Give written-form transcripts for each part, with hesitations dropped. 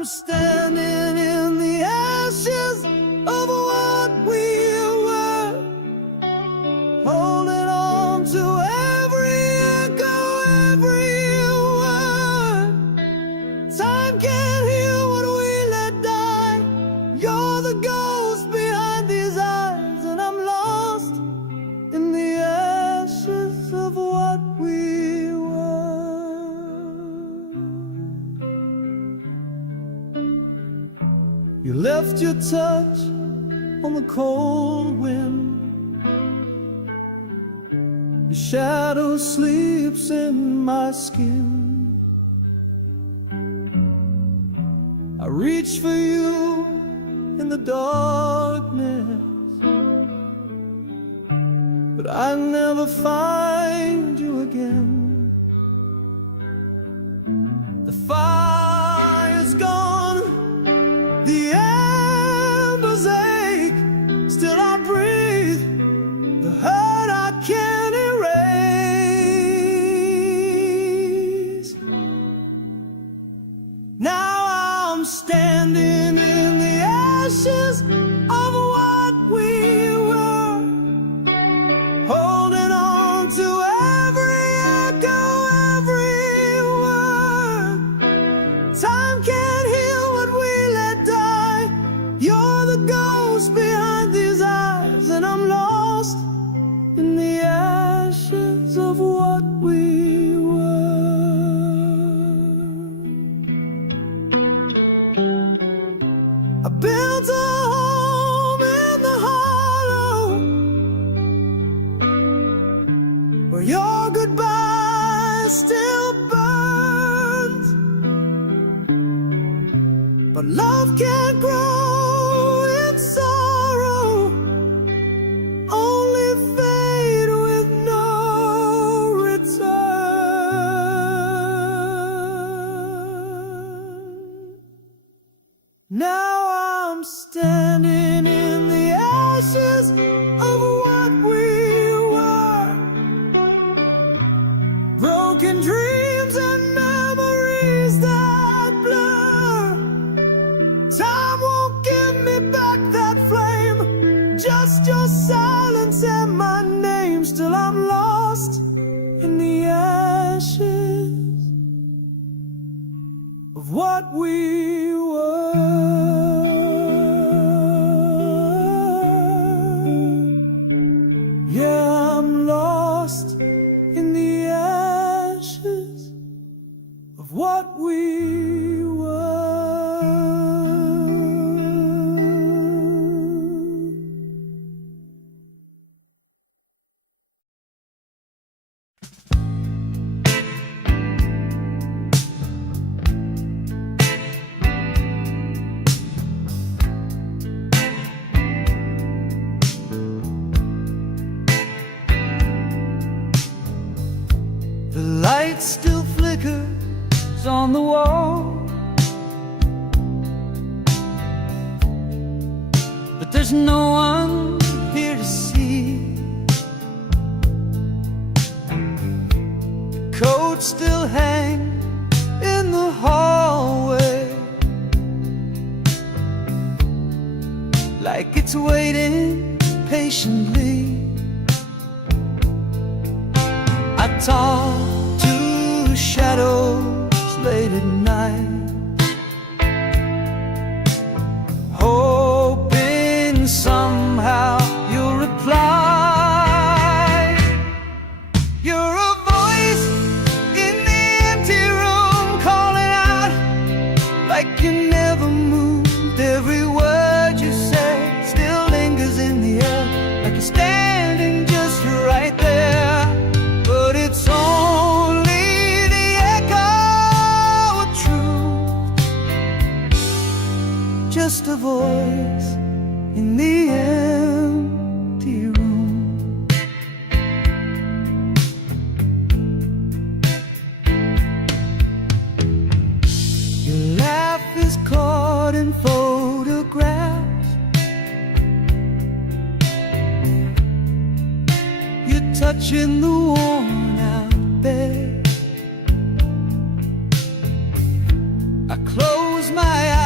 I'm standing in the ashes of what we were, holding on to every echo, every word. Time can't heal what we let die. You're the ghost behind these eyes, and I'm lost in the ashes of what we were. You left your touch on the cold wind. Your shadow sleeps in my skin. I reach for you in the darkness, but I never find you again. The fire's gone, the embers ache, still I breathe, the hurt I can't erase. Now I'm standing in the ashes of what we were, holding on to every echo, every word. Time can't heal what we let die. You're the ghost behind these eyes, and I'm lost in the ashes of what we were. I built a home in the hollow where your goodbye still burns, but love can't grow in sorrow, only fade with no return. Now I'm standing in the ashes of what we were, broken dreams and memories that blur. Time won't give me back that flame, just your silence and my name. Still I'm lost in the ashes of what we were. Yeah, I'm lost in the ashes of what we were. The light still flickers on the wall, but there's no one here to see. The coat still hangs in the hallway, like it's waiting patiently. I talk to shadows late at night, hoping somehow you'll reply. You're a voice in the empty room, calling out like you never moved. Every word you say still lingers in the air, like you're standing just right there. But it's only the echo of truth, just a voice in the empty room. Your laugh is caught in photographs, you're touching the worn out bed. I close my eyes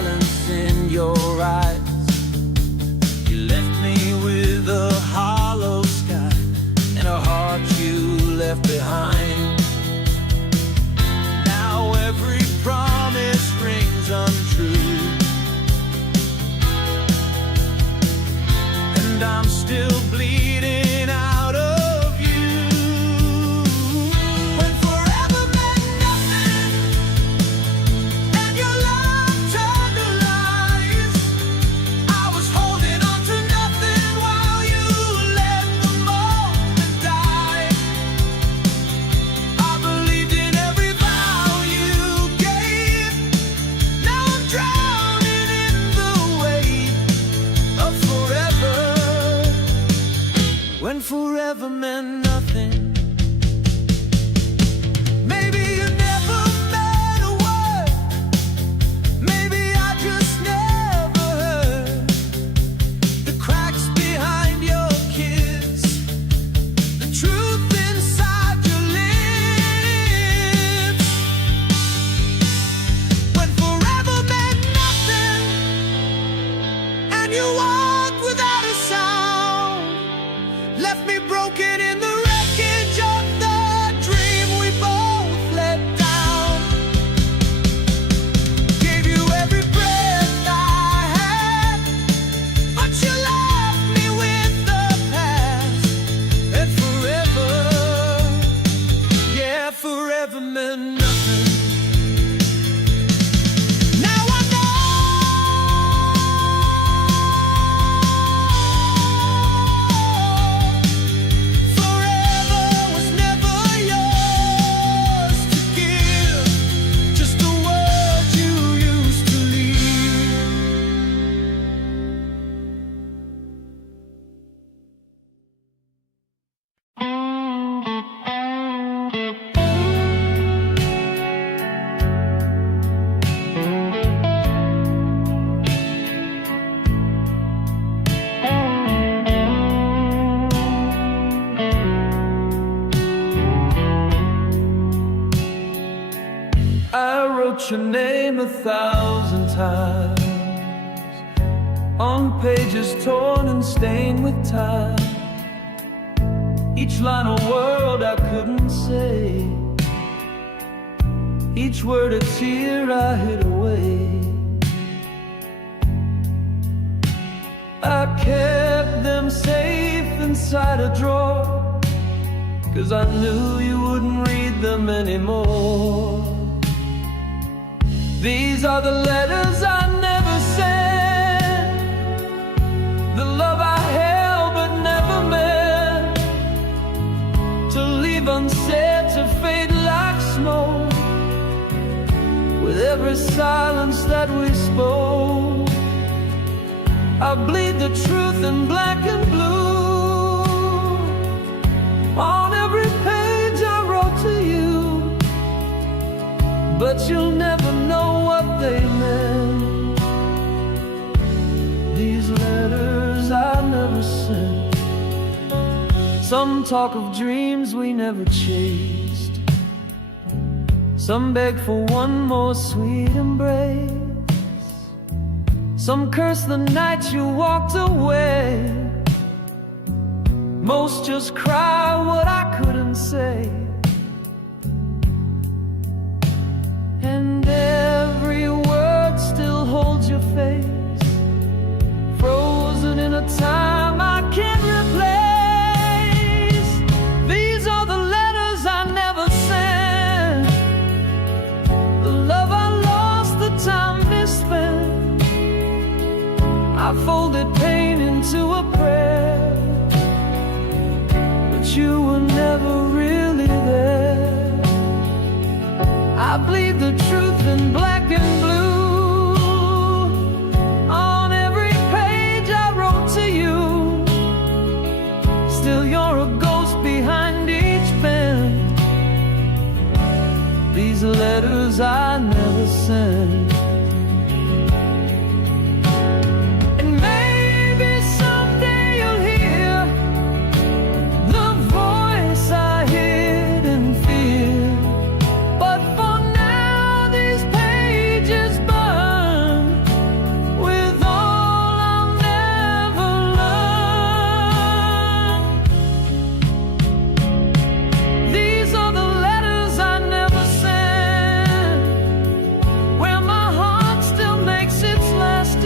silence in your eyes. You left me with a hollow sky and a heart you left behind. Now every promise rings untrue, and I'm still bleeding out of you. When forever meant nothing and your love turned to lies, I was holding on to nothing while you let the moment die. I believed in every vow you gave. Now I'm drowning in the weight of forever. When forever meant nothing. Maybe you never meant a word. Maybe I just never heard the cracks behind your kiss, the truth inside your lips. When forever meant nothing and you walked without a sound, left me broken in the wreckage of the dream we both let down. Gave you every breath I had, but you left me with the past. And forever, yeah, forever meant nothing. Now I know forever was never yours to give, just a word you used to leave. I wrote your name 1,000 times on pages torn and stained with time. Each line a word I couldn't say, each word a tear I hid away. I kept them safe inside a drawer, 'cause I knew you wouldn't read them anymore. These are the letters I never sent, the love I held but never meant to leave unsaid, to fade like smoke with every silence that we spoke. I bleed the truth in black and blue on every page I wrote to you, but you'll never know what they meant. These letters I never sent. Some talk of dreams we never chased, some beg for one more sweet embrace, some curse the night you walked away. Most just cry what I couldn't say. And every word still holds your face, frozen in a time I can't replace. These are the letters I never sent, the love I lost, the time misspent. I folded pain into a prayer, but you were never really there. I bleed the truth in black and blue on every page I wrote to you. Still you're a ghost behind each pen. These letters I never sent. And maybe someday you'll hear the voice I hid in fear. But for now these pages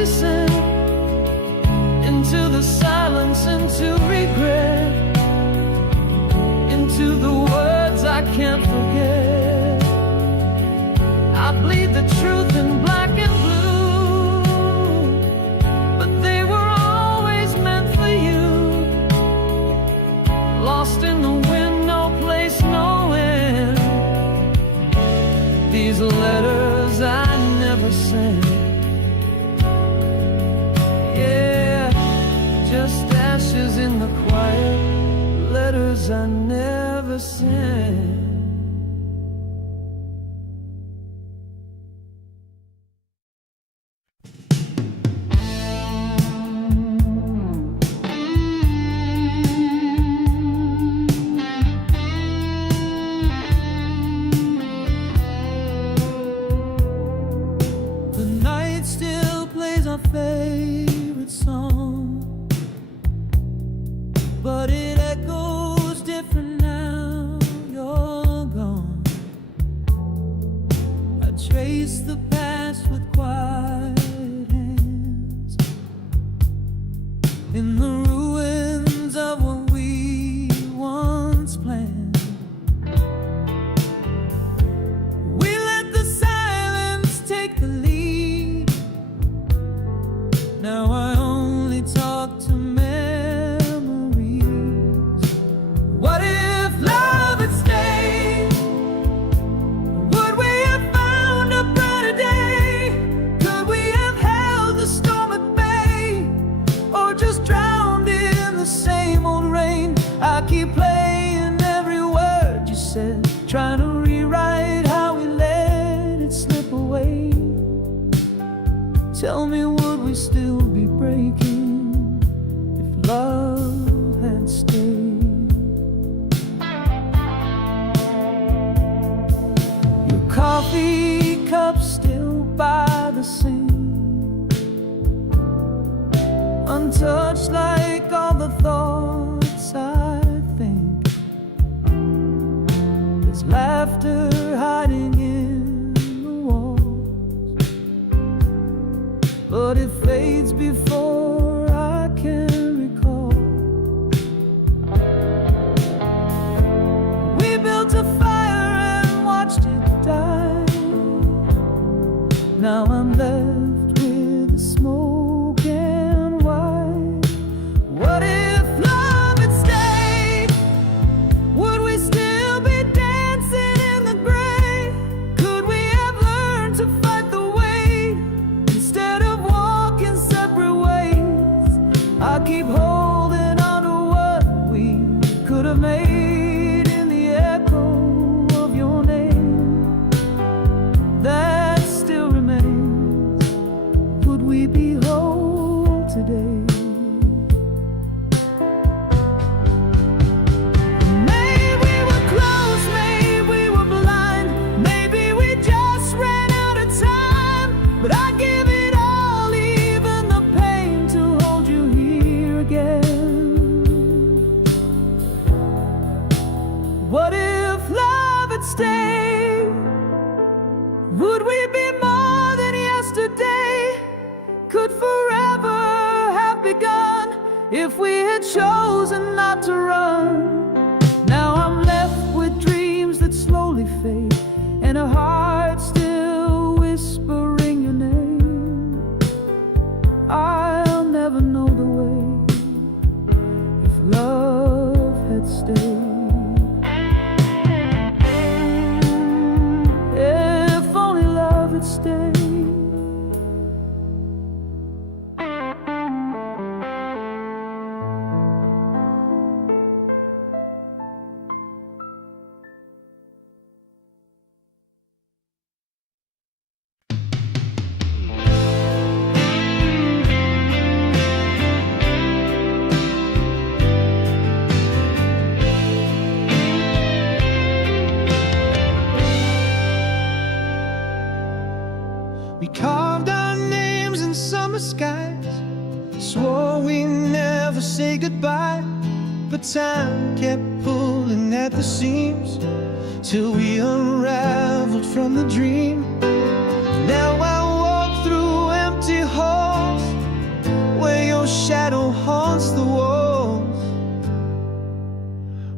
listen, into the silence, into regret, into the words I can't forget. I bleed the truth in black and blue, but they were always meant for you. Lost in the wind, no place, no end. These letters I never sent. Yeah, just ashes in the quiet, letters I never sent. The night still plays our favorite song, but it echoes different now you're gone. I trace the past with quiet hands, in the ruins of what we once planned. We let the silence take the lead. Now I only talk to memories. What if love had stayed? Would we have found a brighter day? Could we have held the storm at bay, or just drowned in the same old rain? I keep playing every word you said, trying to rewrite how we let it slip away. Tell me, would we still be breaking if love had stayed? Your coffee cup still by the sink, untouched like all the thoughts I think. There's laughter hiding in the walls, but it fades before I can recall. We built a fire and watched it die. Now I'm left with the smoke and white. What if love had stayed? Would we still be dancing in the gray? Could we have learned to fight the weight instead of walking separate ways? I keep holding on to what we could have made in the echo of your name that still remains. Would we be whole today? Maybe we were close, maybe we were blind, maybe we just ran out of time. But I give it all, even the pain, to hold you here again. What if love had stayed? Would we be more than yesterday? Could forever have begun if we had chosen not to run? Now I'm left with dreams that slowly fade, and a heart still whispering your name. I'll never know the way if love had stayed. If only love had stayed. We carved our names in summer skies, swore we never say goodbye. But time kept pulling at the seams till we unraveled from the dream. Now I walk through empty halls,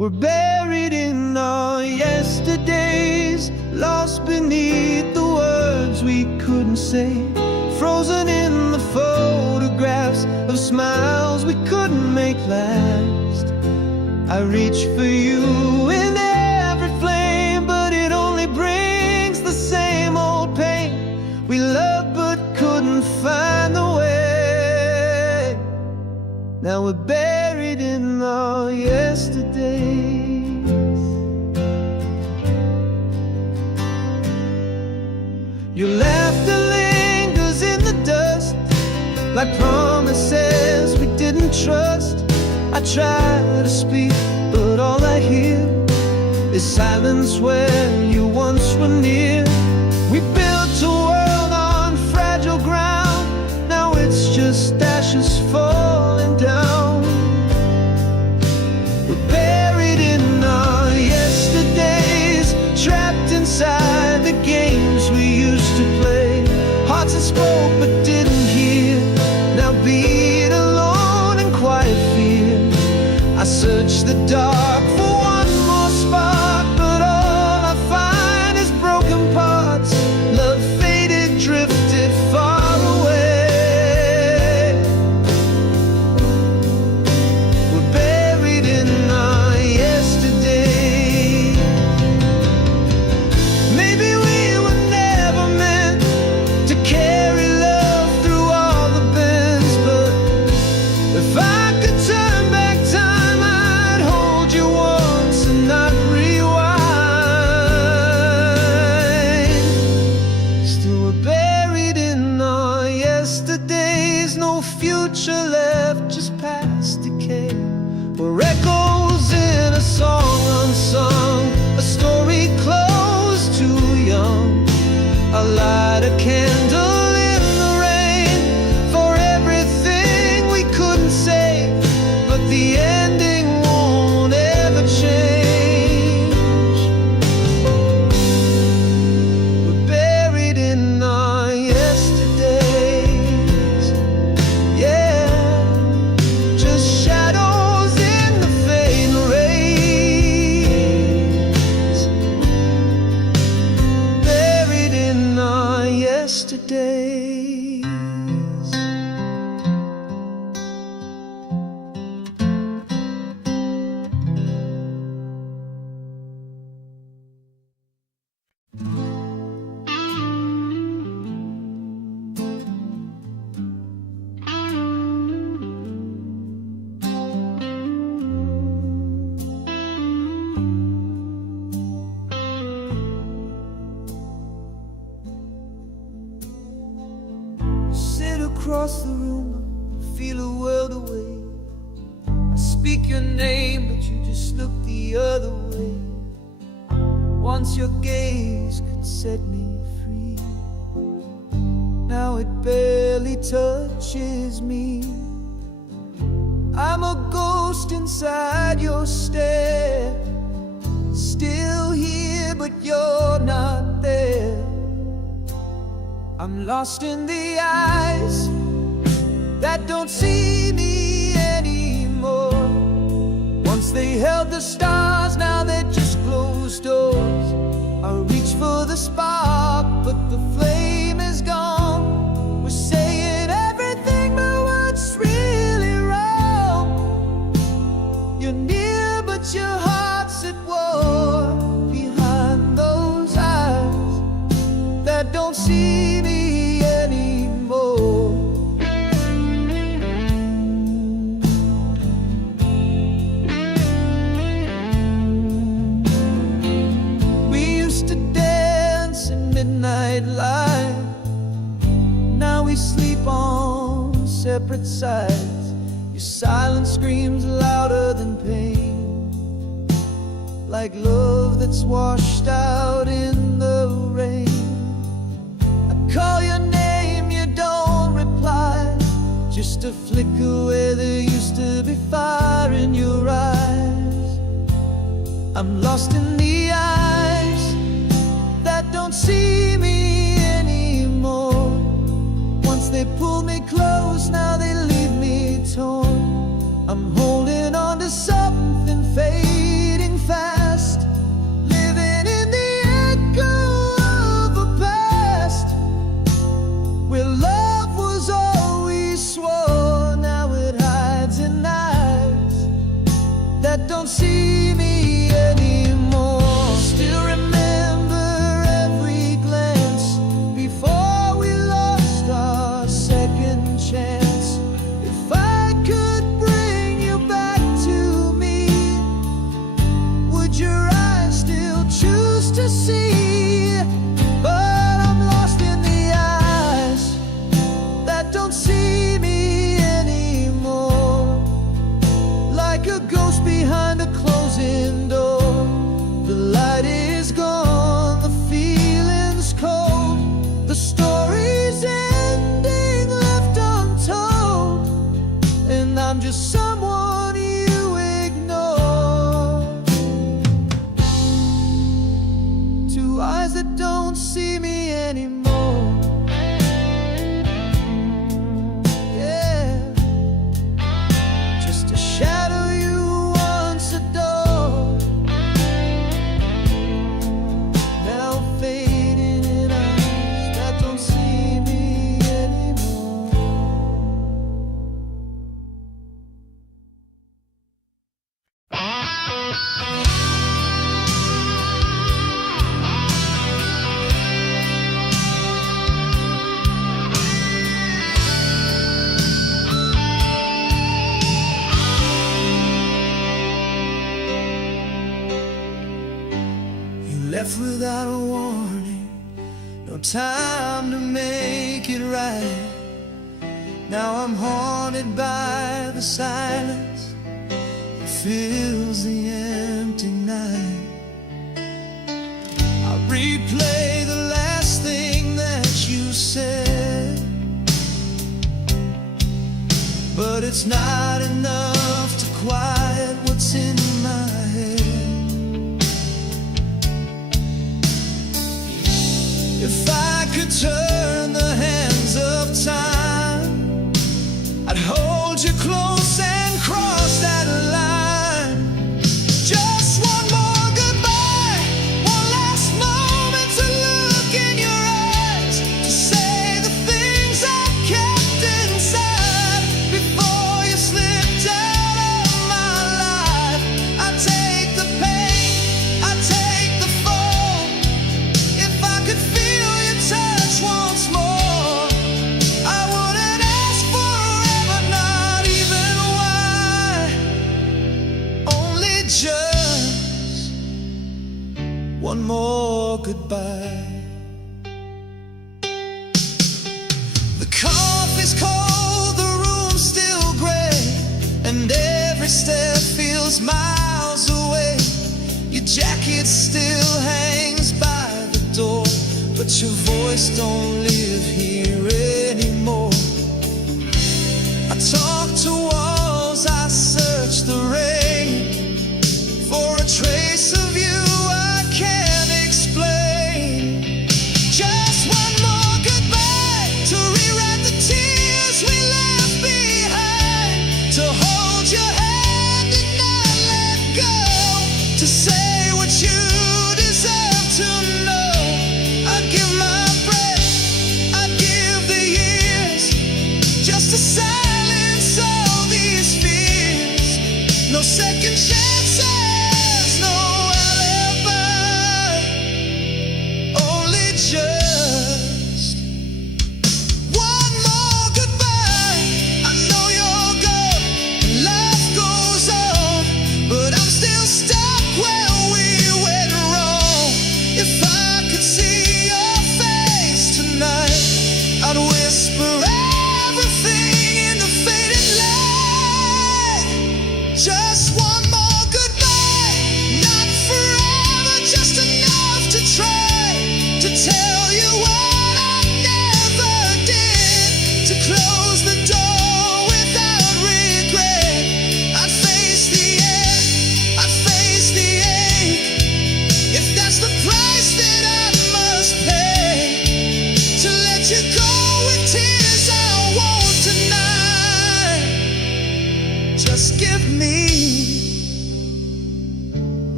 We're buried in our yesterdays, lost beneath the words we couldn't say, frozen in the photographs of smiles we couldn't make last. I reach for you in every flame, but it only brings the same old pain. We loved but couldn't find the way. Now we're buried in our yesterdays. Your laughter lingers in the dust, like promises we didn't trust. I try to speak, but all I hear is silence where you once were near. We built a world on fragile ground, now it's just ashes falling down. We're buried in our yesterdays, trapped inside the games we used to play. Hearts that spoke but didn't hear, now beat alone in quiet fear. I search the dark for one more spark, but all I find is broken parts. Love faded, drifted far away. We're buried in our yesterday. Maybe we were never meant to carry love through all the bends, but if I could turn back time, I'd hold you once and not rewind. Still we're buried in our yesterdays, no future left, just past decay. We're echoes in a song unsung, a story closed too young. I light a candle in the rain for everything we couldn't say, but the ending won't ever change. We're buried in our yesterdays, yeah, just shadows in the fading rays. Buried in our yesterdays. Sit across the room, feel a world away. I speak your name, but you just look the other way. Once your gaze could set me free, now it barely touches me. I'm a ghost inside your stare, still here, but you're not there. I'm lost in the eyes that don't see me anymore. Once they held the stars, now they're just closed doors. I reach for the spark, but the flame is gone. We're saying everything, but what's really wrong? You're near, but your heart's at war. Behind those eyes that don't see me anymore. We used to dance in midnight light, now we sleep on separate sides. Your silence screams louder than pain, like love that's washed out in the rain. Call your name, you don't reply, just a flicker where there used to be fire in your eyes. I'm lost in the eyes that don't see me anymore. Once they pulled me close, now they leave me torn. I'm holding on to something fading. fast, living in the echo of a past where love was all we swore. Now it hides in eyes that don't see me anymore. Still remember every glance before we lost our second chance. If I could bring you back to me, would your eyes still choose to see? But I'm lost in the eyes that don't see me anymore. Like a ghost behind a closing door, the light is gone, the feeling's cold, the story's ending left untold, and I'm just someone you ignore. Two eyes that don't see me anymore. Yeah, just a shadow you once adored, now fading in eyes that don't see me anymore. You left without a warning, no time to make it right. Now I'm haunted by the silence that fills the empty night. I replay the last thing that you said, but it's not enough to quiet what's in my head. If I could turn the hands of time, I'd hold you close and cross that line. Just one more goodbye, one last moment to look in your eyes, to say the things I kept inside before you slipped out of my life. I take the pain, I take the fall. If I could feel your touch once more, I wouldn't ask forever, not even why. Only just one more goodbye. The coffee's cold, the room's still gray, and every step feels miles away. Your jacket still hangs by the door, but your voice don't live here anymore. I talk to walls, I search the rain for a trace of you I can't explain. Just one more goodbye to rewrite the tears we left behind, to hold your hand and not let go, to say what you deserve to know. I'd give my breath, I'd give the years, just to silence all these fears. No second chances, no alibi, only just one more goodbye. I know you're gone and life goes on, but I'm still stuck where we went wrong. If I could see your face tonight, I'd whisper everything in the faded light. Just one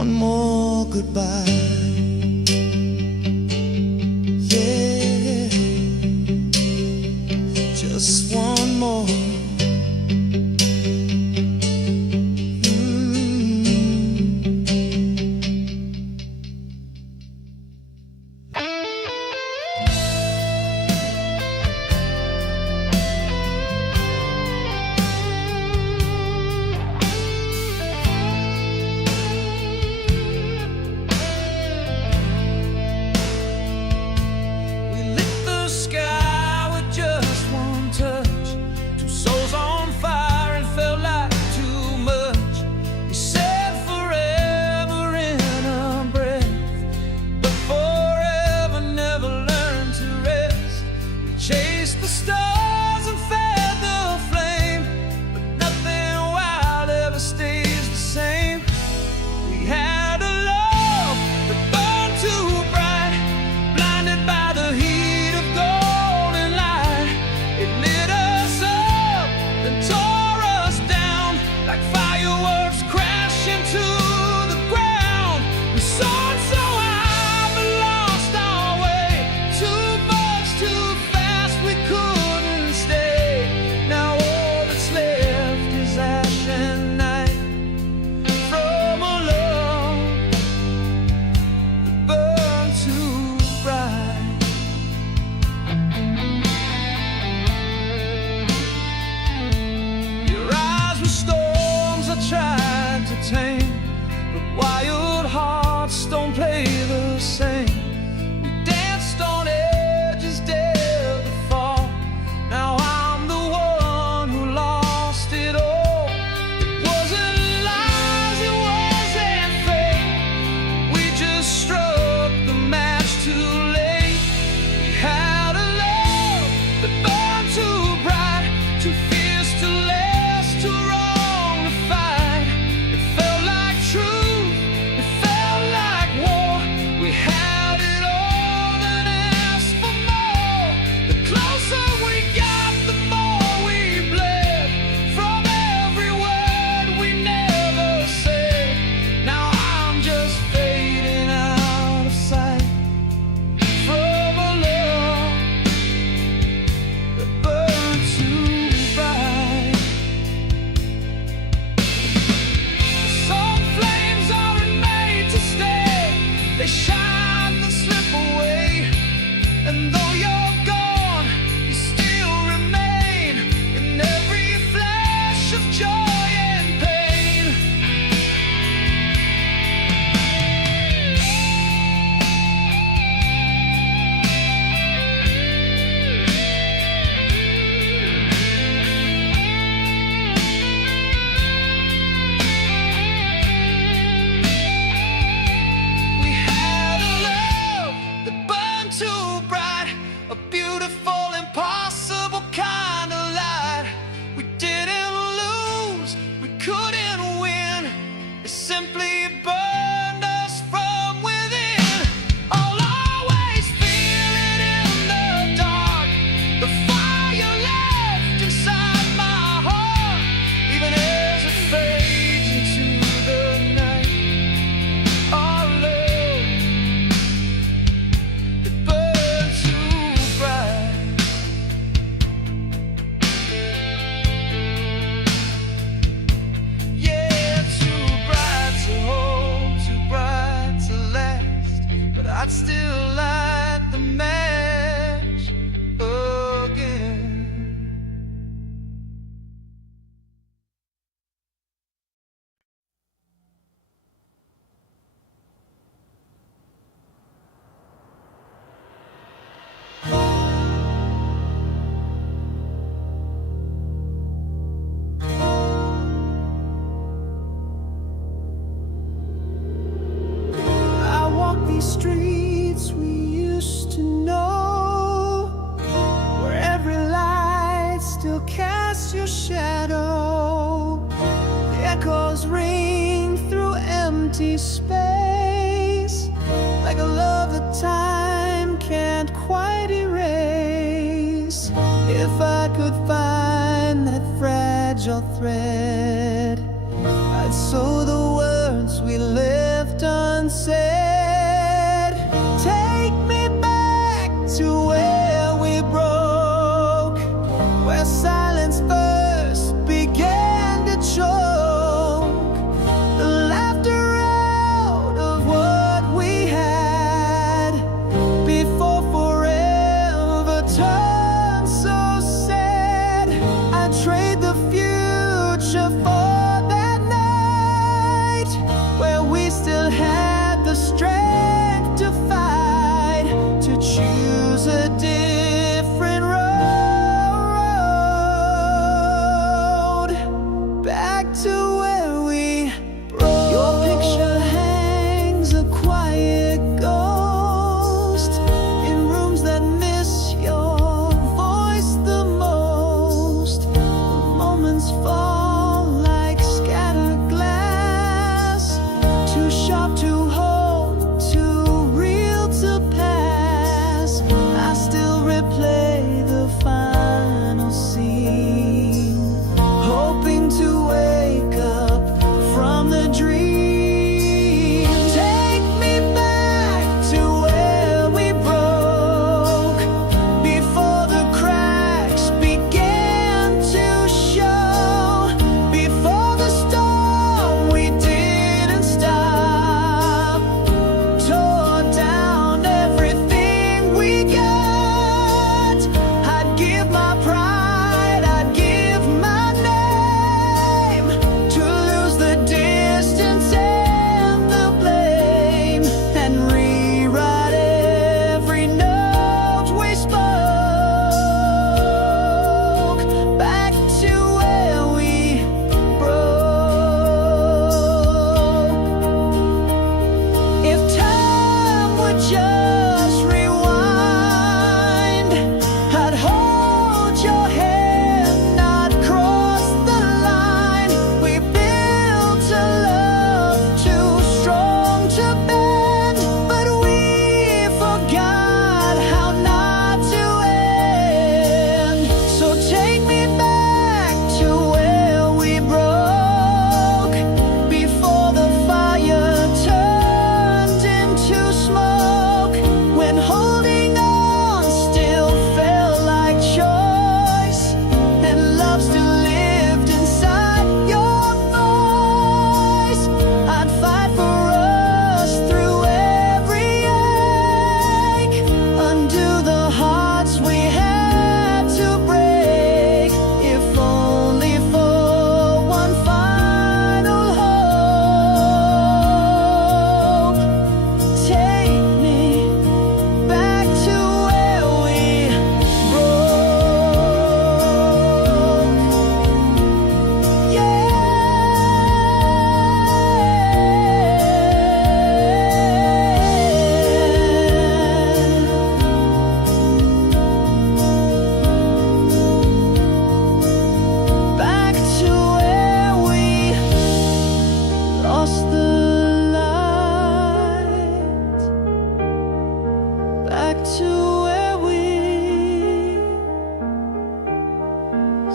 one more goodbye. Yeah, just one more. Streets we used to know, where every light still casts your shadow. The echoes ring through empty space, like a love that time can't quite erase. If I could find that fragile thread, I'd sew the words we left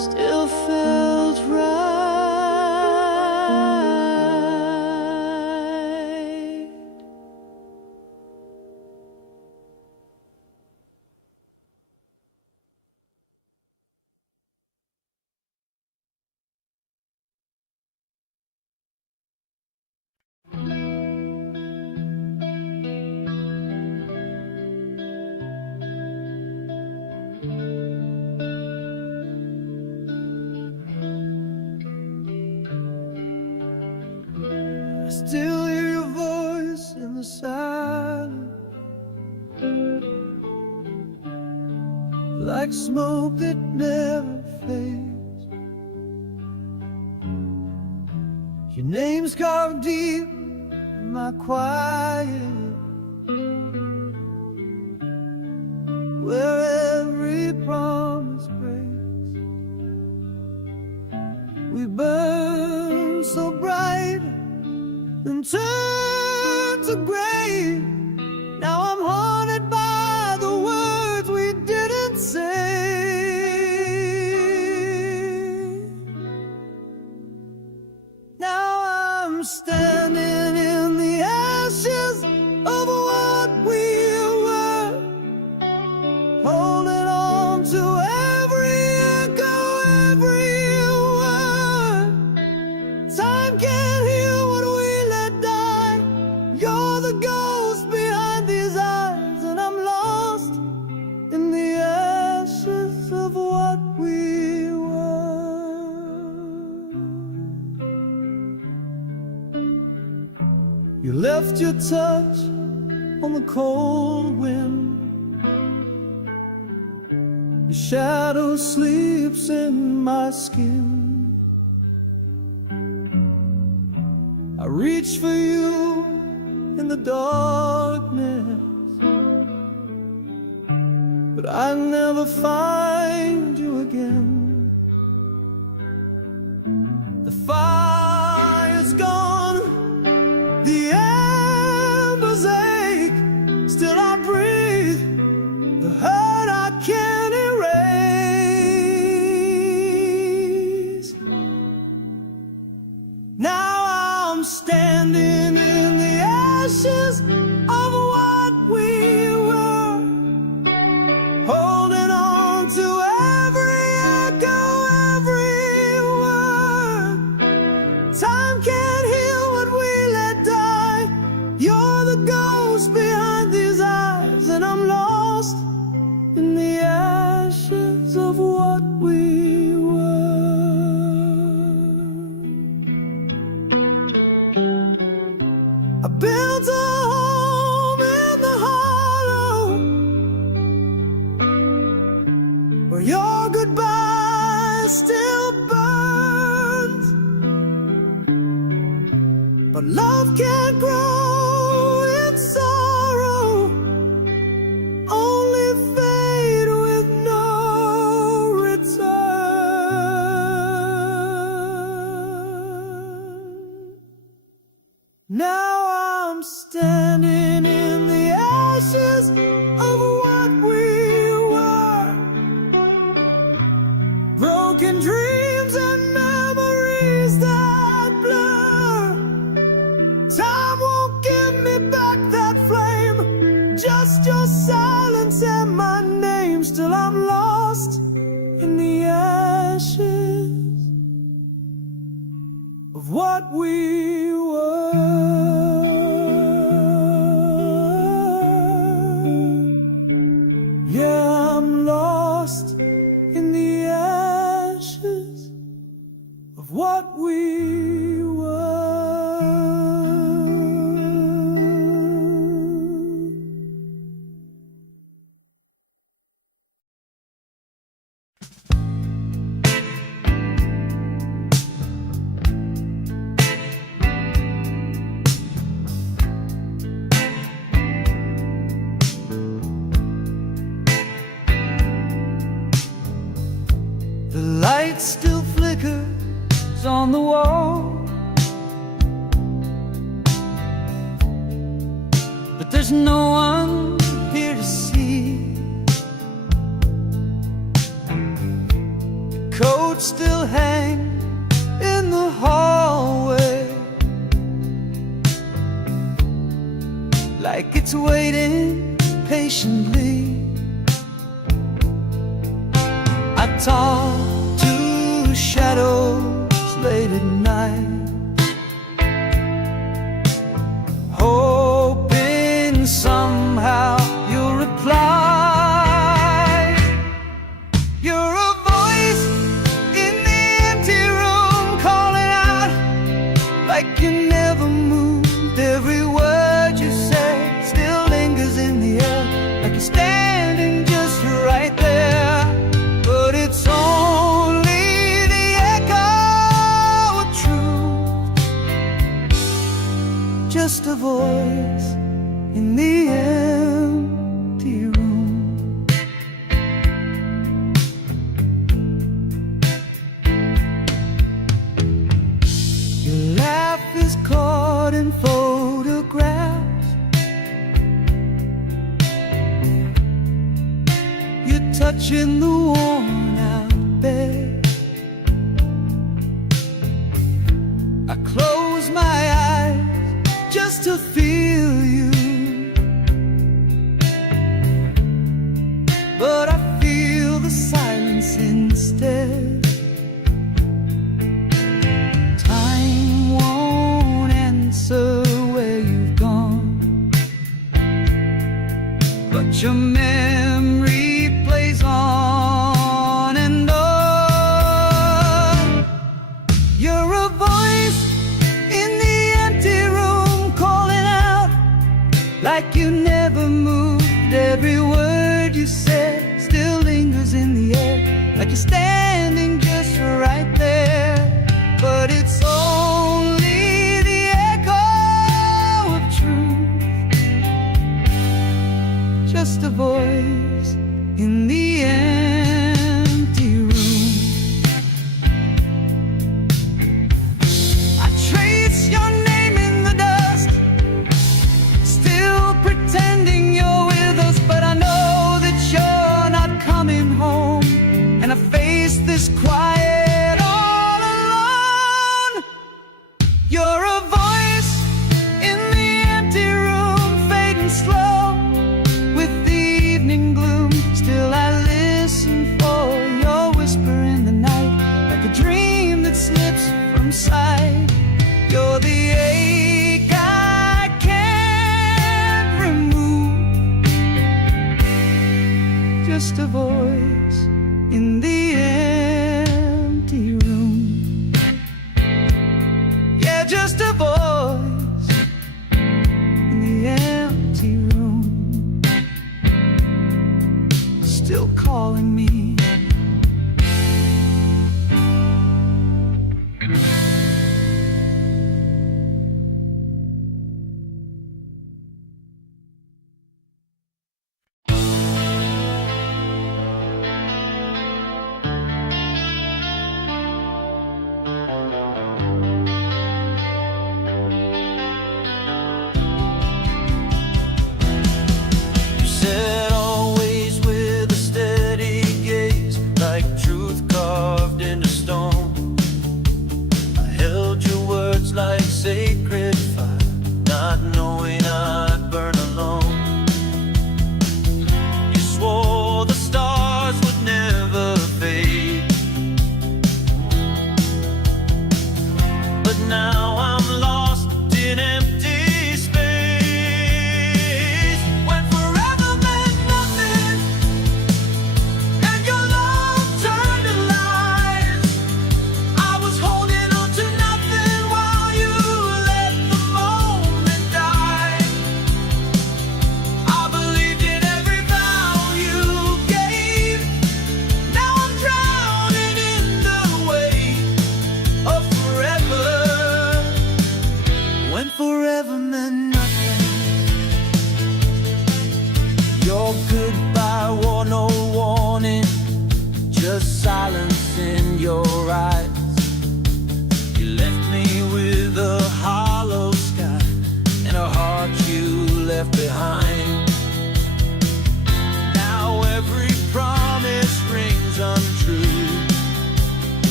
still felt right. I still hear your voice in the silence, like smoke that never fades. Your name's carved deep in my quiet, where every promise breaks. We burn so bright and turn to gray. Now I'm haunted by the words we didn't say. Now I'm standing in the ashes of what we were, holding on to every echo, every word. Time can't heal what we let die. You're the ghost behind these eyes, and I'm lost in the ashes of what we were. You left your touch on the cold wind. Your shadow sleeps in my skin. I reach for you in the darkness, but I never find you again. The fire's gone, the embers ache, still I breathe, the hurt I can't erase. Now I'm standing in the ashes of what we were, holding on to every echo, every word. Time can't heal what we let die. You're the ghost behind these eyes, and I'm lost in the ashes of what we were. I built a home in the hollow, where your goodbye still burns. But love can't grow in sorrow, only fade with no return. Now I'm standing in the ashes of what we were, broken dreams and memories that blur. Time won't give me back that flame, just your silence and my name. Still I'm lost in the ashes of what we were. Yeah, I'm lost in the ashes of what we were. The light still flickers on the wall, but there's no one here to see. The coat notes still hang in the hallway, like it's waiting patiently. I talk to shadows late at night, hoping somehow you'll reply. You're a voice in the empty room, calling out like you never moved. Every word you say still lingers in the air, like you're standing just right there. But it's only the echo of truth, just a voice in the empty room. Your laugh is caught in photographs, you're touching the worn out bed. I close my eyes just to feel you, but I feel the silence instead. Time won't answer where you've gone, but your memory plays on and on. You're a voice in the empty room, calling out like you never moved. Every word you said still lingers in the air, like you're standing just right there. But it's only the echo of truth, just a voice in the empty room. I trace your name in the dust, still pretending you're with us, but I know that you're not coming home. And I face this quiet all alone. You're a voice in the empty room, fading slow with the evening gloom. Still I listen for your whisper in the night, like a dream that slips from sight. You're the ache I can't remove, just a voice in the empty room. Yeah, just a voice in the empty room, still calling me.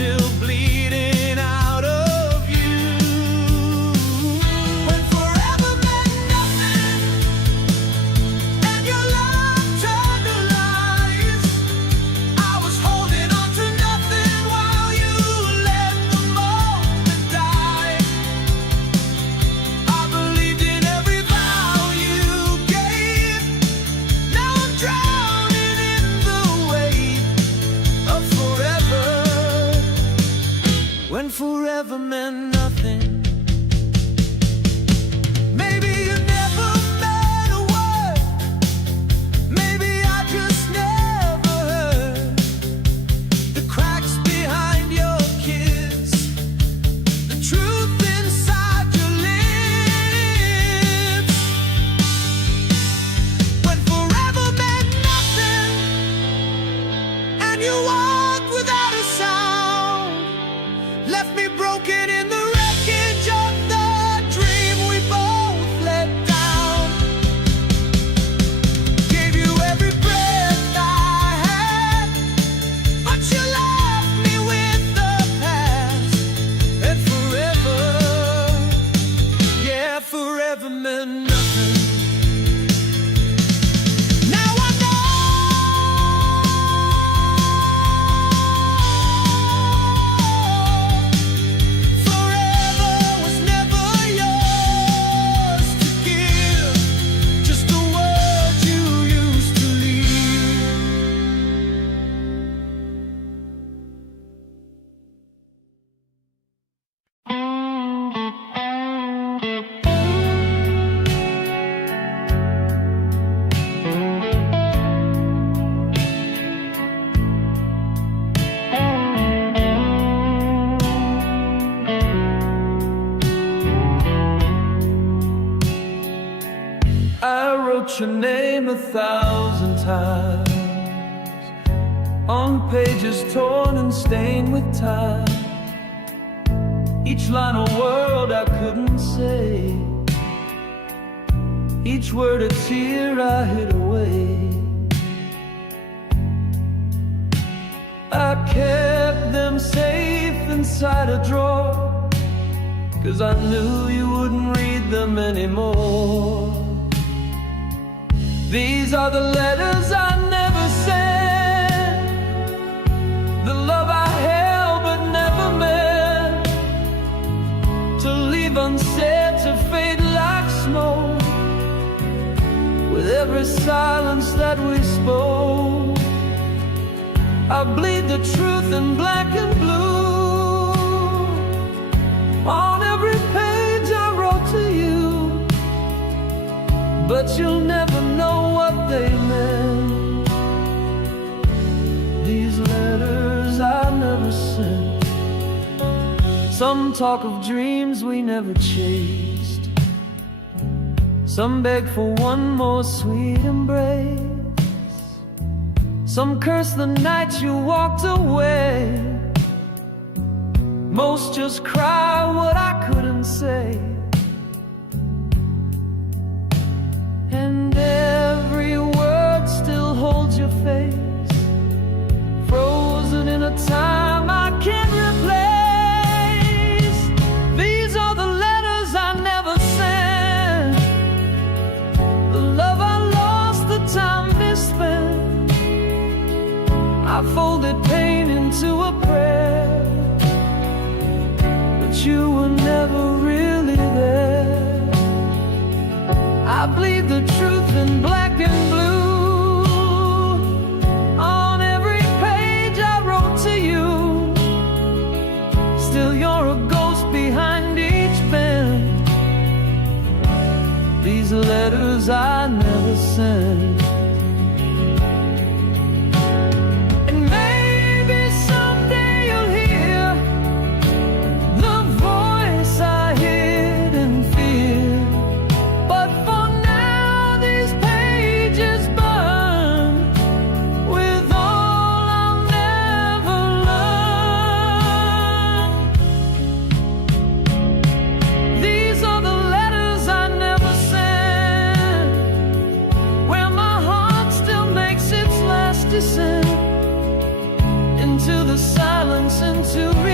still bleeding out of you. When forever meant nothing and your love turned to lies, I was holding on to nothing while you let the moment die. I believed in every vow you gave. Now I'm drowning in the weight of forever. When forever meant nothing. Maybe you never meant a word. Maybe I just never heard the cracks behind your kiss, the truth inside your lips. When forever meant nothing and you walked without a sound, left me broken in the wreckage of the dream we both let down. Gave you every breath I had, but you left me with the past. And forever, yeah, forever meant nothing. Now I know forever was never yours to give, just the word you used to leave. I wrote your name 1,000 times on pages torn and stained with time. Each line a word I couldn't say, each word a tear I hid away. I kept them safe inside a drawer, 'cause I knew you wouldn't read them anymore. These are the letters I never sent, the love I held but never meant to leave unsaid, to fade like smoke with every silence that we spoke. I bleed the truth in black and blue on every page I wrote to you, but you'll never know what they meant. These letters I never sent. Some talk of dreams we never chased, some beg for one more sweet embrace, some curse the night you walked away. Most just cry what I couldn't say. And every word still holds your face, frozen in a time I can't replace. These are the letters I never sent, the love I lost, the time misspent. I folded pain into a prayer, but you were never really there. I bleed the truth in black and blue on every page I wrote to you. Still you're a ghost behind each pen. These letters I never sent. And maybe someday you'll hear the voice I hid in fear. But for now these pages burn with all I'll never learn. These are the letters I never sent, where my heart still makes its last descent into the silence, into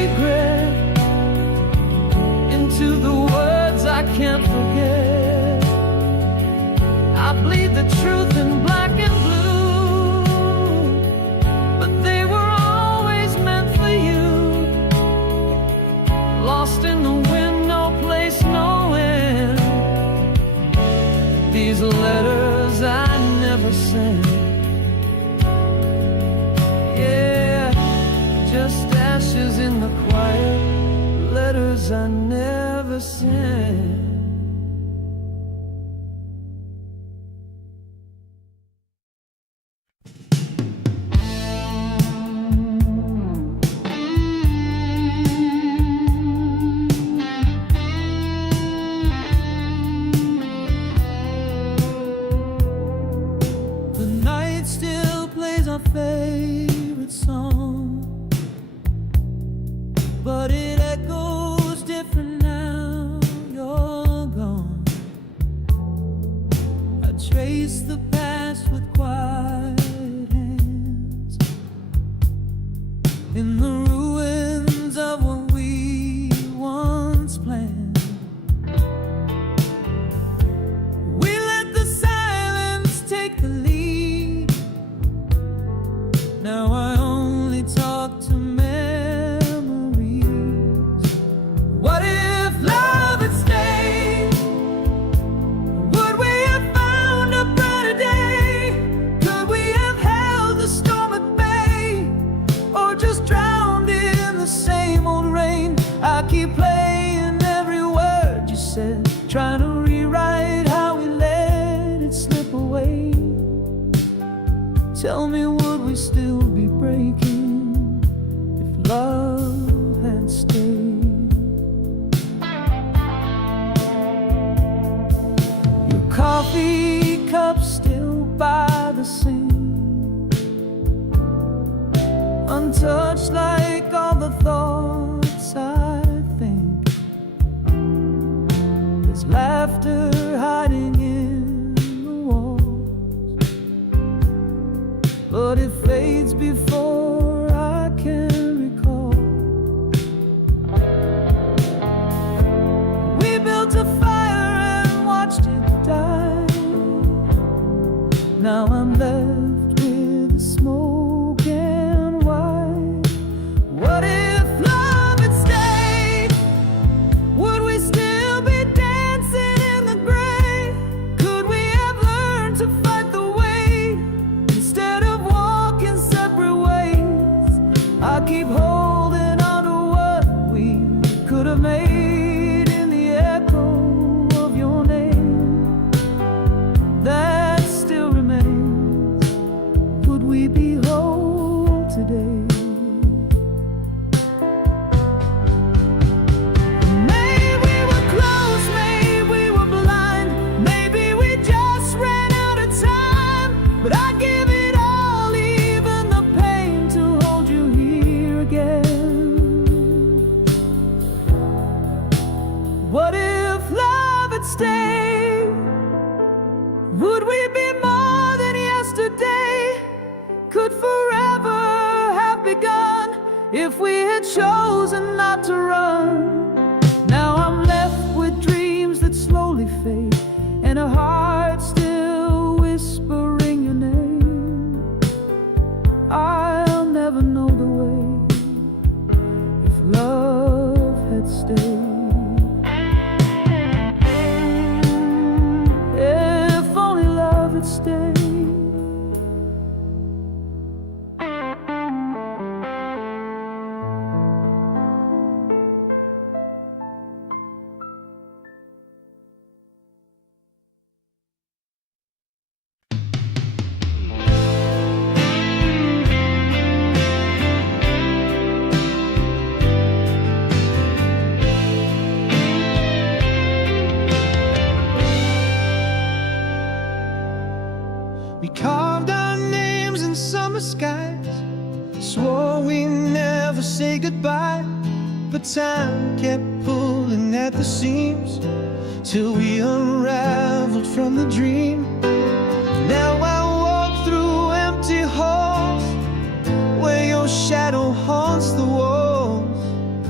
regret into the words I can't forget. I bleed the truth in black and blue, but they were always meant for you. Lost in the wind, no place, no end. These letters I never sent. Yeah, just ashes in the quiet, letters I never sent. The night still plays our favorite song, but it echoes different now you're gone. I trace the past with quiet hands in the ruins of what we once planned. We let the silence take the lead. Now I only talk to memories. What if love had stayed? Would we have found a brighter day? Could we have held the storm at bay, or just drowned in the same old rain? I keep playing every word you said, trying to rewrite how we let it slip away. Tell me, would we still be breaking if love had stayed? Your coffee cup still by the sink, untouched like all the thoughts I think. There's laughter hiding in the walls, but it fades before I can recall. We built a fire and watched it die. Now I'm left with the smoke and white. What if love had stayed? Would we still be dancing in the gray? Could we have learned to fight the weight instead of walking separate ways? I keep holding on to what we could have made in the echo of your name that still remains. Would we be whole today? Maybe we were close, maybe we were blind, maybe we just ran out of time. But I give it all, even the pain, to hold you here again. What if love had stayed? Would we be more than yesterday? Could forever have begun if we had chosen not to run? Now I'm left with dreams that slowly fade, and a heart still whispering your name. I'll never know the way if love had stayed. If only love had stayed. We carved our names in summer skies, swore we never say goodbye, but time kept pulling at the seams till we unraveled from the dream. Now I walk through empty halls where your shadow haunts the walls.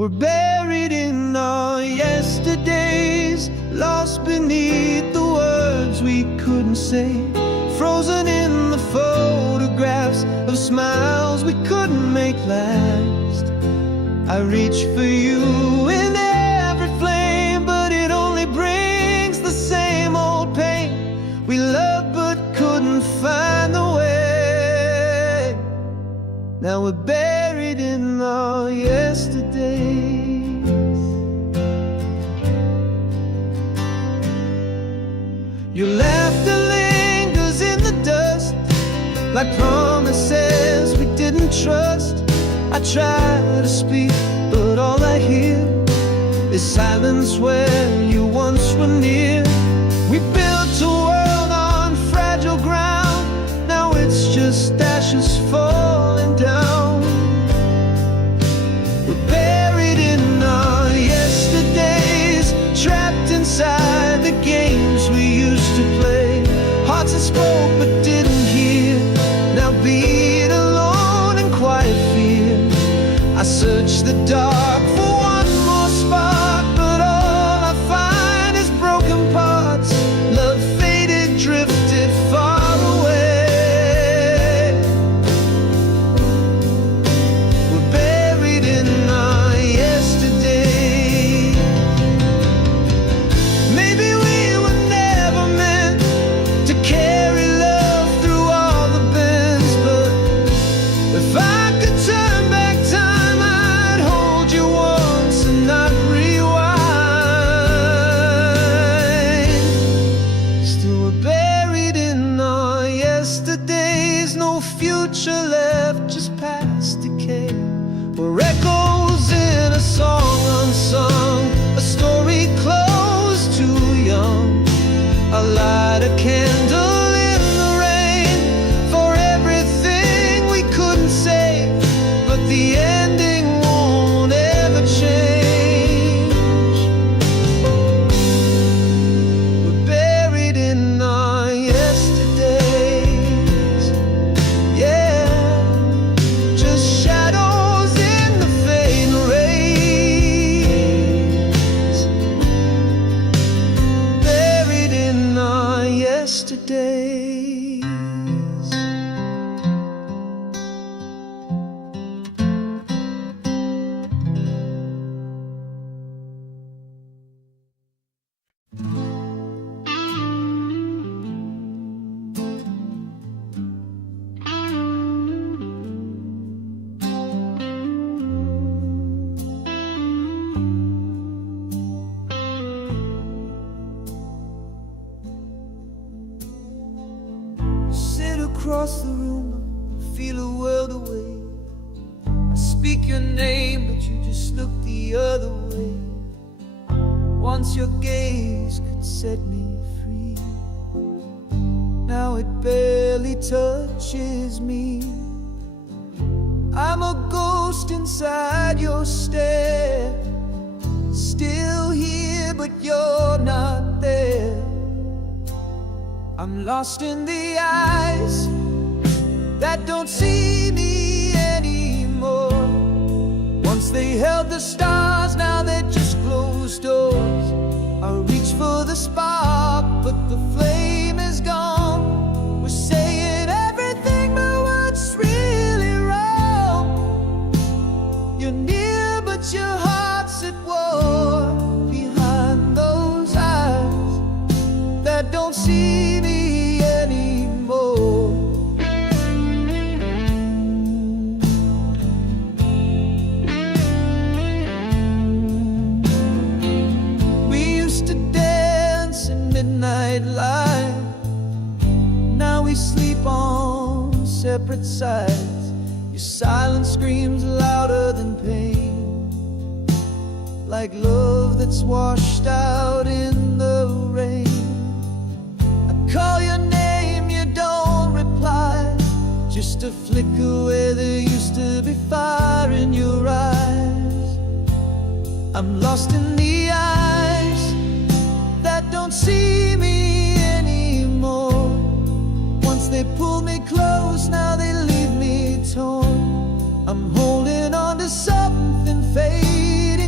We're buried in our yesterdays, lost beneath the words we couldn't say, frozen in the photographs of smiles we couldn't make last. I reach for you in every flame, but it only brings the same old pain. We loved but couldn't find the way. Now we're buried in our yesterdays. Your laughter lingers in the dust, like promises we didn't trust. I try to speak, but all I hear is silence where you once were near. We built a world on fragile ground, now it's just ashes falling down. We're buried in our yesterdays, trapped inside the games we used to play. Hearts that spoke but didn't hear, now beat alone in quiet fear. I search the dark for one more spark, but all I find is broken parts. Love faded, drifted far away. We're buried in our yesterday. Maybe we were never meant to carry love through all the bends, but if I could turn back time, I'd hold you once and not rewind. Still we're buried in our yesterdays, no future left, just past decay. We're echoes in a song unsung, a story closed too young. I light a candle in the rain for everything we couldn't say, but the ending won't ever change. We're buried in our yesterdays, yeah, just shadows in the fading rays. Buried in our yesterdays. Sit across the room, feel a world away. I speak your name, but you just look the other way. Once your gaze could set me free, now it barely touches me. I'm a ghost inside your stare, still here, but you're not there. I'm lost in the eyes that don't see me anymore. Once they held the stars, now they're just closed doors. I reach for the spark, but the flame is gone. We're saying everything, but what's really wrong? You're near, but your heart's at war. Behind those eyes that don't see me anymore. We used to dance in midnight light, now we sleep on separate sides. Your silence screams louder than pain, like love that's washed out in the rain. Call your name, you don't reply, just a flicker where there used to be fire in your eyes. I'm lost in the eyes that don't see me anymore. Once they pull me close, now they leave me torn. I'm holding on to something fading.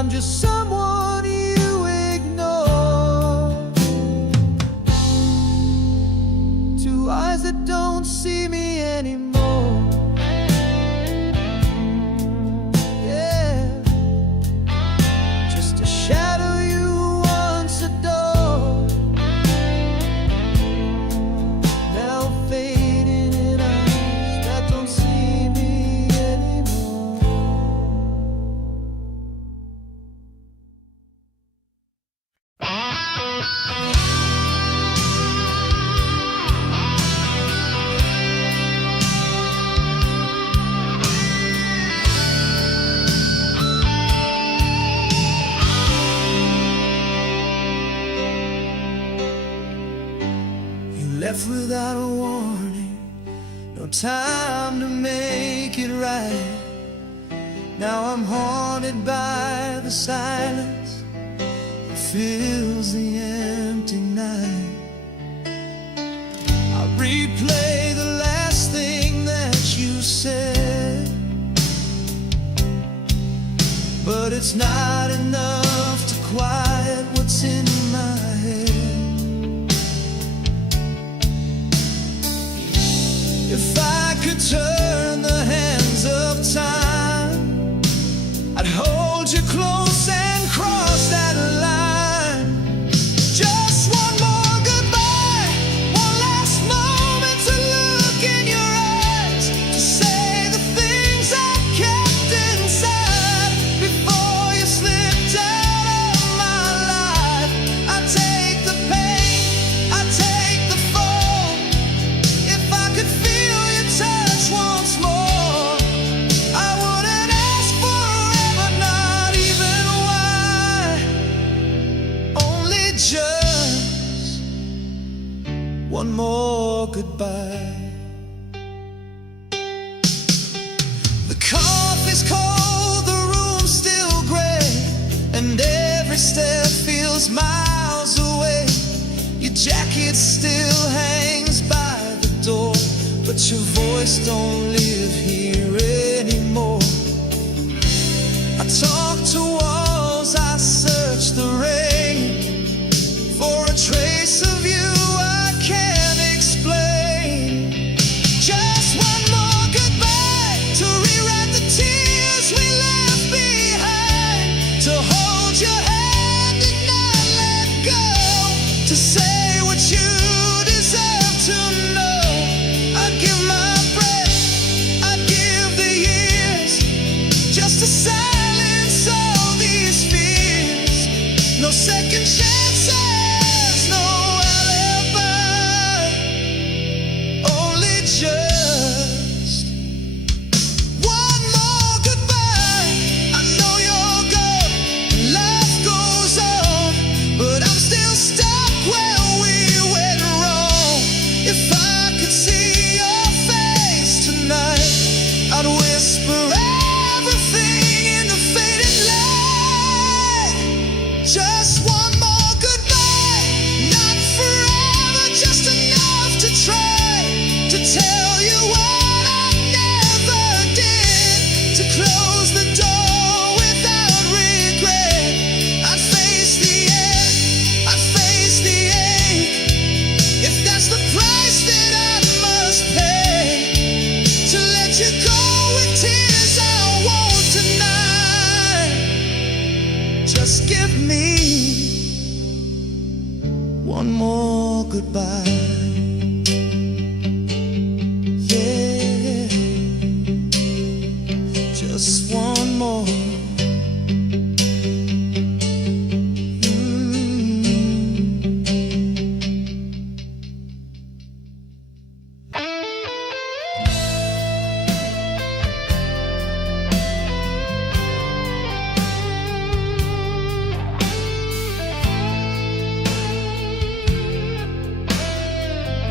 I'm just someone you ignore. Two eyes that don't see me anymore. Yeah, just a shadow you once adored, now fading in eyes that don't see me anymore. Left without a warning, no time to make it right. Now I'm haunted by the silence that fills the empty night. I replay the last thing that you said, but it's not enough to quiet what's in my head. If I could turn the hands of time, I'd hold you close and cross that line. Just one more goodbye, one last moment to look in your eyes, to say the things I kept inside before you slipped out of my life. I take the pain, I take the fall. If I could feel your touch once more, I wouldn't ask forever, not even why. Only just one more goodbye. The coffee's cold, the room's still gray, and every step feels miles away. Your jacket still hangs by the door, but your voice don't live here anymore. I talk to walls, I search the rain for a trace of you I can't explain. Just one more goodbye to rewrite the tears we left behind, to hold your hand and not let go, to say what you deserve to know. I'd give my breath, I'd give the years, just to silence all these fears. No second chances, no alibi, only just one more goodbye. I know you're gone, and life goes on, but I'm still stuck where we went wrong. If I could see your face tonight, I'd whisper everything in the faded light. Just one more goodbye, not forever, just enough to try to tell you what I never did, to close the door without regret. I'd face the end, I'd face the ache, if that's the price that I must pay, to let you go with tears I won't deny. Just give me one more goodbye. Yeah, just one more.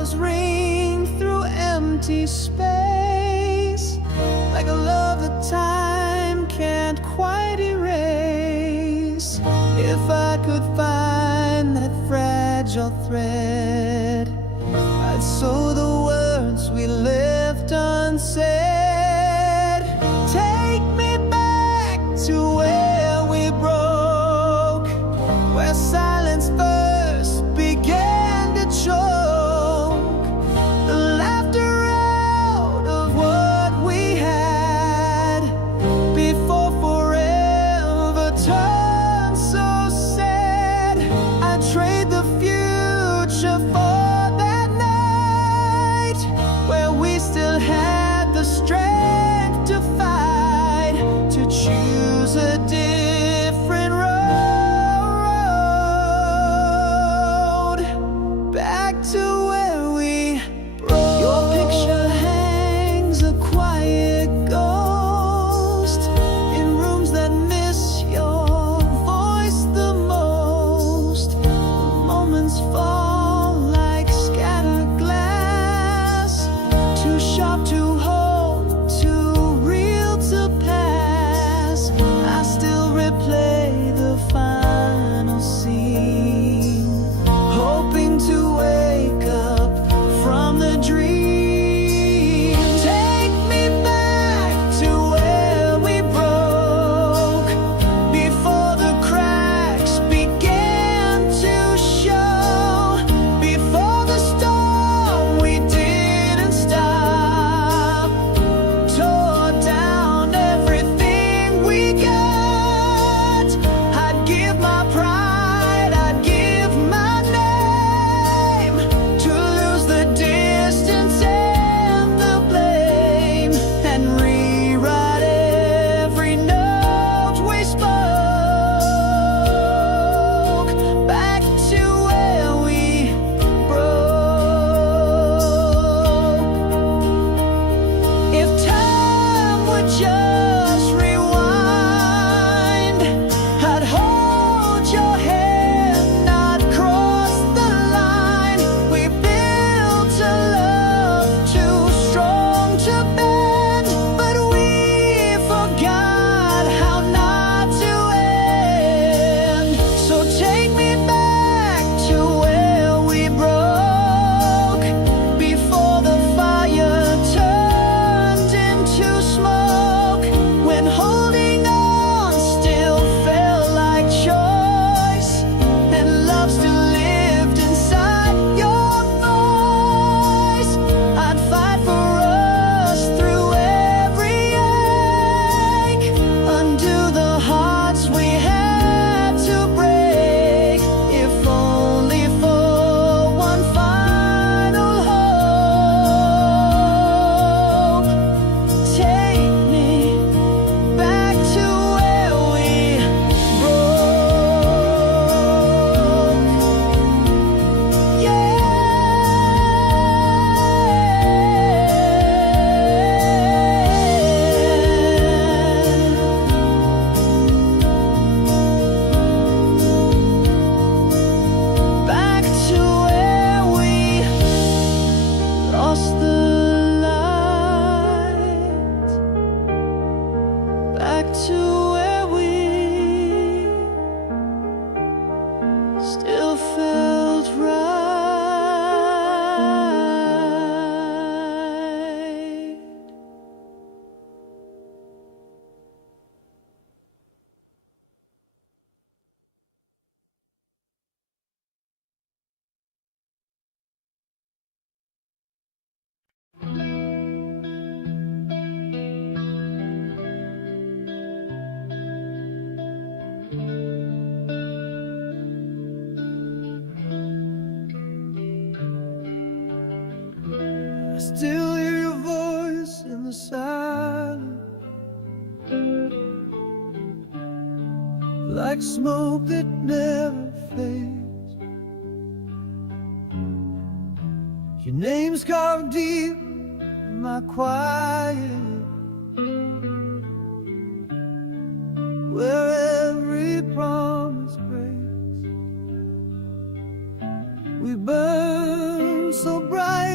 yours ring through empty space, like a love that time can't quite erase. If I could find that fragile thread, I'd sew the words we left unsaid. Take me back to where we broke, where silence first began to choke the laughter out of what we had before forever turned so sad. I'd trade the future for that night where we still had the strength to fight, to choose a different road, back to where we broke. Your picture hangs a quiet ghost in rooms that miss your voice the most. The moments fall like scattered glass, too sharp to hold, too real to pass. I still replay the final scene, hoping to wake up from the dream. Take me back to where we broke, before the cracks began to show, before the storm we didn't stop tore down everything we got. I'd give my pride, I'd give my name, to lose the distance and the blame, and rewrite every note we spoke, back to where we broke. If time would just rewind, I'd hold your hand, not cross the line. We built a love too strong to bend, but we forgot how not to end. So take me back to where we broke, before the fire turned into smoke, when holding on still felt like choice, and love still lived inside your voice. I'd fight for us through every ache, undo the hearts we had to break, if only for one final hope. Take me back to where we broke. Yeah. Back to where we lost the light, back to where we still felt right. I still hear your voice in the silence, like smoke that never fades. Your name's carved deep in my quiet, where every promise breaks. We burn so bright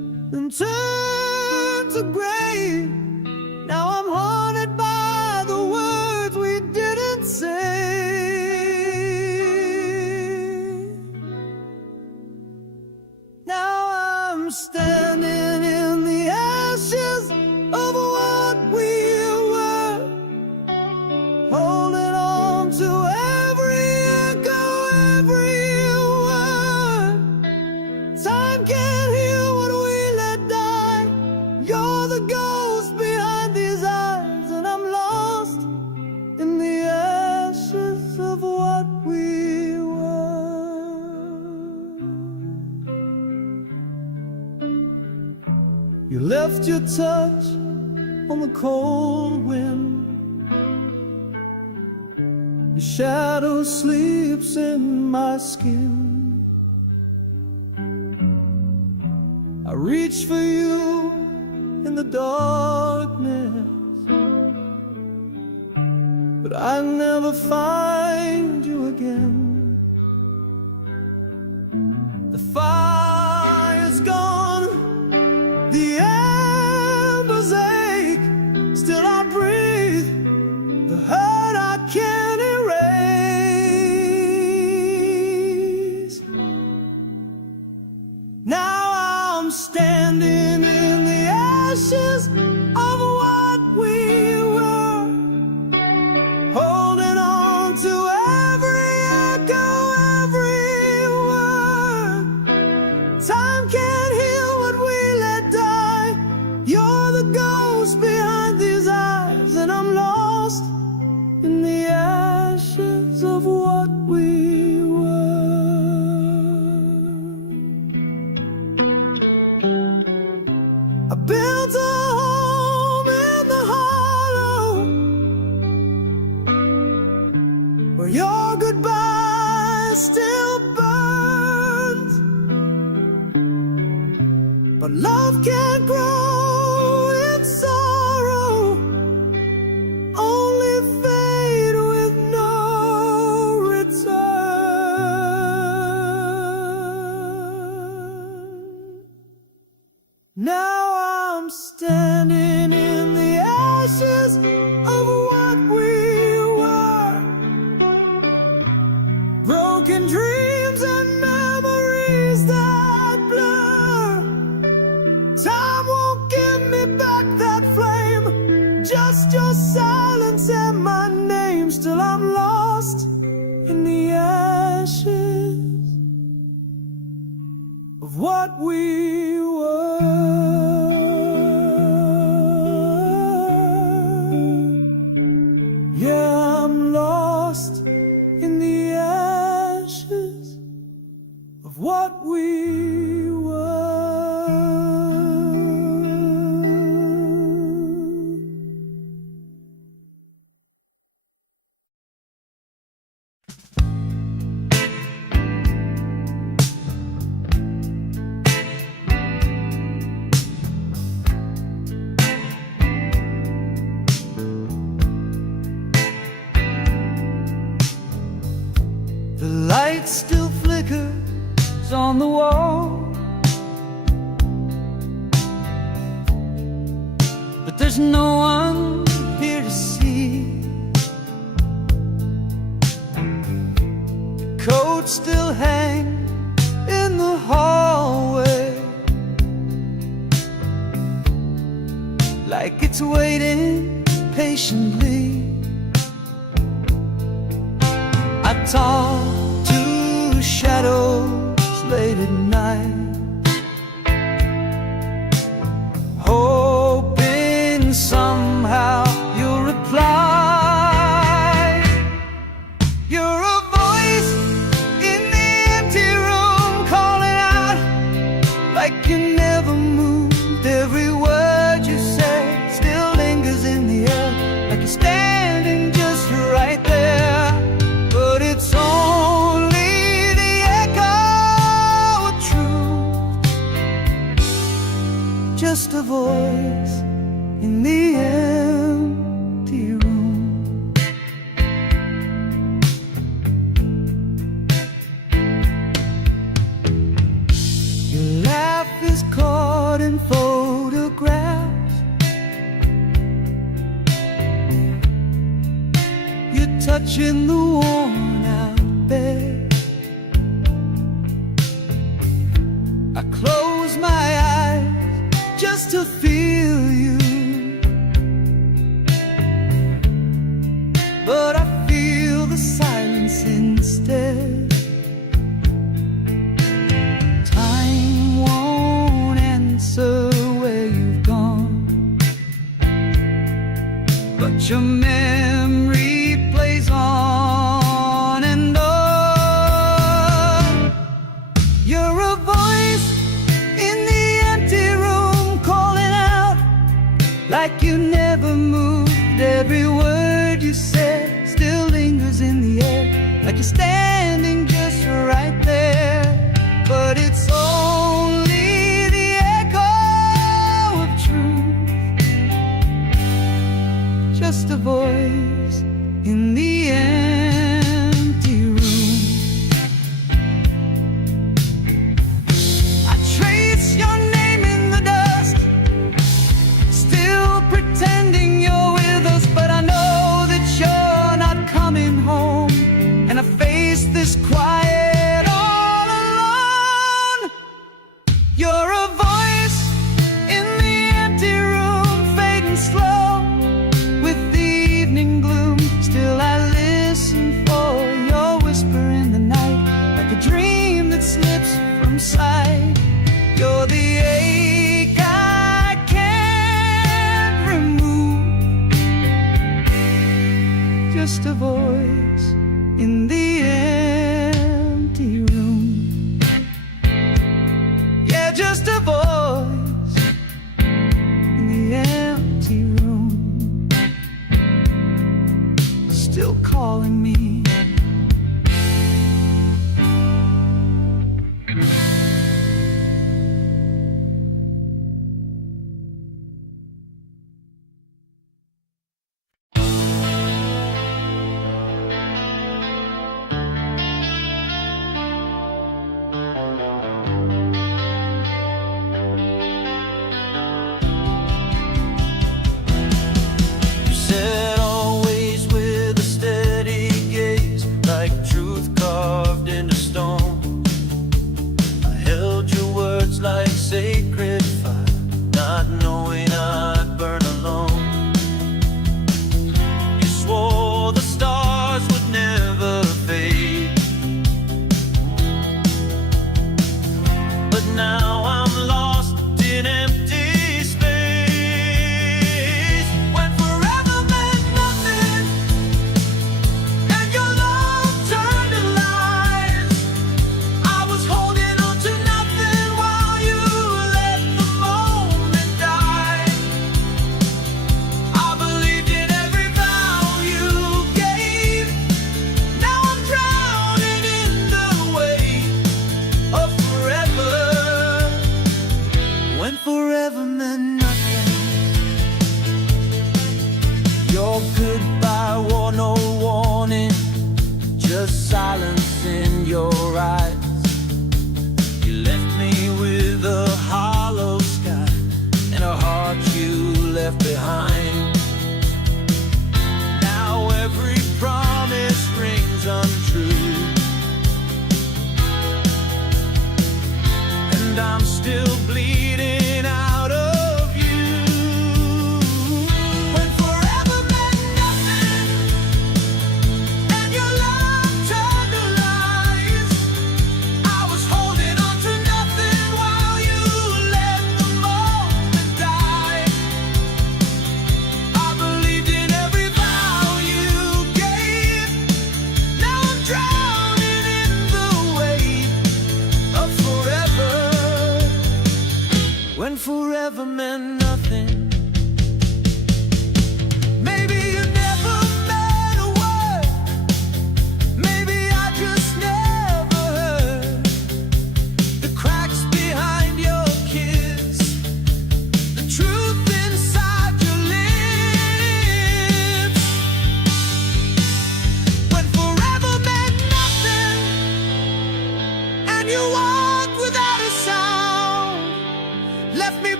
then turned to gray. Now I'm haunted by the words we didn't say. Now I'm standing in the ashes of what we were, holding on to every echo, every word. Time can't heal what we let die. You're the ghost behind these eyes, and I'm lost in the ashes of what we were. You left your touch on the cold wind. Your shadow sleeps in my skin. I reach for you in the darkness, but I never find you again. The fire's gone, the embers ache, still I breathe, the hurt I can't erase. Now I'm standing in the ashes of what we were, holding on to every echo, every word. Time can't heal what we let die. You're the ghost behind these eyes, and I'm lost in the ashes of what we were. I built a home in the hollow where your goodbye still burns, but love can't grow in sorrow, only fade with no return. Now I'm standing in the ashes of what we were, broken dreams and memories that blur. Time won't give me back that flame, just your silence and my name. Still I'm lost in the ashes of what we were. Yeah, I'm lost in the ashes of what we were. The light still flickers on the wall, but there's no one here to see. The coat still hangs in the hallway, like it's waiting patiently. I talk to shadows late at night, hoping somehow you'll reply. You're a voice in the empty room, calling out like you never moved. Every word you say still lingers in the air, like you're standing just right there. But it's only the echo of truth, just a voice in the empty room. Your laugh is caught caught in photographs. You're touching the worn out bed. I close my eyes just to feel you, but I feel the silence instead. Time won't answer where you've gone, but your memory plays on and on. You're a voice in the empty room, calling out like you never moved. Every word you said still lingers in the air, like you're standing just right there. But it's only the echo of truth, just a voice in the empty room. I trace your name in the dust, still pretending you're with us, but I know that you're not coming home. And I face this quiet all alone. You're a voice in the empty room, fading slow with the evening gloom. Still I listen for your whisper in the night, like a dream that slips from sight. You're the ache I can't remove, just a voice in the empty room. Yeah, just a voice in the empty room, still calling me. You said always with a steady gaze, like truth carved into stone. I held your words like sacred fire, not knowing I'd burn alone. You swore the stars would never fade, but now I'm lost in empty space. When forever meant nothing, and your love turned to lies, I was holding on to nothing while you let the moment die. I believed in every vow you gave. Now I'm drowning in the weight of forever. When forever meant nothing, your goodbye wore no warning, just silence in your eyes. You left me with a hollow sky and a heart you left behind. Now every promise rings untrue, and I'm still bleeding out of you. When forever meant nothing, and your love turned to lies, I was holding on to nothing while you let the moment die. I believed in every vow you gave. Now I'm drowning in the weight of forever. When forever meant nothing. Maybe you never meant a word, maybe I just never heard the cracks behind your kiss, the truth inside your lips. When forever meant nothing, and you walked without a sound, left me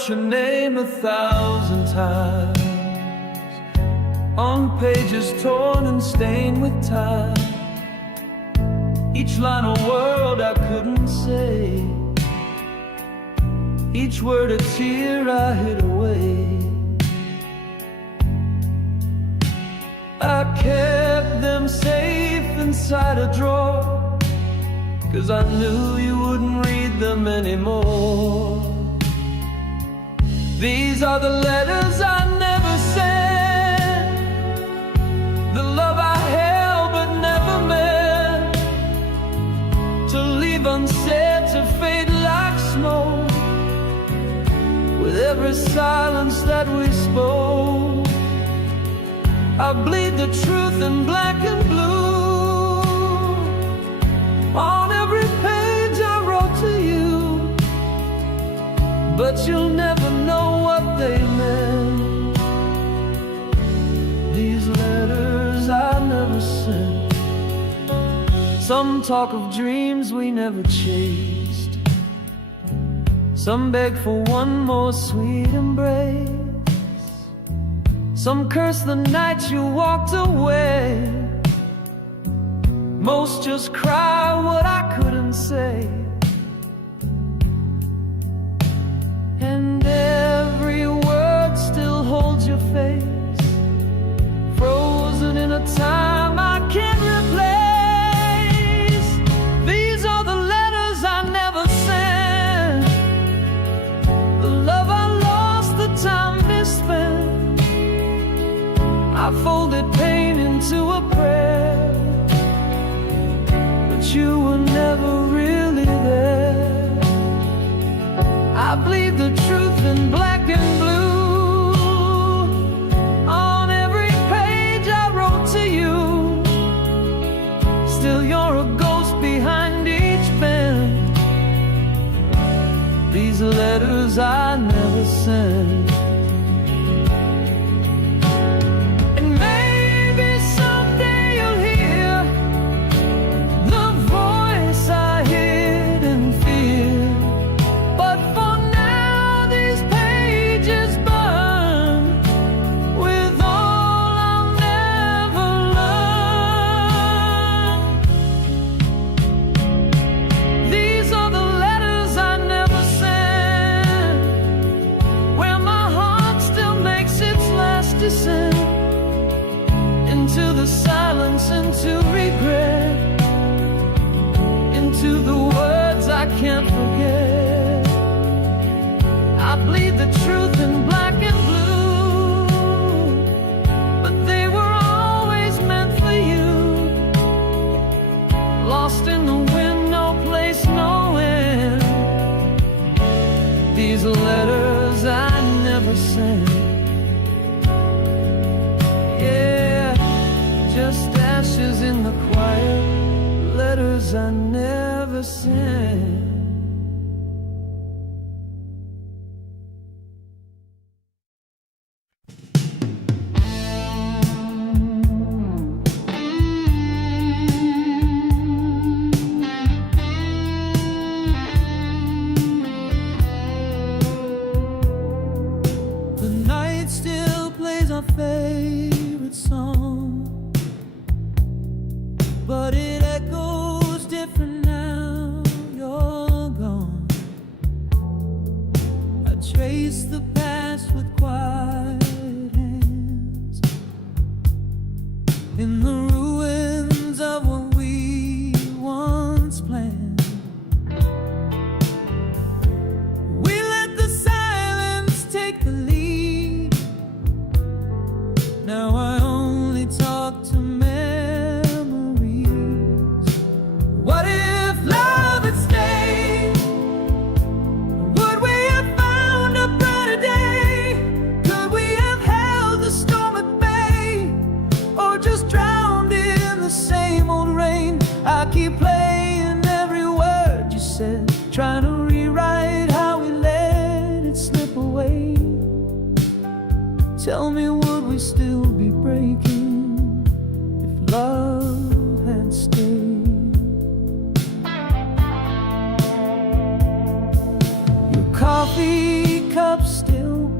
wrote your name 1,000 times on pages torn and stained with time. Each line a word I couldn't say, each word a tear I hid away. I kept them safe inside a drawer, 'cause I knew you wouldn't read them anymore. These are the letters I never sent, the love I held but never meant to leave unsaid, to fade like smoke with every silence that we spoke. I bleed the truth in black and blue on every page I wrote to you, but you'll never know what they meant. These letters I never sent. Some talk of dreams we never chased, some beg for one more sweet embrace, some curse the night you walked away. Most just cry what I couldn't say. And every word still holds your face, frozen in a time I can't replace. These are the letters I never sent, the love I lost, the time misspent. I folded pain into a prayer, but you were never really there. I bleed the truth in black and blue on every page I wrote to you. Still you're a ghost behind each pen. These letters I never sent. Into the silence, into regret, into the words I can't forget. I bleed the truth in black and blue, but they were always meant for you. Lost in the wind, no place, no end. These letters I never sent. Just ashes in the quiet, letters I never sent. The night still plays our favorite song, but it echoes different now you're gone. I trace the past with quiet hands in the ruins of what we once planned. We let the silence take the lead. Now I only talk to trying to rewrite how we let it slip away. Tell me, would we still be breaking if love had stayed? Your coffee cups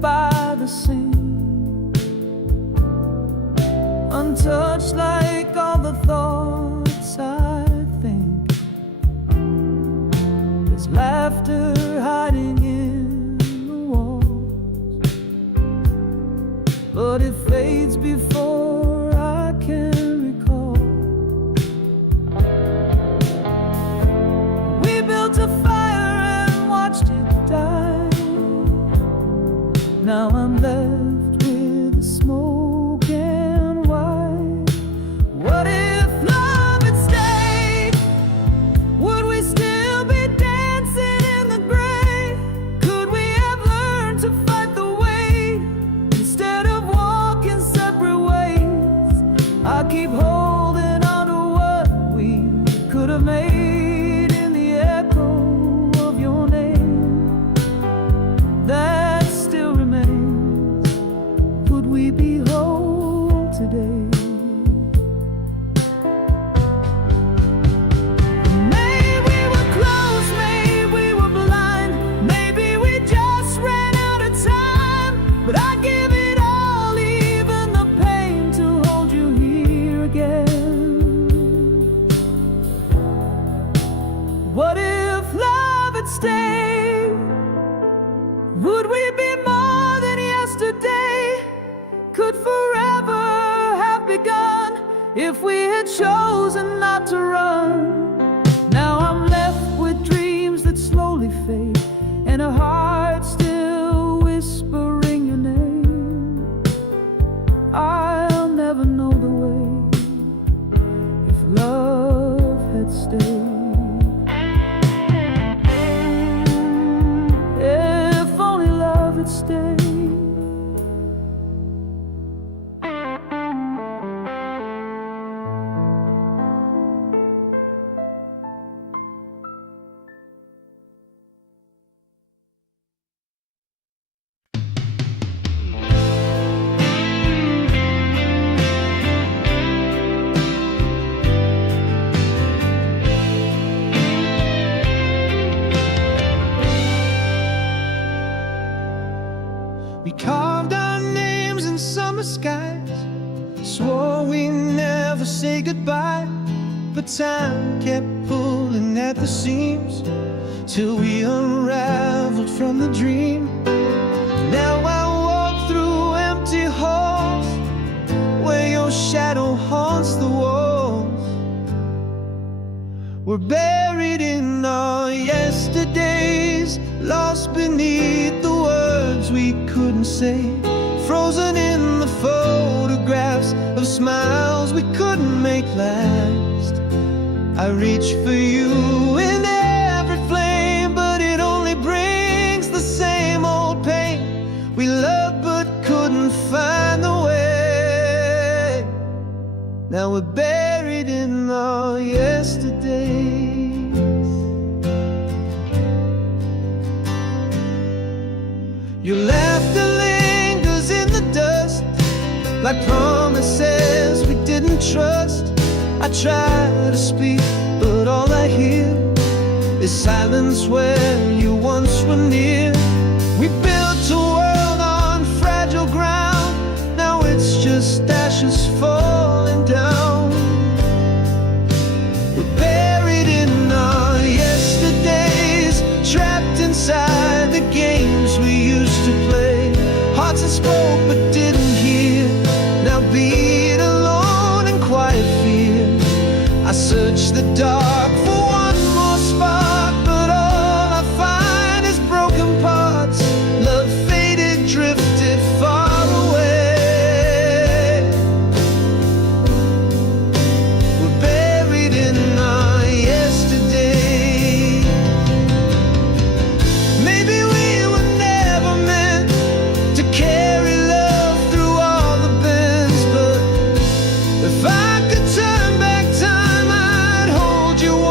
by the sea, untouched like all the thoughts I think. There's laughter hiding in the walls, but it fades before I can recall. We built a fire and watched it die. Now I'm left with the smoke and why. What if love had stayed? Would we still be dancing in the gray? Could we have learned to fight the weight instead of walking separate ways? I keep holding on to what we could have made in the echo of your name that still remains. Would we be whole today? Maybe we were close, maybe we were blind, maybe we just ran out of time. But I give it all, even the pain, to hold you here again. What if love had stayed? Would we be more than yesterday? Could forever have begun if we had chosen not to run? Now I'm left with dreams that slowly fade and a heart still whispering your name. I'll never know the way if love had stayed. If only love had stayed. We carved our names in summer skies, swore we never say goodbye, but time kept pulling at the seams till we unraveled from the dream. Now I walk through empty halls where your shadow haunts the walls. We're buried in our yesterdays, lost beneath the words we couldn't say, frozen in the photographs of smiles we couldn't make last. I reach for you in every flame, but it only brings the same old pain. We loved but couldn't find the way. Now we're buried in our yesterdays. Your laughter lingers in the dust, like promises we didn't trust. I try to speak, but all I hear is silence where you once were near. We built a world on fragile ground, now it's just ashes falling down. We're buried in our yesterdays, trapped inside the games we used to play. Hearts that spoke but didn't hear, now beat alone in quiet fear. I search the dark for one more spark, but all I find is broken parts. Love faded, drifted far away. We're buried in our yesterday. Maybe we were never meant to carry love through all the bends, but if I could turn back time, I'd hold you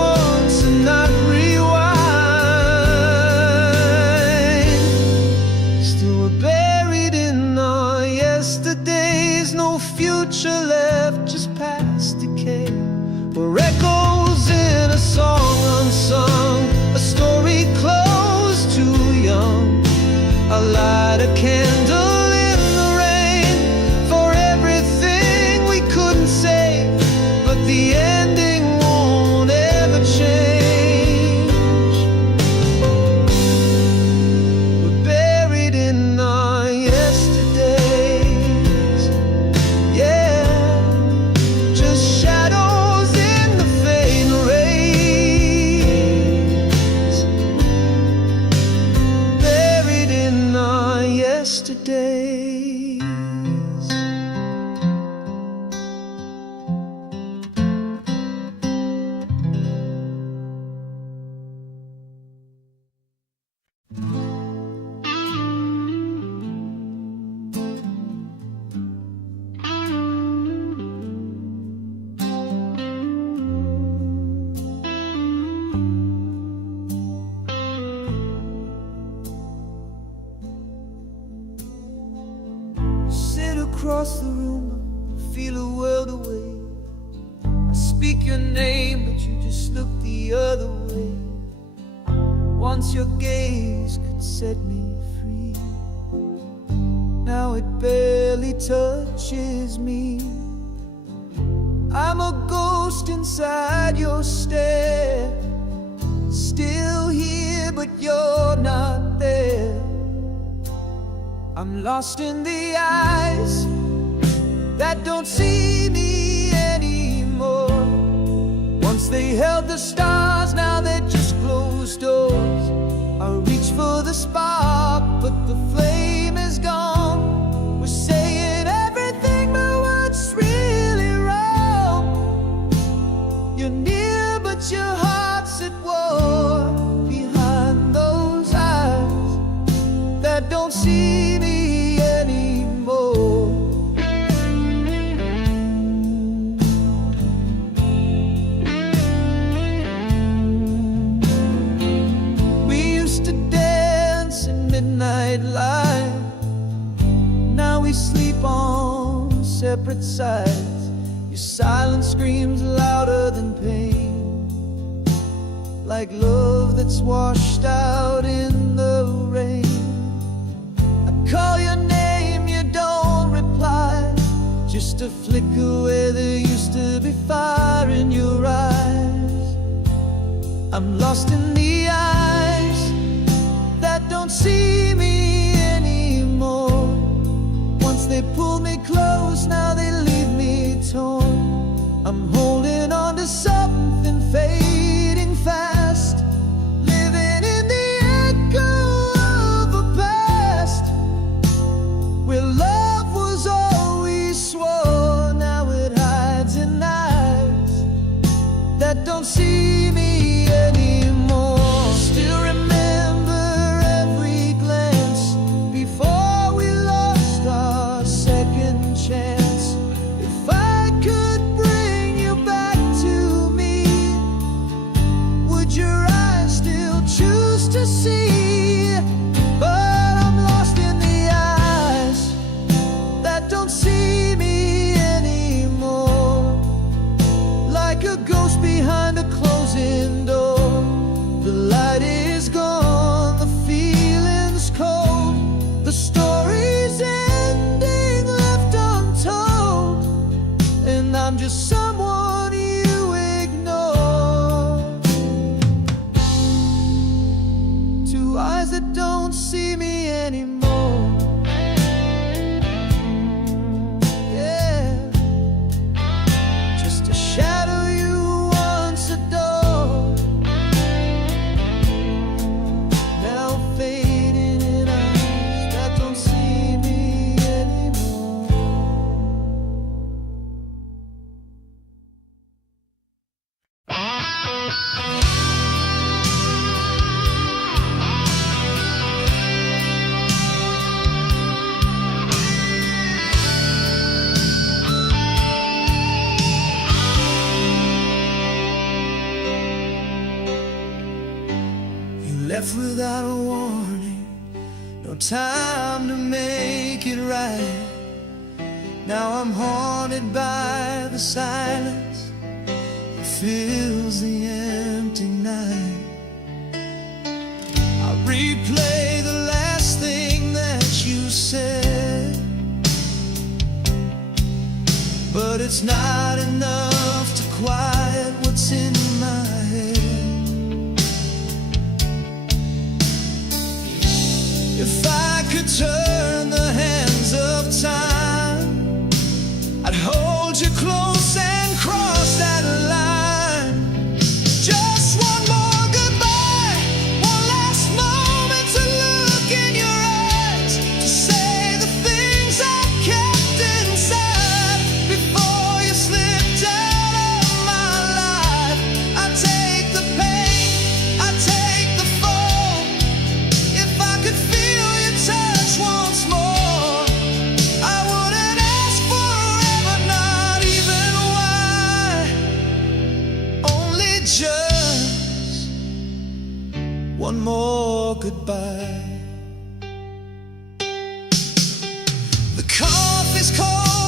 across the room, I feel a world away. I speak your name, but you just look the other way. Once your gaze could set me free, now it barely touches me. I'm a ghost inside your stare, still here but you're not there. I'm lost in the eyes that don't see me anymore. Once they held the stars, now they're just closed doors. I reach for the spark, but the flame is gone. We're saying everything, but what's really wrong? You're near, but your heart's at war. Behind those eyes that don't see me anymore. Midnight light, now we sleep on separate sides. Your silence screams louder than pain, like love that's washed out in the rain. I call your name, you don't reply, just a flicker where there used to be fire in your eyes. I'm lost in the eyes that don't see me anymore. Once they pull me close, now they leave me torn. I'm holding on to something fading fast, living in the echo of a past where love was all we swore. Now it hides in eyes that don't see me anymore. Still remember before we lost our second chance. If I could bring you back to me, would your eyes still choose to see? But I'm lost in the eyes that don't see me anymore, like a ghost behind a closing door. The light is gone, the feeling's cold, the story's ending left untold, and I'm just someone you ignore. Two eyes that don't see me anymore. Yeah, just a shadow you once adored, now fading in eyes that don't see me anymore. You left without a warning, no time to make it right. Now I'm haunted by the silence that fills the empty night. I replay the last thing that you said, but it's not enough to quiet what's in my head. If I could turn the hands of time, I'd hold you close and cross that line. Just one more goodbye, one last moment to look in your eyes, to say the things I kept inside before you slipped out of my life. I take the pain, I take the fall. If I could feel your touch once more, I wouldn't ask forever, not even why. Only just one more goodbye. The coffee's cold.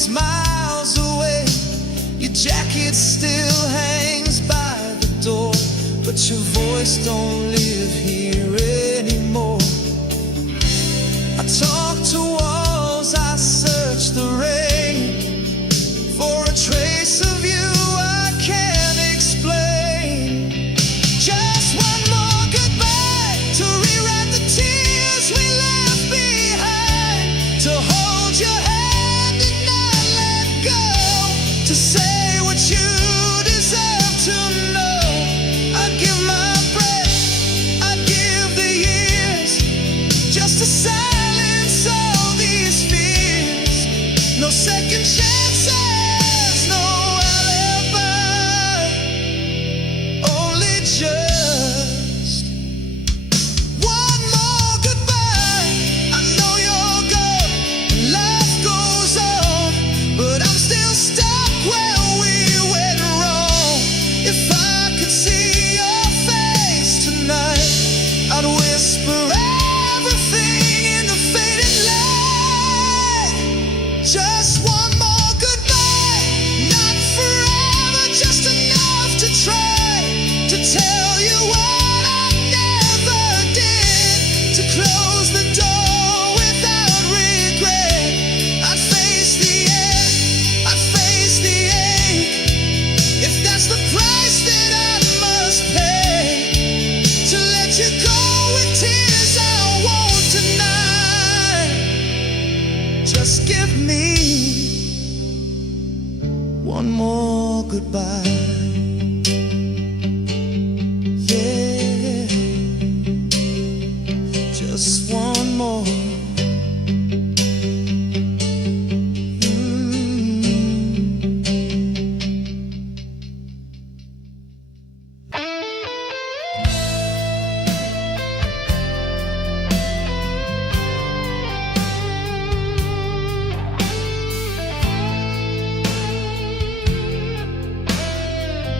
is miles away. Your jacket still hangs by the door, but your voice don't live here anymore. I talk to walls, I search the rain for a trace of you I can't explain. Just one more goodbye to rewrite the tears we left behind, to hold your hand and not let go, to say what you deserve to know. I'd give my breath, I'd give the years, just to silence all these fears. No second chances, no alibi, only just one more goodbye. I know you're gone and life goes on, but I'm still stuck where we went wrong. If I could see your face tonight, I'd whisper everything in the faded light. Just one more goodbye, not forever, just enough to try to tell you what I never did, to close the door without regret. I'd face the end, I'd face the ache, if that's the price that I must pay, to let you go with tears I won't deny. Just give me one more goodbye. Yeah, just one more.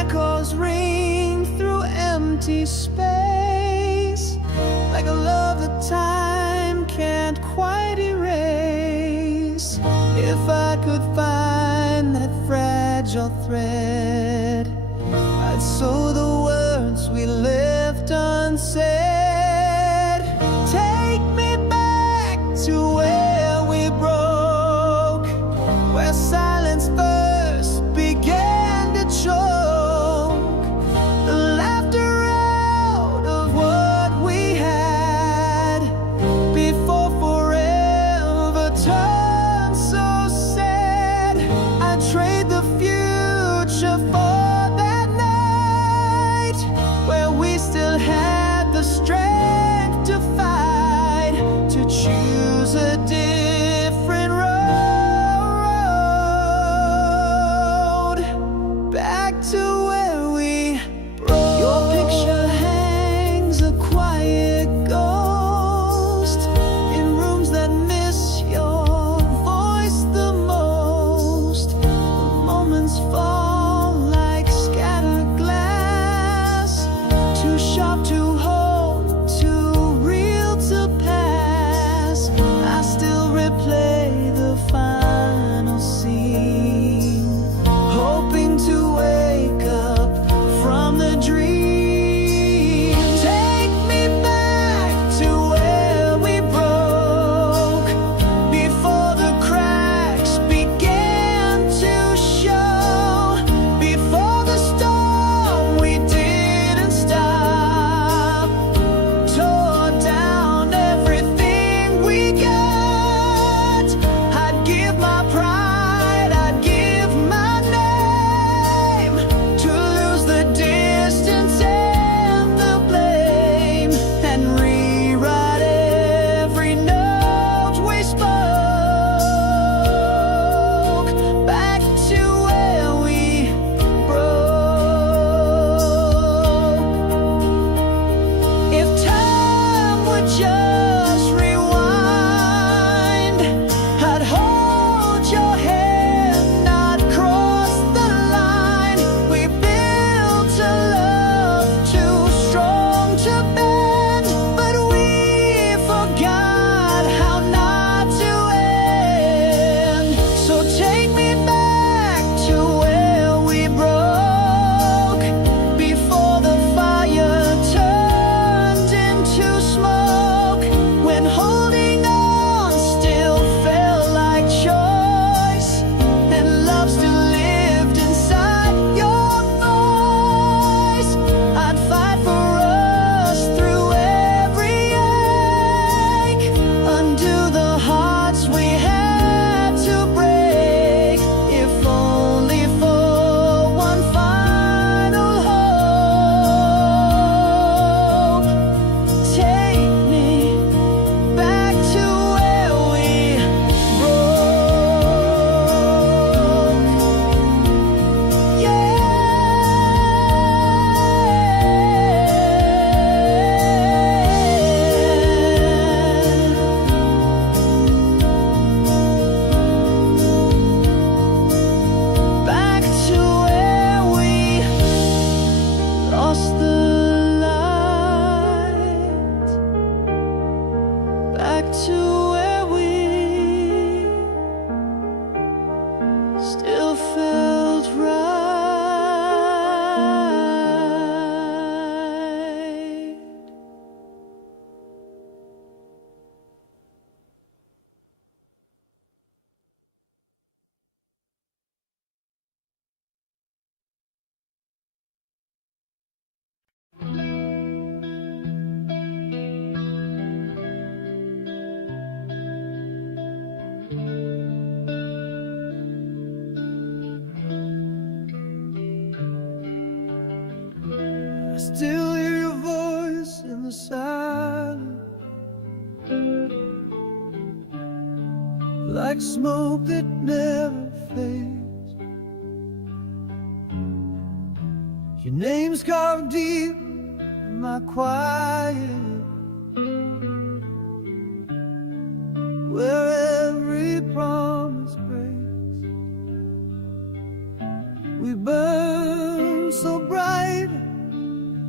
echoes ring through empty space, like a love that time can't quite erase. If I could find that fragile thread, I'd sew the words we left unsaid. Take me back to where we broke, where silence first began to choke the laughter out of what we had before forever turned so sad. I'd trade the future for that night where we still had the strength to fight, to choose a different road, back to where we broke. Your picture hangs a quiet ghost in rooms that miss your voice the most. The moments fall like scattered glass, too sharp to hold, too real to pass. I still replay the final scene, hoping to wake up from the dream. Take me back to where we broke, before the cracks began to show, before the storm we didn't stop tore down everything we got. I'd give my pride, I'd give my name, to lose the distance and the blame, and rewrite every note we spoke, back to where we broke. If time would just rewind, I'd hold your hand, not cross the line. We built a love too strong to bend, but we forgot how not to end. So take me back to where we broke, before the fire turned into smoke, when holding on still felt like choice, and love still lived inside your voice. I'd fight for us through every ache, undo the hearts we had to break, if only for one final hope. Take me back to where we broke. Yeah. Back to where we lost the light, back to where we still felt right. I still hear your voice in the silence, like smoke that never fades. Your name's carved deep in my quiet, where every promise breaks. We burn so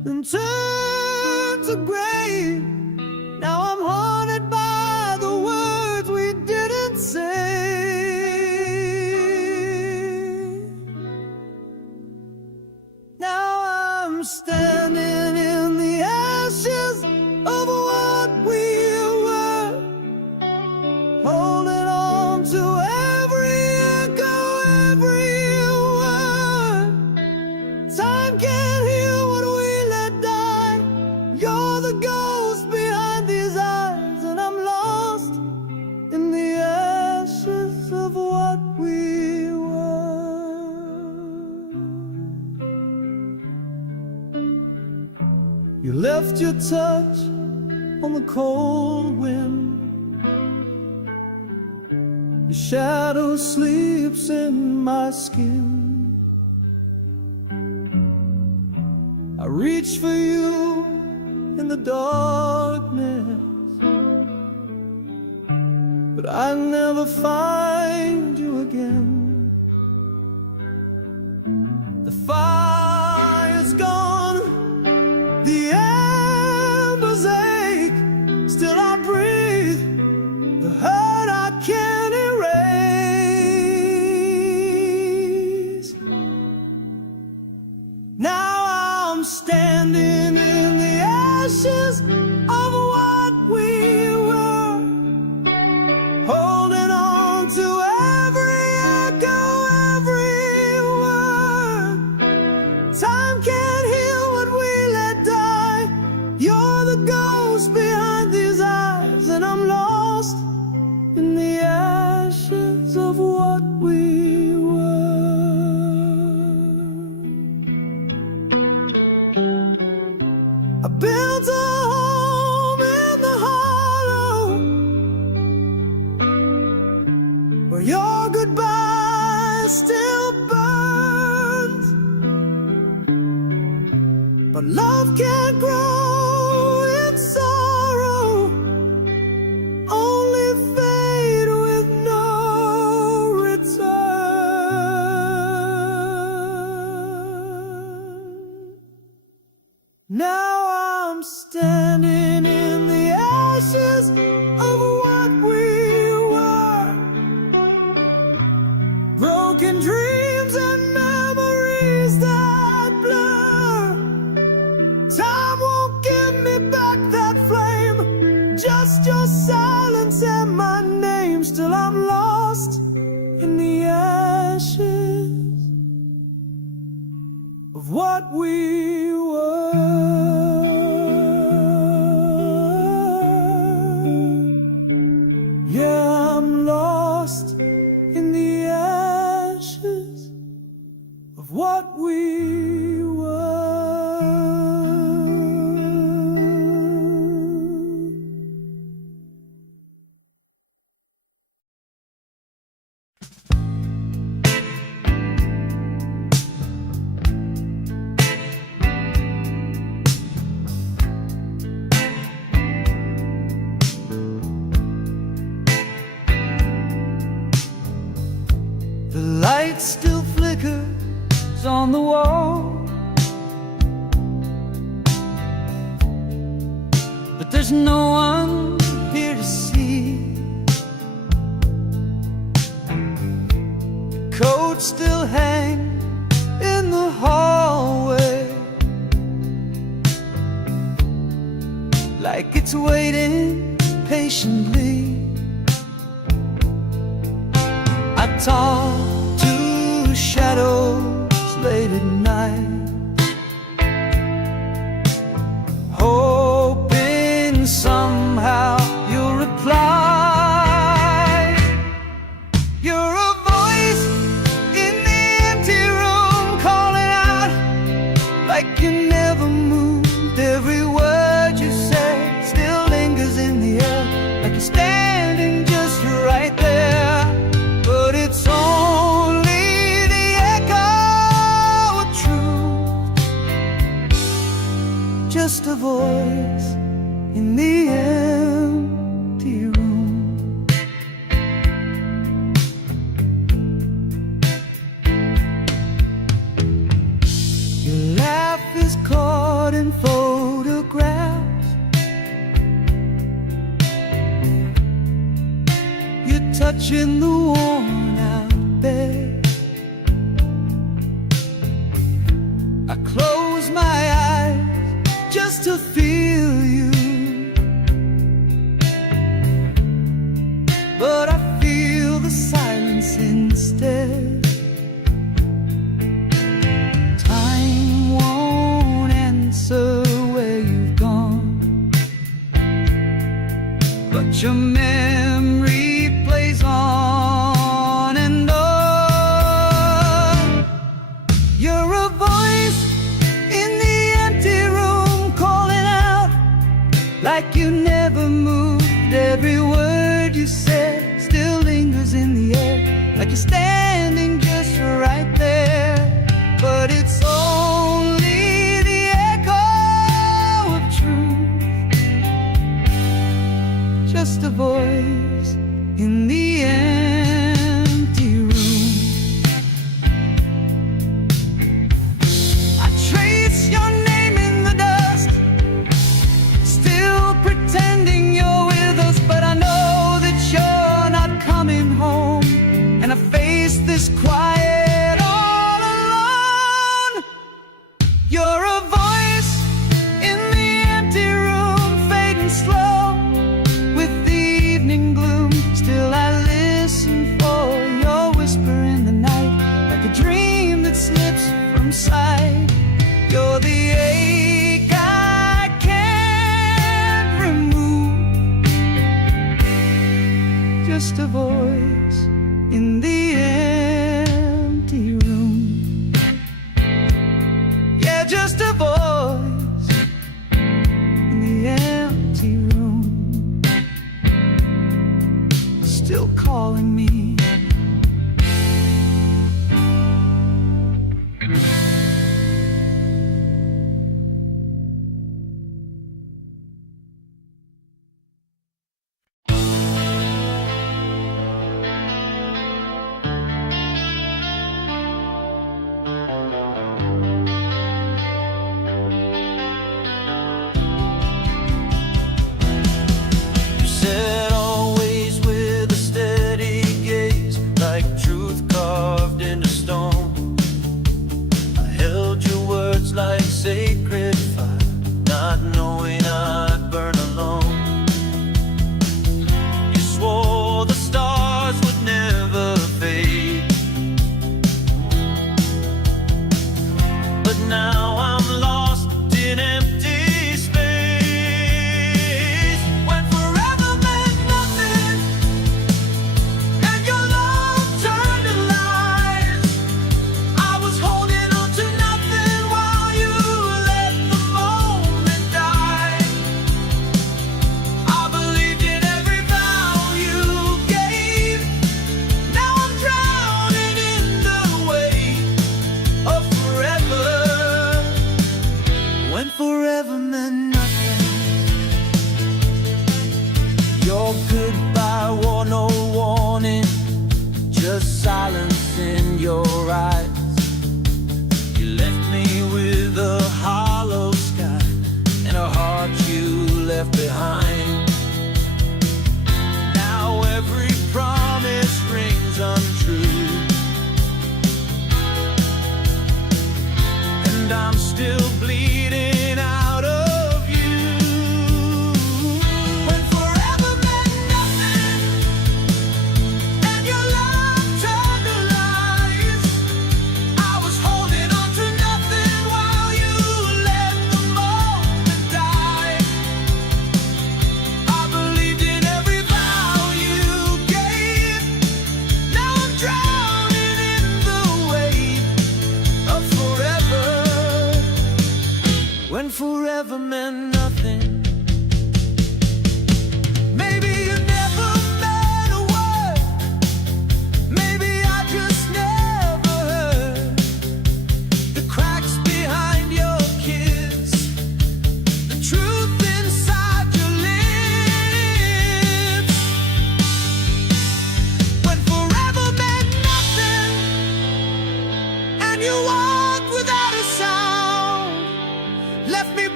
and turned to gray. Now I'm haunted by the words we didn't say. Now I'm standing in the ashes of what we were, holding on to every echo, every word. Time can't heal what we let die. You're the ghost behind these eyes, and I'm lost in the ashes of what we were. You left your touch on the cold wind. Your shadow sleeps in my skin. I reach for you in the darkness, but I never find you again. The fire's gone, the embers ache. Still I breathe, the hurt I can't erase. Now I'm standing in the ashes of what we were, holding on to every echo, every word. Time can't heal what we let die. You're the ghost behind these eyes, and I'm lost in the ashes of what we were. I built a home in the hollow where your goodbye still burns, but love can't grow in sorrow, only fade with no return. Now I'm standing in the ashes of what we were, broken dreams and memories that blur. Time won't give me back that flame, just your silence and my name. Still I'm lost in the ashes of what we were. Yeah, I'm lost in the ashes of what we were. The light still flickers on the wall, but there's no one here to see. The coat still hangs in the hallway, like it's waiting patiently. I talk to shadows late at night, hoping somehow you'll reply. You're a voice in the empty room, calling out like you never moved. Every word you say still lingers in the air, like you're standing just right there. But it's only the echo of truth, just a voice in the empty room. Your laugh is caught caught in photographs. You're touching the worn out bed. I close my eyes just to feel you, but I feel the silence instead. Where you've gone, but your memory plays on and on. You're a voice in the empty room, calling out like you never moved. Every word you said still lingers in the air, like you're standing just right there. But it's only just a voice in the empty room. I trace your name in the dust, still pretending you're with us, but I know that you're not coming home. And I face this quiet all alone. You're a voice in the empty room, fading slow. Still I listen for your whisper in the night, like a dream that slips from sight. You're the ache I can't remove, just a voice in the empty room. Yeah, just a voice in the empty room, still calling me. You said always with a steady gaze, like truth carved into stone. I held your words like sacred fire, not knowing I'd burn alone. You swore the stars would never fade, but now I'm lost in empty space. When forever meant nothing and your love turned to lies, I was holding on to nothing while you let the moment die. I believed in every vow you gave. Now I'm drowning in the weight of forever. When forever meant nothing, your goodbye wore no warning, just silence in your eyes. You left me with a hollow sky and a heart you left behind. Now every promise rings untrue, and I'm still bleeding out of you. When forever meant nothing and your love turned to lies, I was holding on to nothing while you let the moment die. I believed in every vow you gave. Now I'm drowning in the weight of forever. When forever meant nothing. Maybe you never meant a word. Maybe I just never heard the cracks behind your kiss, the truth inside your lips. When forever meant nothing and you walked without a sound, left me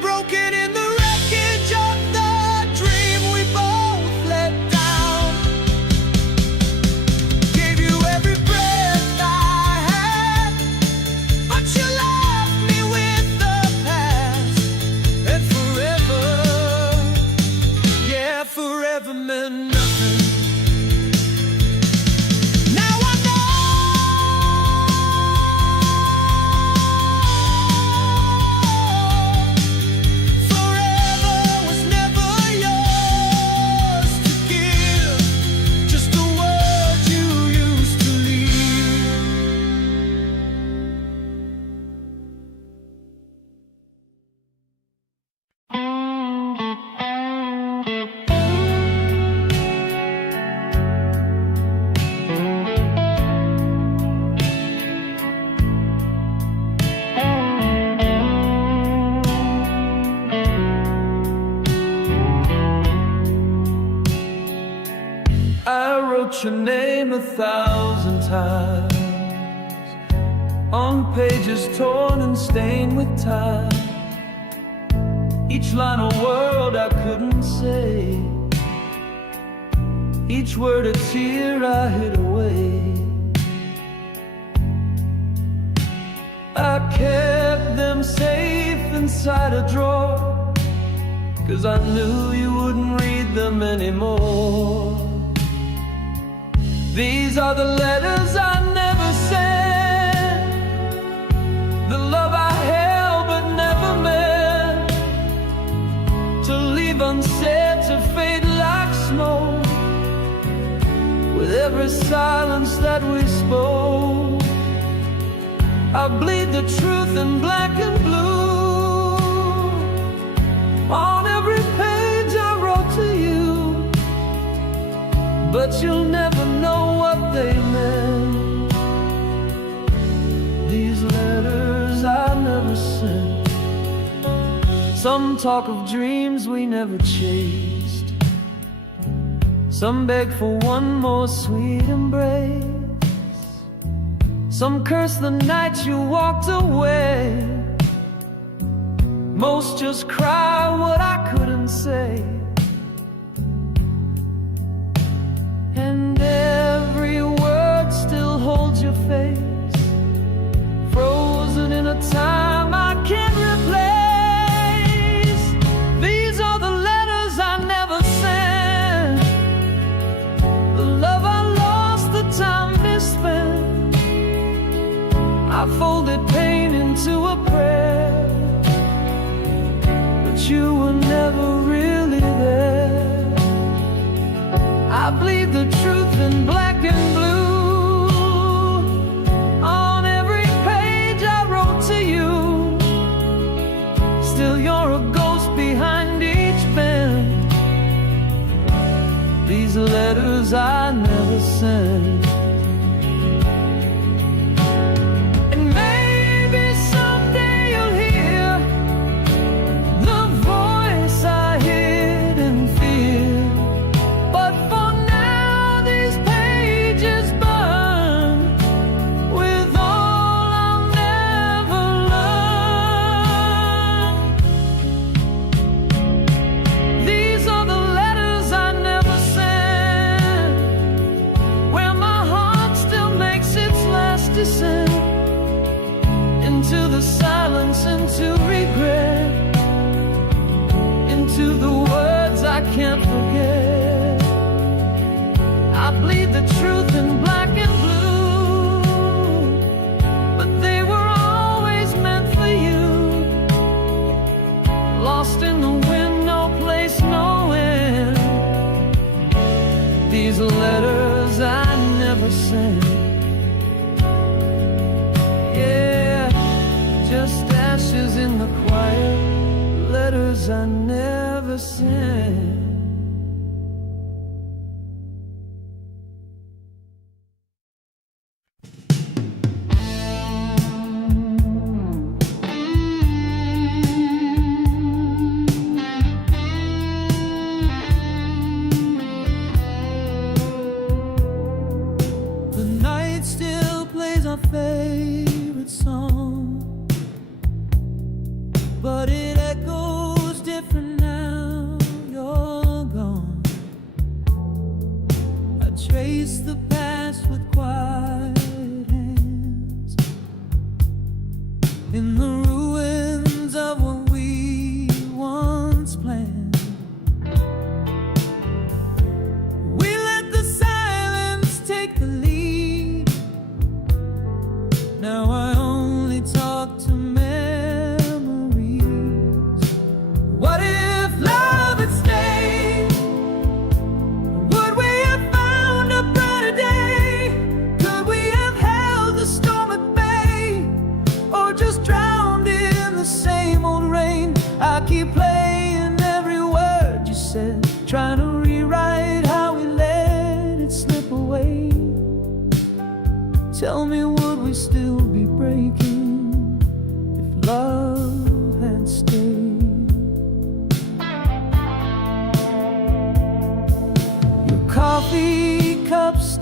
wrote your name 1,000 times on pages torn and stained with time. Each line a word I couldn't say, each word a tear I hid away. I kept them safe inside a drawer, 'cause I knew you wouldn't read them anymore. These are the letters I never sent, the love I held but never meant to leave unsaid, to fade like smoke with every silence that we spoke. I bleed the truth in black and blue on every page I wrote to you, but you'll never know what they meant. These letters I never sent. Some talk of dreams we never chased, some beg for one more sweet embrace, some curse the night you walked away. Most just cry what I couldn't say. And every word still holds your face, frozen in a time I can't replace. These are the letters I never sent, the love I lost, the time misspent. I folded pain into a prayer, but you were never really there. I bleed the truth in black and blue on every page I wrote to you. Still you're a ghost behind each pen. These letters I never sent. Into the silence, into regret, into the words I can't forget. I bleed the truth in black and blue, but they were always meant for you. Lost in the wind, no place, no end. These letters I never sent. Just ashes in the quiet, letters I never sent. The night still plays our favorite song, but it echoes different now you're gone. I trace the past with quiet hands in the ruins of what we once planned. We let the silence take the lead. Now I only talk to trying to rewrite how we let it slip away. Tell me, would we still be breaking if love had stayed? Your coffee cups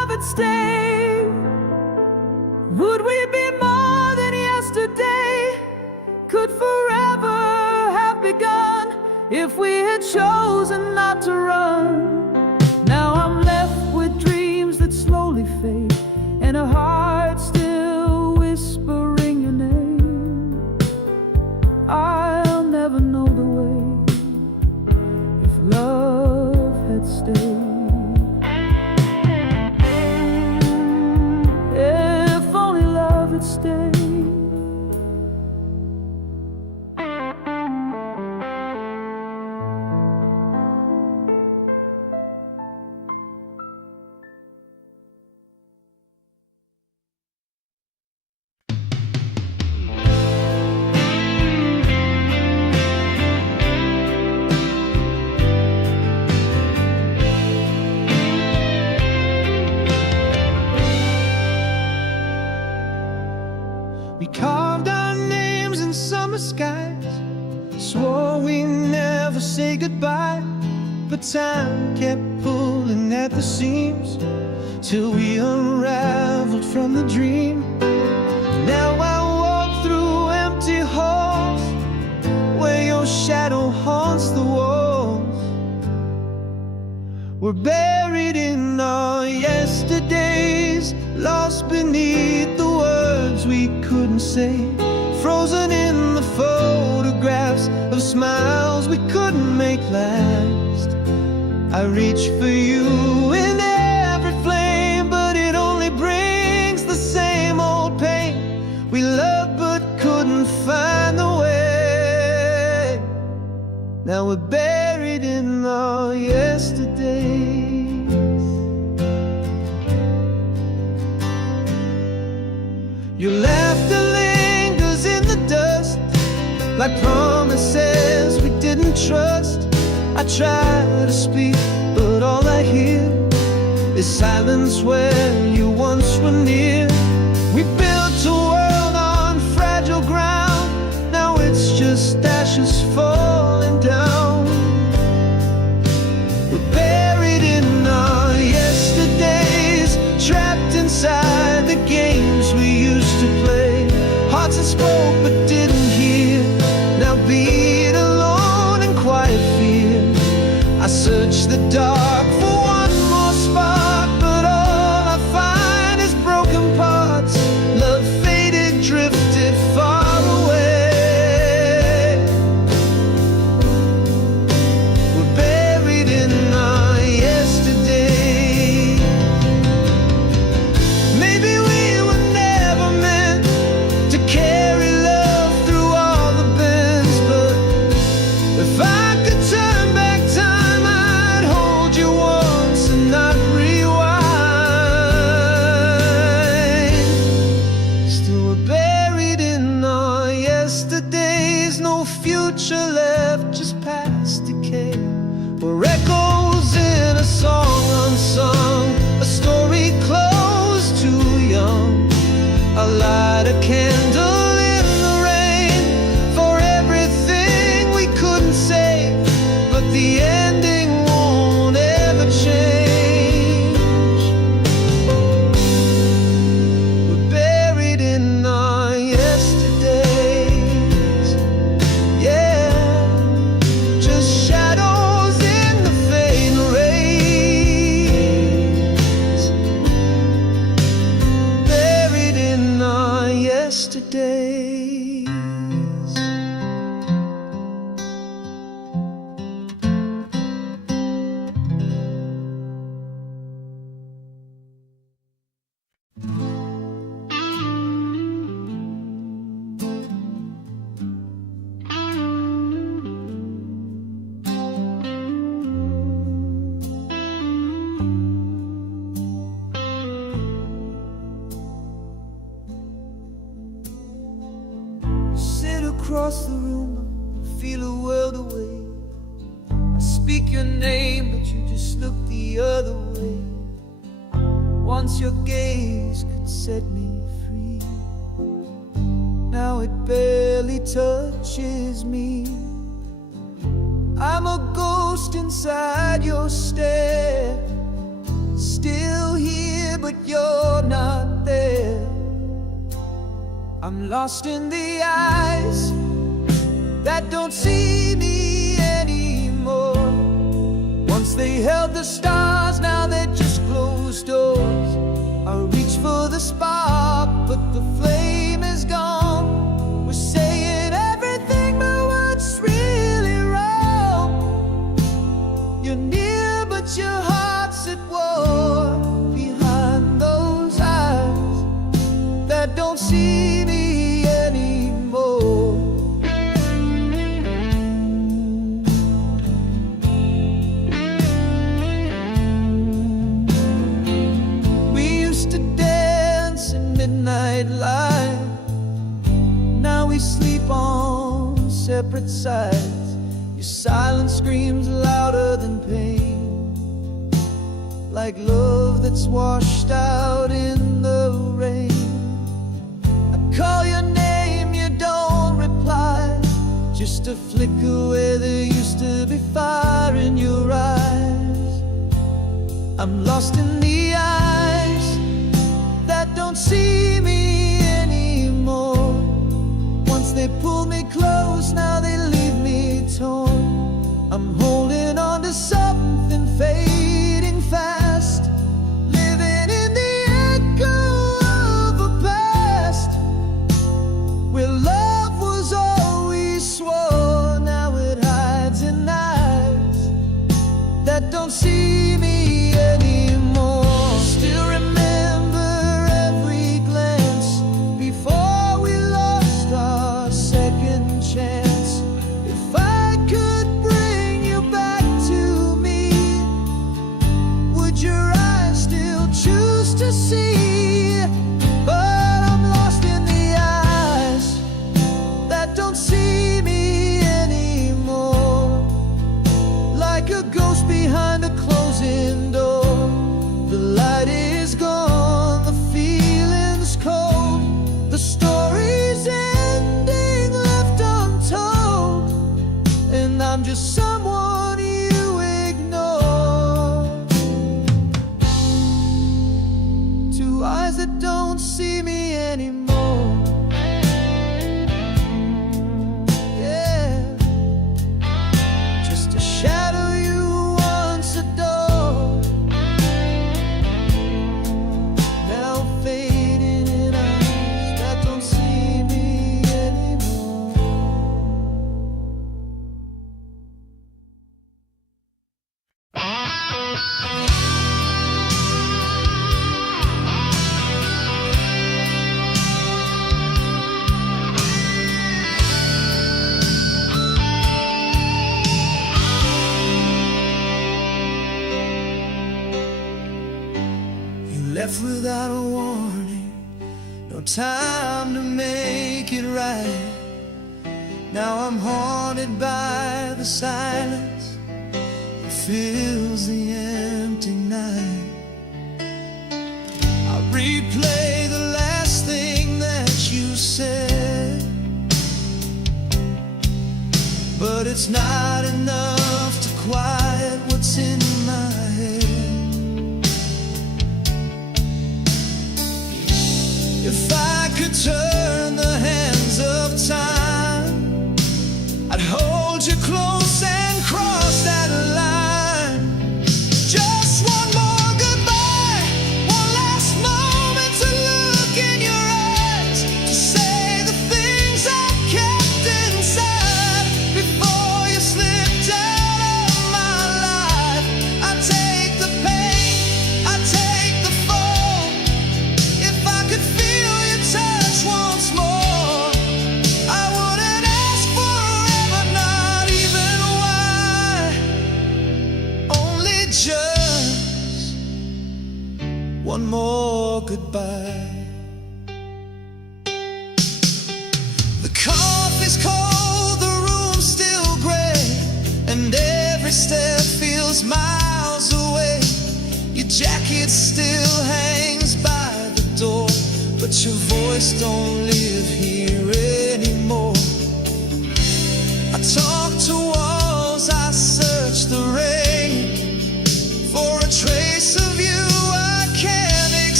stay? Would we be more than yesterday? Could forever have begun if we had chosen not to run? Now I'm left with dreams that slowly fade, and a heart still whispering your name. I'll never know the way if love had stayed. If only love had stayed. We carved our names in summer skies, swore we never say goodbye, but time kept pulling at the seams till we unraveled from the dream. Now I walk through empty halls where your shadow haunts the walls. We're buried in our yesterdays, lost beneath the words we couldn't say, frozen in the photographs of smiles we couldn't make last. I reach for you in every flame, but it only brings the same old pain. We loved but couldn't find the way. Now we're buried in our yesterdays. Your laughter lingers in the dust, like promises we didn't trust. I try to speak, but all I hear is silence where you once were near. We built a world on fragile ground, now it's just ashes falling down. We're buried in our yesterdays, trapped inside the games we used to play. Hearts that spoke but didn't hear, now beat alone in quiet fear. I search the dark for one more spark, but all I find is broken parts. Love faded, drifted far away. We're buried in our yesterday. Maybe we were never meant to carry love through all the bends, but if I could turn back time, I'd hold you once and not rewind. Still we're buried in our yesterdays, no future left, just past decay. We're echoes in a song unsung, a story closed too young. I light a candle in the rain for everything we couldn't say, but the ending won't ever change. We're buried in our yesterdays, yeah, just shadows in the fading rays. Buried in our yesterdays. Sit across the room, feel a world away. I speak your name, but you just look the other way. Once your gaze could set me free, now it barely touches me. I'm a ghost inside your stare, still here here, but you're not there. I'm lost in the eyes that don't see me anymore. Once they held the stars, now they're just closed doors. I reach for the spark, but the flame is gone. We're saying everything, but what's really wrong? You're near, but your heart's at war. Behind those eyes that don't see me anymore. Midnight light. Now we sleep on separate sides. Your silence screams louder than pain, like love that's washed out in the rain. I call your name, you don't reply. Just a flicker where there used to be fire in your eyes. I'm lost in the eyes that don't see me anymore. Once they pulled me close, now they leave me torn. I'm holding on to something fading fast, living in the echo of a past where love was all we swore. Now it hides in eyes that don't see me anymore. Still remember to see, but I'm lost in the eyes that don't see me anymore. Like a ghost behind a closing door. The light is gone, the feeling's cold, the story's ending left untold, and I'm just someone you ignore. Eyes that don't see me anymore. Yeah, just a shadow you once adored, now fading in eyes that don't see me anymore. Left without a warning, no time to make it right. Now I'm haunted by the silence that fills the empty night. I replay the last thing that you said, but it's not enough to quiet what's in my head. If I could turn the hands of time, I'd hold you close and cross that line. Just one more goodbye, one last moment to look in your eyes, to say the things I kept inside before you slipped out of my life. I take the pain, I take the fall. If I could feel your touch once more, I wouldn't ask forever, not even why. Only just one more goodbye. The coffee's cold, the room's still gray, and every step feels miles away. Your jacket still hangs by the door, but your voice don't live here anymore. I talk to walls, I search the rain for a trace of you I can't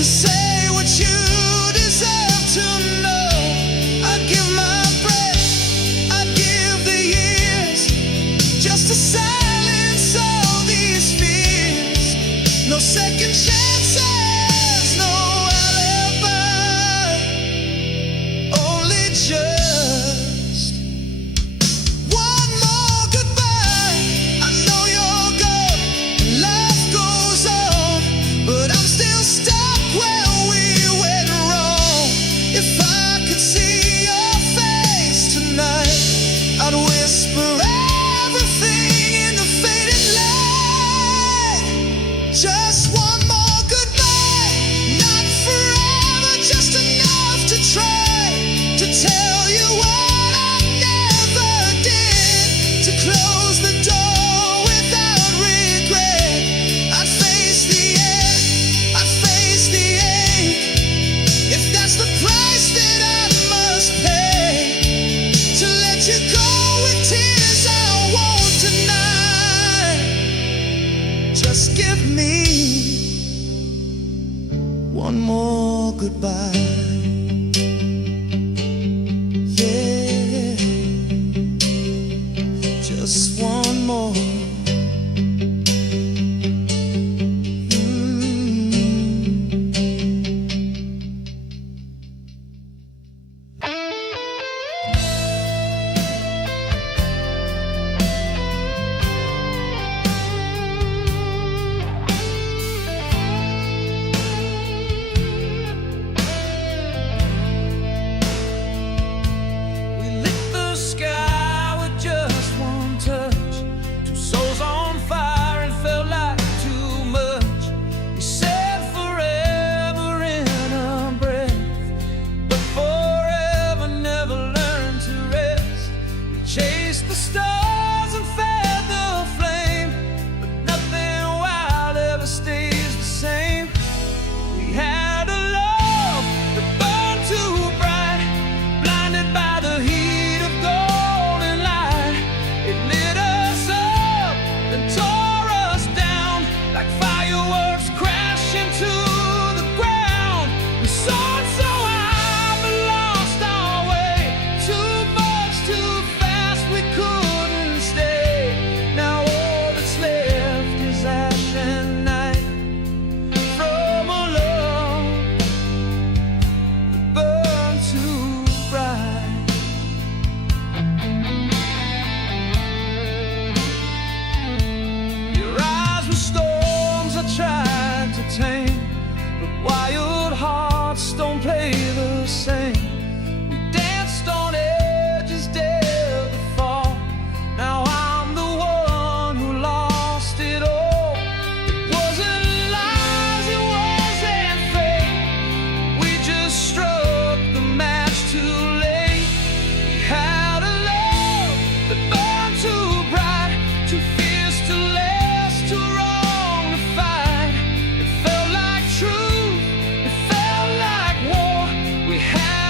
to say what you deserve to know. I'd give my breath, I'd give the years, just to silence all these fears. No second chances, no alibi, only just one more goodbye. I know you're gone, and life goes on, but I'm still stuck where we went wrong. If I could see your face tonight, I'd whisper everything in the faded light. Just one more goodbye, not forever, just enough to try to tell you what I never did, to close the door without regret. I'd face the end, I'd face the ache, if that's the price that I must pay, to let you go with tears I won't deny. Just give me one more goodbye. Yeah, just one more. We lit the sky with just one touch, two souls on fire, it felt like too much. We said forever in a breath, but forever never learned to rest. We chased the stars and fed the flame, but nothing wild ever stays the same. We had a love that burned too bright, blinded by the heat of golden light. It lit us up and tore us down like fireworks crashing to the ground. We soared so high but lost our way, too much too fast, we couldn't stay. Now all that's left is ash and night from a love that burned too bright. Your eyes were storms I tried to tame, but wild hearts don't play the same. We danced on edges, dared to fall. Now I'm the one who lost it all. It wasn't lies, it wasn't fate. We just struck the match too late. We had a love that burned too bright, too fierce to last, too wrong to fight. It felt like truth, it felt like war. We had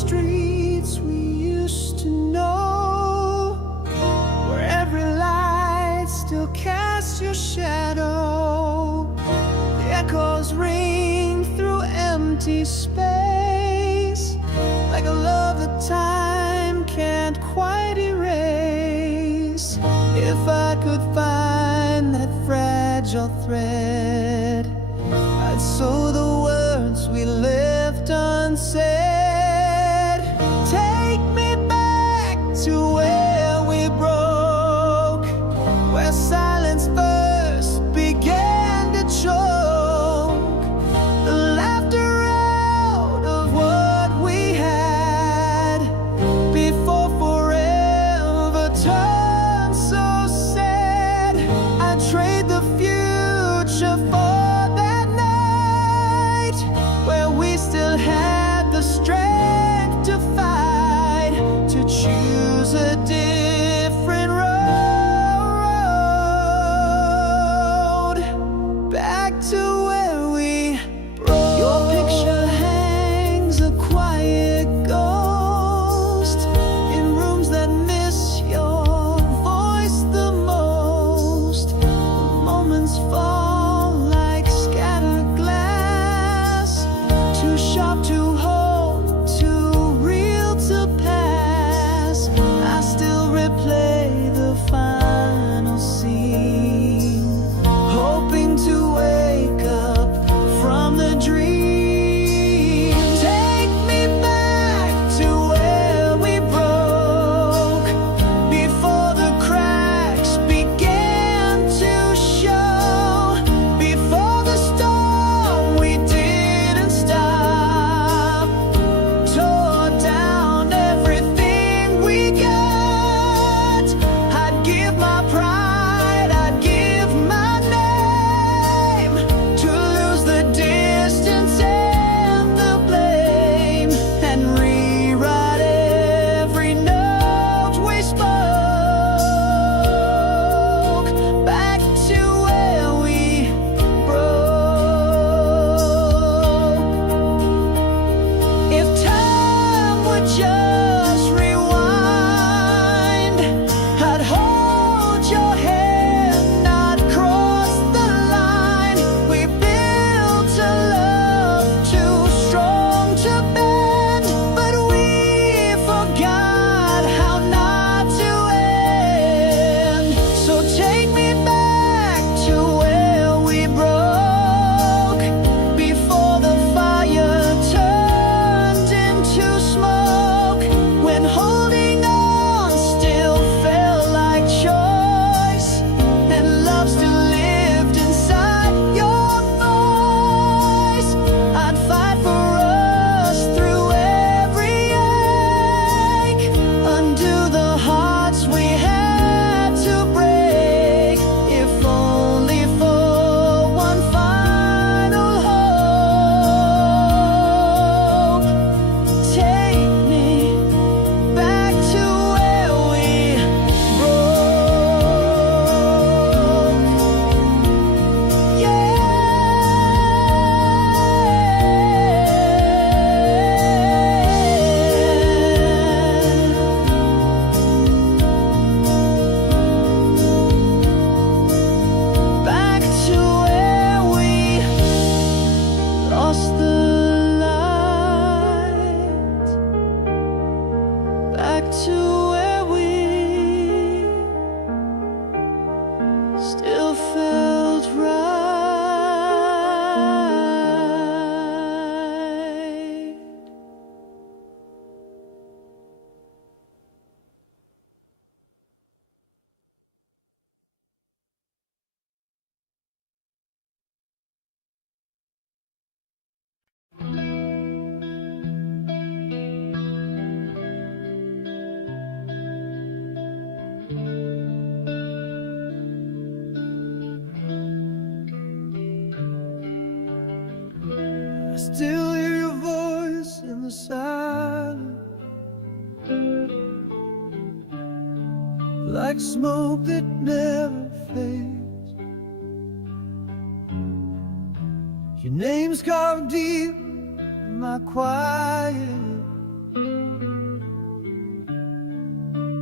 streets we used to know, where every light still casts your shadow. The echoes ring through empty space, like a love that time can't quite erase. If I could find that fragile thread, I'd sew the words we left unsaid. Take me back to where we broke, where silence first began to choke, the laughter out of what we had before forever turned so sad. I'd trade the future for that night, where we still had the strength to fight, to choose a different road, back to where we broke. Your picture hangs a quiet ghost in rooms that miss your voice the most. The moments fall like scattered glass, too sharp to hold, too real to pass. I still replay the final scene, hoping to wake up from the dream. Take me back to where we broke, before the cracks began to show, before the storm we didn't stop tore down everything we got. I'd give my pride, I'd give my name, to lose the distance and the blame, and rewrite every note we spoke, back to where we broke. If time would just rewind, I'd hold your hand, not cross the line. We built a love too strong to bend, but we forgot how not to end. So take me back to where we broke, before the fire turned into smoke, when holding on still felt like choice, and love still lived inside your voice. I'd fight for us through every ache, undo the hearts we had to break, if only for one final hope. Take me back to where we broke. Yeah. Back to where we lost the light, back to where we still felt right. I still hear your voice in the silence, like smoke that never fades. Your name's carved deep in my quiet,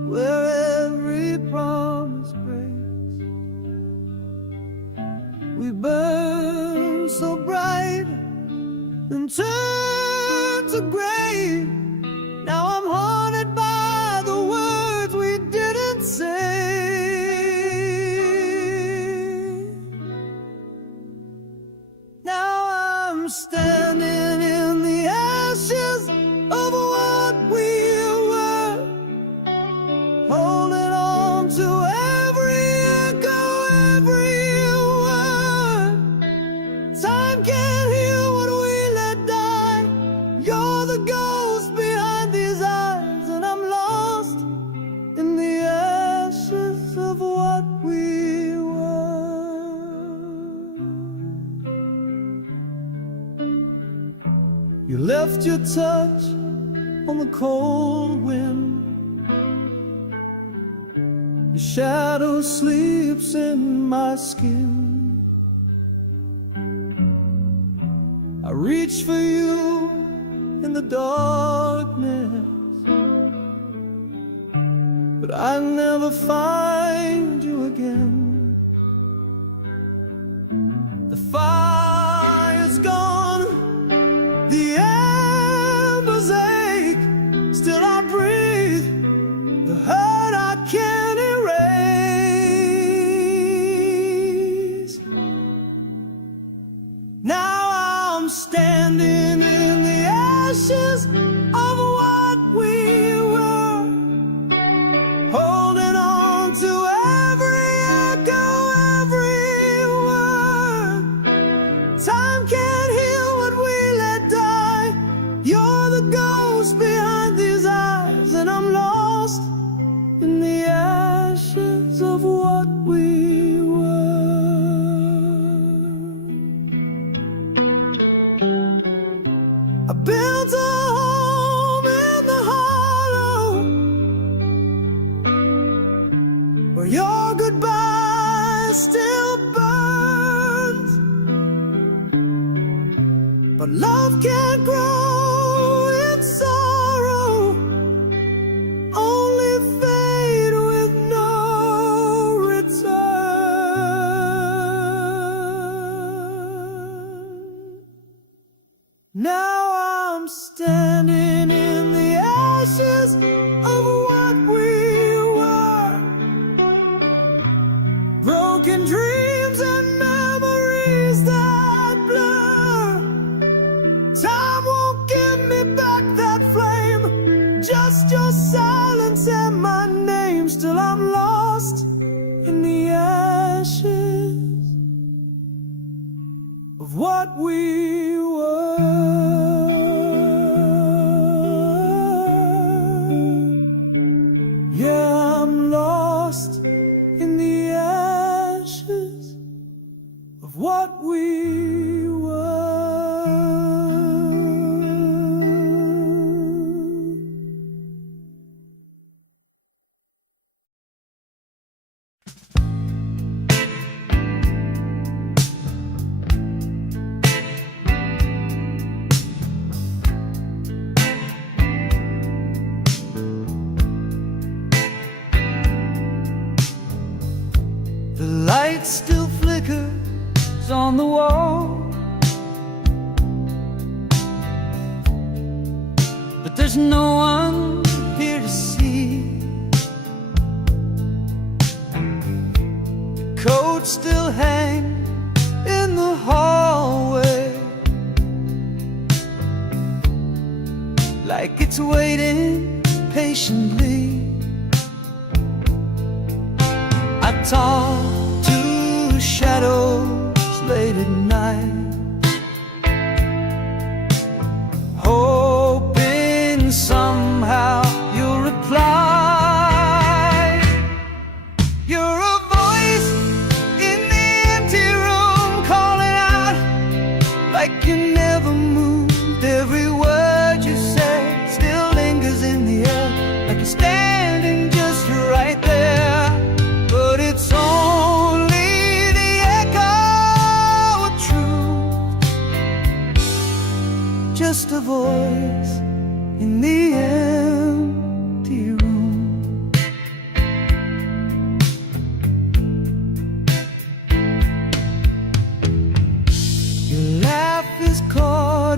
where every promise breaks. We burn so bright and turn to gray. Now I'm haunted by the words we didn't say. Now I'm standing in the ashes of what we were, holding on to every echo, every word. Time can't heal what we let die. You're the ghost behind these eyes, and I'm lost in the ashes of what we were. You left your touch on the cold wind. Your shadow sleeps in my skin. I reach for you in the darkness, but I never find you again. The fire's gone, the embers ache, still I breathe, the hurt I can't erase. Now I'm standing in the ashes of what we were, holding on to every echo, every word. Time can't heal what we let die. You're the ghost behind these eyes, and I'm lost in the ashes of what we were. I built a home in the hollow where your goodbye still burns, but love can't grow in sorrow, only fade with no return. Now I'm standing in the ashes of what we were, broken dreams and memories that blur. Time won't give me back that flame, just your silence and my name. Still I'm lost in the ashes of what we were. Yeah, I'm lost in the ashes of what we were. The light still flickers on the wall, but there's no one here to see. The coat still hangs in the hallway, like it's waiting patiently. I talk to shadows late at night, hoping somehow you'll reply. You're a voice in the empty room, calling out like you never moved. Every word you say still lingers in the air, like you're standing just right there. But it's only the echo of truth, just a voice in the empty room.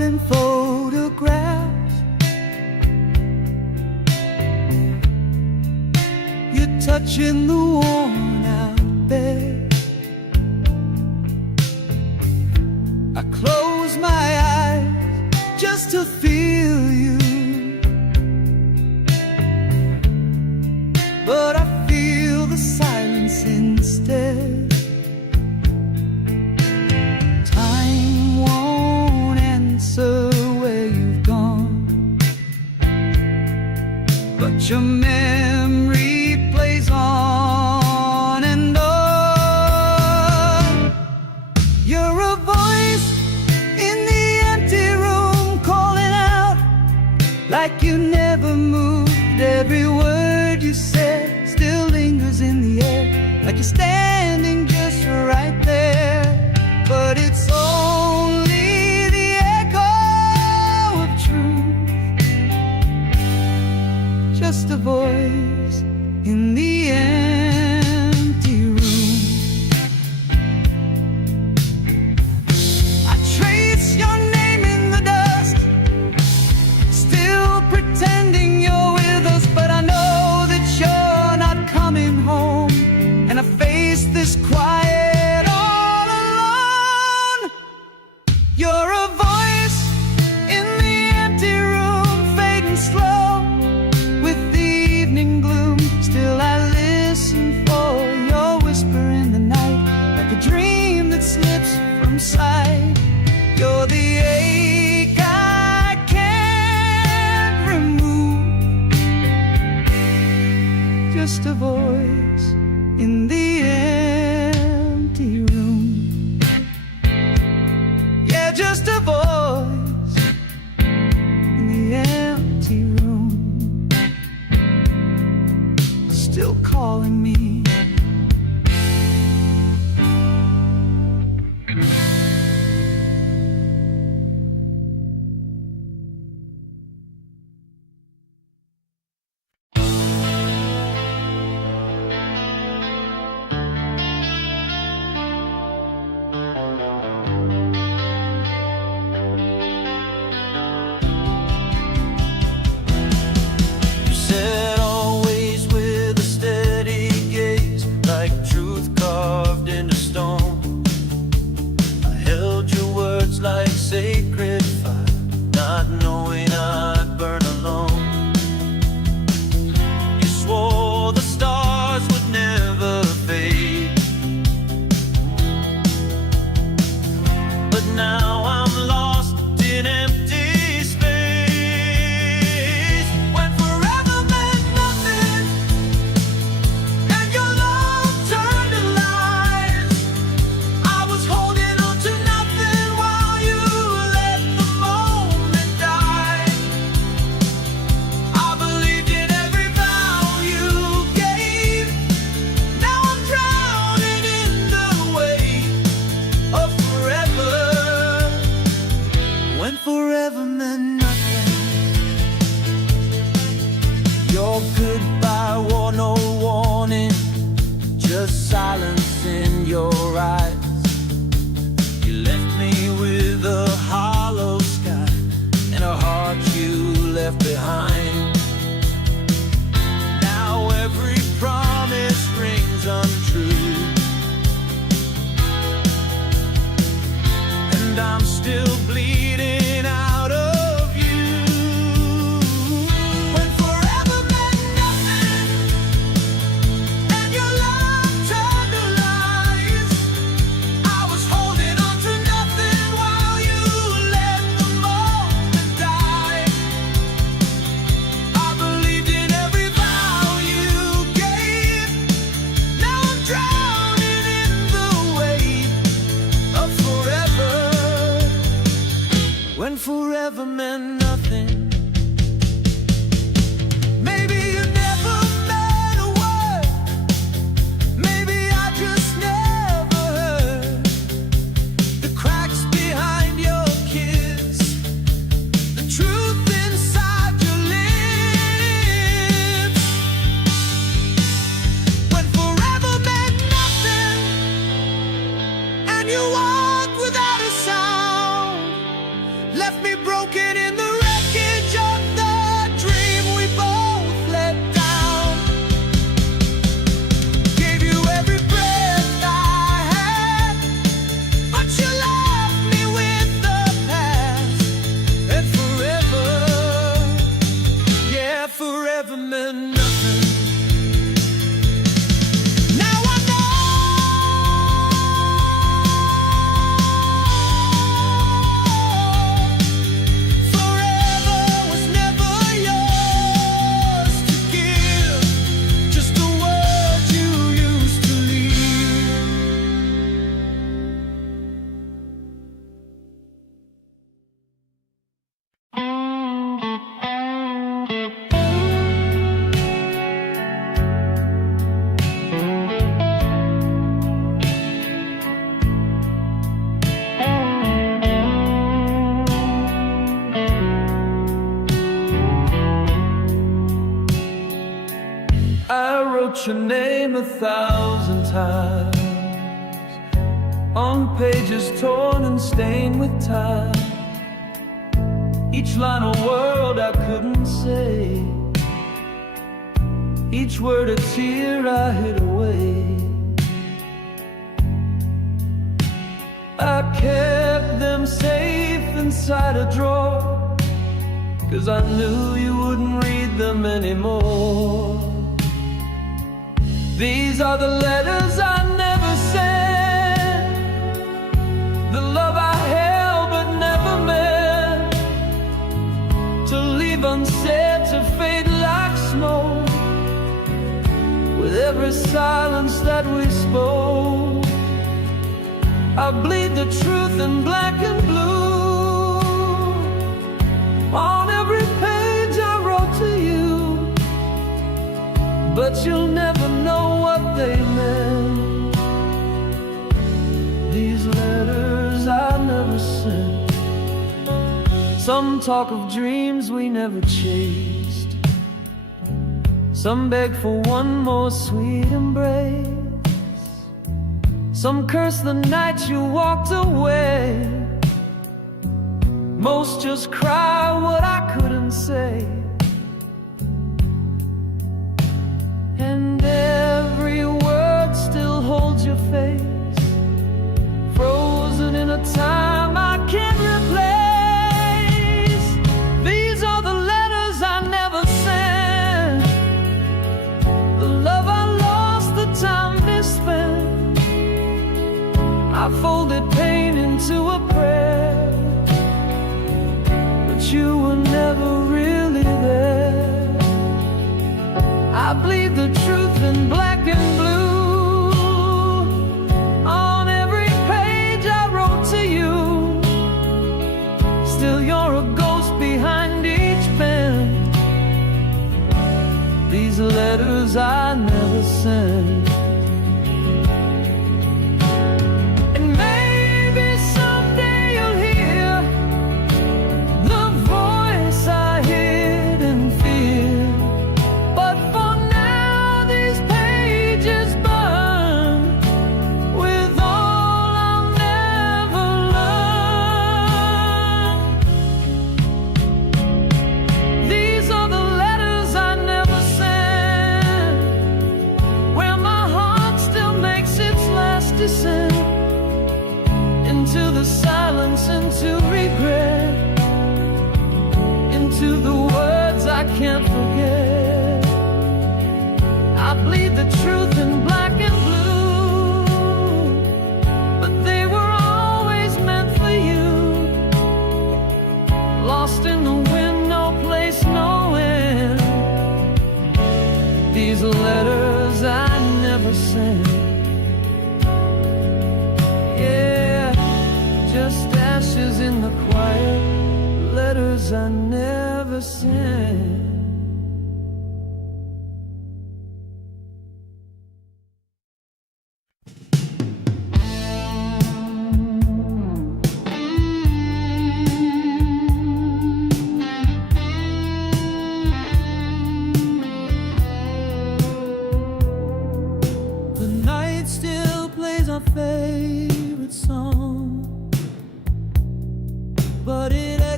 caught in photographs. You're touching the worn out bed. I close my eyes just to feel you, but I feel the silence instead. Time won't answer where you've gone, but your memory plays on and on. You're a voice in the empty room, calling out like you never moved. Every word you said still lingers in the air, like you're standing just right there. But it's only the echo of truth, just a voice in the empty room. I trace your name in the dust, still pretending you're with us, but I know that you're not coming home. And I face this quiet all alone. You're a voice in the empty room, fading slow with the evening gloom. Still I listen for your whisper in the night, like a dream that slips from sight. You're the ache I can't remove, just a voice in the empty room. Yeah, just a voice in the empty room, still calling me. You said always with a steady gaze, like truth carved into stone. I held your words like sacred fire, not knowing I'd burn alone. You swore the stars would never fade, but now I'm lost in empty space. When forever meant nothing, and your love turned to lies, I was holding on to nothing while you let the moment die. I believed in every vow you gave. Now I'm drowning in the weight of forever. When forever meant nothing, your goodbye wore no warning, just silence in your eyes. You left me with a hollow sky and a heart you left behind. Now every promise rings untrue, and I'm still bleeding out of you. When forever meant nothing, and your love turned to lies, I was holding on to nothing while you let the moment die. I believed in every vow you gave. Now I'm drowning in the weight of forever. When forever meant nothing. Maybe you never meant a word. Maybe I just never heard the cracks behind your kiss, the truth inside your lips. When forever meant nothing, and you walked without a sound, left me broken in the wreckage of the dream we both let down. Gave you every breath I had, but you left me with the past. And forever, yeah, forever meant nothing. Now I know forever was never yours to give, just a word you used to leave. I wrote your name 1,000 times on pages torn and stained with time. Each line a word I couldn't say, each word a tear I hid away. I kept them safe inside a drawer, 'cause I knew you wouldn't read them anymore. These are the letters I never sent, the love I held but never meant to leave unsaid, to fade like smoke with every silence that we spoke. I bleed the truth in black and blue on every page I wrote to you, but you'll never know what they meant. These letters I never sent. Some talk of dreams we never chased, some beg for one more sweet embrace, some curse the night you walked away. Most just cry what I couldn't say. And every word still holds your face, frozen in a time I can't replace. These are the letters I never sent, the love I lost, the time misspent. I folded pain into a prayer, but you were never really there. I bleed the truth in black and blue on every page I wrote to you. Still you're a ghost behind each pen. These letters I never sent. And maybe someday you'll hear the voice I hid in fear. But for now these pages burn with all I'll never learn. These are the letters I never sent, where my heart still makes its last descent into the silence, into regret, into the words I can't forget. I bleed the truth in black and blue, but they were always meant for you. Lost in the wind, no place, no end. These letters I never sent. Yeah, just ashes in the quiet, letters I never sent. favorite song, but it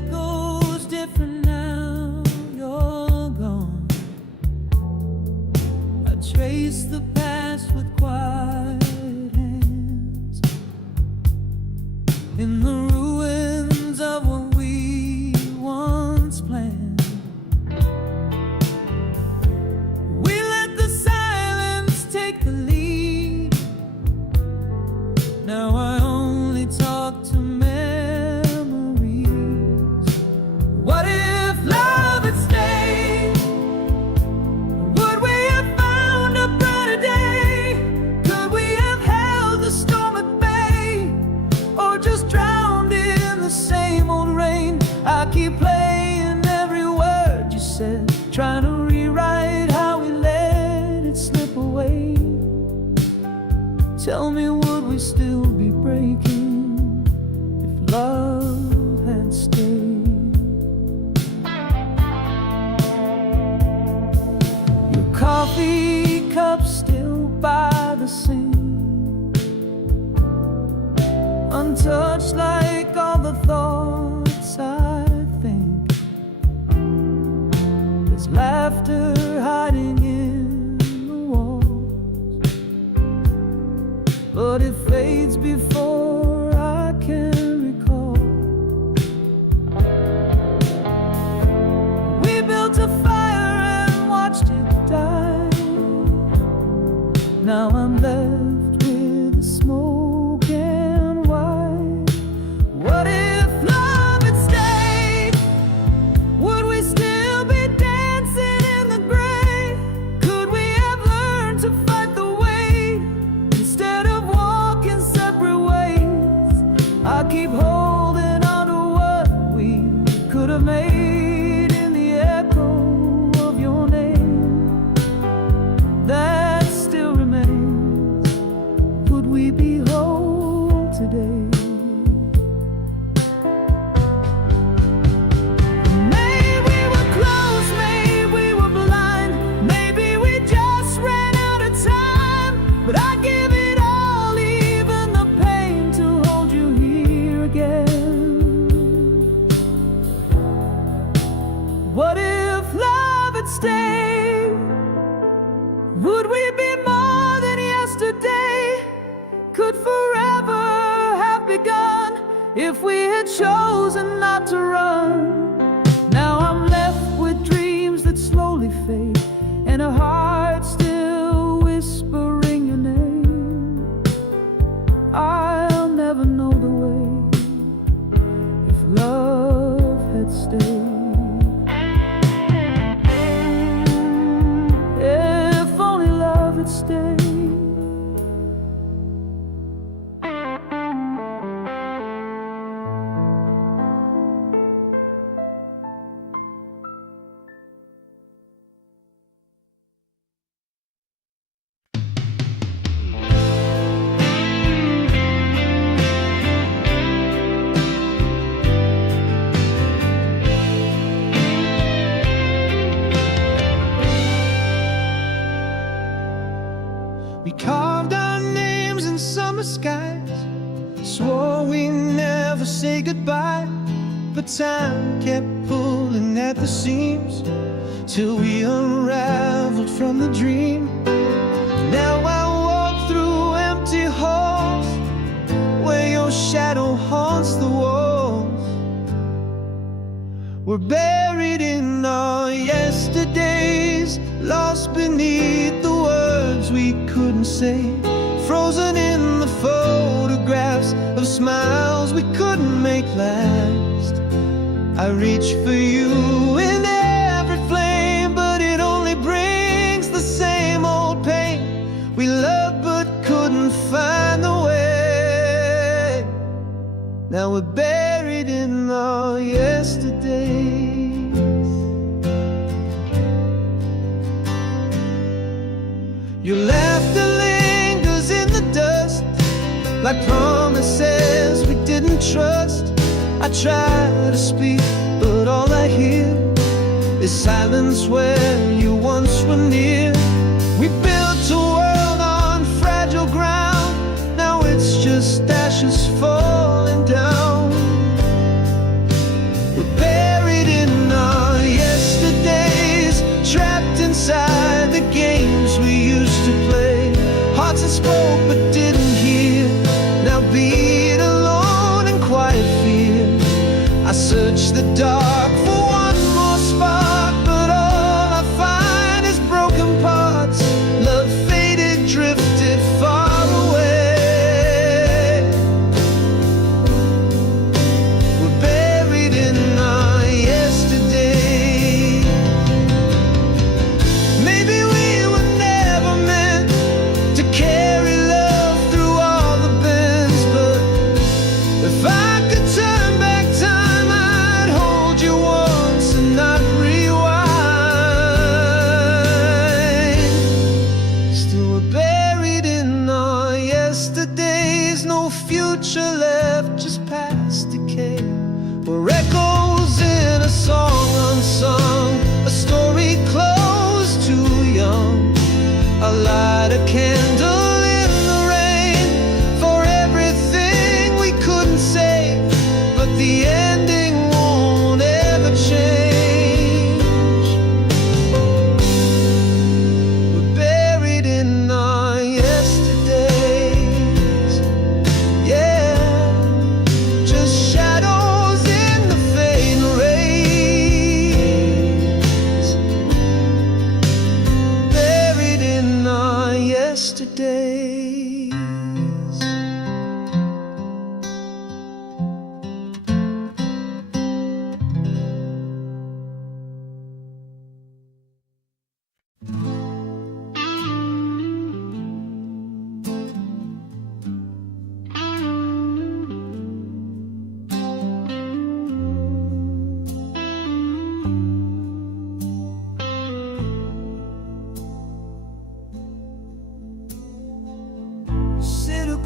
I keep playing every word you said, trying to rewrite how we let it slip away. Tell me, would we still be breaking if love had stayed? Your coffee cup still by the sink, untouched like all the thoughts I think. There's laughter hiding in the walls, but it fades before I can recall. We built a fire and watched it die. Now I'm left with the smoke and wine. What if love had stayed? Would we still be dancing in the gray? Could we have learned to fight the weight instead of walking separate ways? I keep holding on to what we could have made in the echo of your name that still remains. Would we be whole today? Maybe we were close, maybe we were blind, maybe we just ran out of time. But I give it all, even the pain, to hold you here again. What if love had stayed? Would we be more than yesterday? Could forever have begun if we had chosen not to run? Now I'm left with dreams that slowly fade, and a heart still whispering your name. I'll never know the way if love had stayed. If only love had stayed. We carved our names in summer skies, swore we never say goodbye. But time kept pulling at the seams till we unraveled from the dream. Now I walk through empty halls where your shadow haunts the walls. We're buried in our yesterdays, lost beneath the words we couldn't say, frozen in the photographs of smiles we couldn't make last. I reach for you in every flame, but it only brings the same old pain. We loved but couldn't find the way. Now we're buried in our yesterdays. Your laughter lingers in the dust, like promises we didn't trust. I try to speak, but all I hear is silence where you once were near. We built a world on fragile ground, now it's just ashes falling down. We're buried in our yesterdays, trapped inside the games we used to play. Hearts that spoke but didn't hear, now beat alone in quiet fear. I search the dark for one more spark, but all I find is broken parts. Love faded, drifted far away. We're buried in our yesterday. Maybe we were never meant to carry love through all the bends, but if I could turn back time, I'd hold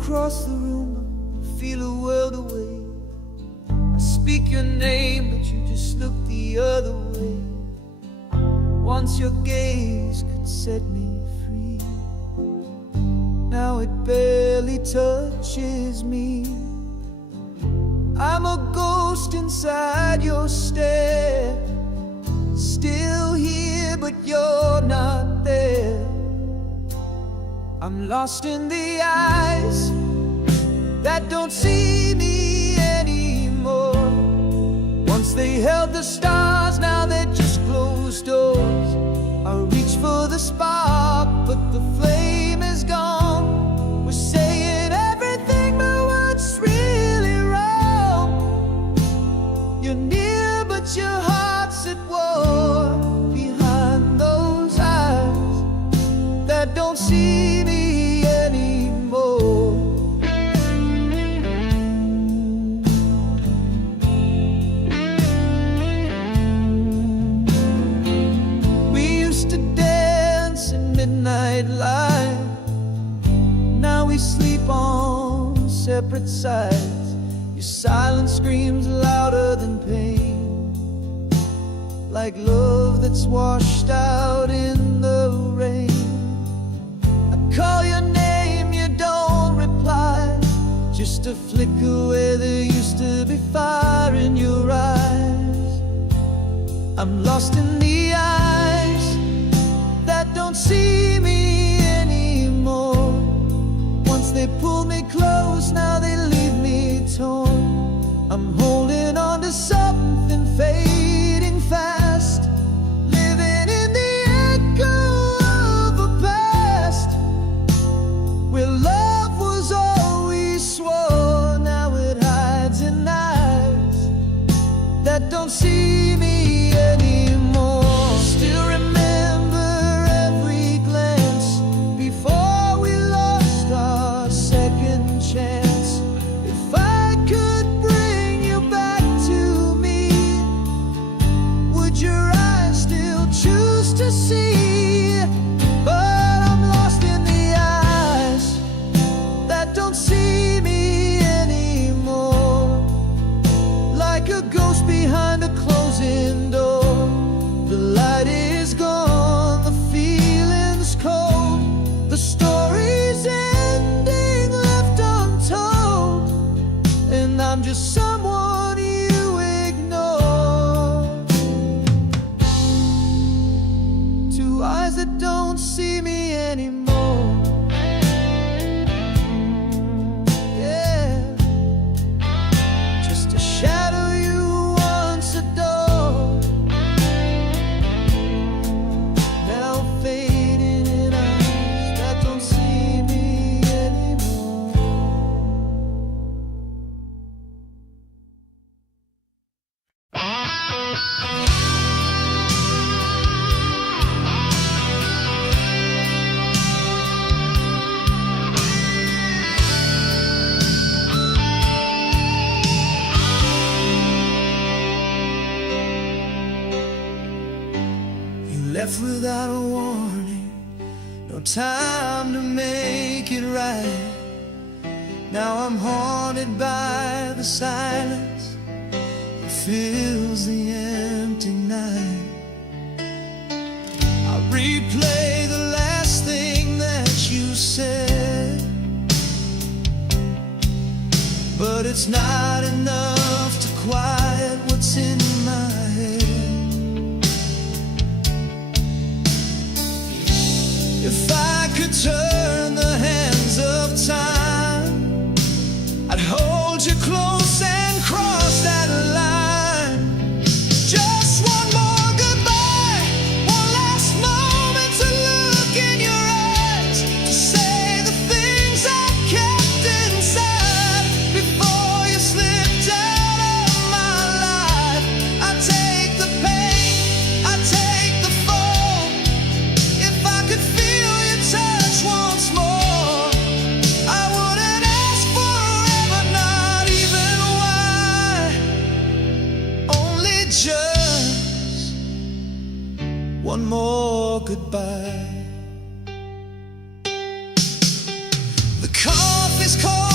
across the room, I feel a world away. I speak your name, but you just look the other way. Once your gaze could set me free, now it barely touches me. I'm a ghost inside your stare, still here but you're not there. I'm lost in the eyes that don't see me anymore. Once they held the stars, now they're just closed doors. I reach for the spark, but the flame is gone. We're saying everything, but what's really wrong? You're near, but your heart's at war. Behind those eyes that don't see me anymore. We used to dance in midnight light. Now we sleep on separate sides. Your silence screams louder than pain, like love that's washed out in the rain. I call your name, you don't reply, just a flicker where there used to be fire in your eyes. I'm lost in the eyes that don't see me anymore. Once they pull me close, now they leave me torn. I'm holding on to something fading fast, living in the echo of a past where love was all we swore. Now it hides in eyes that don't see me anymore. Still remember every glance before we lost our second chance. If I could bring you back to me, would your eyes still choose to see? But I'm lost in the eyes that don't see me anymore, like a ghost behind a closing door. The light is gone, the feeling's cold, the story's ending left untold, and I'm just someone you ignore. Two eyes that don't see me anymore. Yeah, just a shadow you once adored, now fading in eyes that don't see me anymore. You left without a warning, no time to make it right. Now I'm haunted by the silence that fills the empty night. I replay the last thing that you said, but it's not enough to quiet what's in my head. If I could turn the hands of time, I'd hold you close and cross that line. Just one more goodbye, one last moment to look in your eyes, to say the things I kept inside before you slipped out of my life. I take the pain, I take the fall. If I could feel your touch once more, I wouldn't ask forever, not even why. Only just one more goodbye. The coffee's cold.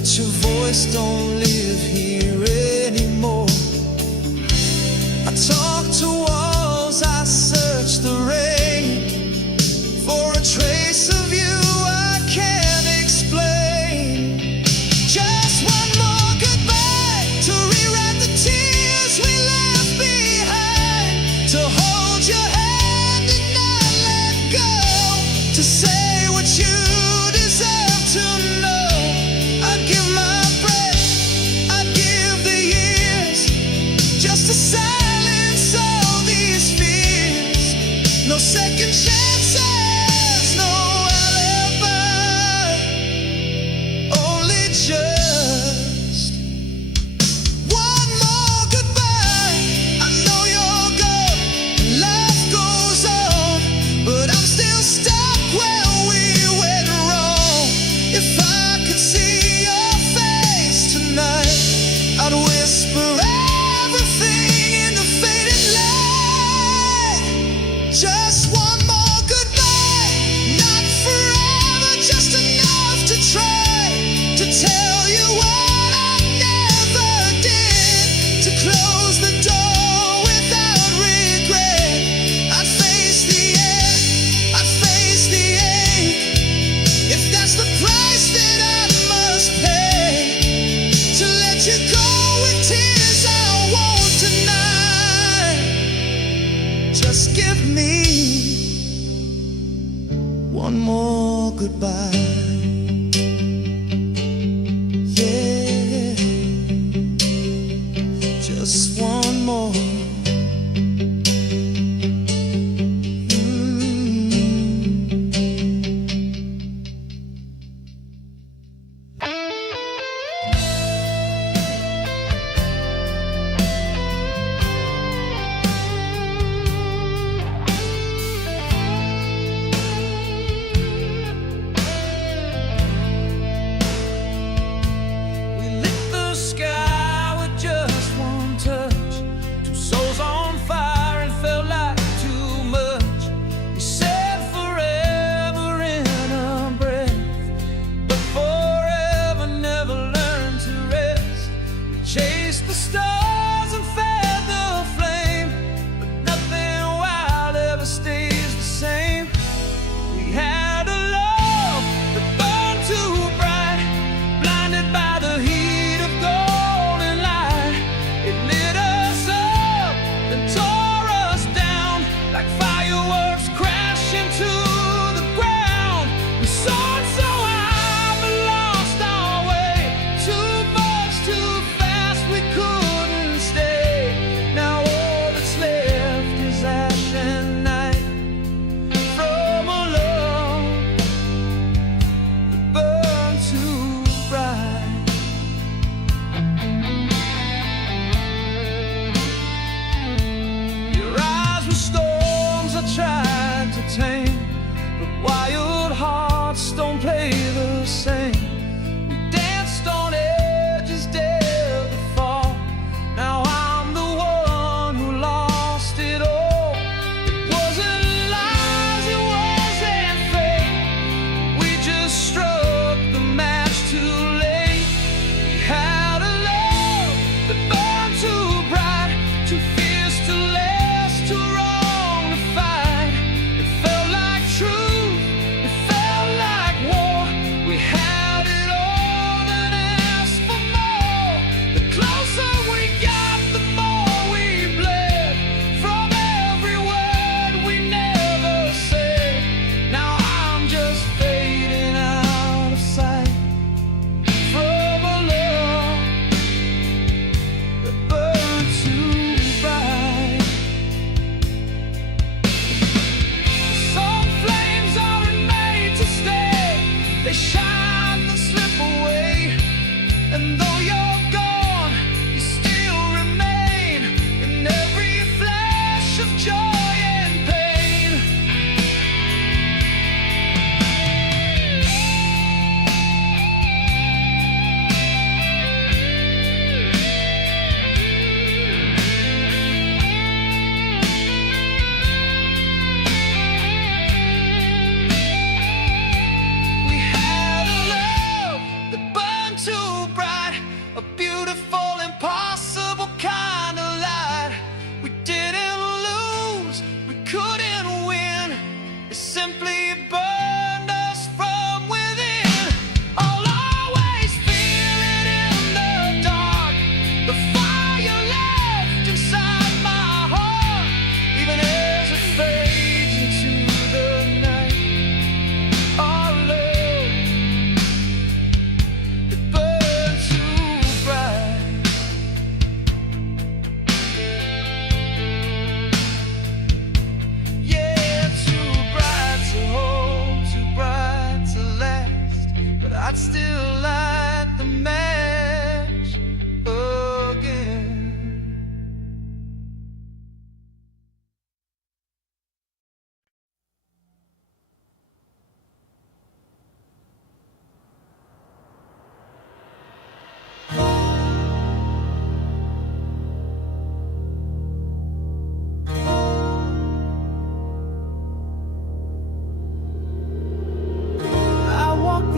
but your voice don't live here anymore. I talk to walls, I search the rain for a trace of you I can't explain. Just one more goodbye to rewrite the tears we left behind, to hold your hand and not let go, to say what you deserve to know. I'd give my breath, I'd give the years, just to silence all these fears. No second chances, no alibi, only just one more goodbye. I know you're gone and life goes on, but I'm still stuck where we went wrong. If I could see your face tonight, I'd whisper everything in the faded light. Just one more goodbye, not forever, just enough to try to tell you what I never did, to close the door without regret. I'd face the end, I'd face the ache, if that's the price that I must pay, to let you go with tears I won't deny. Just give me one more goodbye. Yeah, just one more.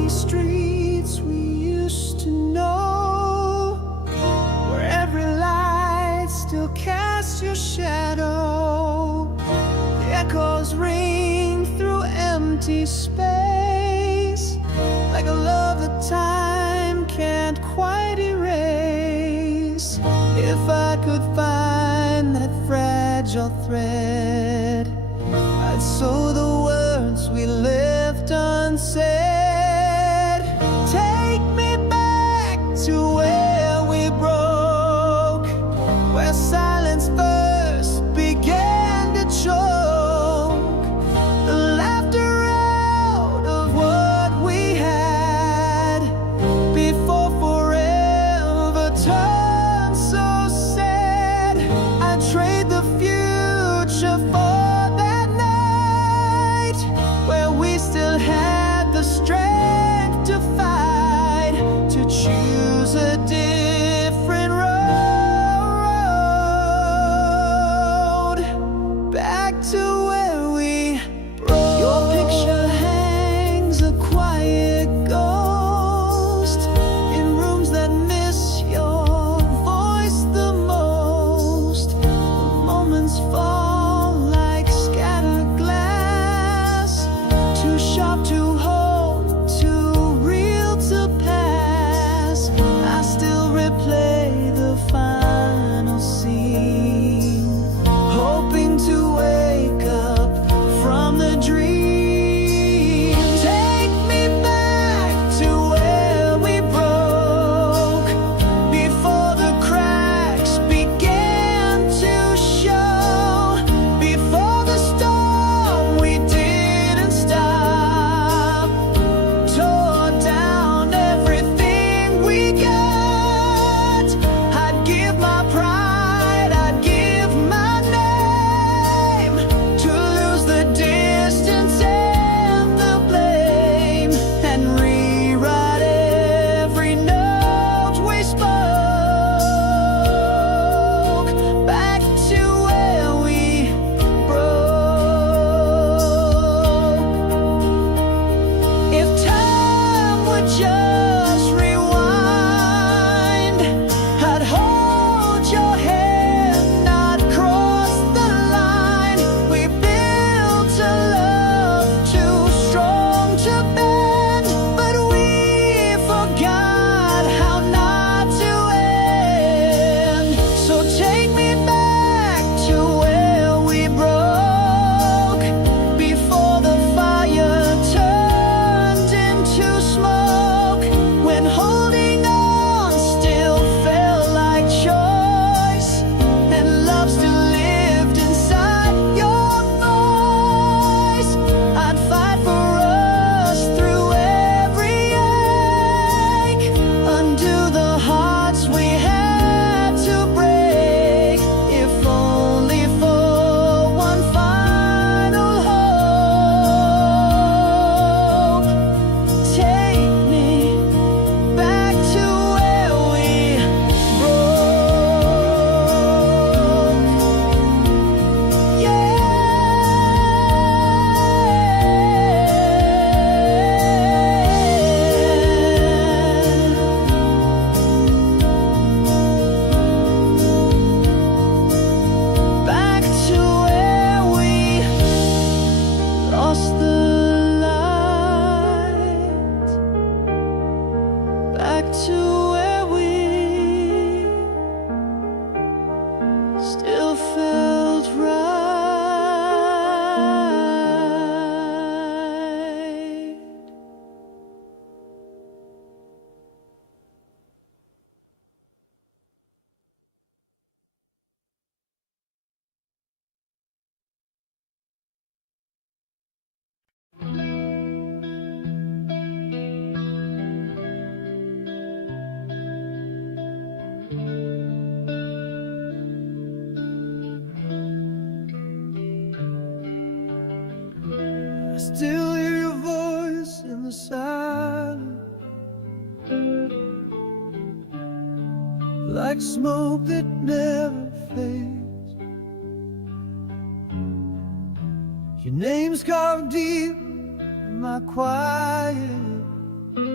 empty streets we used to know, where every light still casts your shadow. The echoes ring through empty space, like a love that time can't quite erase. If I could find that fragile thread, I'd sew the words we left unsaid. Take me back to where we broke, where silence first began to choke, the laughter out of what we had before forever turned so sad. I'd trade the future for that night, where we still had the strength to fight, to choose a different road, back to where we broke. Your picture hangs a quiet ghost in rooms that miss your voice the most. The moments fall like scattered glass, too sharp to hold, too real to pass. I still replay the final scene, hoping to wake up from the dream. Take me back to where we broke, before the cracks began to show, before the storm we didn't stop tore down everything we got. I'd give my pride, I'd give my name, to lose the distance and the blame, and rewrite every note we spoke, back to where we broke. If time would just rewind, I'd hold your hand, not cross the line. We built a love too strong to bend, but we forgot how not to end. So take me back to where we broke, before the fire turned into smoke, when holding on still felt like choice, and love still lived inside your voice. I'd fight for us through every ache, undo the hearts we had to break, if only for one final hope. Take me back to where we broke. Yeah. Back to where we lost the light, back to where we still felt right. I still hear your voice in the silence, like smoke that never fades. Your name's carved deep in my quiet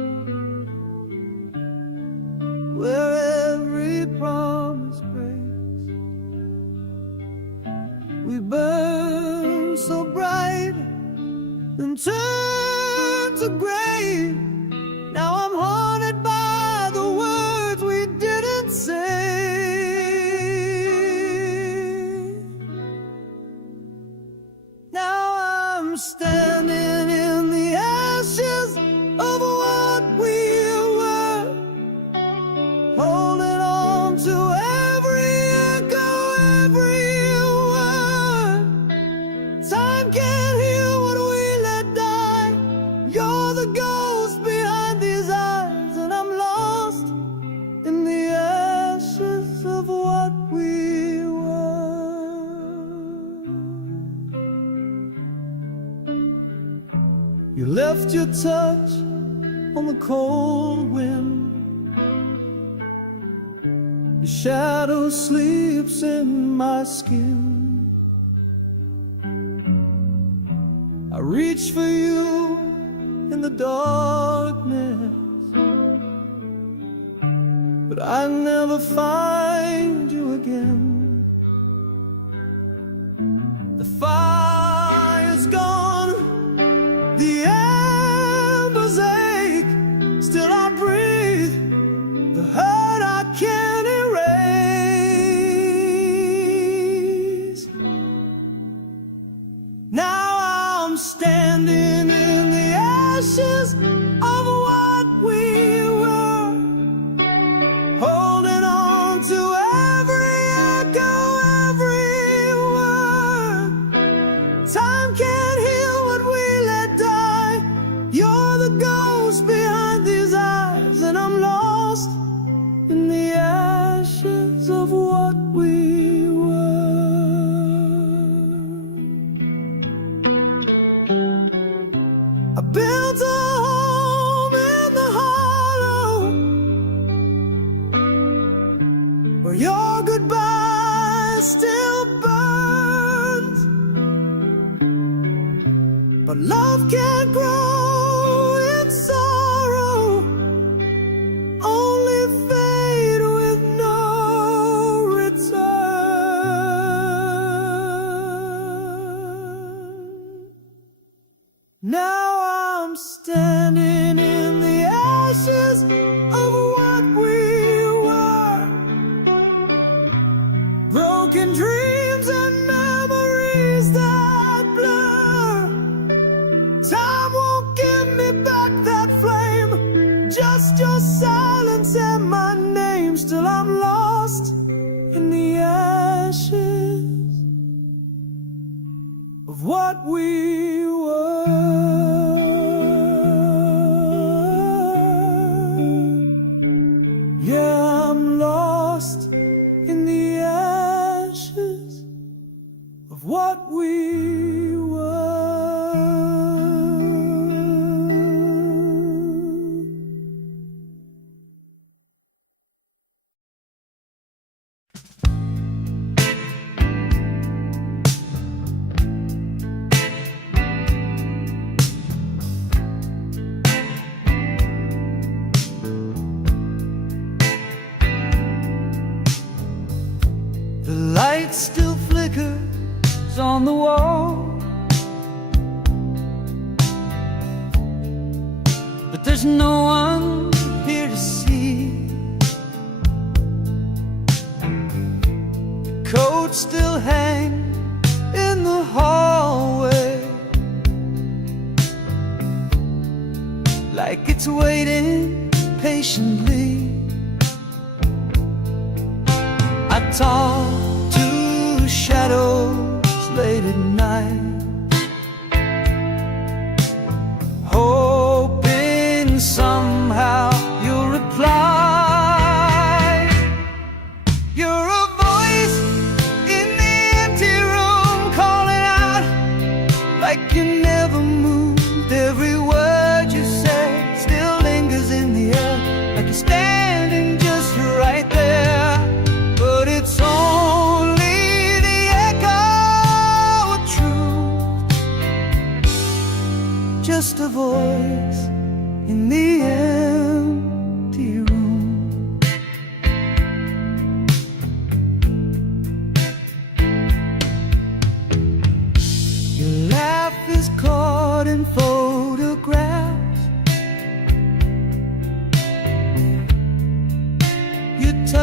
where every promise breaks. We burn so bright and turn to gray. Now I'm haunted by the words we didn't say. Now I'm standing in the ashes of what we were, holding on to every echo, every word. Time can't heal what we let die. You're the ghost behind these eyes, and I'm lost in the ashes of what we were. You left your touch on the cold wind. Your shadow sleeps in my skin. I reach for you in the darkness, but I never find you again. The fire's gone, the embers ache, still I breathe, the hurt I can't erase. Now I'm standing in the ashes of what we were, holding on to every echo, every word. Time can't heal what we let die. You're the ghost behind these eyes, and I'm lost in the ashes of what we were. I built a home in the hollow, where your goodbye still burns. But love can't grow in sorrow, only fade with no return. Now I'm standing in the ashes of what we were, broken dreams and memories that blur. Time won't give me back that flame, just your silence and my name. Still I'm lost in the ashes of what we were. Yeah, I'm lost in the ashes of what we were. The light still flickers on the wall, but there's no one here to see. The coat still hangs in the hallway, like it's waiting patiently. I talk to shadows late at night, hoping somehow you'll reply. You're a voice in the empty room, calling out like you never moved. Every word you say still lingers in the air, like you're standing just right there. But it's only the echo of truth, just a voice in the empty room.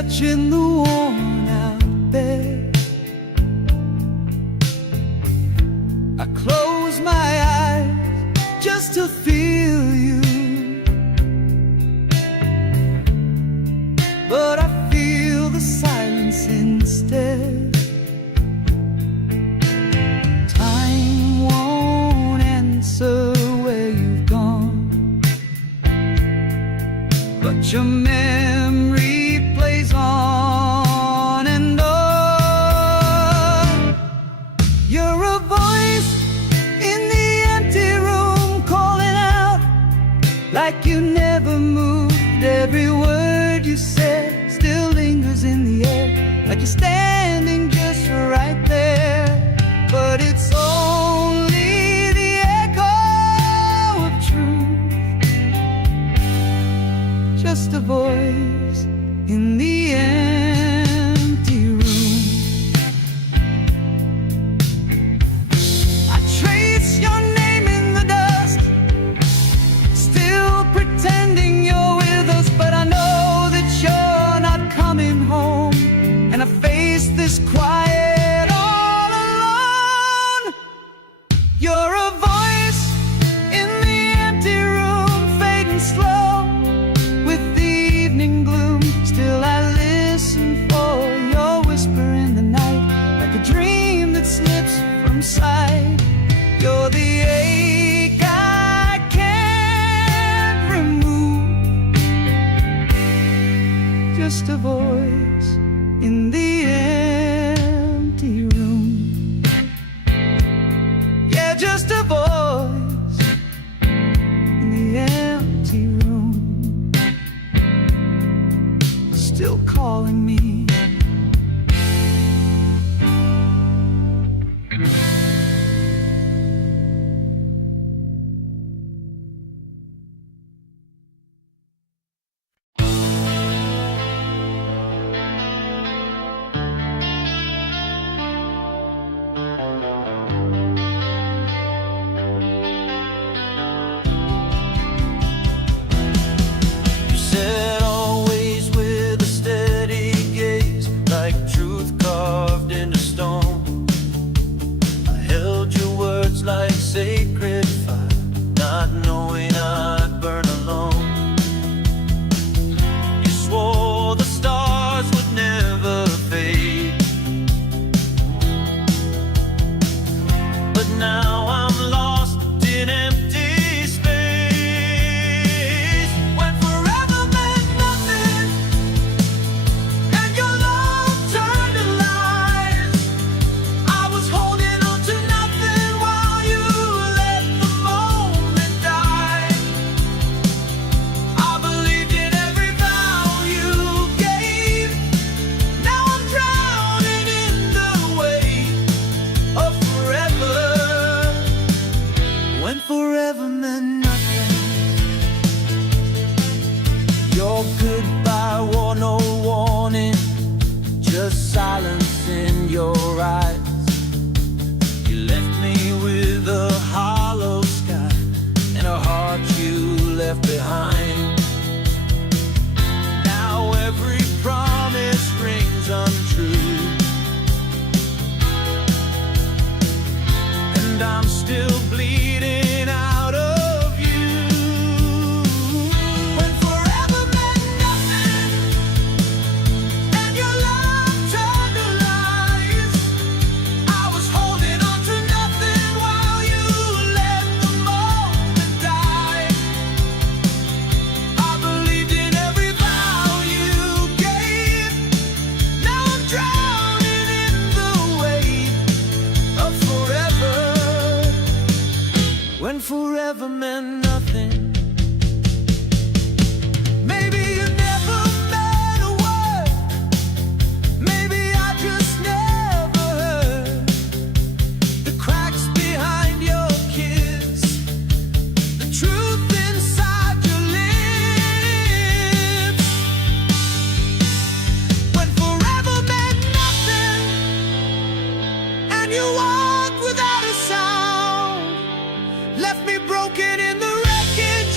touching the worn out bed. I close my eyes just to feel you, but I feel the silence instead. Time won't answer where you've gone, but your memory plays on and on. You're a voice in the empty room, calling out like you never moved. Every word you said still lingers in the air, like you're standing just right there. But it's only the echo of truth, just a voice in the empty room. I trace your name in the dust, still pretending you're with us, but I know that you're not coming home. And I face this quiet all alone. You're a voice in the empty room, fading slow with the evening gloom. Still I listen for your whisper in the night, like a dream that slips from sight. You're the ache I can't remove, just a voice in the empty room. Yeah, just a voice in the empty room, still calling me. You said always with a steady gaze, like truth carved into stone. I held your words like sacred fire, not knowing I'd burn alone. You swore the stars would never fade, but now I'm lost in empty space. When forever meant nothing, and your love turned to lies, I was holding on to nothing while you let the moment die. I believed in every vow you gave. Now I'm drowning in the weight of forever. When forever meant nothing, your goodbye wore no warning, just silence in your eyes. You left me with a hollow sky and a heart you left behind. Now every promise rings untrue, and I'm still bleeding out of you. When forever meant nothing, and your love turned to lies, I was holding on to nothing while you let the moment die. I believed in every vow you gave. Now I'm drowning in the weight of forever. When forever meant nothing. Maybe you never meant a word, maybe I just never heard the cracks behind your kiss, the truth inside your lips. When forever meant nothing, and you walked without a sound, left me broken in the wreckage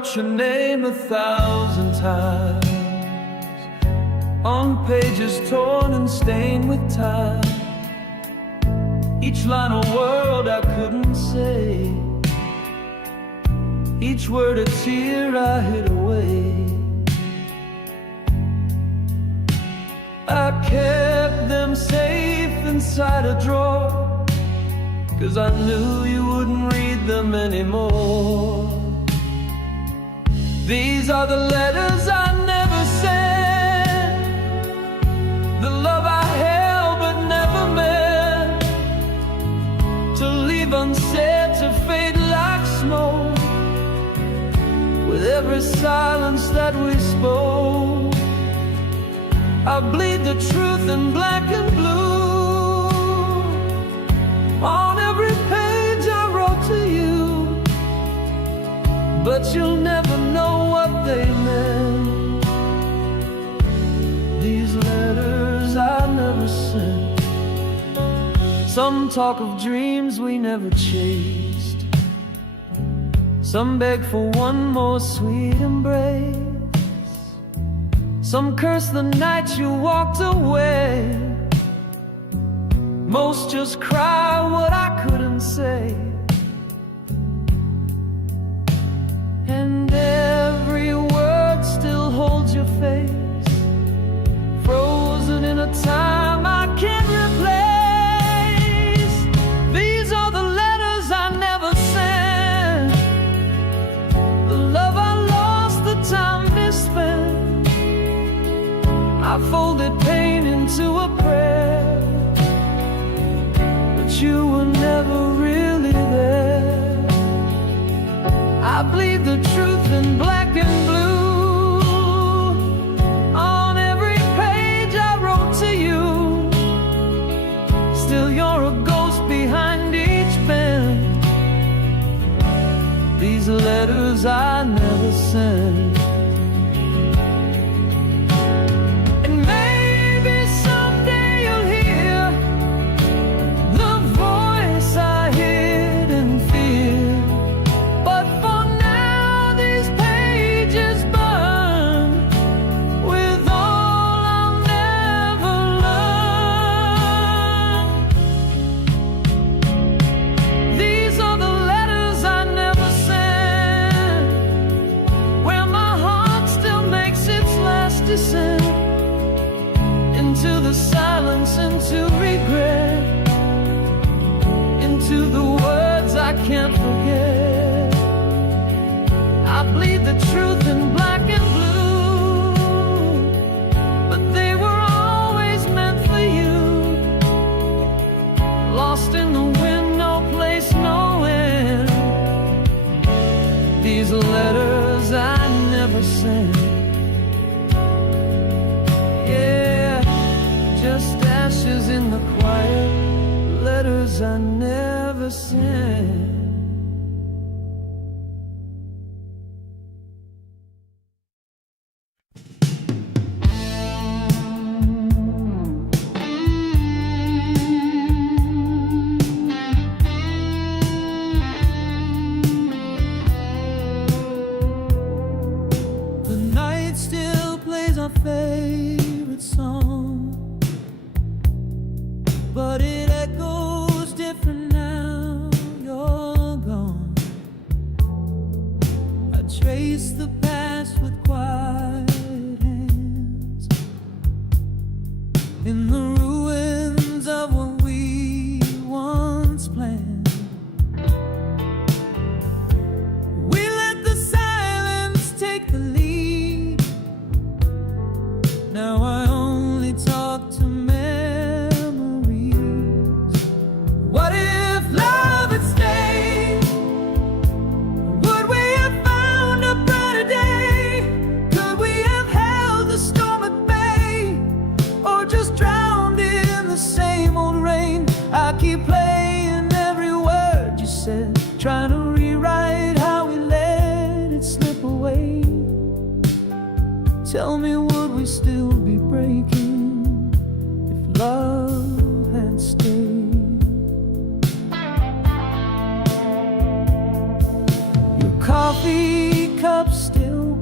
wrote your name 1,000 times on pages torn and stained with time. Each line a word I couldn't say, each word a tear I hid away. I kept them safe inside a drawer, 'cause I knew you wouldn't read them anymore. These are the letters I never sent, the love I held but never meant to leave unsaid, to fade like smoke with every silence that we spoke. I bleed the truth in black and blue on every page I wrote to you, but you'll never know what they meant. These letters I never sent. Some talk of dreams we never chased, some beg for one more sweet embrace, some curse the night you walked away, most just cry what I couldn't say. And every word still holds your face, frozen in a time I can't replace. These are the letters I never sent, the love I lost, the time misspent. I folded pain into a prayer, but you were never really there. I bleed the truth in black and blue on every page I wrote to you. Still you're a ghost behind each pen. These letters I never sent. Into the silence, into regret, into the words I can't forget. I bleed the truth in black and blue, but they were always meant for you. Lost in the wind, no place, no end. These letters I never sent. Just ashes in the quiet, letters I never sent. The night still plays our favorite song, but it echoes different now you're gone. I trace the past with quiet hands in the ruins of what we once planned. We let the silence take the lead. Now I only talk to trying to rewrite how we let it slip away. Tell me, would we still be breaking if love had stayed? Your coffee cups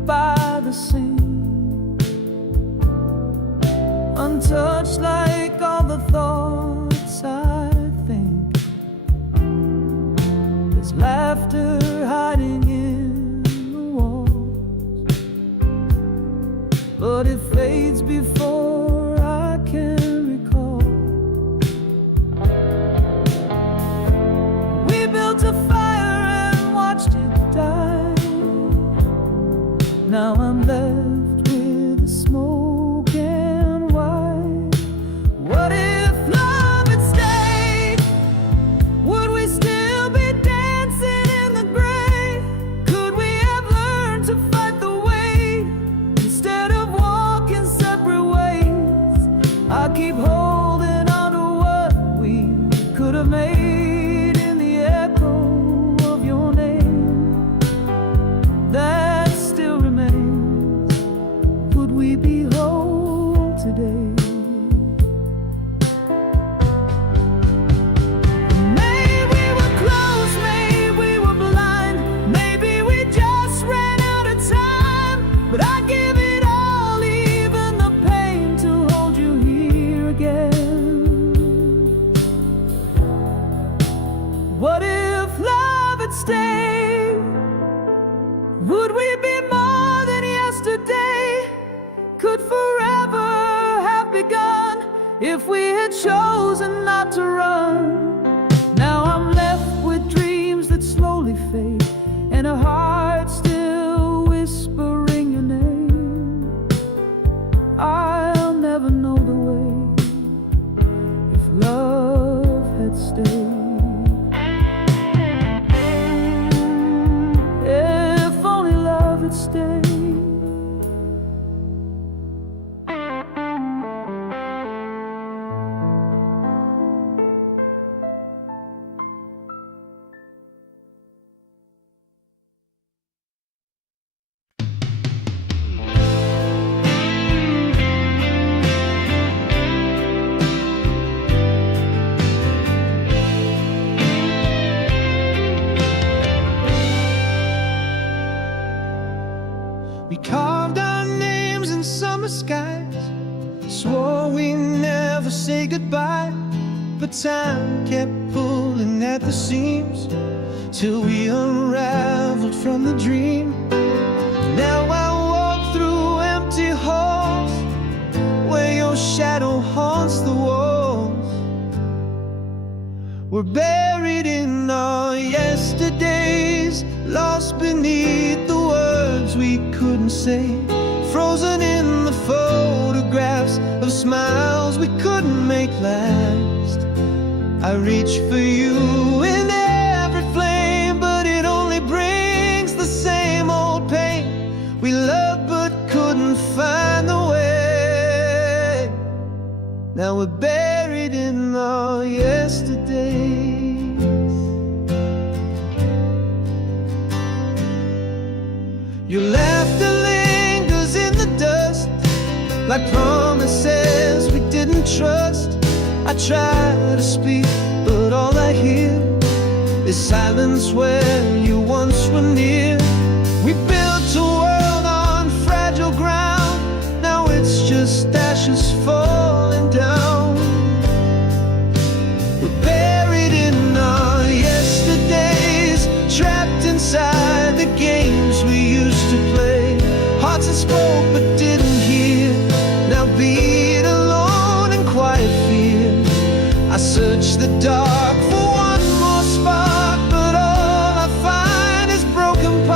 by the sea, untouched like all the thoughts I think. There's laughter hiding in the walls, but it fades before I can recall. We built a fire and watched it die. Now I'm left with the smoke and white. What if love had stayed? Would we still be dancing in the gray? Could we have learned to fight the weight instead of walking separate ways? I keep holding on to what we could have made in the echo of your name that still remains. Would we be whole today? Maybe we were close, maybe we were blind, maybe we just ran out of time. But I give it all, even the pain, to hold you here again. What if love had stayed? Would we be more than yesterday? Could forever have begun if we had chosen not to run? Now I'm left with dreams that slowly fade, and a heart still whispering your name. I'll never know the way if love had stayed. If only love had stayed. We carved our names in summer skies, swore we never say goodbye. But time kept pulling at the seams till we unraveled from the dream. Now I walk through empty halls where your shadow haunts the walls. We're buried in our yesterdays, lost beneath the words we couldn't say, frozen in the photographs of smiles we couldn't make last. I reach for you in every flame, but it only brings the same old pain. We loved but couldn't find the way. Now we're buried in our yesterdays. Your laughter lingers in the dust, like promises we didn't trust. I try to speak, but all I hear is silence where you once were near. We built a world on fragile ground, now it's just ashes falling down. We're buried in our yesterdays, trapped inside the games we used to play. Hearts that spoke but didn't hear, now beat alone in quiet fear. I search the dark for one more spark, but all I find is broken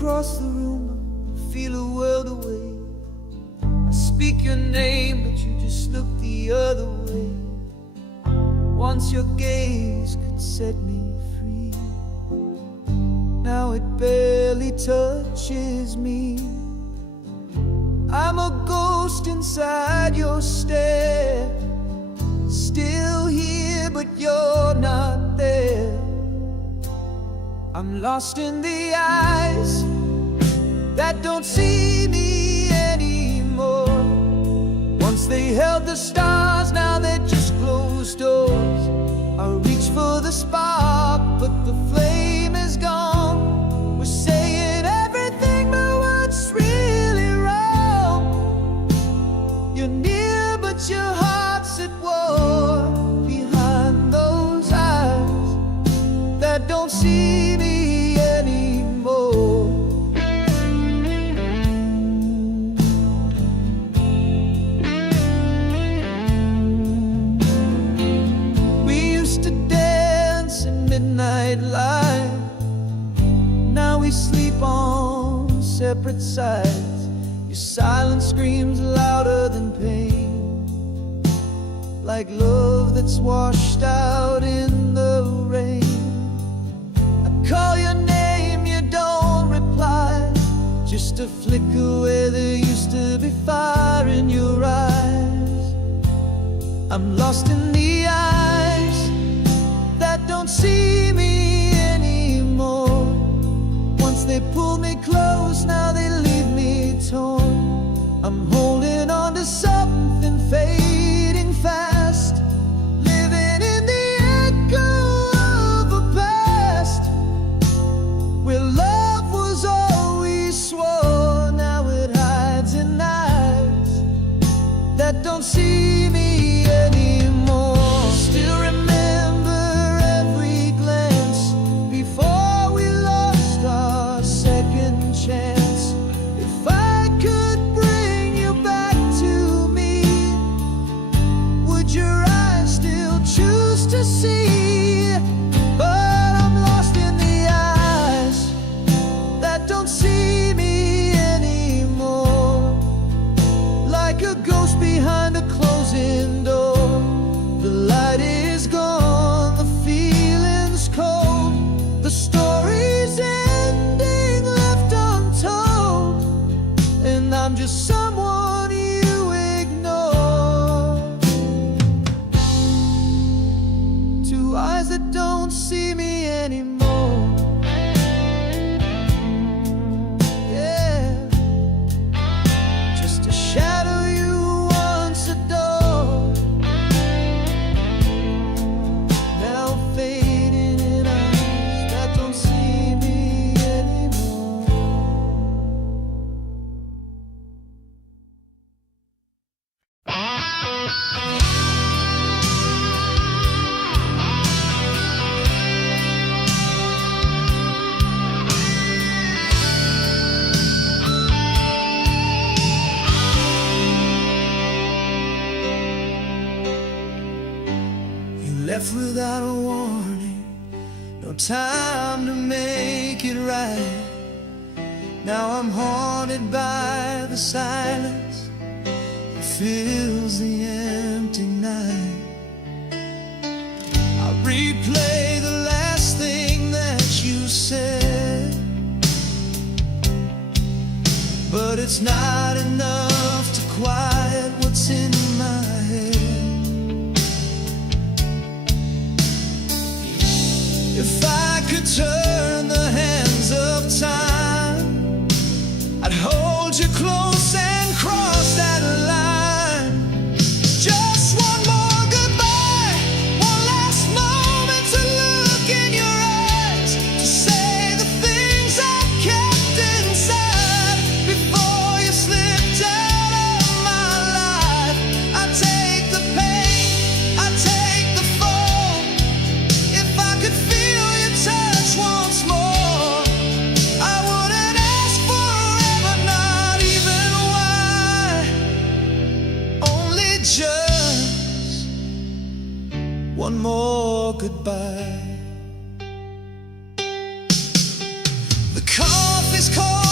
across the room, I feel a world away. I speak your name, but you just look the other way. Once your gaze could set me free, now it barely touches me. I'm a ghost inside your stare, still here but you're not there. I'm lost in the eyes that don't see me anymore. Once they held the stars, now they're just closed doors. I reach for the spark, but the flame is gone. We're saying everything, but what's really wrong? You're near, but your heart's at war. Behind those eyes that don't see me anymore. We used to dance in midnight light. Now we sleep on separate sides. Your silence screams louder than pain, like love that's washed out in the rain. Call your name, you don't reply, just a flicker where there used to be fire in your eyes. I'm lost in the eyes that don't see me anymore. Once they pulled me close, now they leave me torn. I'm holding on to something fading fast, living in the echo of a past where love was all we swore. Now it hides in eyes that don't see me anymore. Still remember every glance before we lost our second chance. If I could bring you back to me, would your eyes still choose to see? But I'm lost in the eyes that don't see me anymore, like a ghost behind a closing door. The light is gone, the feeling's cold, the story's ending left untold, and I'm just someone you ignore. Two eyes that don't see me anymore. Yeah, just a shadow you once adored, now fading in eyes that don't see me anymore. You left without a warning, no time to make it right. Now I'm haunted by the silence that fills the empty night. I replay the last thing that you said, but it's not enough to quiet what's in my head. If I could turn the hands of time, I'd hold you close and cross that line. Just one more goodbye, one last moment to look in your eyes, to say the things I kept inside before you slipped out of my life. I take the pain, I take the fall. If I could feel your touch once more, I wouldn't ask forever, not even why. Only just one more goodbye. The coffee's cold.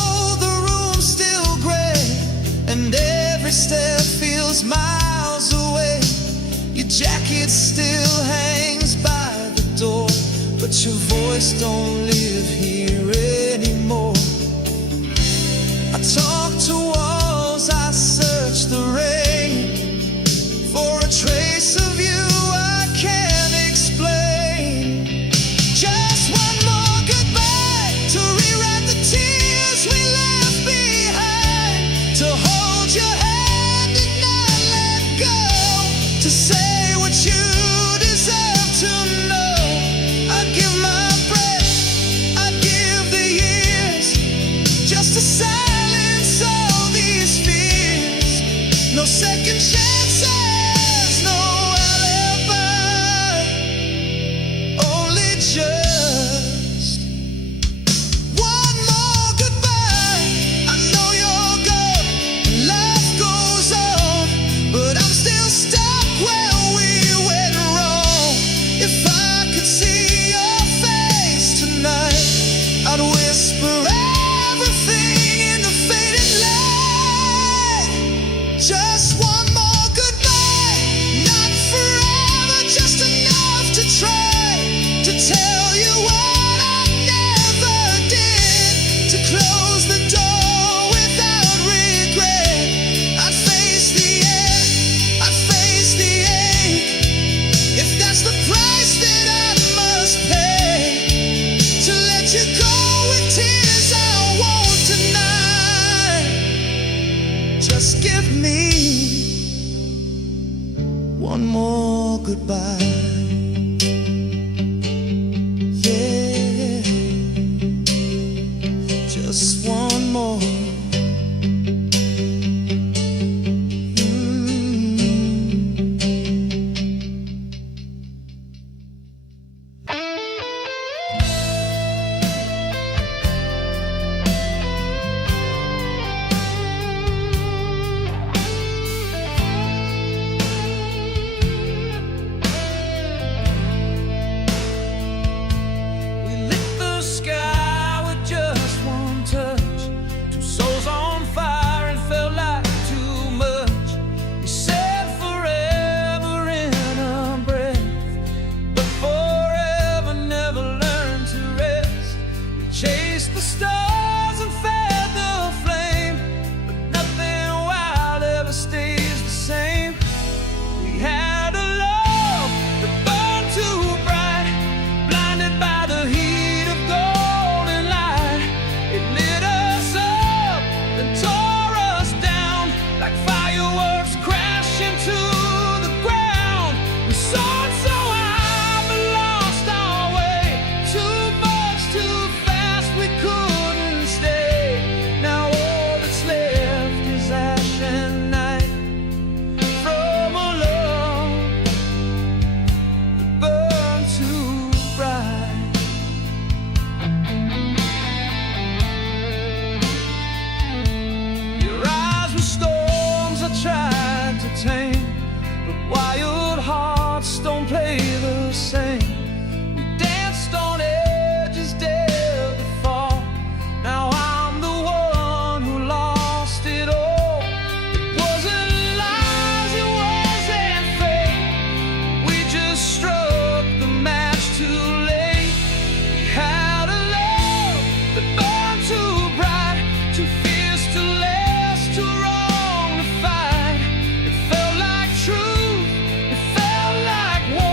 it still hangs by the door, but your voice don't live here anymore. I talk to walls, I search the rain for a trace of you I can't explain. Just one more goodbye to rewrite the tears we left behind, to hold your hand and not let go, to say what you deserve to know. I'd give my breath, I'd give the years, just to silence all these fears. No second chances, no alibi, only just one more goodbye. I know you're gone and life goes on, but I'm still stuck where we went wrong. If I could see your face tonight, I'd whisper everything in the faded light. Just one more goodbye, not forever, just enough to try to tell you what I never did, to close the door without regret. I'd face the end, I'd face the ache, if that's the price that I must pay, to let you go with tears I won't deny. Just give me one more goodbye. Yeah, just one more. We lit the sky with just one touch, two souls on fire, and felt like too much. We said forever in a breath, but forever never learned to rest. We chased the stars and fed the flame, but nothing wild ever stays the same. We had a love that burned too bright, blinded by the heat of golden light. It lit us up, then tore us down like fireworks crashing to the ground. We soared so high but lost our way, too much too fast, we couldn't stay. Now all that's left is ash and night from a love that burned too bright. Your eyes were storms I tried to tame, but wild hearts don't play the same. We danced on edges, dared to fall. Now I'm the one who lost it all. It wasn't lies, it wasn't fate. We just struck the match too late. We had a love that burned too bright, too fierce to last, too wrong to fight. It felt like truth, it felt like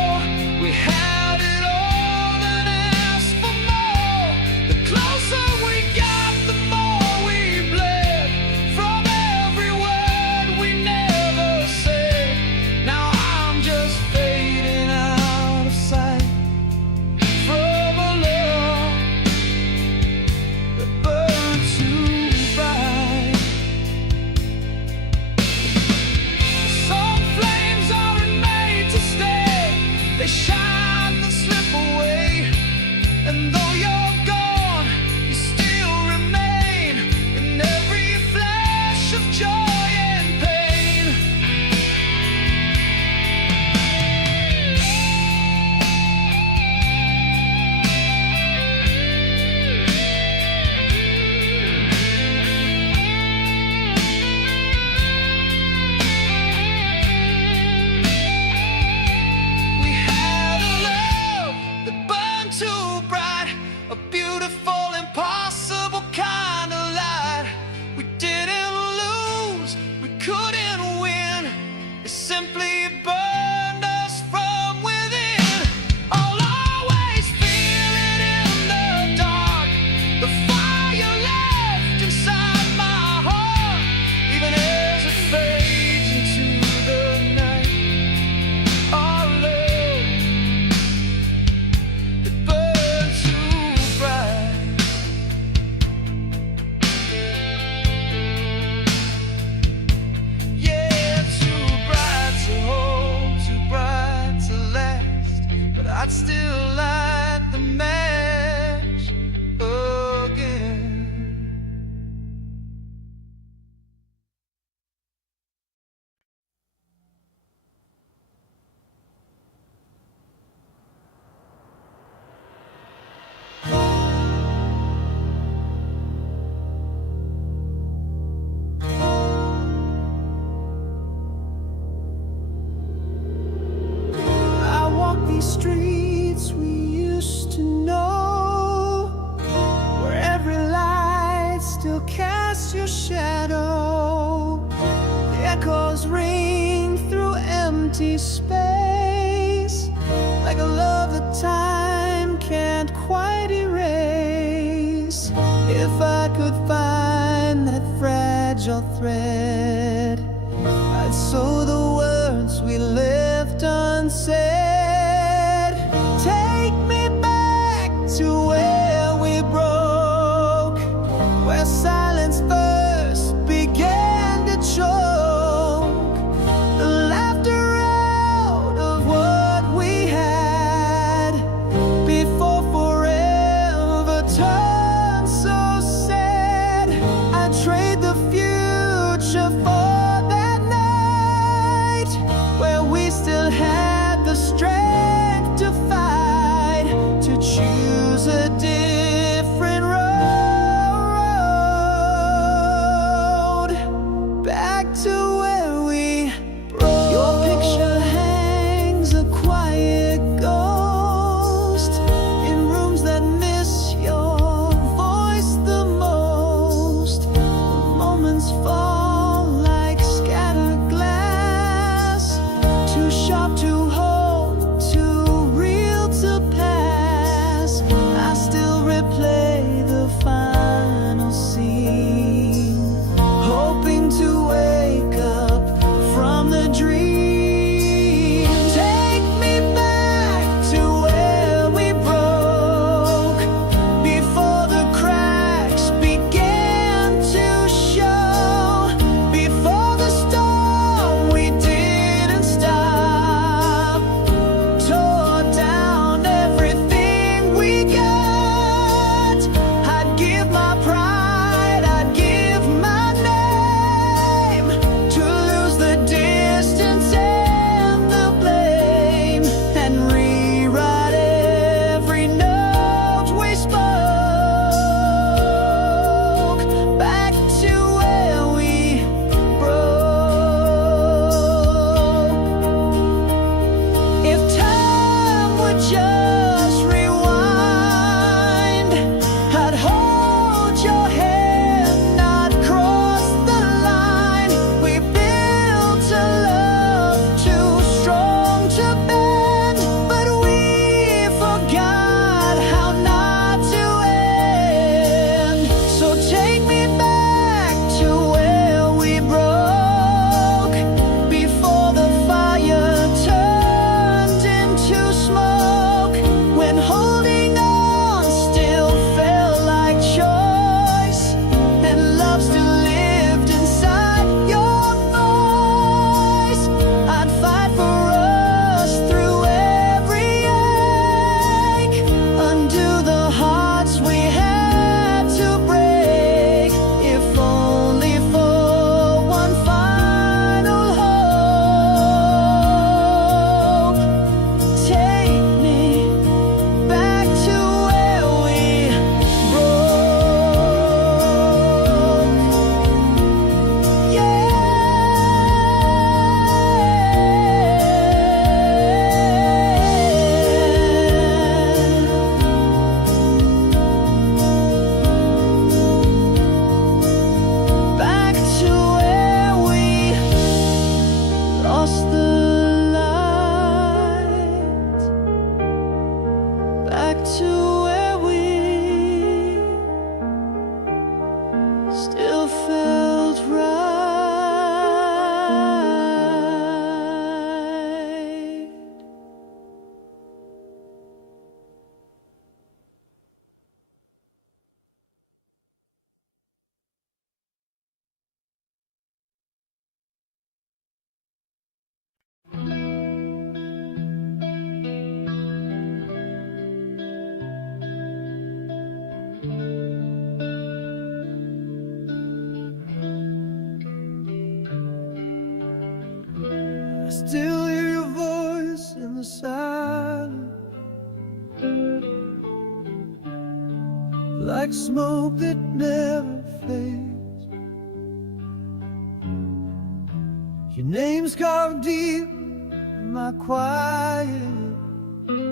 empty streets we used to know, where every light still casts your shadow. The echoes ring through empty space, like a love that time can't quite erase. If I could find that fragile thread, I'd sew the words we left unsaid. Take me back to where we broke, where silence first began to choke, the laughter out of what we had before forever turned so sad. I'd trade the future for that night, where we still had the strength to fight, to choose a different road, back to where we broke. Your picture hangs a quiet ghost in rooms that miss your voice the most. The moments fall like scattered glass, too sharp to hold, too real to pass. I still replay the final scene, hoping to wake up from the dream. Take me back to where we broke, before the cracks began to show, before the storm we didn't stop tore down everything we got. I'd give my pride, I'd give my name, to lose the distance and the blame, and rewrite every note we spoke, back to where we broke. If time would just rewind, I'd hold your hand, not cross the line. We built a love too strong to bend, but we forgot how not to end. So take me back to where we broke, before the fire turned into smoke, when holding on still felt like choice, and love still lived inside your voice. I'd fight for us through every ache, undo the hearts we had to break, if only for one final hope. Take me back to where we broke. Yeah. Back to where we lost the light, back to where we still felt right. I still hear your voice in the silence, like smoke that never fades. Your name's carved deep in my quiet,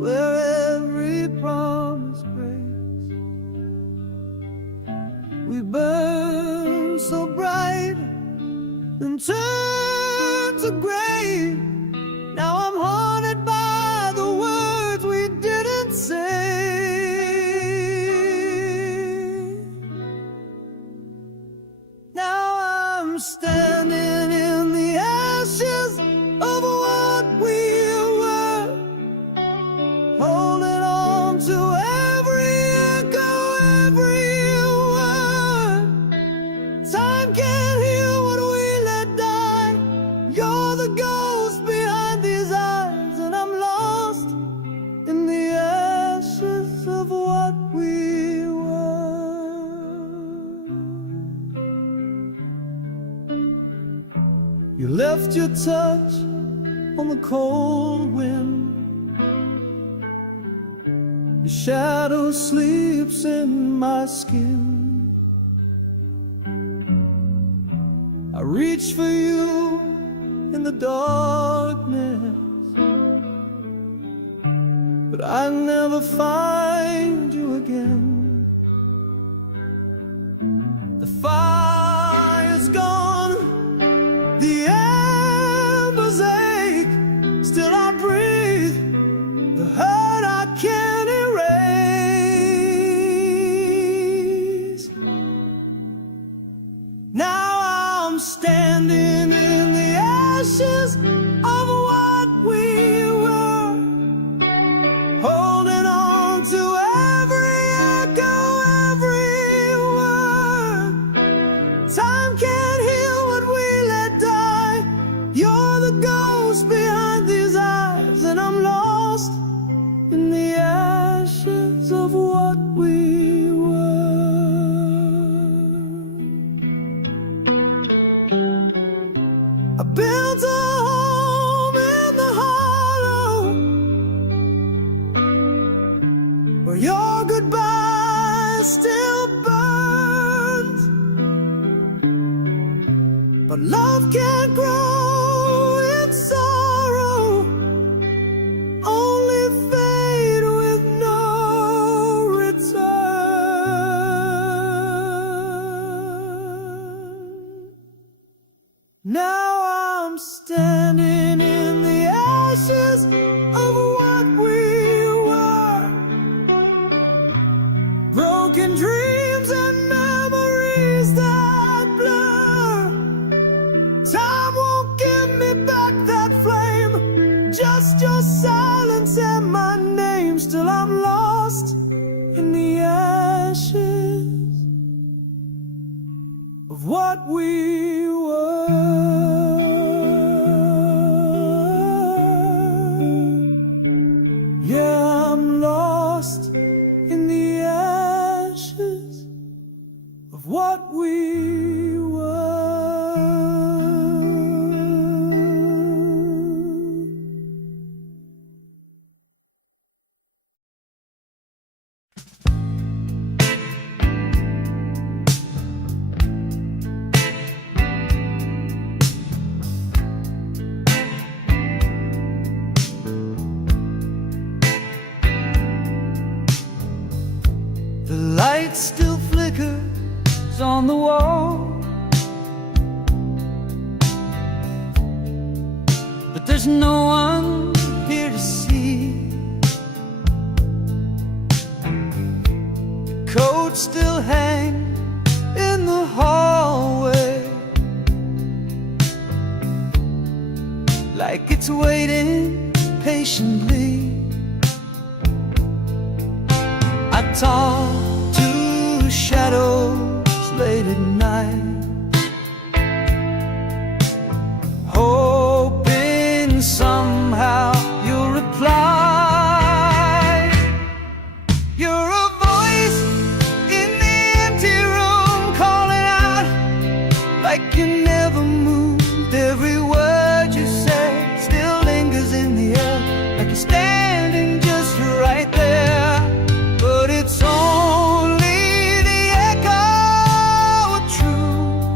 where every promise breaks. We burn so bright and turn to gray. Now I'm haunted by the words we didn't say. Now I'm standing in the ashes of what we were, holding on to every echo, every word. Time can't heal what we let die. You're the ghost behind these eyes, and I'm lost in the ashes of what we were. You left your touch on the cold wind. Your shadow sleeps in my skin. I reach for you in the darkness, but I never find you again. The fire's gone, the embers ache, still I breathe, the hurt I can't erase. Now I'm standing in the ashes of what we were, holding on to every echo, every word. Time can't heal what we let die. You're the ghost behind these eyes, and I'm lost in the ashes of what we were. I built a home in the hollow where your goodbye still burns, but love can't grow in sorrow, only fade with no return. Now I'm standing in the ashes of what we were, broken dreams and memories that blur. Time won't give me back that flame, just your silence and my name. Still I'm lost in the ashes of what we were. Yeah, I'm lost in the ashes of what we were. The light still flickers on the wall, but there's no one here to see. The coat still hangs in the hallway, like it's waiting patiently. I talk to shadows late at night, hoping somehow you'll reply. You're a voice in the empty room, calling out like you never moved. Every word you say still lingers in the air, like you're standing just right there. But it's only the echo of truth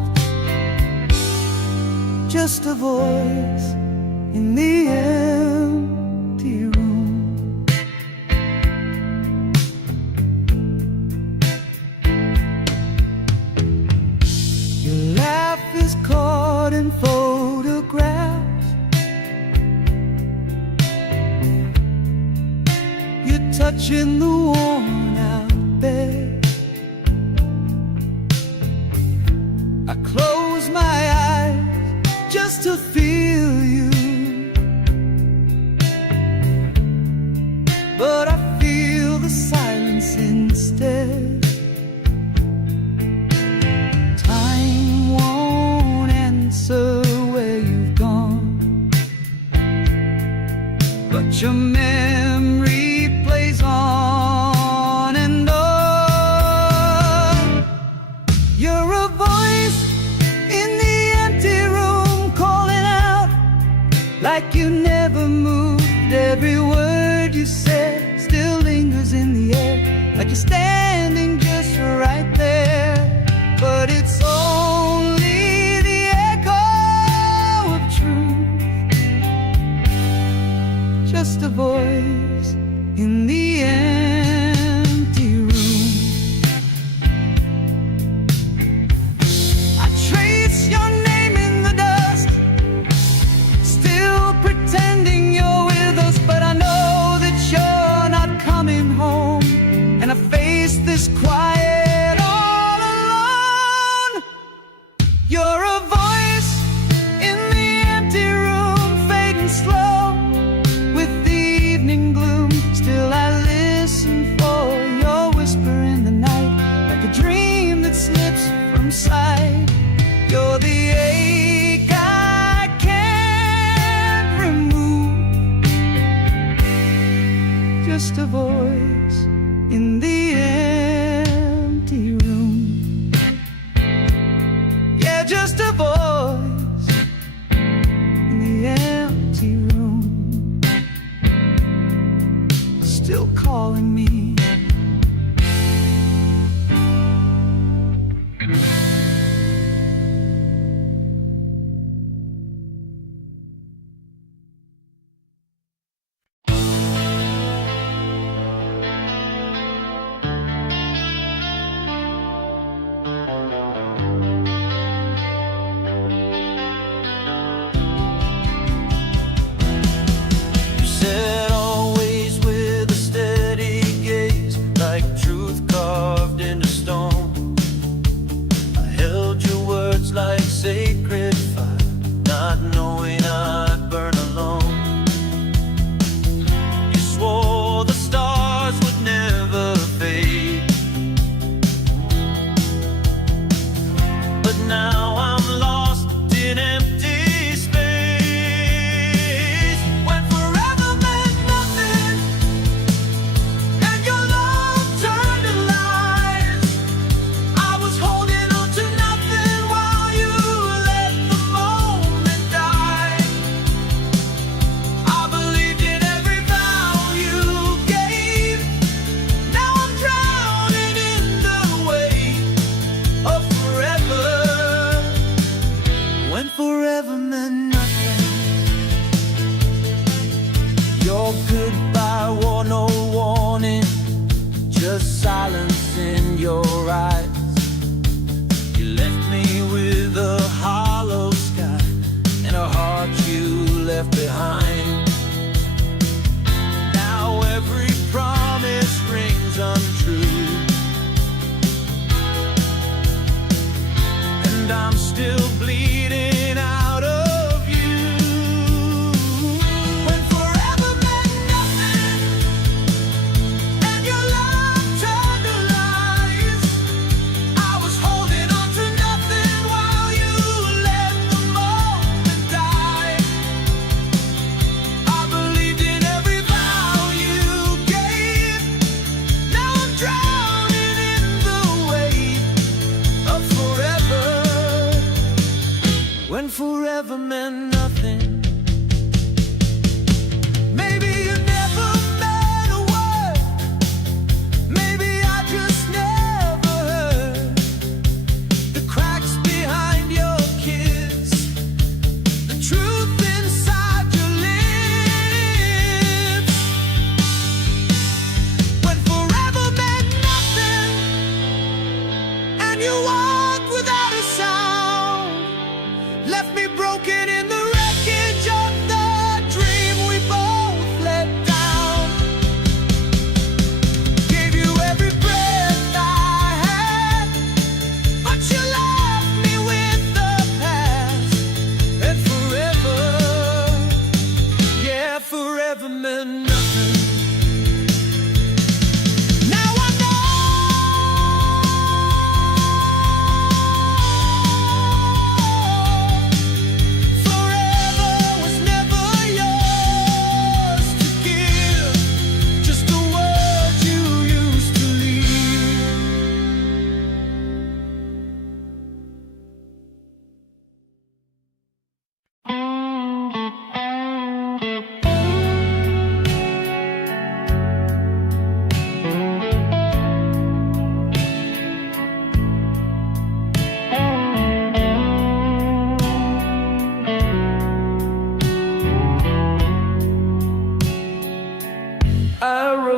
touching the worn out bed. I close my eyes just to feel you, but I feel the silence instead. Time won't answer where you've gone, but your memory plays on and on. You're a voice in the empty room, calling out like you never moved. Every word you said still lingers in the air, like you're standing just right there. But it's only the echo of truth, just a voice in the empty room. I trace your name in the dust, still pretending you're with us, but I know that you're not coming home. And I face this quiet all alone. You're a voice in the empty room, fading slow with the evening gloom. Still I listen for your whisper in the night, like a dream that slips from sight. You're the ache I can't remove, just a voice in the empty room. Yeah, just a voice in the empty room, still calling me. You said always with a steady gaze, like truth carved into stone. I held your words like sacred fire, not knowing I'd burn alone. You swore the stars would never fade, but now I'm lost in empty space. When forever meant nothing and your love turned to lies, I was holding on to nothing while you let the moment die. I believed in every vow you gave. Now I'm drowning in the weight of forever. When forever meant nothing, your goodbye wore no warning, just silence in your eyes. You left me with a hollow sky and a heart you left behind. Now every promise rings untrue, and I'm still bleeding out of you. When forever meant nothing and your love turned to lies, I was holding on to nothing while you let the moment die.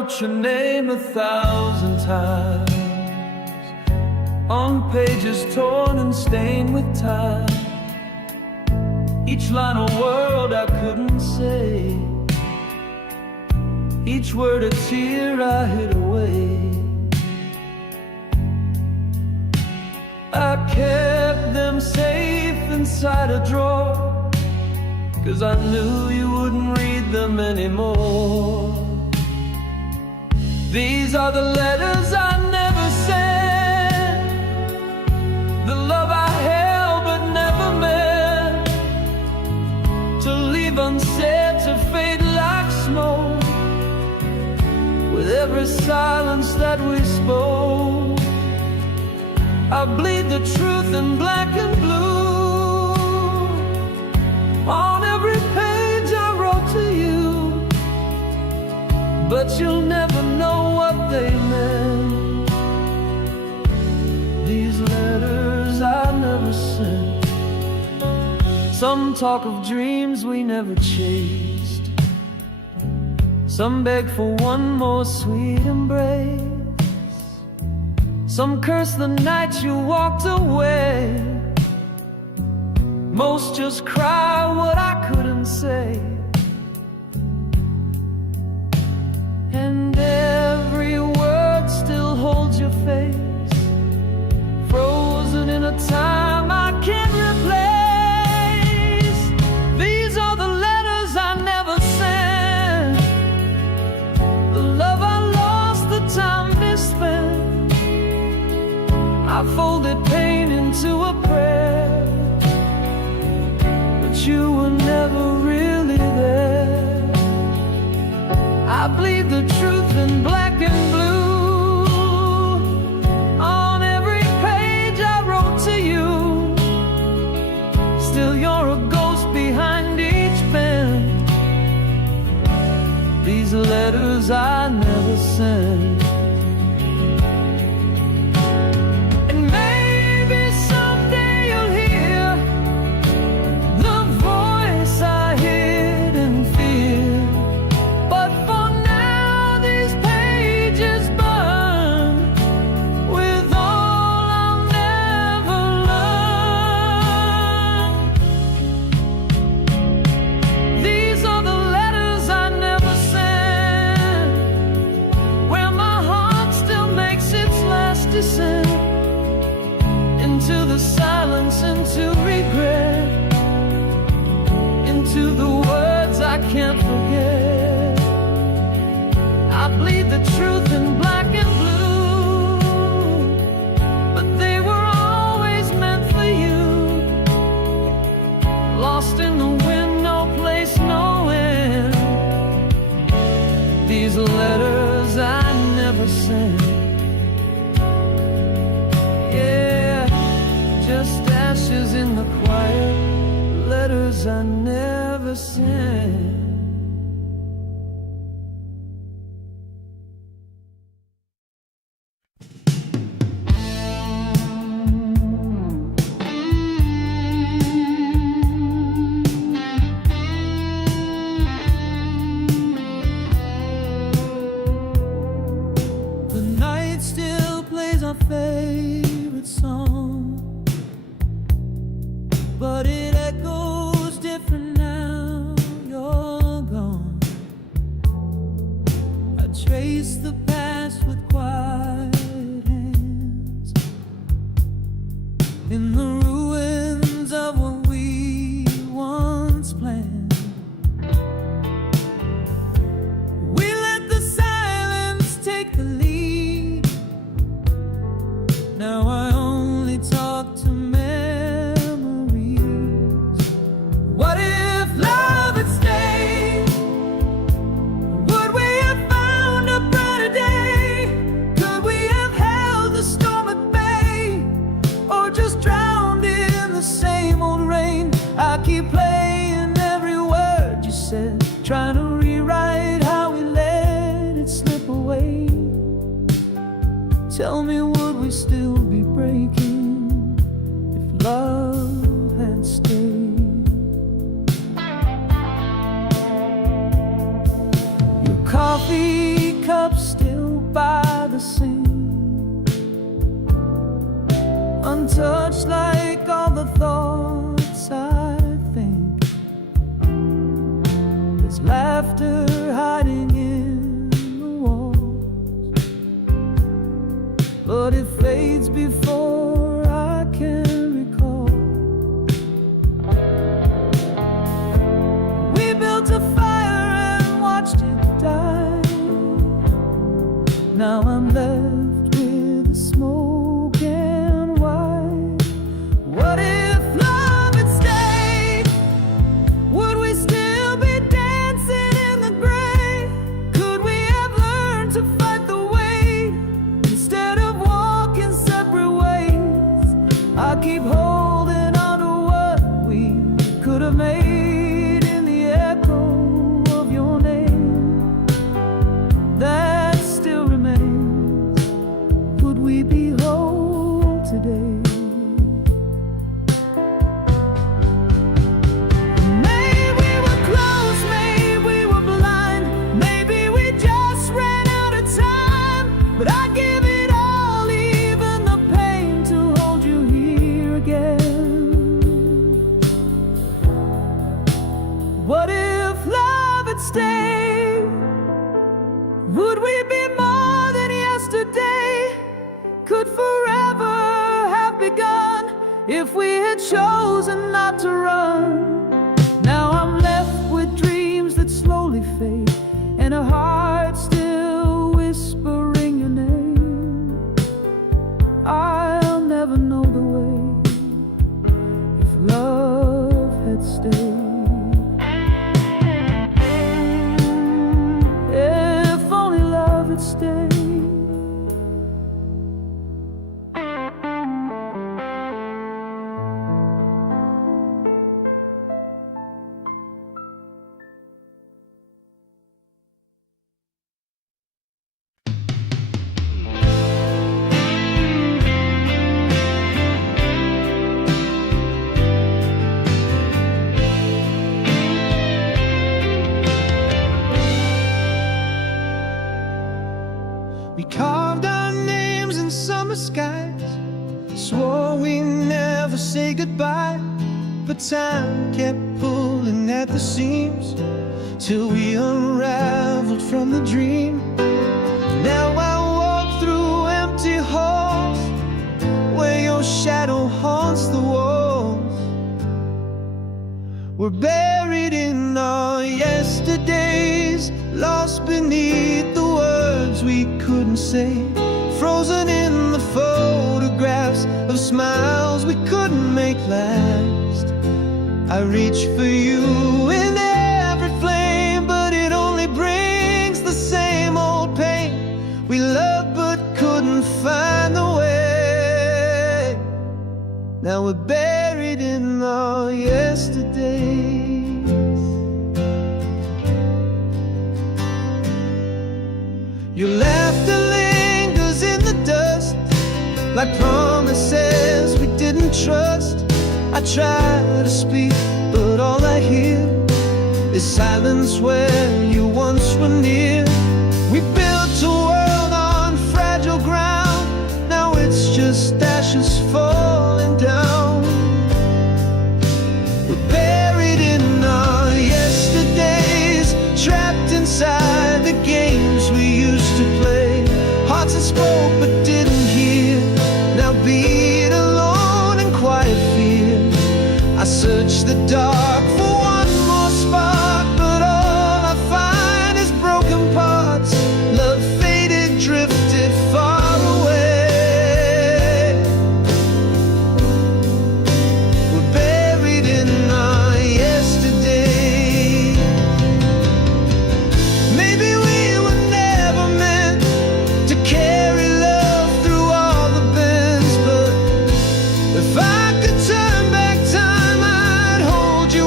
wrote your name 1,000 times on pages torn and stained with time. Each line a word I couldn't say, each word a tear I hid away. I kept them safe inside a drawer, 'cause I knew you wouldn't read them anymore. These are the letters I never sent, the love I held but never meant to leave unsaid, to fade like smoke with every silence that we spoke. I bleed the truth in black and blue on every page I wrote to you, but you'll never know what they meant. These letters I never sent. Some talk of dreams we never chased, some beg for one more sweet embrace, some curse the night you walked away. Most just cry what I couldn't say. And every word still holds your face, frozen in a time I can't replace. These are the letters I never sent, the love I lost, the time misspent. I folded pain into a prayer, but you were never really there. I bleed the truth in black and blue on every page I wrote to you. Still you're a ghost behind each pen. These letters I never sent. Into the silence, into regret, into the words I can't forget. I bleed the truth in black and blue, but they were always meant for you. Lost in the wind, no place, no end. These letters I never sent. Just ashes in the quiet, letters I never sent. The night still plays our favorite song, but it echoes different now you're gone. I trace the past with quiet hands in the ruins of what we once planned. We let the silence take the lead. Now I only talk to what if love had stayed? Would we have found a brighter day? Could we have held the storm at bay, or just drowned in the same old rain? I keep playing every word you said, trying to rewrite how we let it slip away. Tell me, would we still be breaking if love had stayed? Coffee cup up still by the sea, untouched like all the thoughts I think. There's laughter hiding in the walls, but it fades before I can recall. We built a fire and watched it die. Now I'm left with the smoke and white. What if love had stayed? Would we still be dancing in the gray? Could we have learned to fight the weight instead of walking separate ways? I keep holding on to what we could have made in the echo of your name that still remains. Would we be whole today? Maybe we were close, maybe we were blind, maybe we just ran out of time. But I give it all, even the pain, to hold you here again. What if love had stayed? Would we be more than yesterday? Could forever have begun if we had chosen not to run? Now I'm left with dreams that slowly fade, and a heart still whispering your name. I'll never know the way if love had stayed. If only love had stayed. We carved our names in summer skies, swore we never say goodbye. But time kept pulling at the seams till we unraveled from the dream. Now I walk through empty halls where your shadow haunts the walls. We're buried in our yesterdays, lost beneath the words we couldn't say, frozen in the photographs of smiles we couldn't make last. I reach for you in every flame, but it only brings the same old pain. We loved but couldn't find the way. Now we're buried in our yesterdays. Your laughter lingers in the dust, like promises we didn't trust. I try to speak, but all I hear is silence where you once were near. We built a world on fragile ground, now it's just ashes falling down. We're buried in our yesterdays, trapped inside the games we used to play. Hearts that spoke but didn't hear, now beat alone in quiet fear. I search the dark for one more spark, but all I find is broken parts. Love faded, drifted far away. We're buried in our yesterday. Maybe we were never meant to carry love through all the bends, but if I could turn back time, I'd hold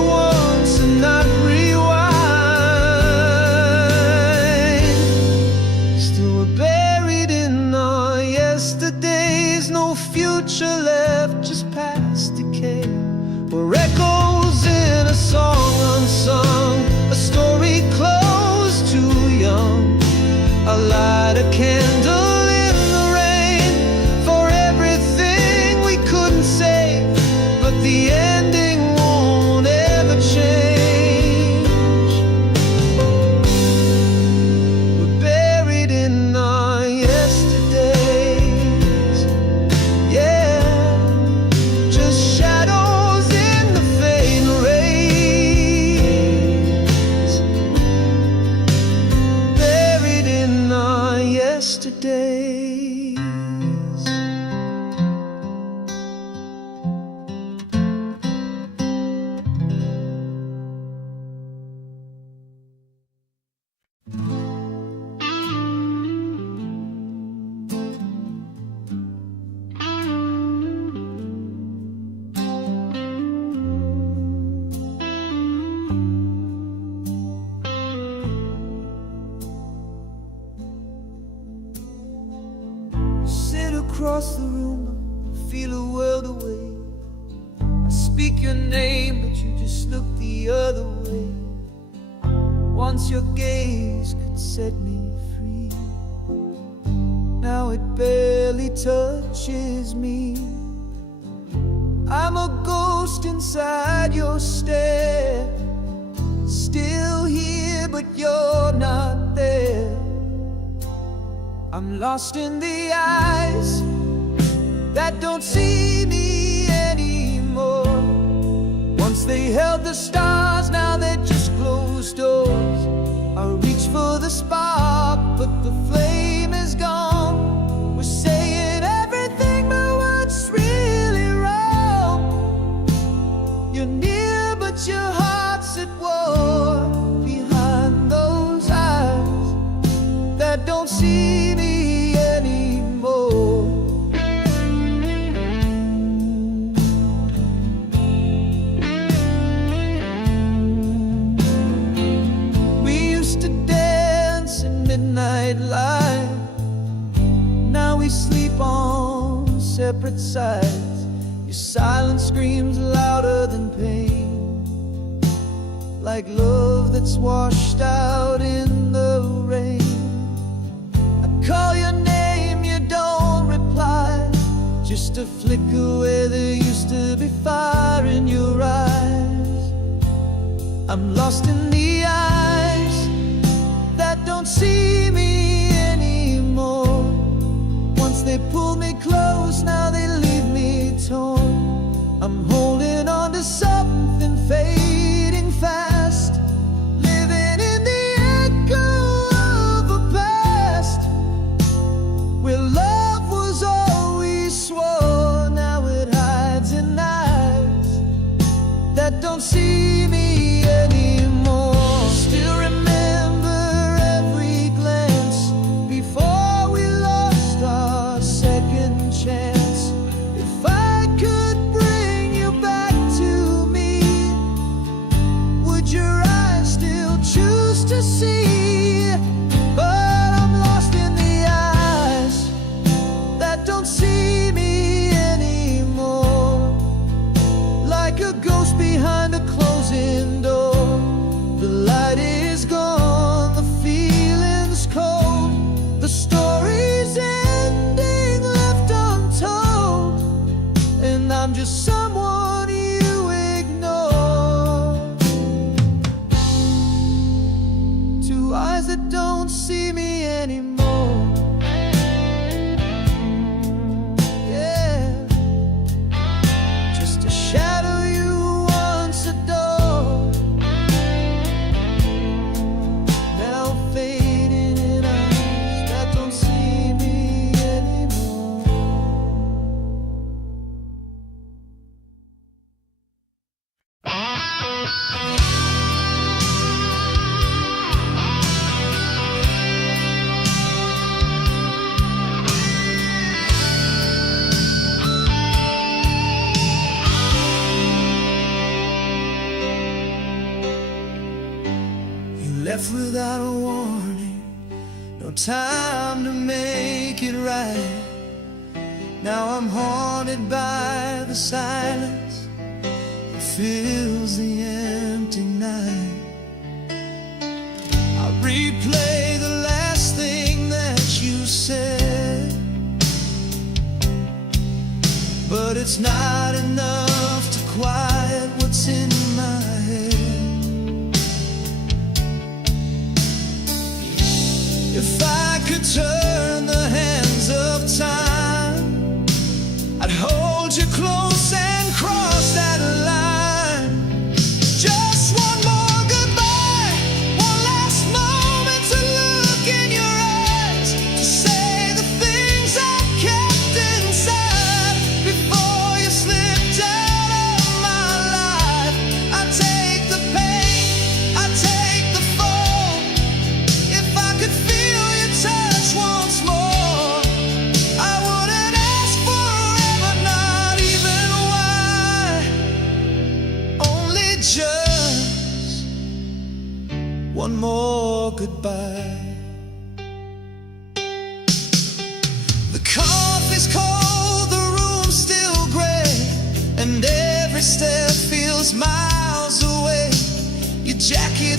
across the room, I feel a world away. I speak your name, but you just look the other way. Once your gaze could set me free, now it barely touches me. I'm a ghost inside your stare, still here but you're not there. I'm lost in the eyes that don't see me anymore. Once they held the stars, now they're just closed doors. I reach for the spark, but the flame is gone. We're saying everything, but what's really wrong? You're near, but your heart's at war. Behind those eyes that don't see me anymore. We used to dance in midnight light. Now we sleep on separate sides. Your silence screams louder than pain, like love that's washed out in the rain. Call your name, you don't reply, just a flicker where there used to be fire in your eyes. I'm lost in the eyes that don't see me anymore. Once they pulled me close, now they leave me torn. I'm holding on to something fading fast, living in the echo of a past where love was all we swore. Now it hides in eyes that don't see me anymore. Still remember every glance before we lost our second chance. If I could bring you back to me, would your eyes still choose to see? But I'm lost in the eyes that don't see me anymore, like a ghost behind a closing door. The light is gone, the feeling's cold, the story's ending left untold, and I'm just someone you ignore. Two eyes that don't see me anymore. Yeah, just a shadow you once adored, now fading in eyes that don't see me anymore. You left without a warning, no time to make it right. Now I'm haunted by the silence that fills the empty night. I replay the last thing that you said, but it's not enough to quiet what's in my head. If I could turn the hands of time, I'd hold you close and cross that line. Just one more goodbye, one last moment to look in your eyes, to say the things I kept inside before you slipped out of my life. I take the pain, I take the fall. If I could feel your touch once more, I wouldn't ask forever, not even why. Only just one more goodbye. The coffee's cold.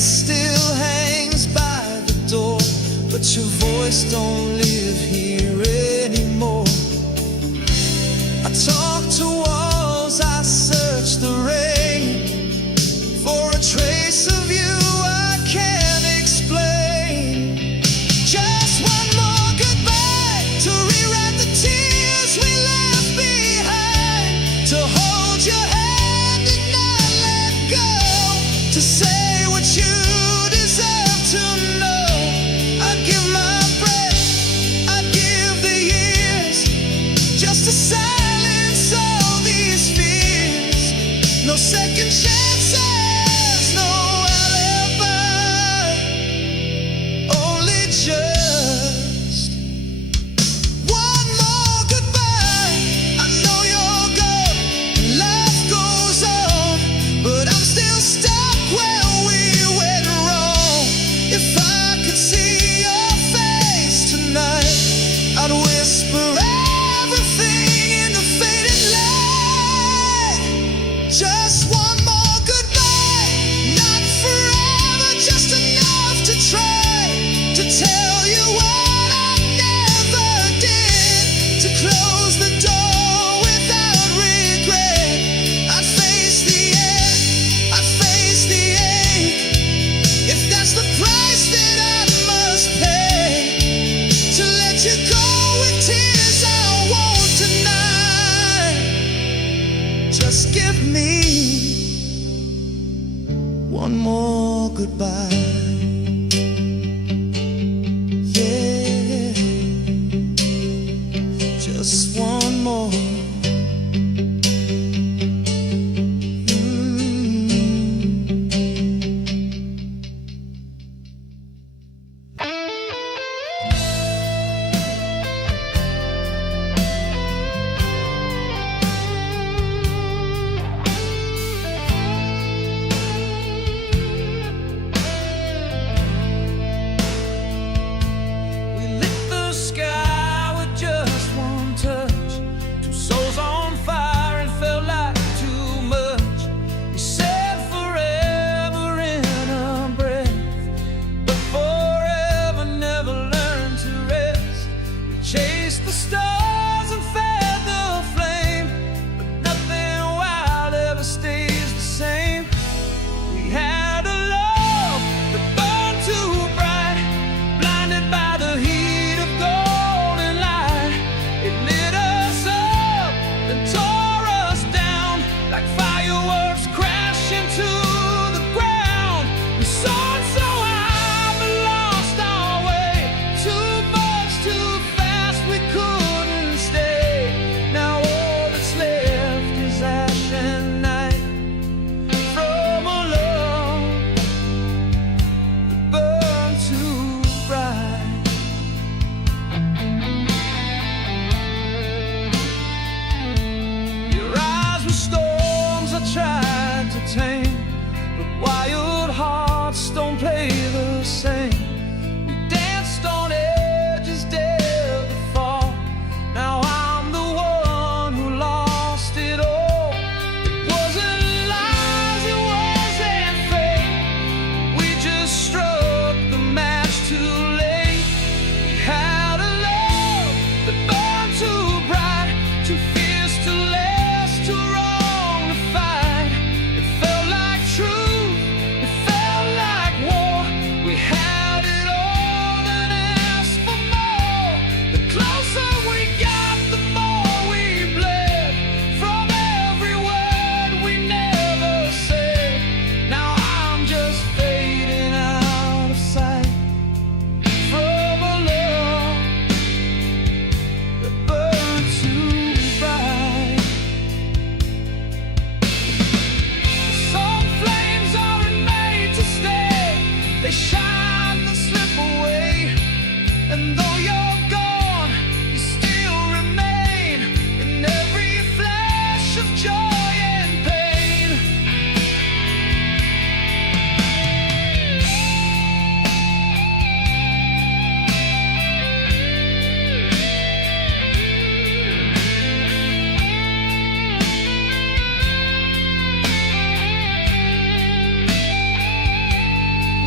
it still hangs by the door, but your voice don't live here anymore. I talk to walls, I search the rain for a trace of you I can't explain. Just one more goodbye to rewrite the tears we left behind, to hold your hand and not let go, to say what you deserve to know. I'd give my breath, I'd give the years, just to silence all these fears. No second chances, no alibi, only just one more goodbye. I know you're gone and life goes on, but I'm still stuck where we went wrong. If I could see your face tonight, I'd whisper everything in the faded light. Just one more goodbye, not forever, just enough to try to tell you what I never did, to close the door without regret. I'd face the end, I'd face the ache, if that's the price that I must pay, to let you go with tears I won't deny. Just give me one more goodbye. Yeah, just one more. We lit the sky with just one touch, two souls on fire, and felt like too much. We said forever in a breath, but forever never learned to rest. We chased the stars and fed the flame, but nothing wild ever stays the same. We had a love that burned too bright, blinded by the heat of golden light. It lit us up, then tore us down like fireworks crashing to the ground. We soared so high but lost our way, too much too fast, we couldn't stay. Now all that's left is ash and night from a love that burned too bright. Your eyes were storms I tried to tame, but wild hearts don't play the same. We danced on edges, dared to fall. Now I'm the one who lost it all. It wasn't lies, it wasn't fate. We just struck the match too late. We had a love that burned too bright, too fierce to last, too wrong to fight. It felt like truth, it felt like war. We had it all and asked for more. The closer we got, the more we bled from every word we never said. Now I'm just fading out of sight from a love that burned too bright. Some flames aren't made to stay, they shine and slip away. And though you're gone, you still remain in every flash of joy and pain.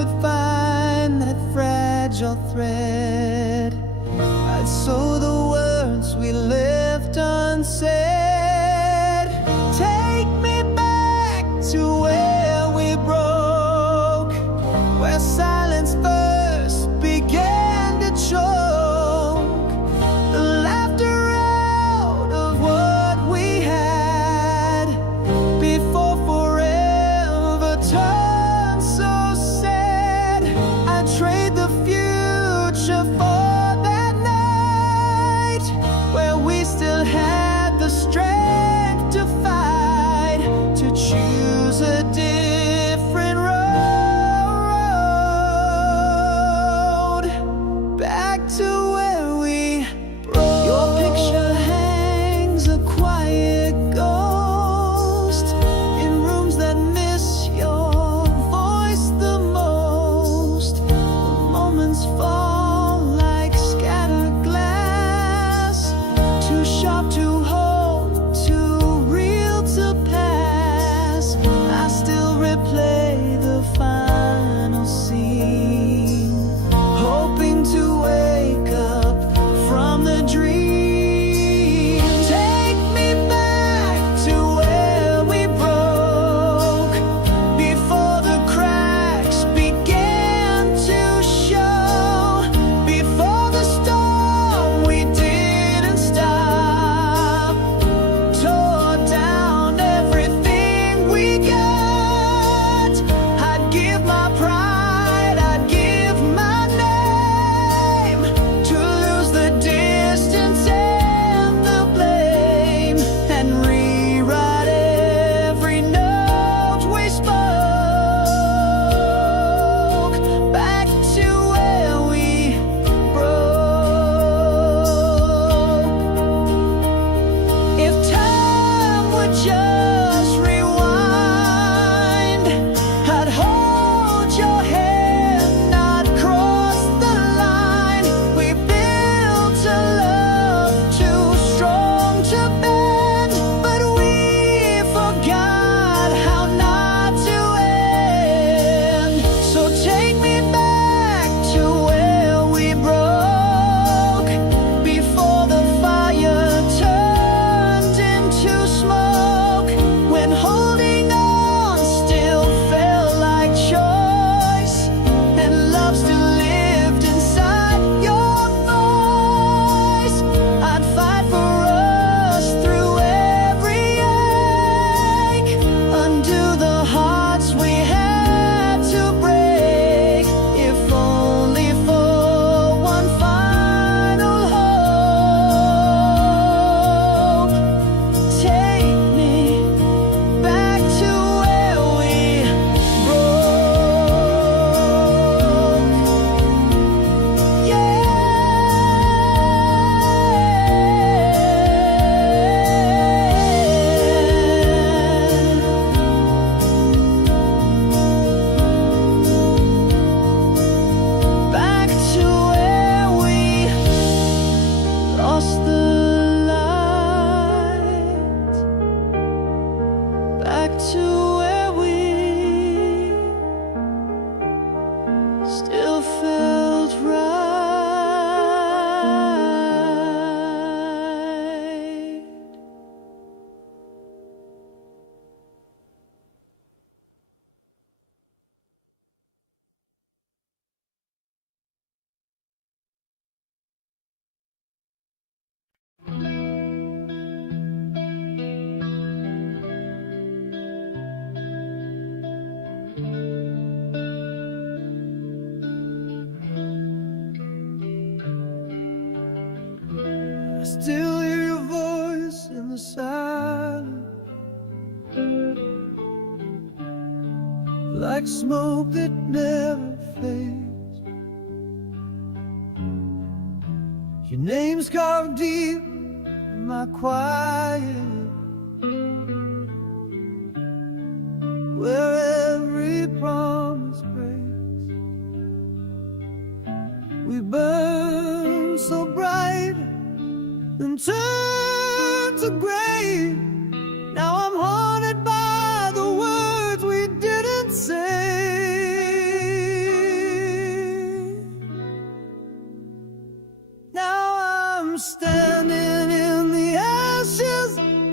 could find that fragile thread, I'd sew the words we left unsaid. Take me back to where we broke, where silence first began to choke the laughter out of what we had before forever turned so sad. I'd trade the future for that night where we still had the strength to fight, to choose a different road back to where we broke. Your picture hangs a quiet ghost in rooms that miss your voice the most. The moments fall like scattered glass, too sharp to hold, too real to pass. I still replay the final scene, hoping to wake up from the dream. Take me back to where we broke, before the cracks began to show, before the storm we didn't stop tore down everything we got. I'd give my pride, I'd give my name, to lose the distance and the blame, and rewrite every note we spoke back to where we broke. If time would just rewind, I'd hold your hand, not cross the line. We built a love too strong to bend, but we forgot how not to end. So take me back to where we broke, before the fire turned into smoke, when holding on still felt like choice, and love still lived inside your voice. I'd fight for us through every ache, undo the hearts we had to break, if only for one final hope. Take me back to where we broke. Yeah. Back to where we lost the light, back to where we still felt right. I still hear your voice in the silence, like smoke that never fades. Your name's carved deep in my quiet, where every promise breaks. We burn so bright and turn to gray. Now I'm haunted by the words we didn't say.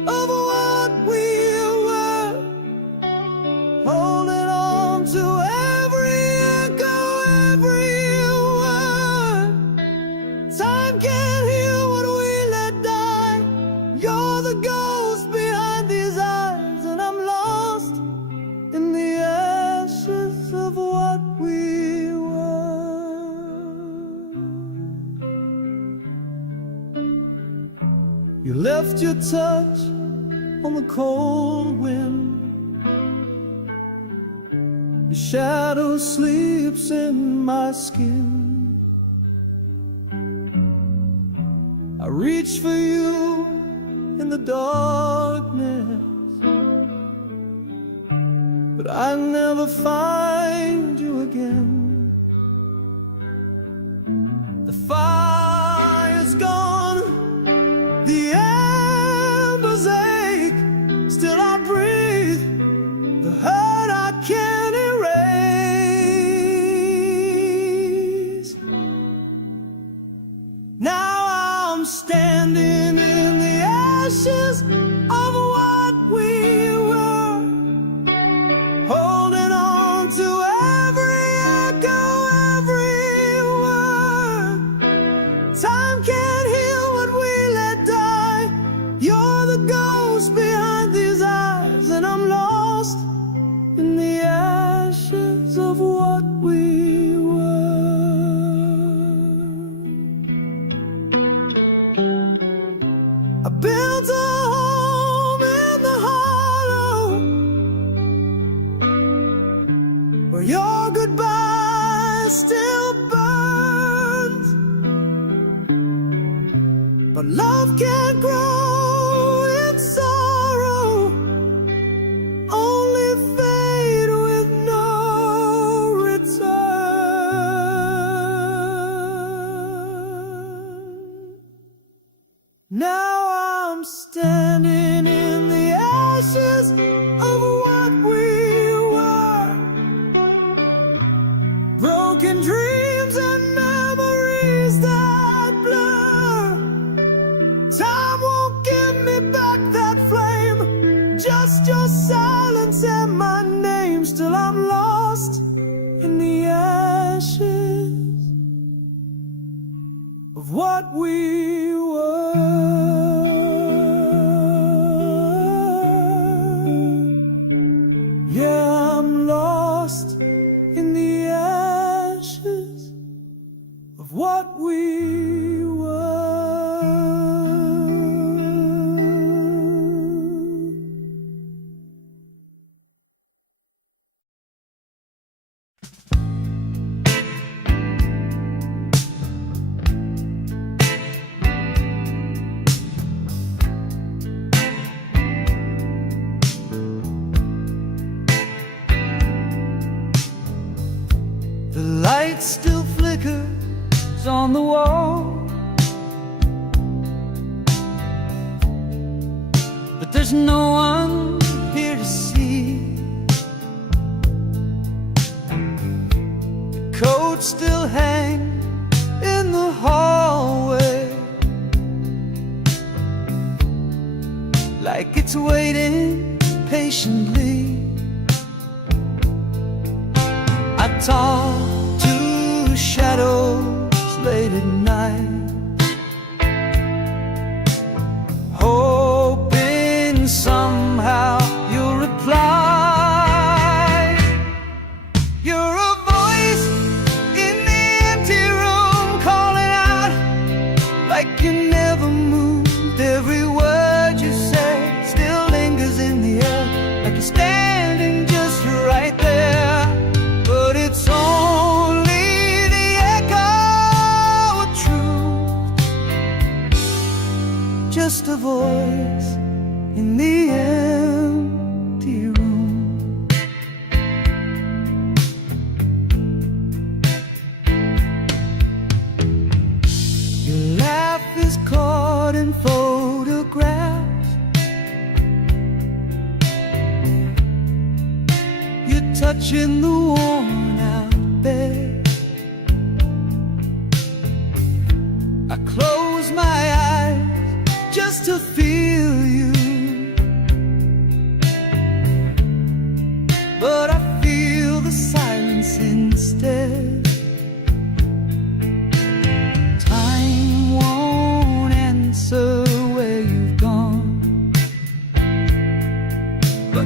of what we were, holding on to every echo, every word. Time can't heal what we let die. You're the ghost behind these eyes, and I'm lost in the ashes of what we were. You left your touch on the cold wind. Your shadow sleeps in my skin. I reach for you in the darkness, but I never find you again. The fire's gone, the embers ache, still I breathe, the hurt I can't erase. Now I'm standing in the ashes of what we were, holding on to every echo, every word. Time can't heal what we let die. You're the ghost behind these eyes, and I'm lost in the ashes of what we were. I built a home in the hollow where your goodbye still burns, but love can't grow in sorrow, only fade with no return. Now I'm standing in the ashes of what we were, broken dreams and memories that blur. Time won't give me back that flame, just your silence and my name. Still I'm lost in the ashes of what we were. Yeah, I'm lost in the ashes of what we were. The light still flickers on the wall, but there's no one here to see. The coat still hangs in the hallway, like it's waiting patiently. I talk to shadows late at night, hoping somehow you'll reply. You're a voice in the empty room, calling out like you never moved. Every word you say still lingers in the air, like you're standing just right there. But it's only the echo of truth, just a voice in the empty room. Your laugh is caught in photographs, you're touching the worn out bed. I close my eyes just to feel you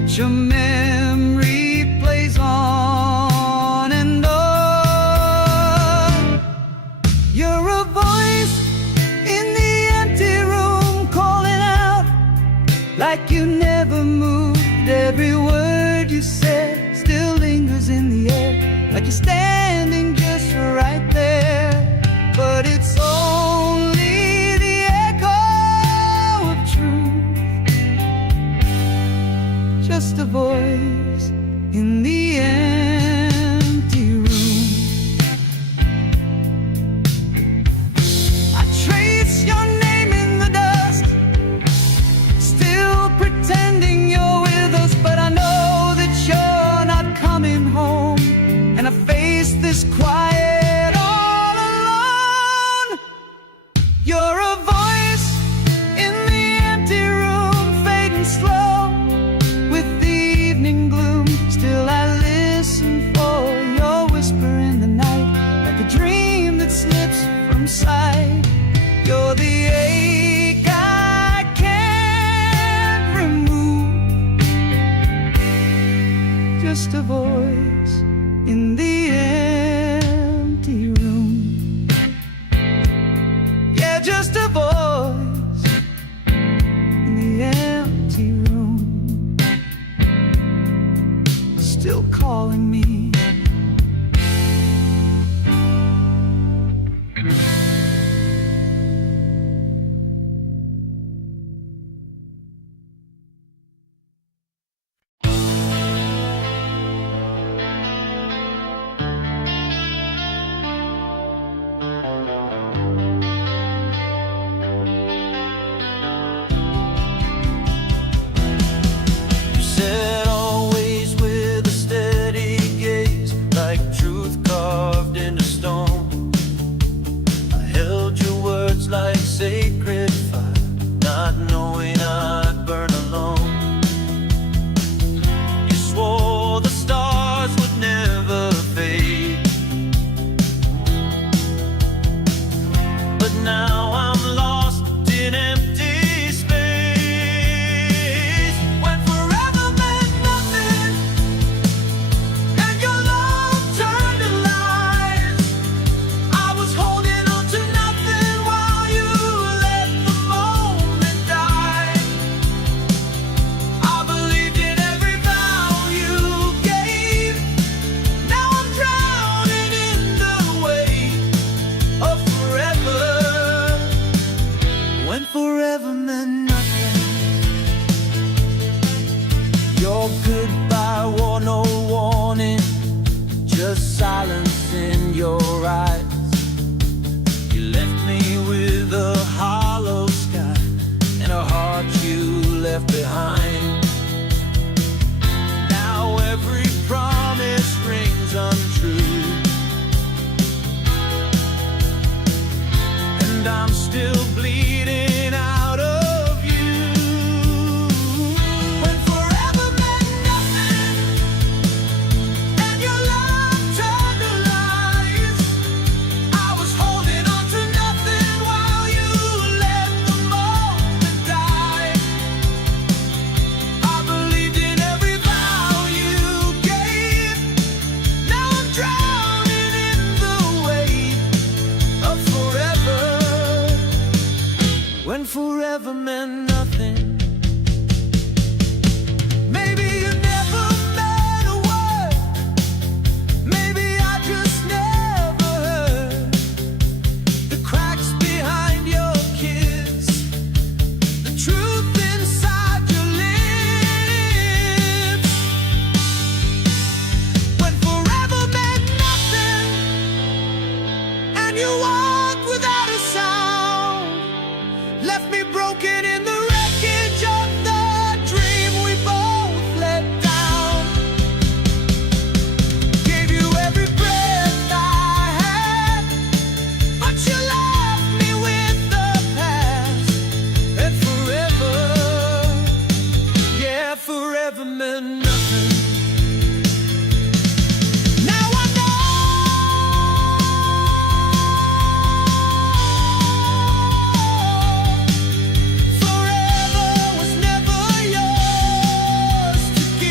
but your memory plays on and on. You're a voice in the empty room, calling out like you never moved. Every word you said still lingers in the air, like you're standing just right there. But it's only the echo of truth, just a voice in the empty room. I trace your name in the dust, still pretending you're with us, but I know that you're not coming home. And I face this quiet all alone. You're a voice in the empty room, fading slow with the evening gloom. Still I listen for your whisper in the night, like a dream that slips from sight. You're the ache I can't remove, just a voice in the empty room. Yeah, just a voice in the empty room, still calling me. Said always with a steady gaze, like truth carved into stone. I held your words like sacred fire, not knowing I'd burn alone. You swore the stars would never fade, but now I'm lost in empty space. When forever meant nothing, and your love turned to lies, I was holding on to nothing while you let the moment die. I believed in every vow you gave. Now I'm drowning in the weight of forever. When forever meant nothing, your goodbye wore no warning, just silence in your eyes. You left me with a hollow sky and a heart you left behind. Now every promise rings untrue, and I'm still bleeding out of you. When forever meant nothing, and your love turned to lies, I was holding on to nothing while you let the moment die. I believed in every vow you gave. Now I'm drowning in the weight of forever. When forever meant nothing. Maybe you never meant a word, maybe I just never heard the cracks behind your kiss, the truth inside your lips. When forever meant nothing, and you walked without a sound, left me broken in the wreckage of the dream we both let down. Gave you every breath I had, but you left me with the past. And forever, yeah, forever meant nothing. Now I know forever was never yours to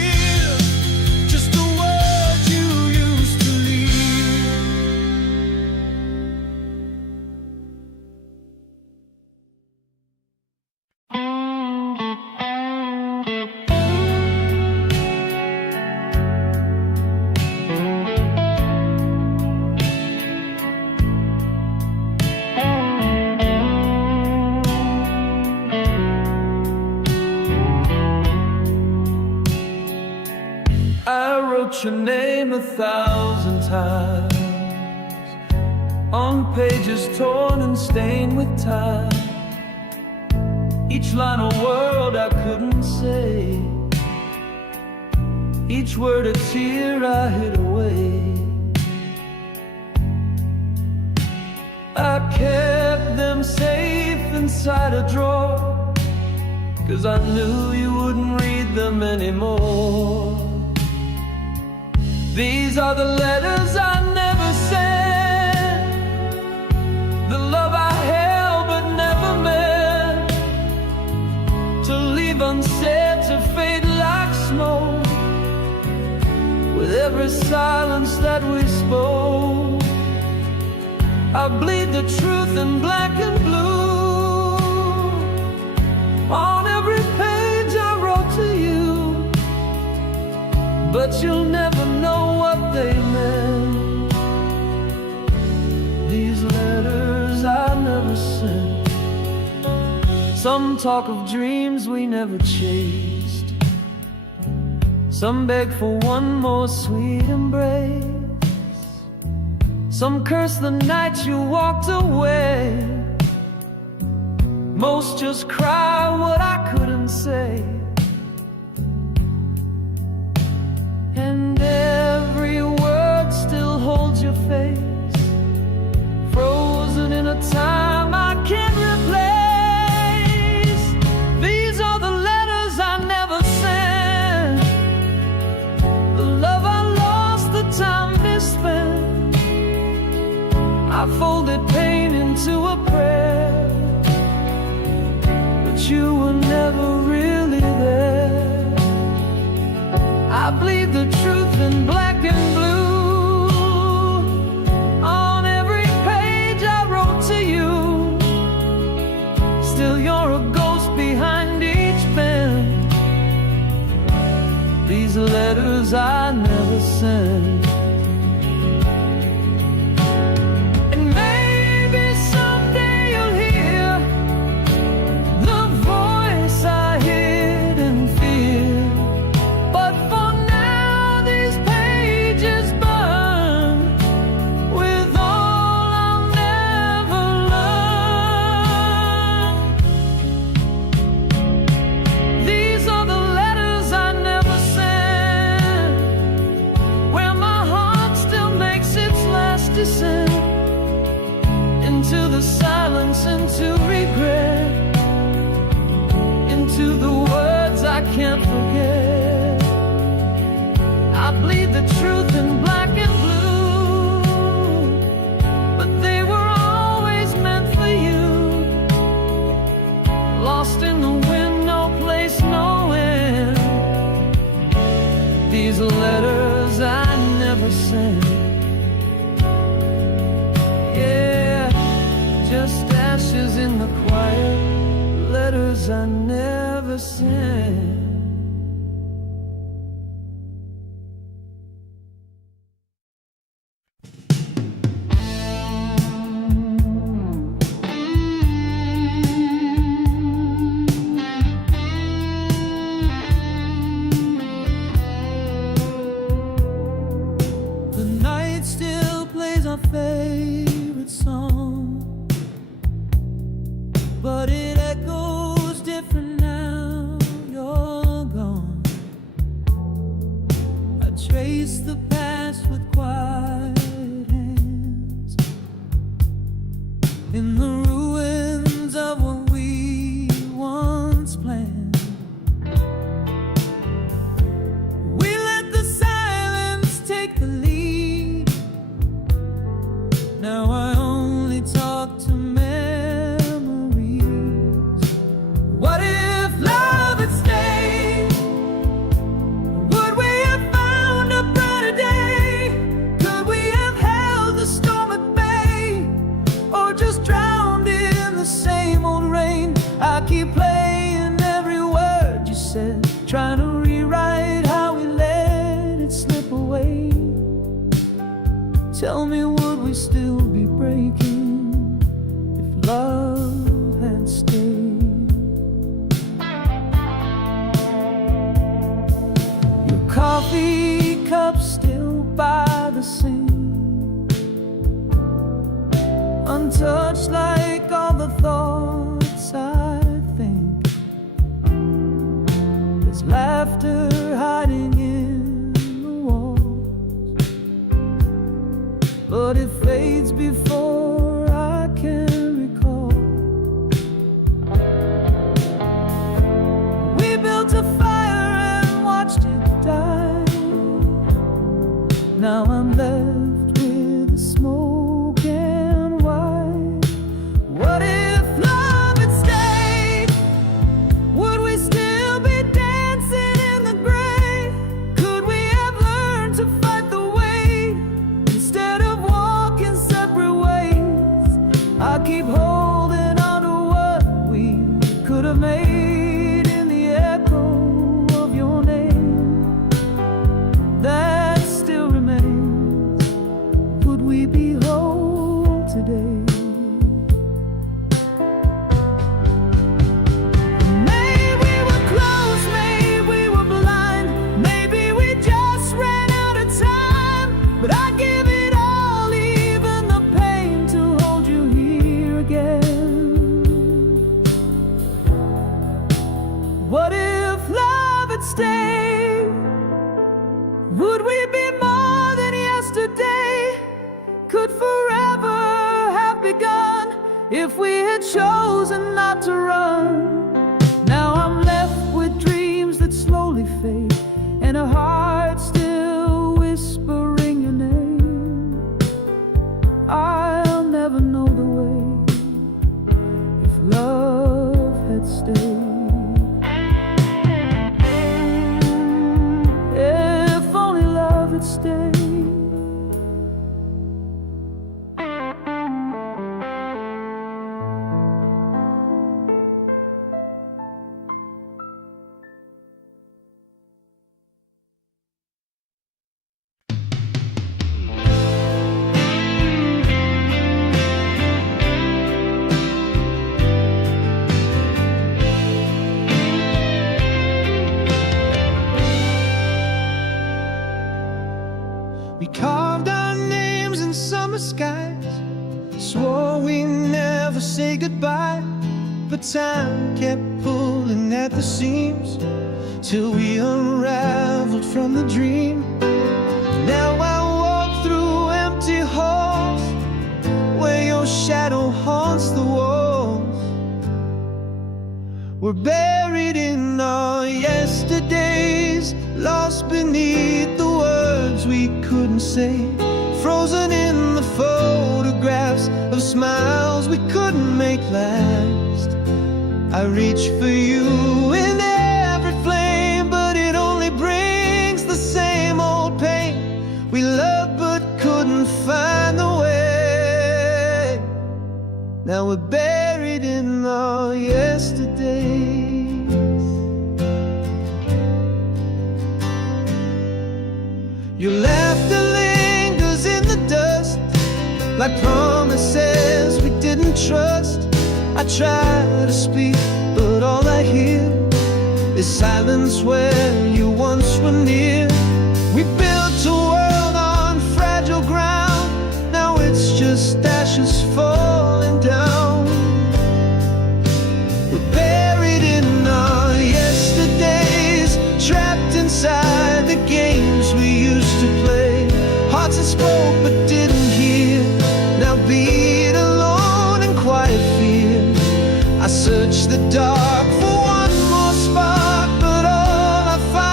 wrote your name 1,000 times on pages torn and stained with time. Each line a word I couldn't say, each word a tear I hid away. I kept them safe inside a drawer, 'cause I knew you wouldn't read them anymore. These are the letters I never sent, the love I held but never meant to leave unsaid, to fade like smoke with every silence that we spoke. I bleed the truth in black and blue on every page I wrote to you, but you'll never know what they meant. These letters I never sent. Some talk of dreams we never chased, some beg for one more sweet embrace, some curse the night you walked away, most just cry what I couldn't say. And every word still holds your face, frozen in a time I can't replace. These are the letters I never sent, the love I lost, the time misspent. I folded pain into a prayer, but you were never really there. I bleed the truth in black and blue on every page I wrote to you. Still you're a ghost behind each pen. These letters I never sent. Into the silence, into regret, into the words I can't forget. I bleed the truth in black and blue, but they were always meant for you. Lost in the wind, no place, no end. These letters I never sent. Just ashes in the quiet, letters I never sent. The night still plays our favorite song, but it echoes different now you're gone. I trace the past with quiet hands in the ruins of what we once planned. We let the silence take the lead. Now I only talk to trying to rewrite how we let it slip away. Tell me, would we still be breaking if love had stayed? Your coffee cup up still by the sea, untouched like all the thoughts I think. There's laughter hiding in the walls, but it fades before I can recall. We built a fire and watched it die. Now I'm left with the smoke and white. What if love had stayed? Would we still be dancing in the gray? Could we have learned to fight the weight instead of walking separate ways? I keep holding on to what we could have made in the echo of your name that still remains. Would we be whole today? Maybe we were close, maybe we were blind, maybe we just ran out of time. But I'd give it all, even the pain, to hold you here again. What if love had stayed? Would we be more than yesterday? Could forever have begun if we had chosen not to run? Now I'm left with dreams that slowly fade, and a heart still whispering your name. I'll never know the way if love had stayed. If only love had stayed. We carved our names in summer skies, swore we never say goodbye. But time kept pulling at the seams till we unraveled from the dream. Now I walk through empty halls where your shadow haunts the walls. We're buried in our yesterdays, lost beneath the words we couldn't say, frozen in the photographs of smiles we couldn't make last. I reach for you in every flame, but it only brings the same old pain. We loved but couldn't find the way. Now we're buried in our yesterdays. Your laughter lingers in the dust, like promises we didn't trust. I try to speak, but all I hear is silence where you once were near. We built a world on fragile ground, now it's just ashes falling down. We're buried in our yesterdays, trapped inside the games we used to play. Hearts that spoke but didn't hear, now beat alone in quiet fear. I search the dark for one more spark, but all I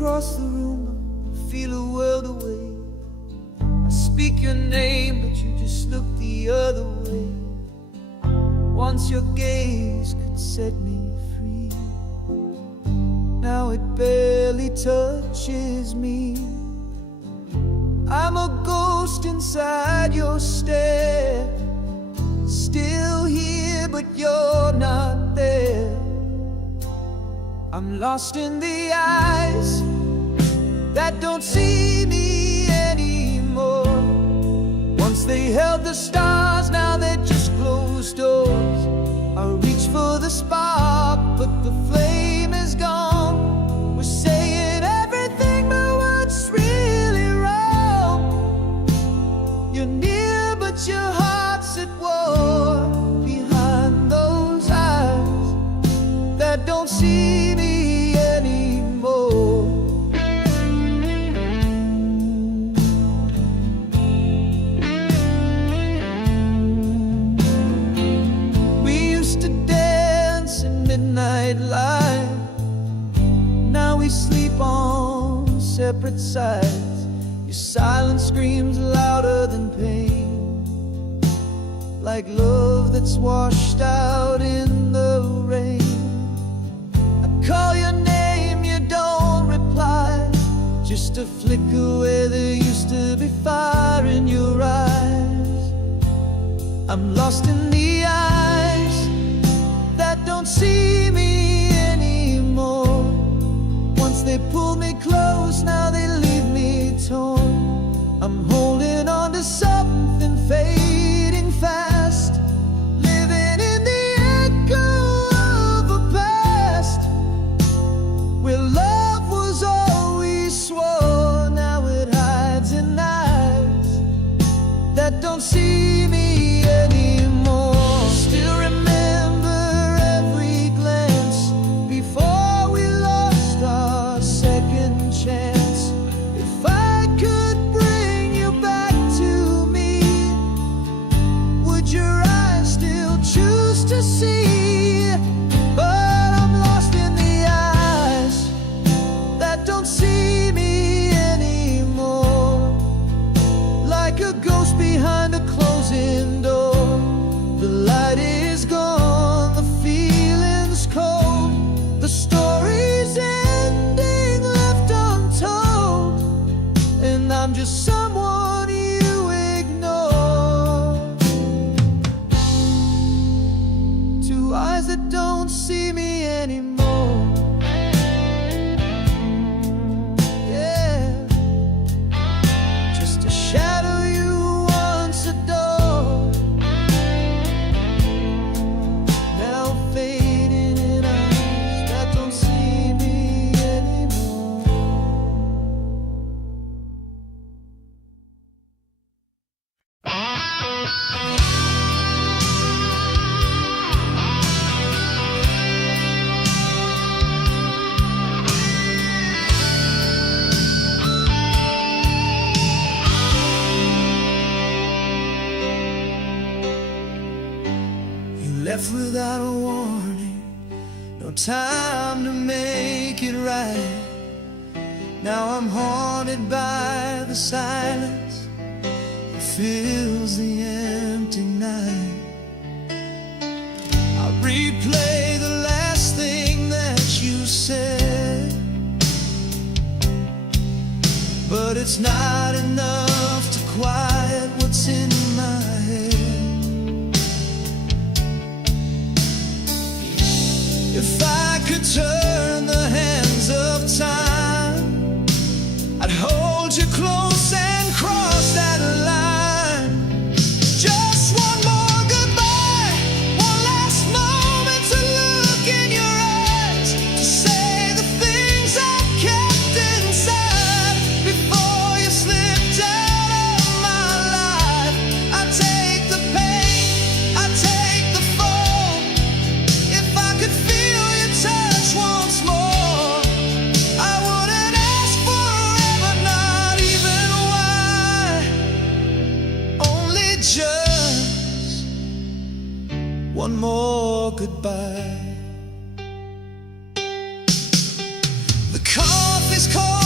across the room, I feel a world away. I speak your name, but you just look the other way. Once your gaze could set me free, now it barely touches me. I'm a ghost inside your stare, still here but you're not there. I'm lost in the eyes that don't see me anymore. Once they held the stars, now they're just closed doors. I reach for the spark, but the flame is gone. We're saying everything, but what's really wrong? You're near, but your heart's at war. Behind those eyes that don't see me anymore. We used to dance in midnight light. Now we sleep on separate sides. Your silence screams louder than pain, like love that's washed out in the rain. I call your name, you don't reply, just a flicker where there used to be fire in your eyes. I'm lost in the eyes that don't see me anymore. Once they pulled me close, now they leave me torn. I'm holding on to something fading fast, living in the echo of a past where love was all we swore. Now it hides in eyes that don't see me anymore. Still remember every glance before we lost our second chance. If I could bring you back to me, would your eyes still choose to see? But I'm lost in the eyes that don't see me anymore, like a ghost behind a closing door. The light is gone, the feeling's cold, the story's ending left untold, and I'm just someone you ignore. Two eyes that don't see me anymore. Yeah, just a shadow you once adored, now fading in eyes that don't see me anymore. You left without a warning, no time to make it right. Now I'm haunted by the silence that fills the empty night. I replay the last thing that you said, but it's not enough to quiet what's in my head. If I could turn the hands of time, I'd hold you close and cross that line. Just one more goodbye, one last moment to look in your eyes, to say the things I've kept inside before you slipped out of my life. I take the pain, I take the fall. If I could feel your touch once more, I wouldn't ask forever, not even why. Only just one more goodbye. The coffee's cold.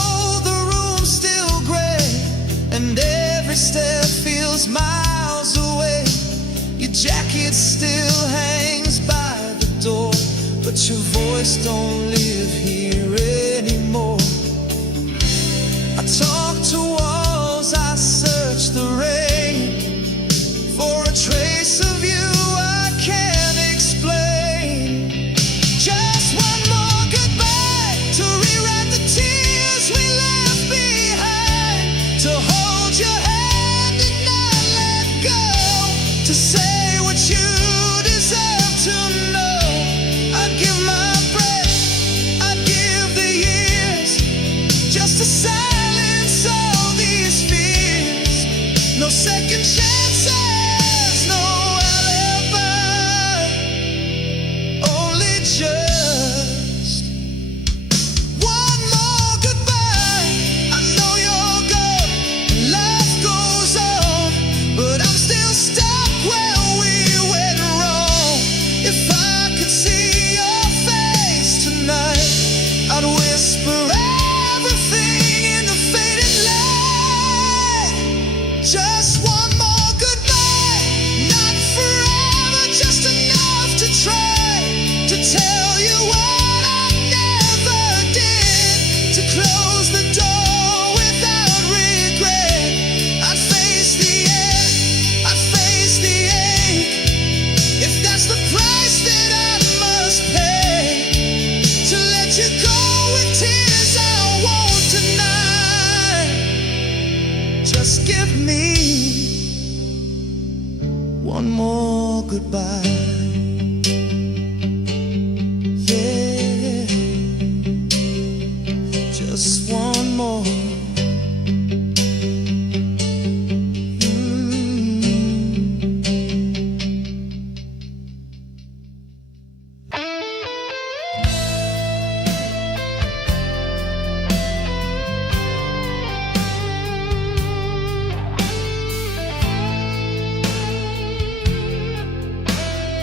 every step feels miles away. Your jacket still hangs by the door, but your voice don't live here anymore. I talk to walls, I search the rain for a trace of you I can't explain. Just one more goodbye to rewrite the tears we left behind, to hold your hand and not let go, to say what you deserve to know. I'd give my breath, I'd give the years, just to silence all these fears. No second chances, no alibi, only just one more goodbye. I know you're gone and life goes on, but I'm still stuck where we went wrong. If I could see your face tonight, I'd whisper everything in the faded light. Just one more goodbye, not forever, just enough to try to tell you what I never did, to close the door without regret. I'd face the end, I'd face the ache, if that's the price that I must pay, to let you go with tears I won't deny. Just give me one more goodbye. Yeah, just one more.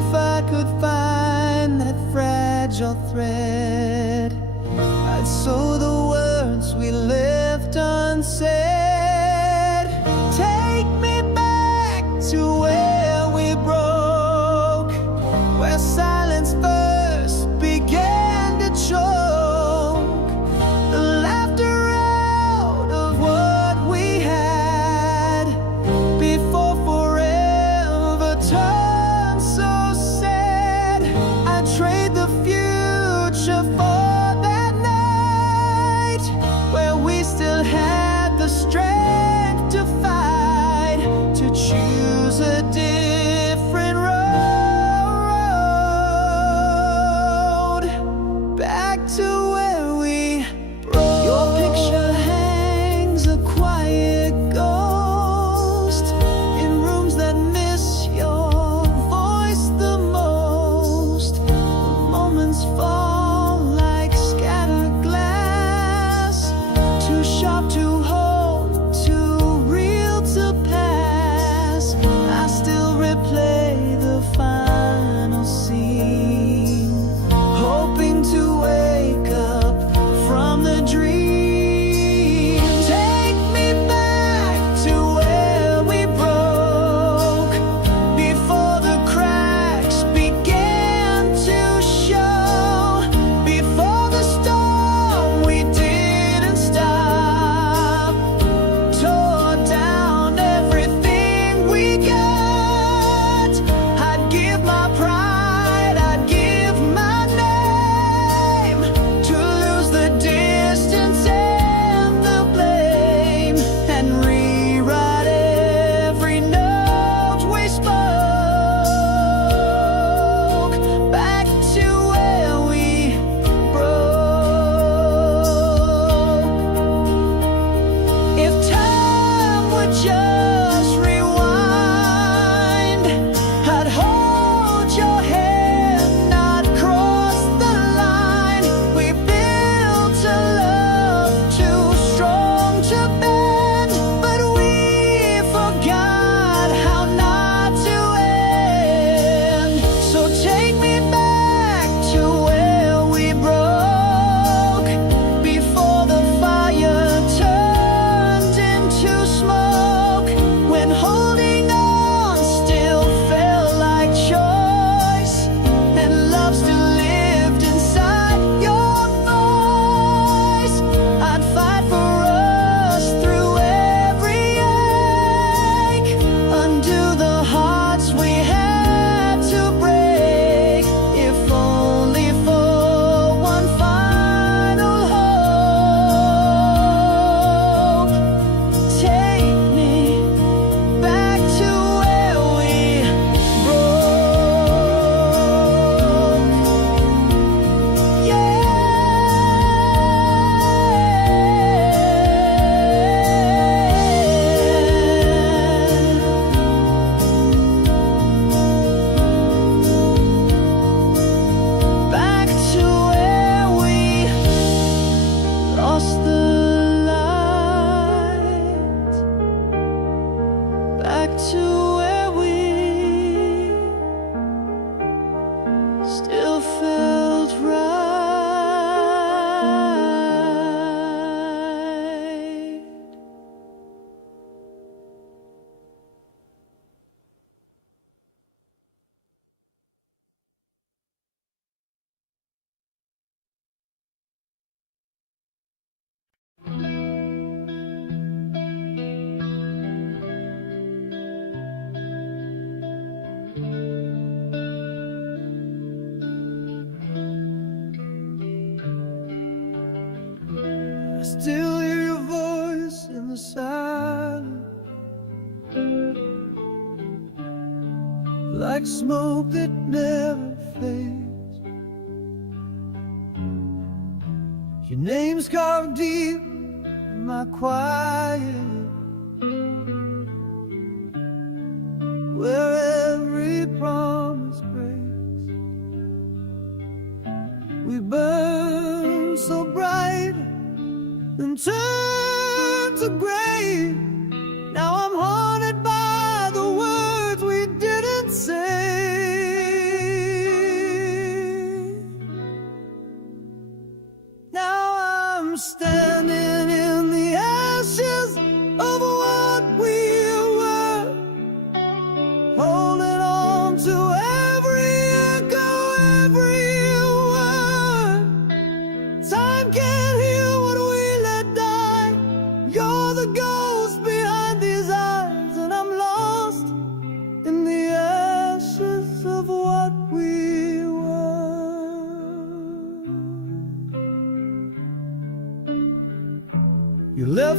If I could find that fragile thread, I'd sew the words we left unsaid. Take me back to where we broke, where silence first began to choke the laughter out of what we had before forever turned so sad. I'd trade the future for that night where we still had the strength to fight, to choose a different road back to where we broke. Your picture hangs a quiet ghost in rooms that miss your voice the most. The moments fall like scattered glass, too sharp to hold, too real to pass. I still replay the final scene, hoping to wake up from the dream. Take me back to where we broke, before the cracks began to show, before the storm we didn't stop tore down everything we got. I'd give my pride, I'd give my name, to lose the distance and the blame, and rewrite every note we spoke back to where we broke. If time would just rewind, I'd hold your hand, not cross the line. We built a love too strong to bend, but we forgot how not to end. So take me back to where we broke, before the fire turned into smoke, when holding on still felt like choice, and love still lived inside your voice. I'd fight for us through every ache, undo the hearts we had to break, if only for one final hope. Take me back to where we broke. Yeah. Back to where we lost the light, back to where we still felt right. I still hear your voice in the silence, like smoke that never fades. Your name's carved deep in my quiet, where every promise breaks. We burn so bright and turn to gray. Now I'm haunted by the words we didn't say.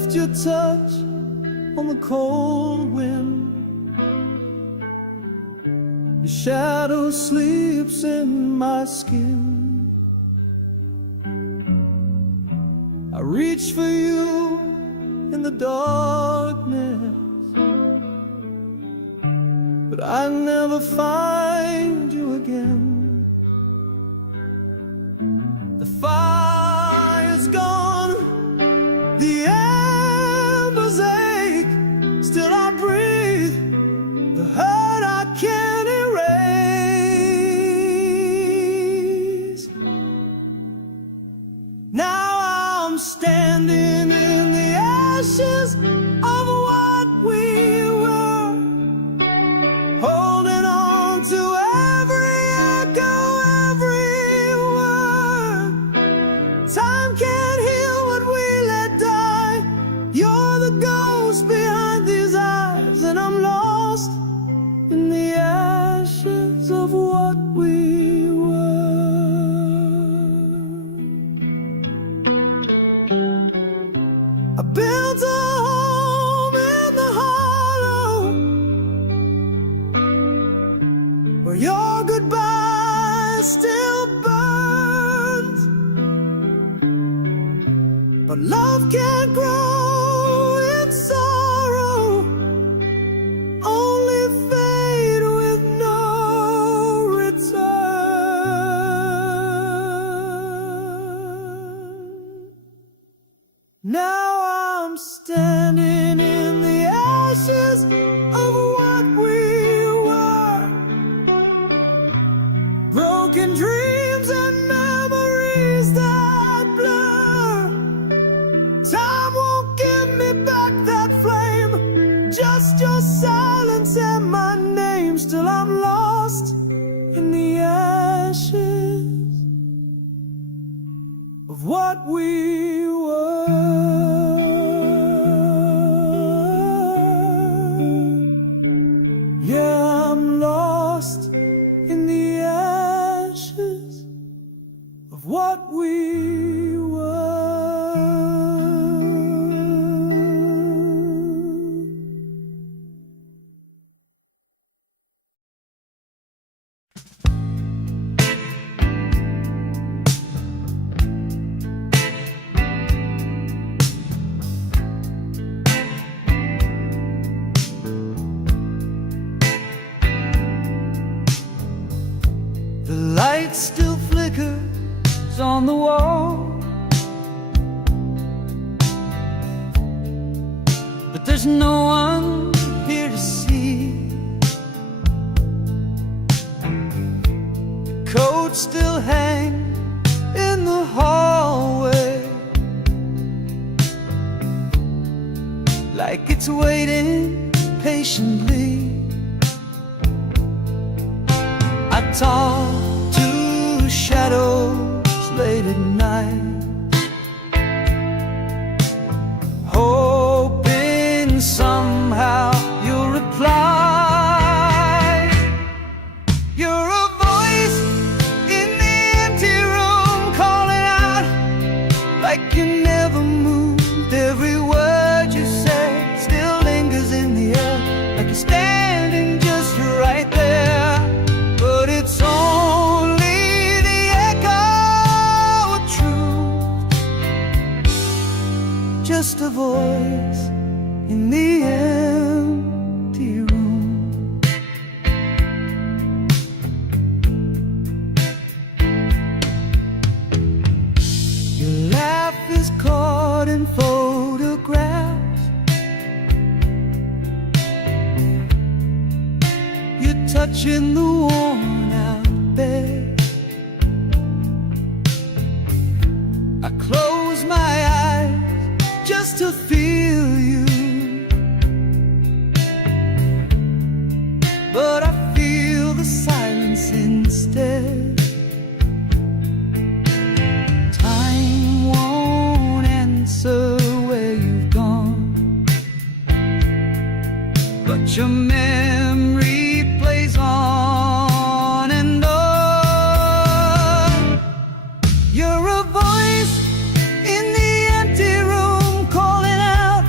left your touch on the cold wind. Your shadow sleeps in my skin. I reach for you in the darkness, but I never find you again. The fire's gone, the embers ache, still I breathe, the hurt I can't erase. Now I'm standing in the ashes of what we were, holding on to every echo, every word. Time can't heal what we let die. You're the ghost behind these eyes, and I'm lost in the ashes of what we were. I built a home in the hollow where your goodbye still burns, but love can't grow in sorrow, only fade with no return. Now I'm standing in the ashes of what we were, broken dreams and memories that blur. Time won't give me back that flame, just your silence and my name. Still I'm lost in the ashes of what we were. Yeah, I'm lost in the ashes of what we were. The light still flickers on the wall, but there's no one here to see. The coat still hangs in the hallway, like it's waiting patiently. I talk to shadows late at night, hoping somehow you'll reply. You're a voice in the empty room, calling out like you never moved. Every word you say still lingers in the air, like you're standing just right there. But it's only the echo of truth, just a voice in the empty room. Your laugh is caught in photographs, you're touching the worn out bed. I close my eyes just to feel you, but I feel the silence instead. Time won't answer where you've gone, but your memory plays on and on. You're a voice in the empty room, calling out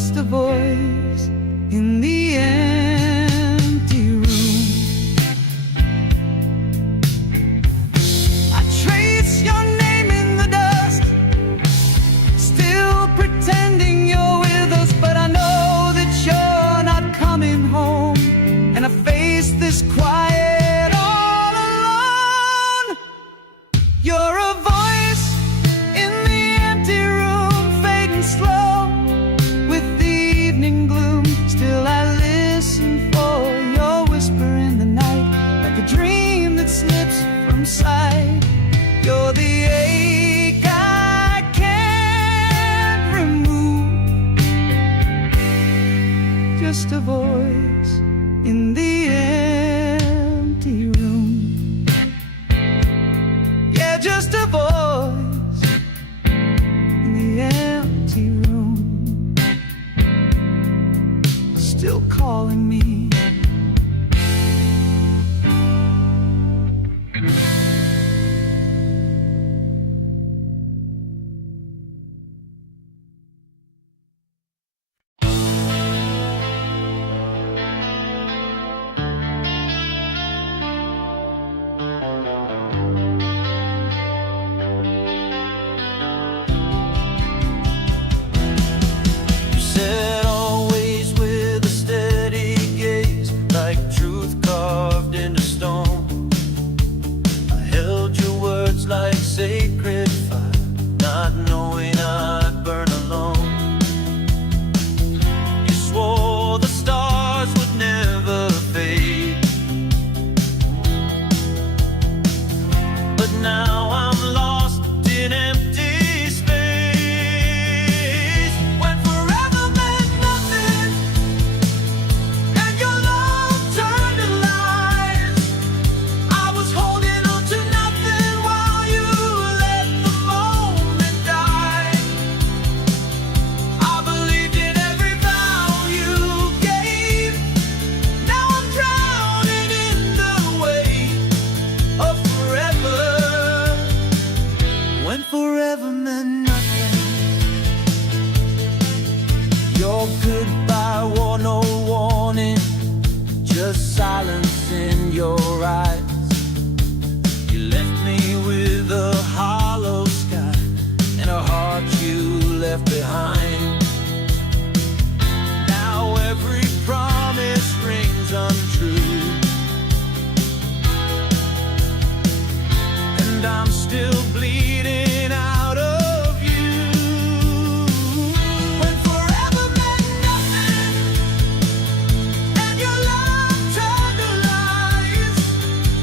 just a voice in the empty room. I trace your name in the dust, still pretending you're with us, but I know that you're not coming home. And I face this quiet all alone. You're a voice in the empty room, fading slow with the evening gloom. Still I listen for your whisper in the night, like a dream that slips from sight. You're the ache I can't remove, just a voice in the empty room. Yeah, just a voice in the empty room, still calling me. Said always with a steady gaze, like truth carved into stone. I held your words like sacred fire, not knowing I'd burn alone. You swore the stars would never fade, but now I'm lost in empty space. When forever meant nothing and your love turned to lies, I was holding on to nothing while you let the moment die. I believed in every vow you gave. Now I'm drowning in the weight of forever. When forever meant nothing, your goodbye wore no warning, just silence in your eyes. You left me with a hollow sky and a heart you left behind. Now every promise rings untrue, and I'm still bleeding out of you. When forever meant nothing and your love turned to lies,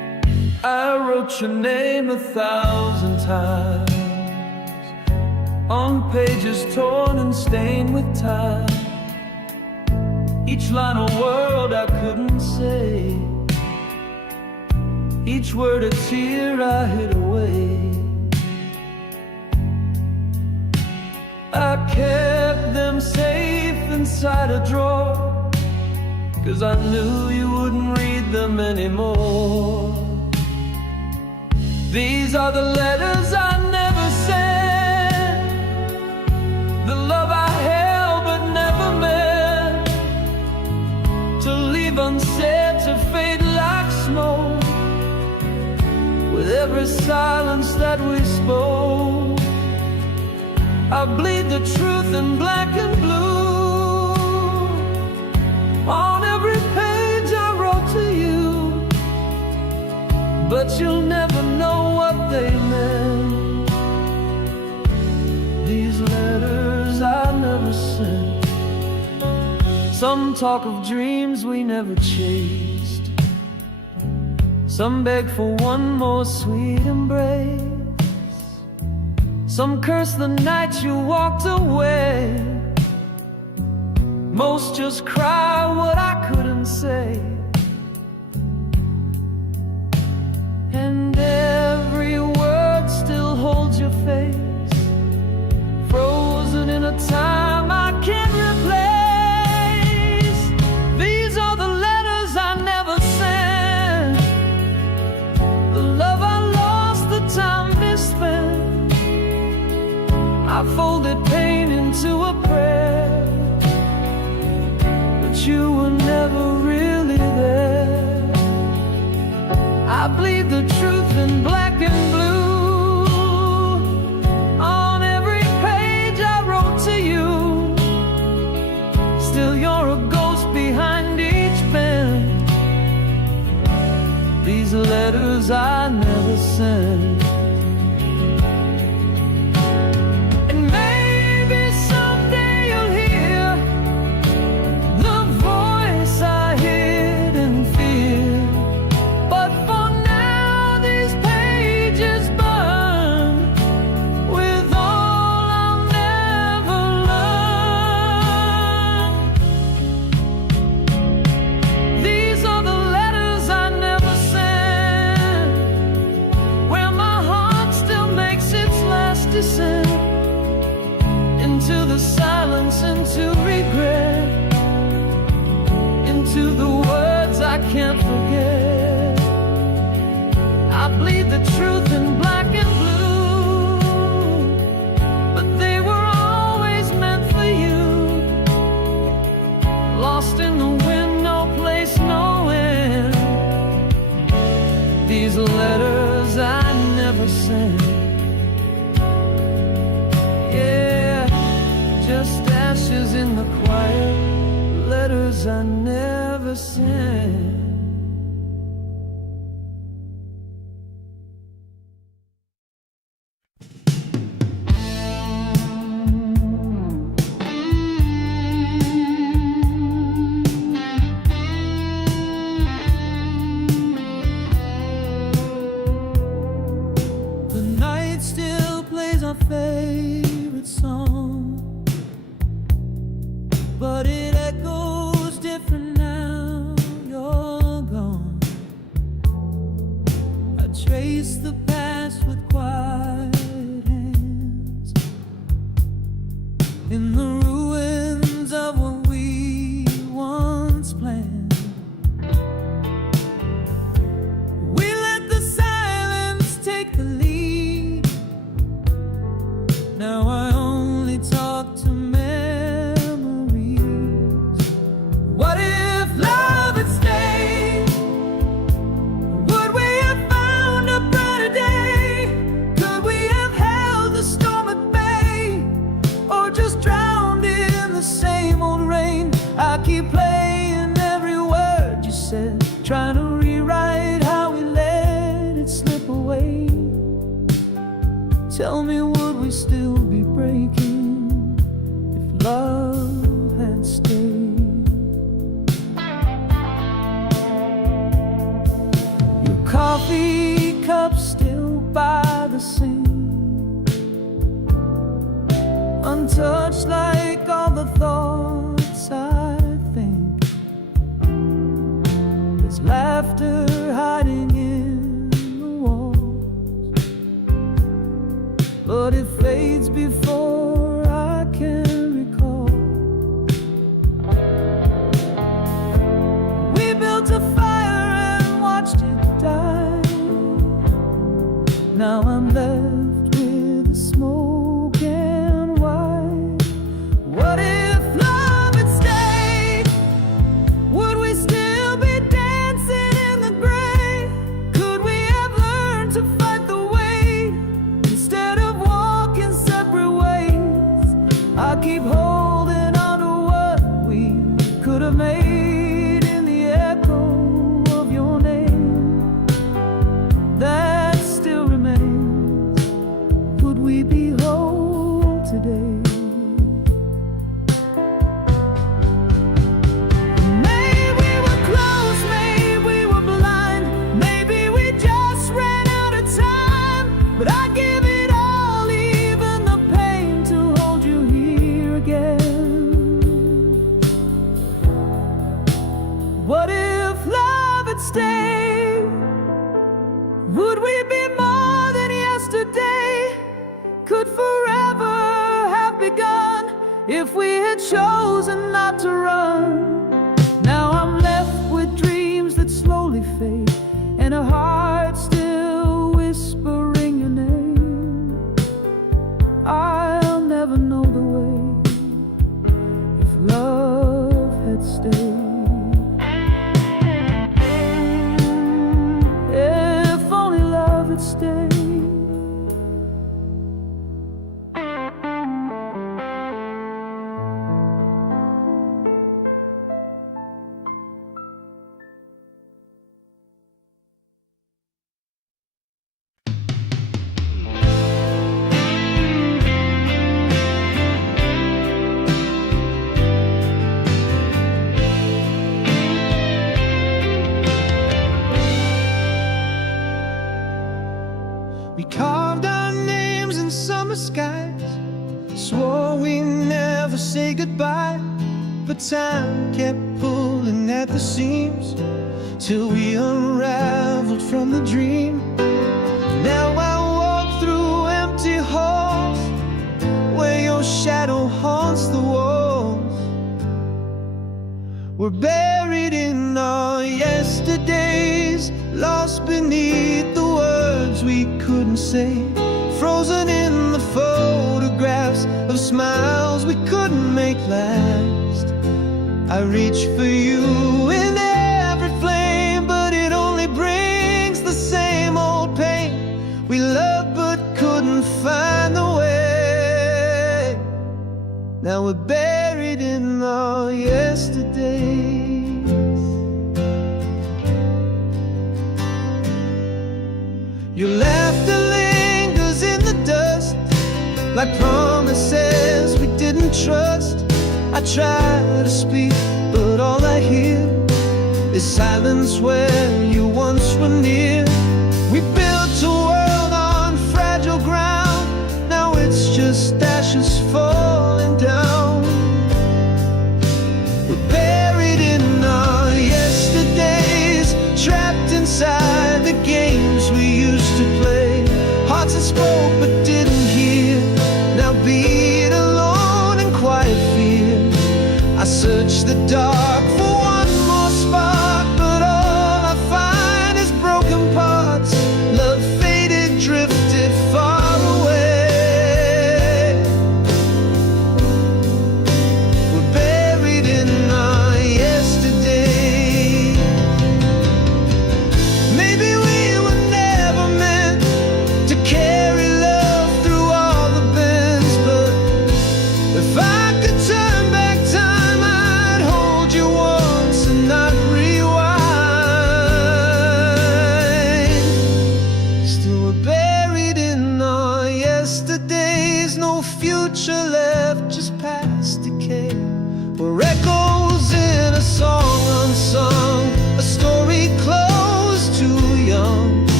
I wrote your name 1,000 times on pages torn and stained with time. Each line a word I couldn't say, each word a tear I hid away. I kept them safe inside a drawer, 'cause I knew you wouldn't read them anymore. These are the letters I never sent, the love I held but never meant to leave unsaid, to fade like smoke with every silence that we spoke. I bleed the truth in black and blue on every page I wrote to you, but you'll never know what they meant. These letters I never sent. Some talk of dreams we never chased, some beg for one more sweet embrace, some curse the night you walked away, most just cry what I couldn't say. And every word still holds your face, frozen in a time I can't replace. These are the letters I never sent, the love I lost, the time misspent. I folded pain into a prayer, but you were never really there. I bleed the truth in black and blue on every page I wrote to you. Still you're a ghost behind each pen. These letters I never sent. Into the silence, into regret, into the words I can't forget. I bleed the truth in black and blue, but they were always meant for you. Lost in the wind, no place, no end. These letters I never sent. Just ashes in the quiet, letters I never sent. The night still plays our favorite song, but it echoes different now you're gone. I trace the past with quiet hands in the ruins of what we once planned. We let the silence take the lead. Now I only talk to trying to rewrite how we let it slip away. Tell me, would we still be breaking if love had stayed? You call coffee cup still by the sink, untouched like all the thoughts I think. There's laughter hiding in the walls, but it fades before I can recall. We built a fire and watched it die. Now I'm left with the smoke and white. What if love had stayed? Would we still be dancing in the gray? Could we have learned to fight the weight instead of walking separate ways? I keep holding on to what we could have made in the echo of your name that still remains. Would we be whole today? Maybe we were close, maybe we were blind, maybe we just ran out of time. But I'd give it all, even the pain, to hold you here again. What if love had stayed? Would we be more than yesterday? Could forever have begun if we had chosen not to run? Now I'm left with dreams that slowly fade, and a heart still whispering your name. I'll never know the way if love had stayed. If only love had stayed. We carved our names in summer skies, swore we never say goodbye. But time kept pulling at the seams till we unraveled from the dream. Now I walk through empty halls where your shadow haunts the walls. We're buried in our yesterdays, lost beneath the words we couldn't say, frozen in the photographs of smiles we couldn't make last. I reach for you in every flame, but it only brings the same old pain. We loved but couldn't find the way. Now we're buried in our yesterdays. Your laughter lingers in the dust, like promises we didn't trust. I try to speak, but all I hear is silence where you once were near. We built a world on fragile ground, now it's just ashes falling down. We're buried in our yesterdays, trapped inside the games we used to play. Hearts that spoke but didn't hear, now beat alone in quiet fear. I search the dark for one more spark, but all I find is broken parts. Love faded, drifted far away. We're buried in our yesterday. Maybe we were never meant to carry love through all the bends, but if I could turn back time, I'd hold you once and not rewind. Still we're buried in our yesterdays, no future left, just past decay. We're echoes in a song unsung, a story closed too young.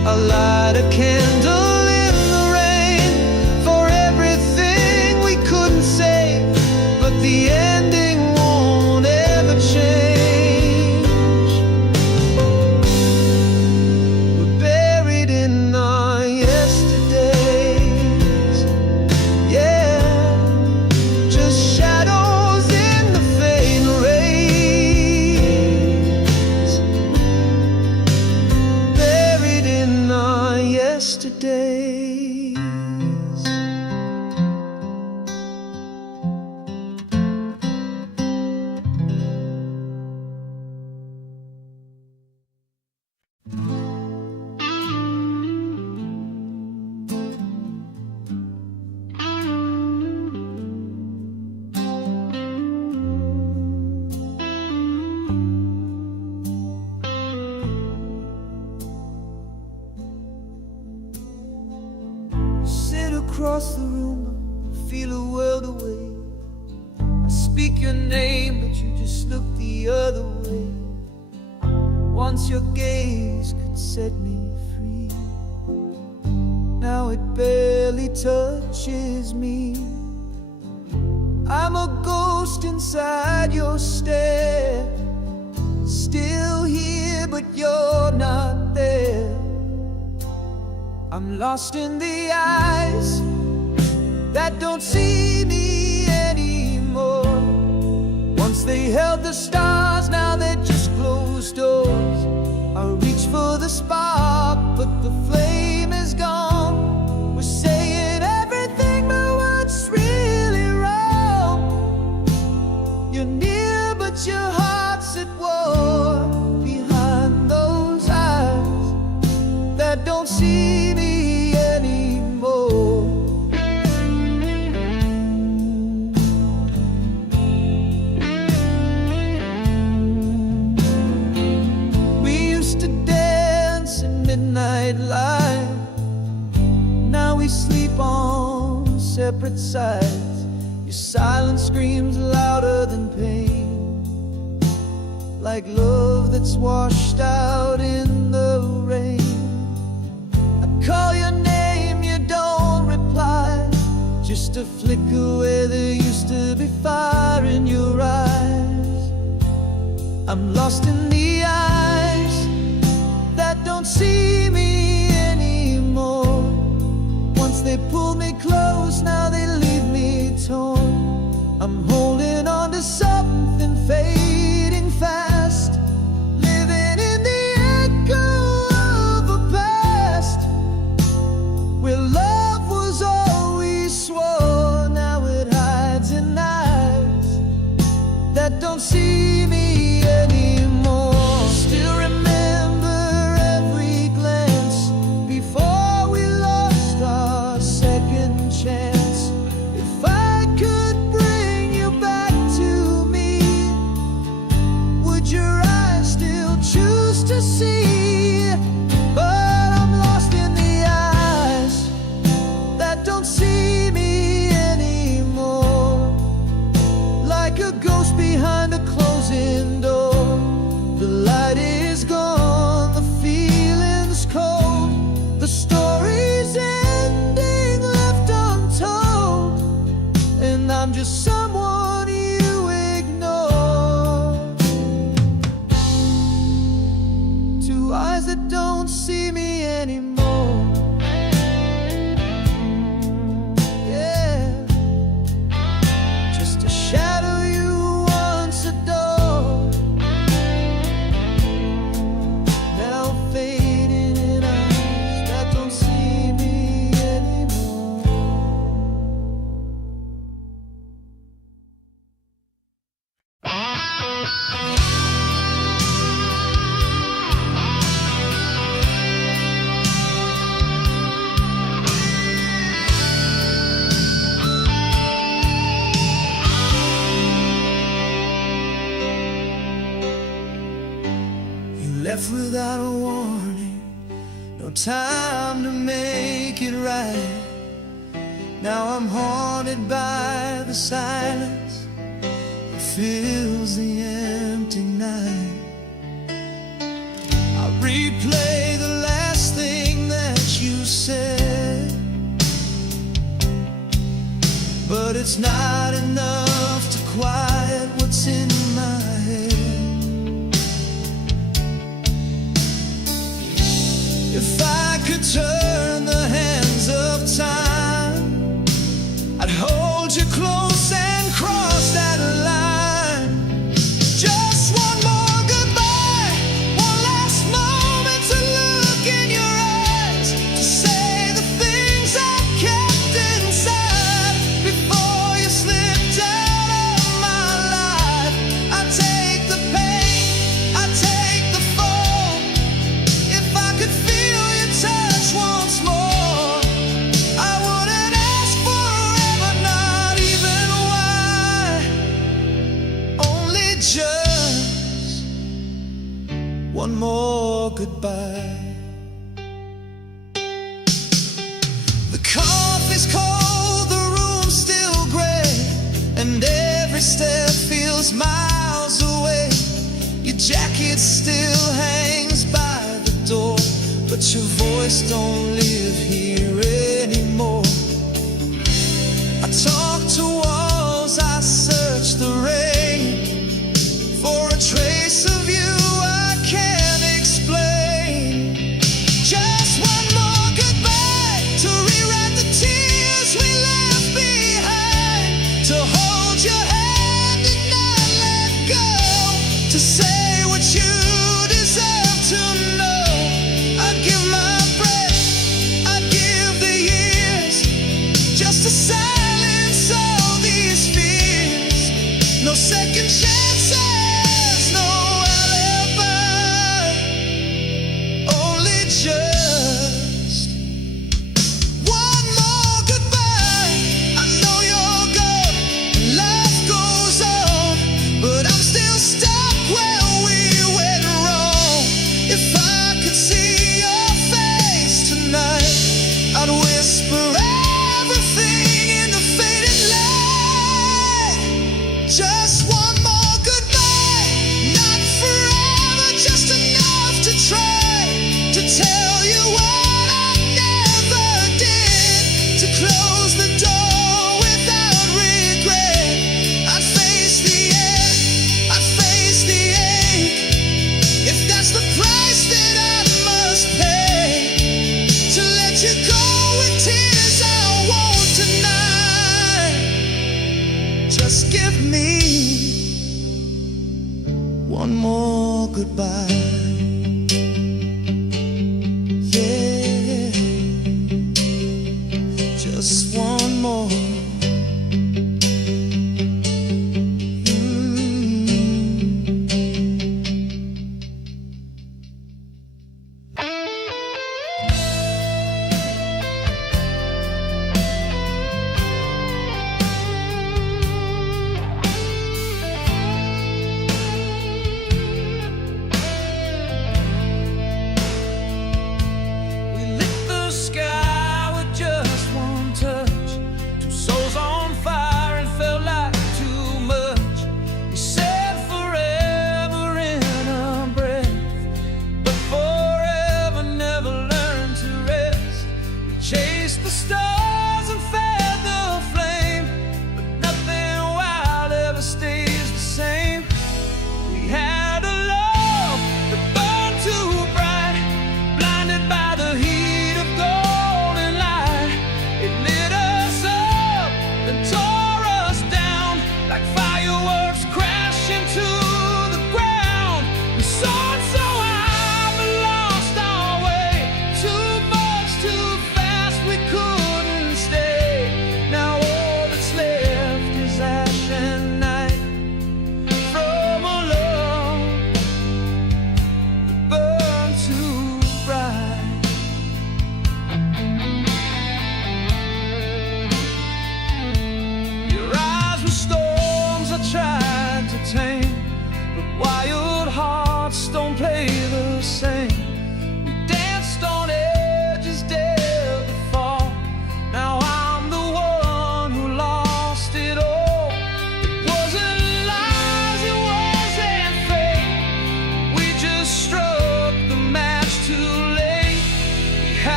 I light a candle in the rain for everything we couldn't say, but the ending won't ever change. We're buried in our yesterdays, yeah, just shadows in the fading rays, buried in our yesterdays. Sit across the room, feel a world away. I speak your name, but you just look the other way. Once your gaze could set me free, now it barely touches me. I'm a ghost inside your stare, still here, but you're not there. I'm lost in the eyes that don't see me anymore. Once they held the stars, now they're just closed doors. I reach for the spark, but the flame is gone. We're saying everything, but what's really wrong? You're near, but your heart's at war. Behind those eyes that don't see me anymore. We used to dance in midnight light, now we sleep on separate sides. Your silence screams louder than pain, like love that's washed out in the rain. Call your name, you don't reply, just a flicker where there used to be fire in your eyes. I'm lost in the eyes that don't see me anymore. Once they pulled me close, now they leave me torn. I'm holding on to something fading fast, living in the echo of a past where love was all we swore. Now it hides in eyes that don't see me anymore. Still remember every glance before we lost our second chance. If I could bring you back to me, would your eyes still choose to see? But I'm lost in the eyes that don't see me anymore, like a ghost behind a closing door. The light is gone, the feeling's cold, the story's ending left untold, and I'm just someone you ignore. Two eyes that don't see me anymore. Yeah, just a shadow you once adored, now fading in eyes that don't see me anymore. Left without a warning, no time to make it right. Now I'm haunted by the silence that fills the empty night. I replay the last thing it's not enough to quiet what's in my head. If I could turn the hands of time, I'd hold you close and cross that line. Just one more goodbye, one last moment to look in your eyes, to say the things I've kept inside before you slipped out of my life. I take the pain, I take the fall. If I could feel your touch once more, I wouldn't ask forever, not even why. Only just one more goodbye. The coffee's cold, the room's still gray, and every step feels miles away. Your jacket still hangs by the door, but your voice don't live here anymore. I talk to walls, I search the rain for a trace of you I can't explain. Just one more goodbye to rewrite the tears we left behind, to hold your hand and not let go, to say what you deserve to know. I'd give my breath, I'd give the years, just to silence all these fears. No second chances, no alibi, only just one more goodbye. I know you're gone and life goes on, but I'm still stuck where we went wrong. If I could see your face tonight, I'd whisper everything in the faded light. Just one more goodbye, not forever, just enough to try to tell you what I never did, to close the door without regret. I'd face the end, I'd face the ache, if that's the price that I must pay, to let you go with tears I won't deny. Just give me one more goodbye.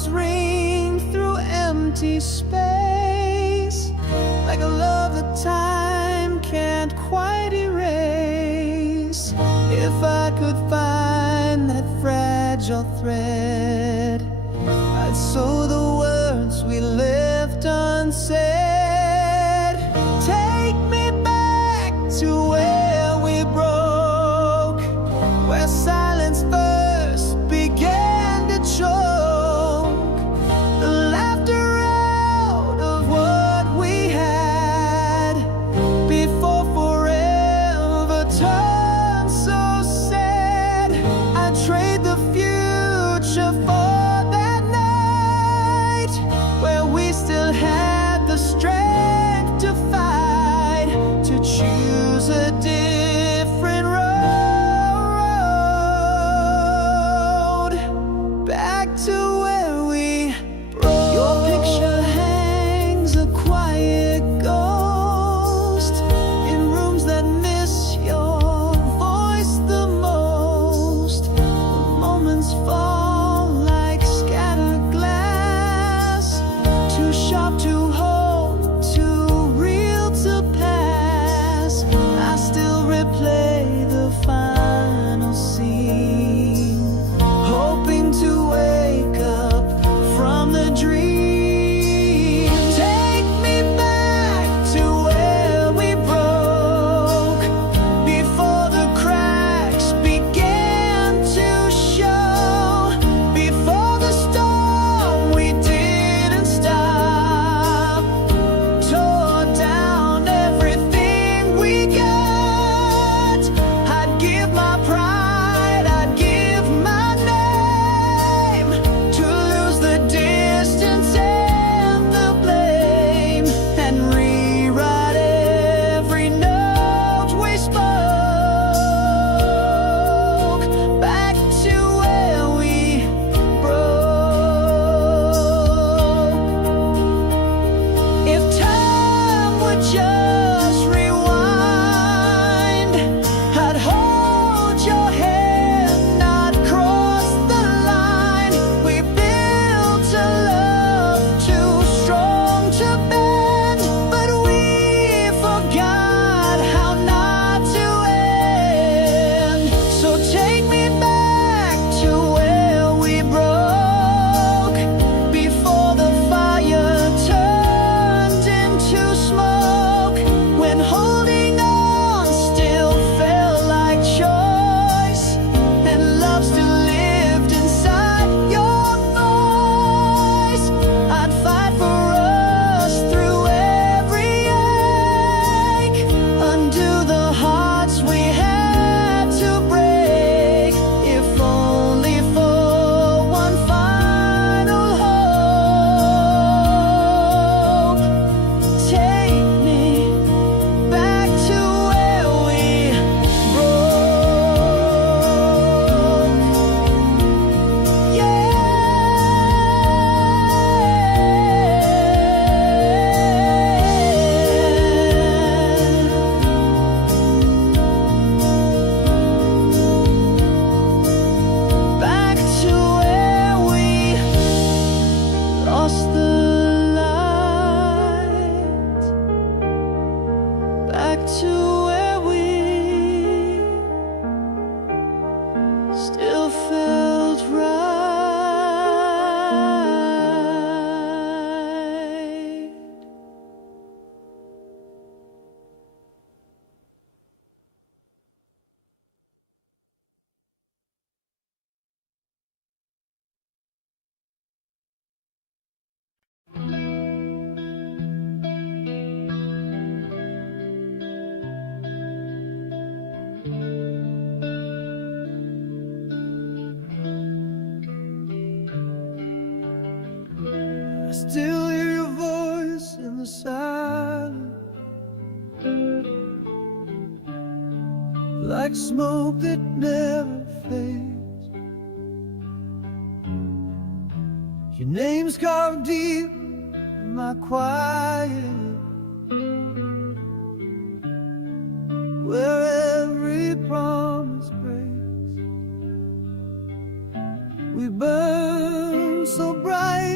echoes ring through empty space, like a love that time can't quite erase. If I could find that fragile thread, I'd sew the words we left unsaid. Take me back to where we broke, where silence first began to choke the laughter out of what we had, before forever turned so sad. I'd trade the future for that night, where we still had the strength to fight, to choose a different road, back to where we broke. Your picture hangs a quiet ghost in rooms that miss your voice the most. The moments fall like scattered glass, too sharp to hold, too real to pass. I still replay the final scene, hoping to wake up from the dream. Take me back to where we broke, before the cracks began to show, before the storm we didn't stop tore down everything we got. I'd give my pride, I'd give my name, to lose the distance and the blame, and rewrite every note we spoke, back to where we broke. If time would just rewind, I'd hold your hand, not cross the line. We built a love too strong to bend, but we forgot how not to end. So take me back to where we broke, before the fire turned into smoke, when holding on still felt like choice, and love still lived inside your voice. I'd fight for us through every ache, undo the hearts we had to break, if only for one final hope. Take me back to where we broke. Yeah. Back to where we lost the light, back to where we still felt right. I still hear your voice in the silence, like smoke that never fades. Your name's carved deep in my quiet, where every promise breaks. We burn so bright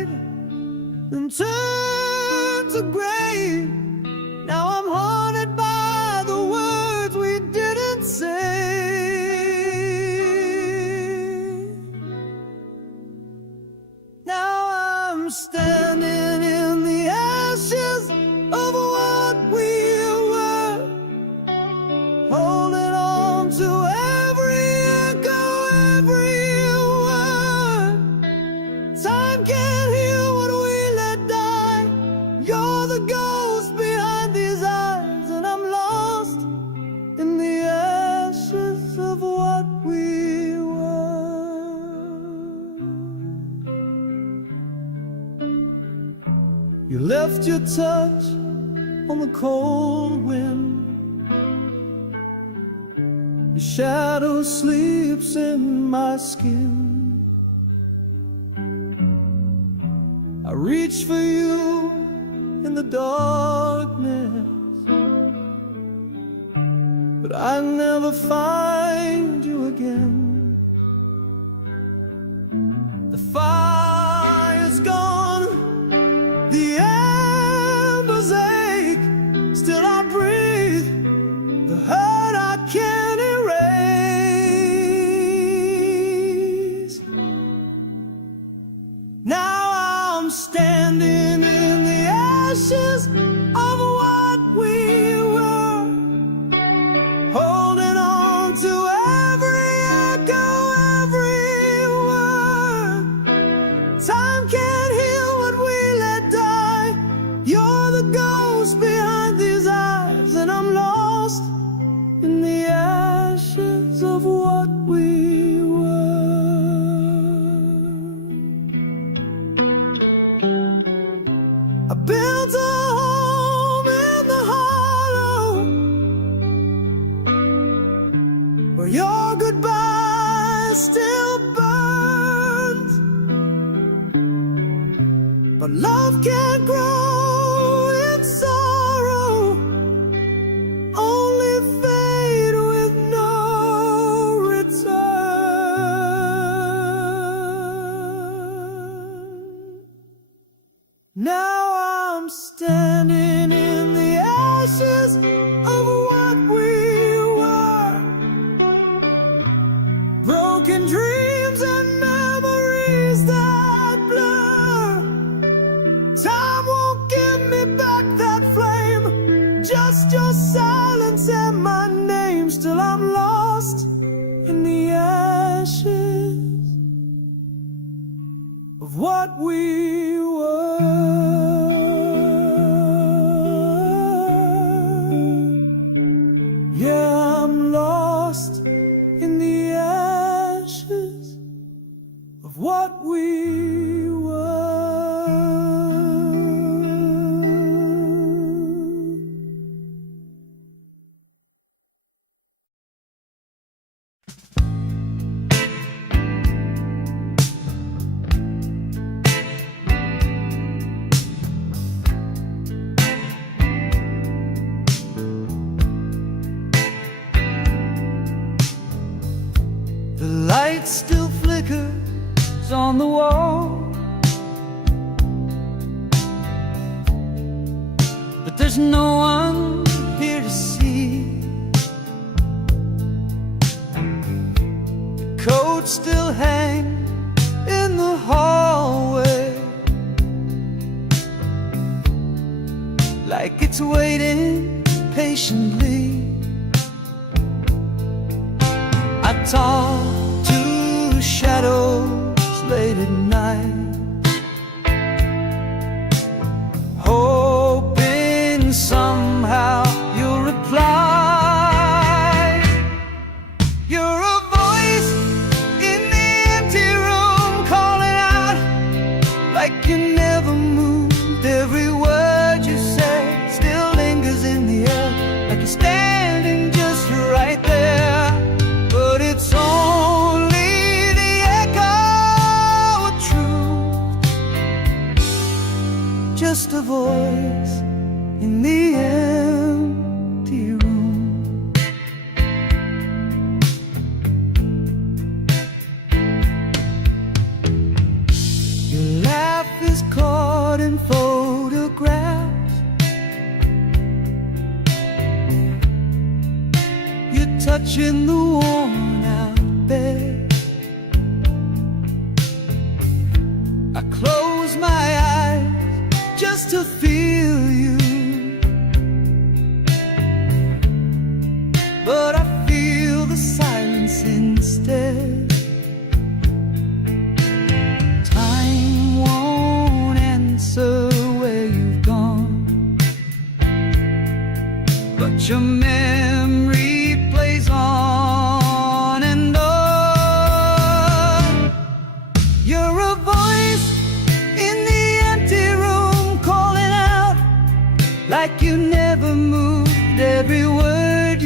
left your touch on the cold wind. Your shadow sleeps in my skin. I reach for you in the darkness, but I never find you again. The fire's gone, the embers ache, still I breathe, the hurt I can't erase. Now I'm standing in the ashes of what we were, holding on to every echo, every word. Time can't heal what we let die. You're the ghost behind these eyes, and I'm lost in the ashes of what we were. I built a home in the hollow where your goodbye still burns, but love can't grow in sorrow, only fade with no return. Now I'm standing in the ashes of what we were, broken dreams and memories that blur. Time won't give me back that flame, just your silence and my name. Still I'm lost in the ashes of what we were. Yeah, I'm lost in the ashes of what we were. The light still flickers on the wall, but there's no one here to see. The coat still hangs in the hallway, like it's waiting patiently. I talk to shadows late at night, hoping somehow you'll reply. You're a voice in the empty room, calling out like you never moved. Every word you say still lingers in the air, like you're standing just right there. But it's only the echo of truth, just a voice in the empty room. Your laugh is caught in photographs, you're touching the worn out bed. I close my eyes just to feel you, but I feel the silence instead. Time won't answer where you've gone, but your memory plays on and on.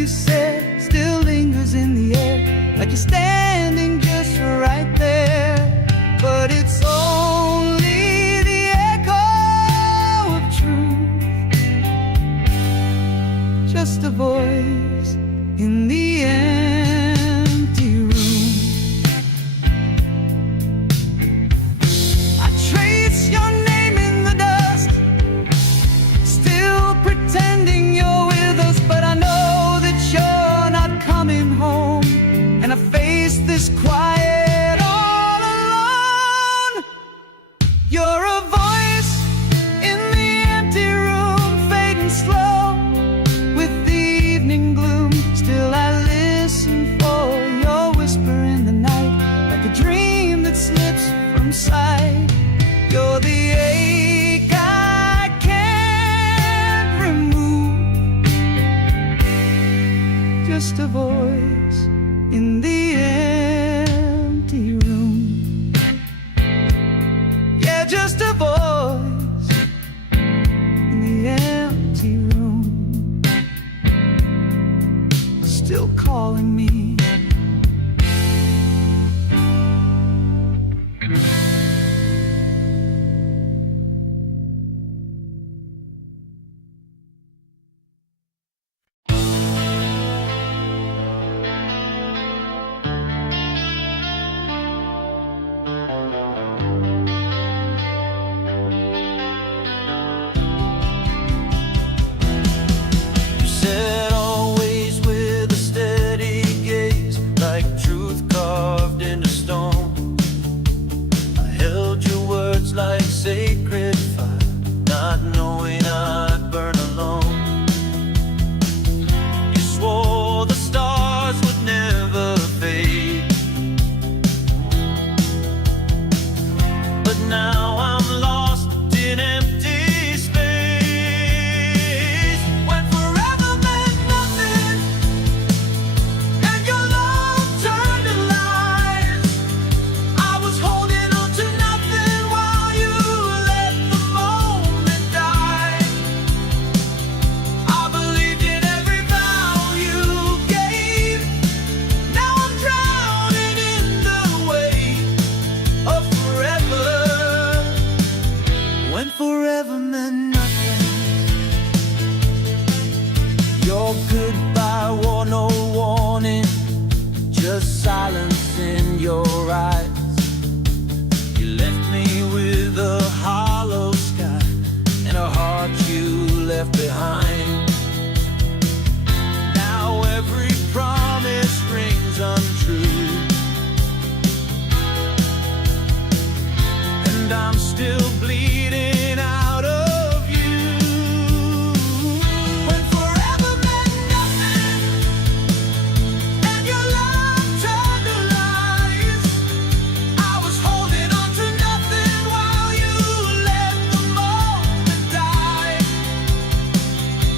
said still lingers in the air, like you're standing just right there. But it's only the echo of truth, just a voice in the empty room. I trace your name in the dust, still pretending you're with us, but I know that you're not coming home. And I face this quiet all alone. You're a voice in the empty room, fading slow with the evening gloom. Still I listen for your whisper in the night, like a dream that slips from sight. You're the ache I can't remove, just a voice in the empty room. Yeah, just a voice in the empty room, still calling me. You said always with a steady gaze, like truth carved into stone. I held your words like sacred fire, not knowing I'd burn alone. You swore the stars would never fade, but now I'm lost in empty space. When forever meant nothing and your love turned to lies, I was holding on to nothing while you let the moment die. I believed in every vow you gave. Now I'm drowning in the weight of forever. When forever meant nothing, your goodbye wore no warning, just silence in your eyes. You left me with a hollow sky and a heart you left behind. Now every promise rings untrue, and I'm still bleeding out of you. When forever meant nothing and your love turned to lies, I was holding on to nothing while you let the moment die.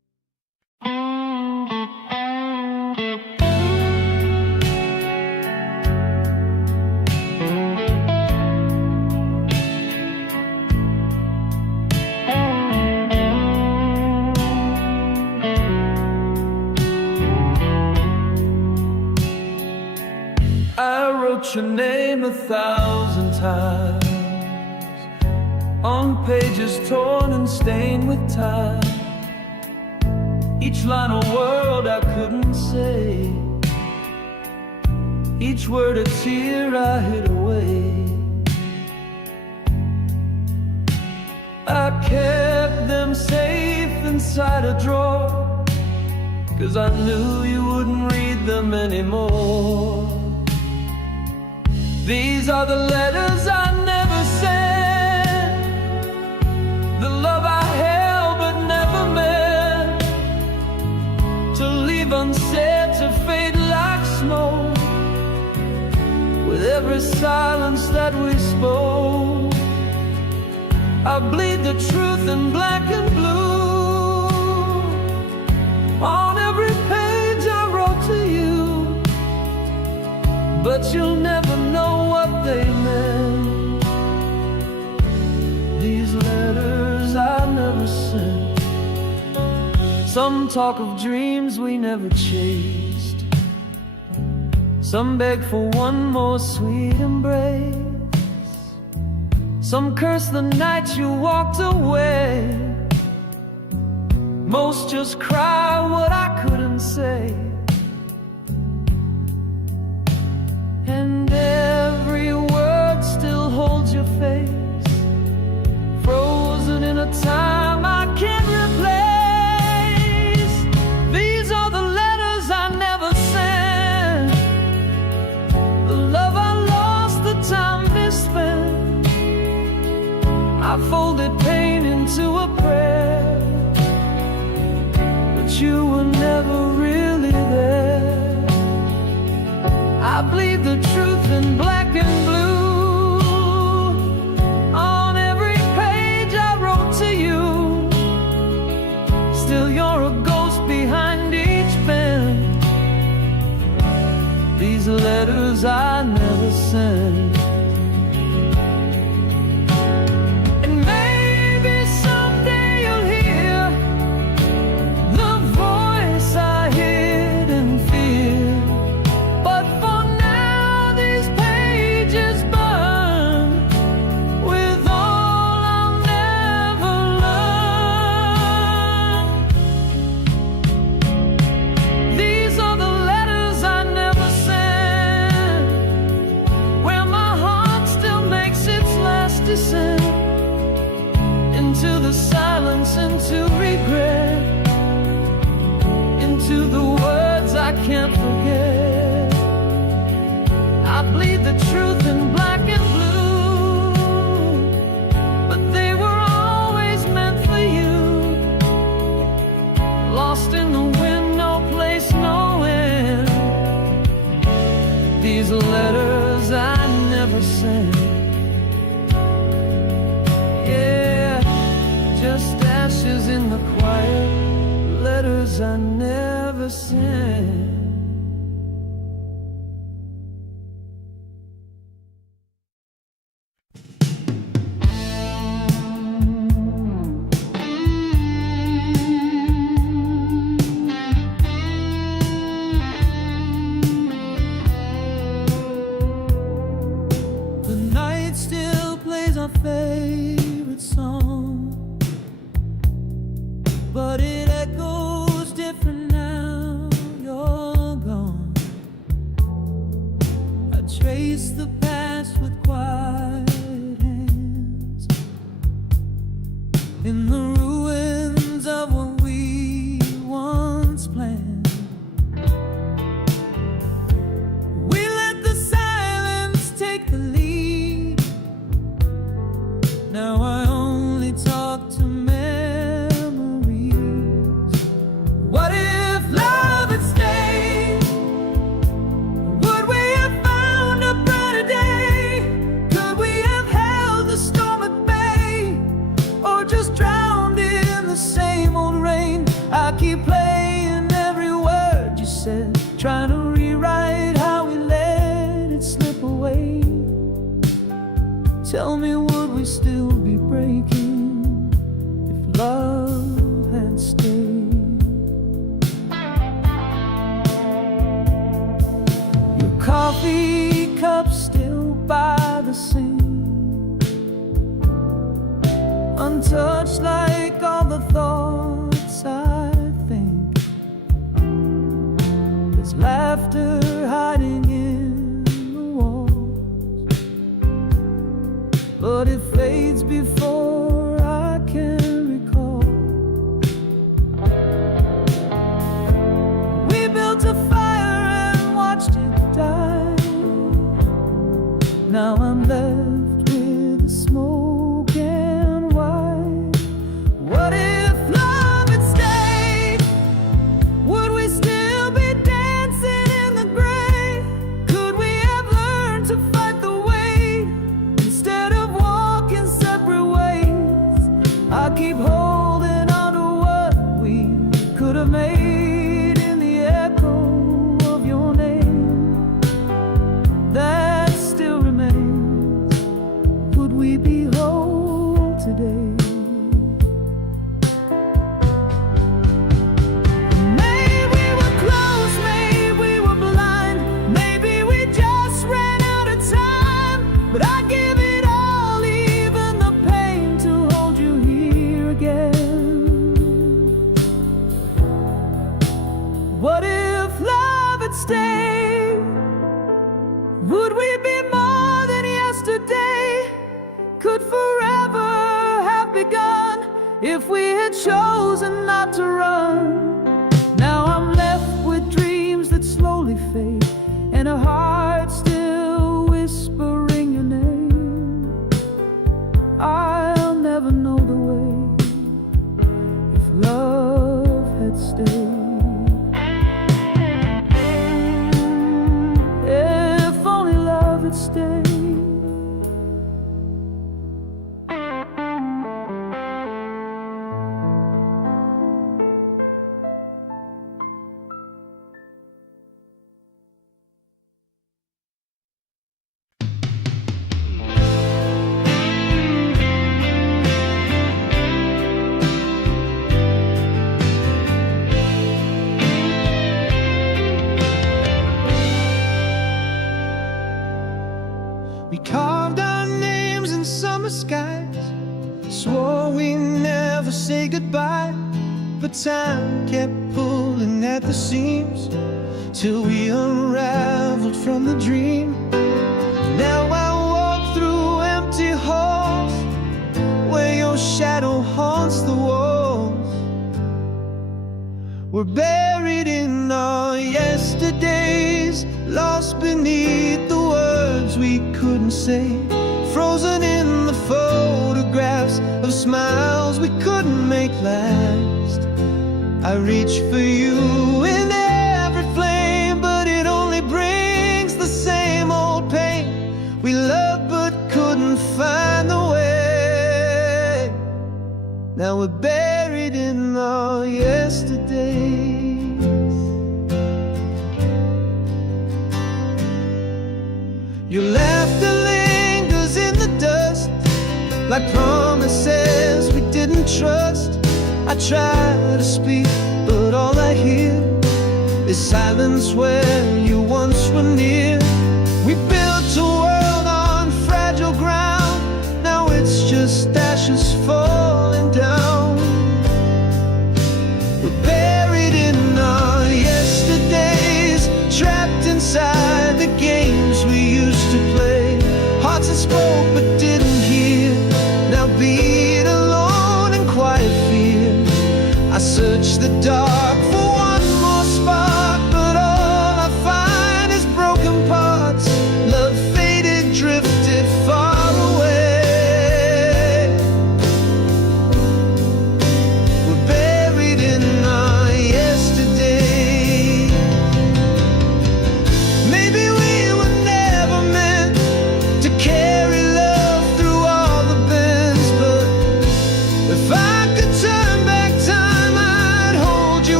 I wrote your name 1,000 times on pages torn and stained with time. Each line a word I couldn't say, each word a tear I hid away. I kept them safe inside a drawer, 'cause I knew you wouldn't read them anymore. These are the letters I never sent, the love I held but never meant to leave unsaid, to fade like smoke with every silence that we spoke. I bleed the truth in black and blue on every page I wrote to you, but you'll never know what they meant. These letters I never sent. Some talk of dreams we never chased, some beg for one more sweet embrace, some curse the night you walked away, most just cry what I couldn't say. And every word still holds your face, frozen in a time I can't replace. These are the letters I never sent, the love I lost, the time misspent. I folded pain into a prayer, but you were never really there. I bleed the truth in black and blue on every page I wrote to you. Still you're a ghost behind each pen. These letters I never sent. Into the silence, into regret, into the words I can't forget. I bleed the truth in black and blue, but they were always meant for you. Lost in the wind, no place, no end. These letters I never sent. Just ashes in the quiet, letters I never sent. The night still plays our favorite song, but it echoes different now you're gone. I trace the past with quiet hands in the ruins of what we once planned. We let the silence take the lead. Now I only talk to trying to rewrite how we let it slip away. Tell me, would we still be breaking if love had stayed? Your coffee cup still by the sink, untouched like all the thoughts I think. There's laughter hiding in the walls, but it fades before I can recall. We built a fire and watched it die. Now I'm left with the smoke and white. What if love had stayed? Would we still be dancing in the gray? Could we have learned to fight the weight instead of walking separate ways? I keep holding on to what we could have made in the echo of your name that still remains. Would we be whole today? Maybe we were close, maybe we were blind, maybe we just ran out of time. But I'd give it all, even the pain, to hold you here again. What if love had stayed? Would we be more than yesterday? Could forever have begun if we had chosen not to run? Now I'm left with dreams that slowly fade, and a heart still whispering your name. I'll never know the way if love had stayed. If only love had stayed. We carved our names in summer skies, swore we never say goodbye. But time kept pulling at the seams till we unraveled from the dream. Now I walk through empty halls where your shadow haunts the walls. We're buried in our yesterdays, lost beneath the words we couldn't say, frozen in the photographs of smiles we couldn't make last. I reach for you in every flame, but it only brings the same old pain. We loved but couldn't find the way. Now we're buried in our yesterdays. Your laughter lingers in the dust, like promises we didn't trust. I try to speak, but all I hear is silence where you once were near. We built a world on fragile ground, now it's just ashes falling down. We're buried in our yesterdays, trapped inside the games we used to play. Hearts that spoke but didn't hear, now beat alone in quiet fear. I search the dark for one more spark, but all I find is broken parts. Love faded, drifted far away. We're buried in our yesterday. Maybe we were never meant to carry love through all the bends, but if I could turn back time, I'd hold you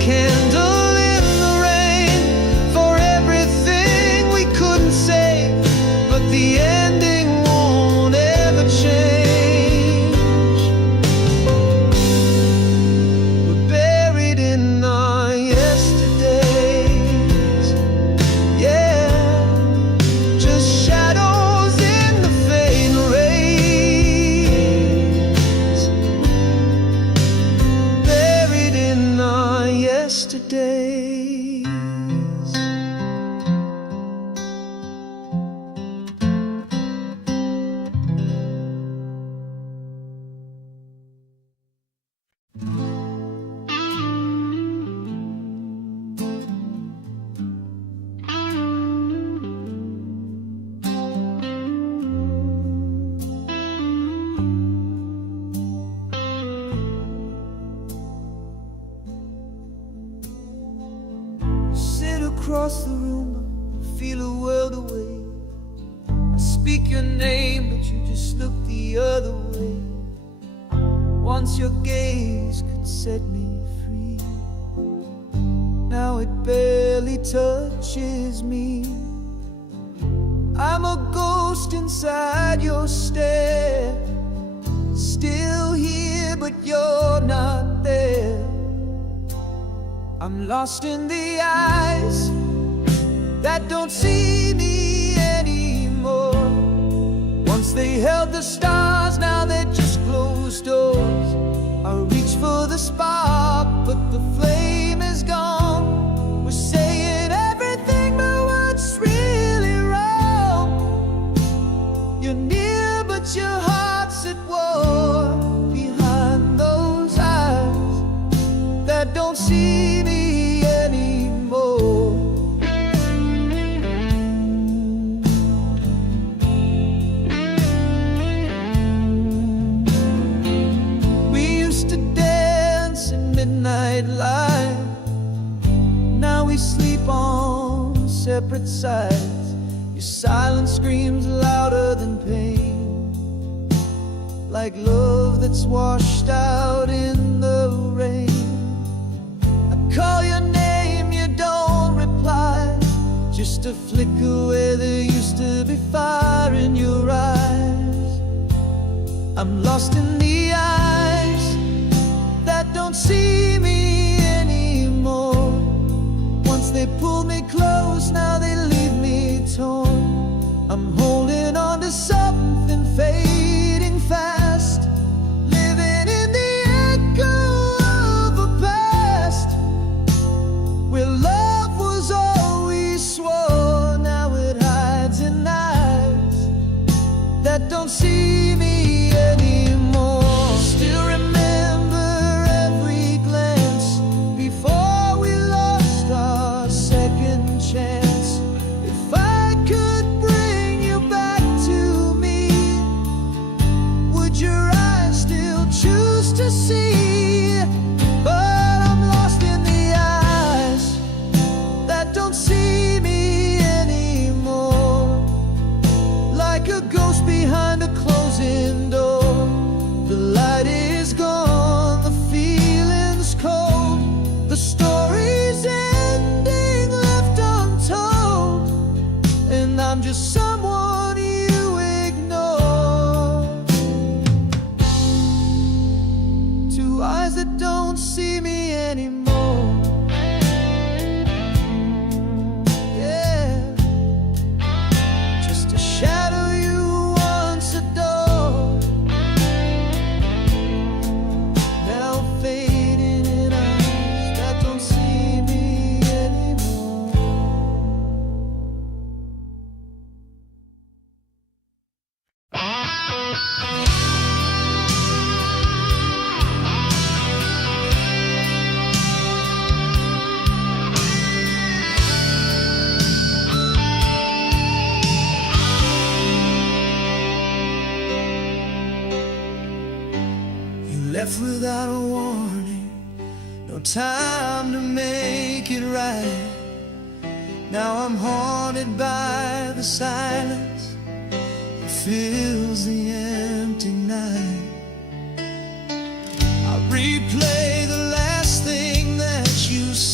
candle in the rain for everything we couldn't say, but the ending won't ever change. We're buried in our yesterdays, yeah, just shadows in the fading rays, buried in our yesterdays. Sit across the room, feel a world away. I speak your name, but you just look the other way. Once your gaze could set me free, now it barely touches me. I'm a ghost inside your stare, still here, but you're not there. I'm lost in the eyes that don't see me anymore. Once they held the stars, now they're just closed doors. I reach for the spark, but the flame is gone. We're saying everything, but what's really wrong? You're near, but your heart's at war. Behind those eyes that don't see me anymore. We used to dance in midnight light, now we sleep on separate sides. Your silence screams louder than pain, like love that's washed out in the rain. Call your name, you don't reply, just a flicker where there used to be fire in your eyes. I'm lost in the eyes that don't see me anymore. Once they pulled me close, now they leave me torn. I'm holding on to something fading fast, living in the echo of a past where love was all we swore. Now it hides in eyes that don't see me anymore. Still remember every glance before we lost our second chance. If I could bring you back to me, would your eyes still choose to see? Don't see me anymore, like a ghost behind a closing door. The light is gone, the feeling's cold, the story's ending left untold, and I'm just someone you ignore. Two eyes that don't see me anymore. Left without a warning, no time to make it right. Now I'm haunted by the silence that fills the empty night. I replay the last thing that you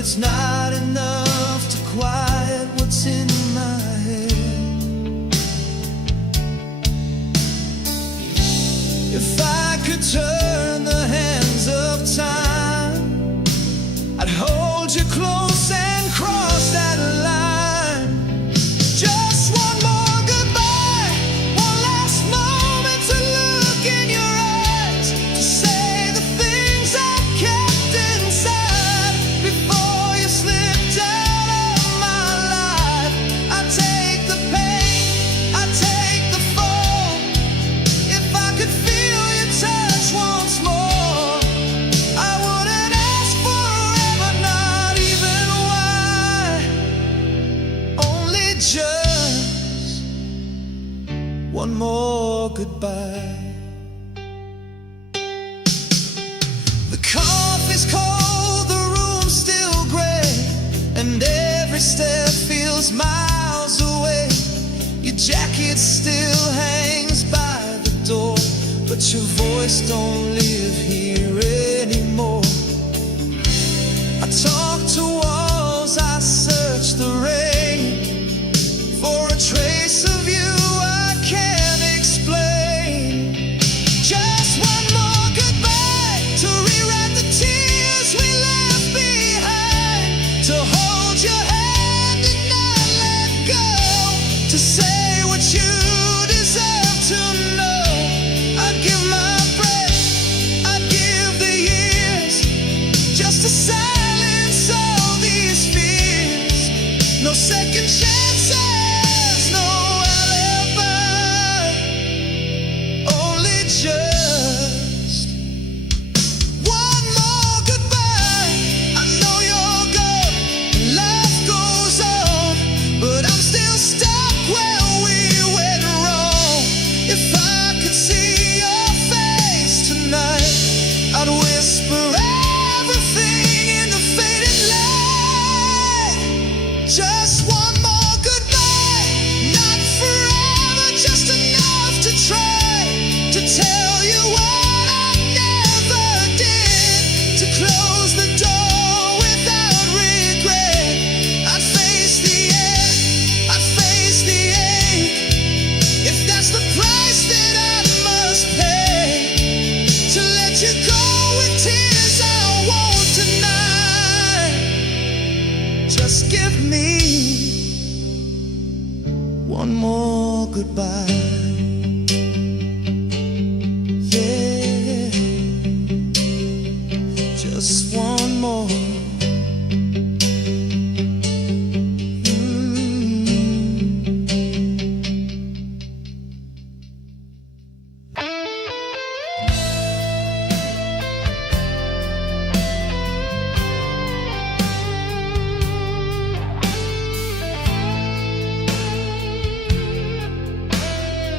it's not enough to quiet what's in my head. If I could turn the hands of time, I'd hold you close and cross that line. Just one more goodbye, one last moment to look in your eyes, to say the things I've kept inside before you slipped out of my life. I take the pain, I take the fall. If I could feel your touch once more, I wouldn't ask forever, not even why. Only just one more goodbye. The coffee's cold, the room's still gray, and every step feels miles away. Your jacket still hangs by the door, but your voice don't live here anymore. I talk to walls, I search the rain for a trace of you I can't explain. Just one more goodbye to rewrite the tears we left behind, to hold your hand and not let go, to say what you deserve to know. I'd give my breath, I'd give the years, just to silence all these fears. No second chances, no alibi, only just one more goodbye. I know you're gone, and life goes on, but I'm still stuck where we went wrong. If I could see your face tonight, I'd whisper everything in the faded light. Just one more goodbye, not forever, just enough to try to tell you what I never did, to close the door without regret. I'd face the end, I'd face the ache, if that's the price that I must pay, to let you go with tears I won't deny. Just give me one more goodbye. Yeah, just one more.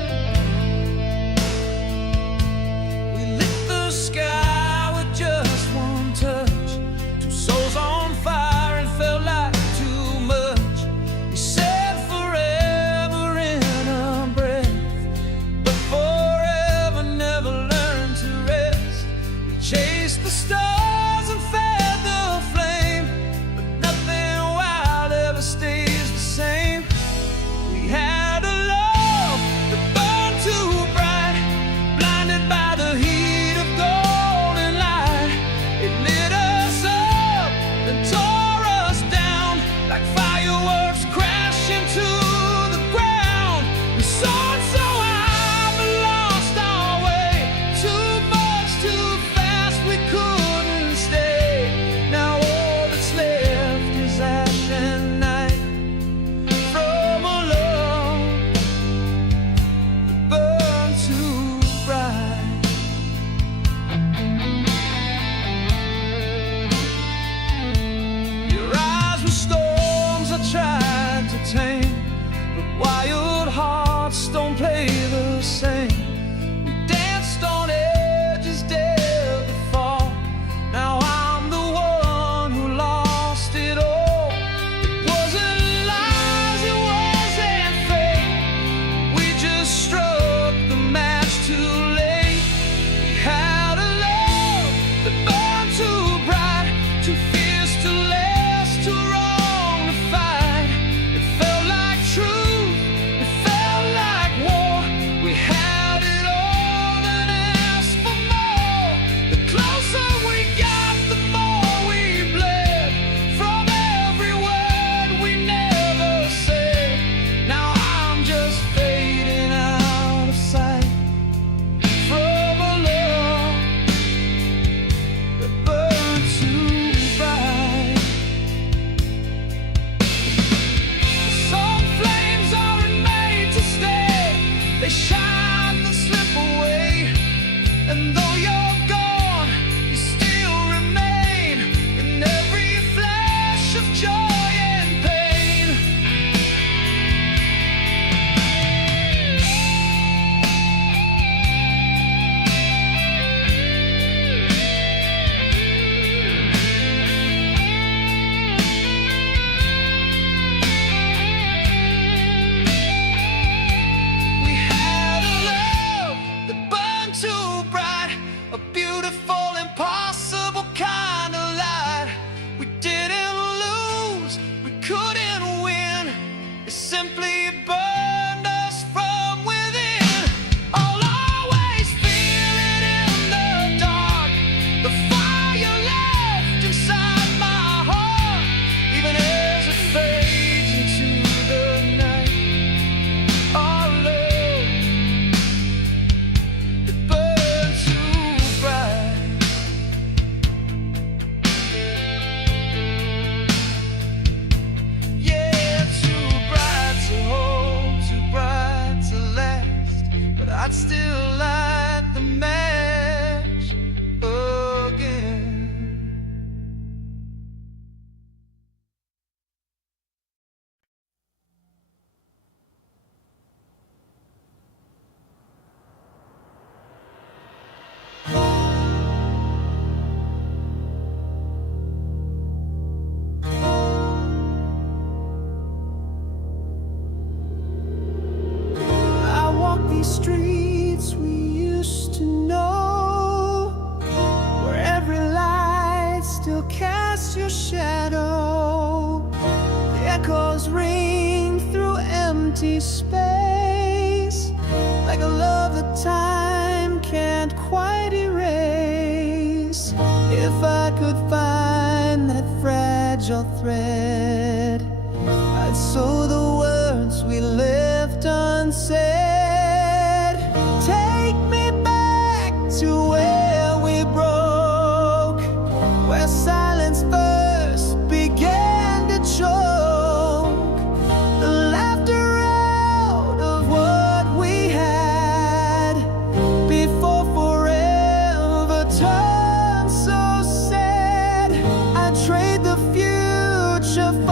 though you're gone, you still remain in every flash of joy and pain. We had a love that burned too bright, a beautiful, impossible kind of light. We didn't lose, we couldn't win. It simply burned us from within. I'll always feel it in the dark, the fire left inside my heart, even as it fades into the night. Our love, it burned too bright. Yeah, too bright to hold, too bright to last. But I'd still light the match again. I walk these streets we used to know, where every light still casts your shadow. The echoes ring through empty space, like a love that time can't quite erase. If I could find that fragile thread, I'd sew the words we left unsaid. Take me back to where we broke, where silence first began to choke. The laughter out of what we had before forever turned so sad. I'd trade the future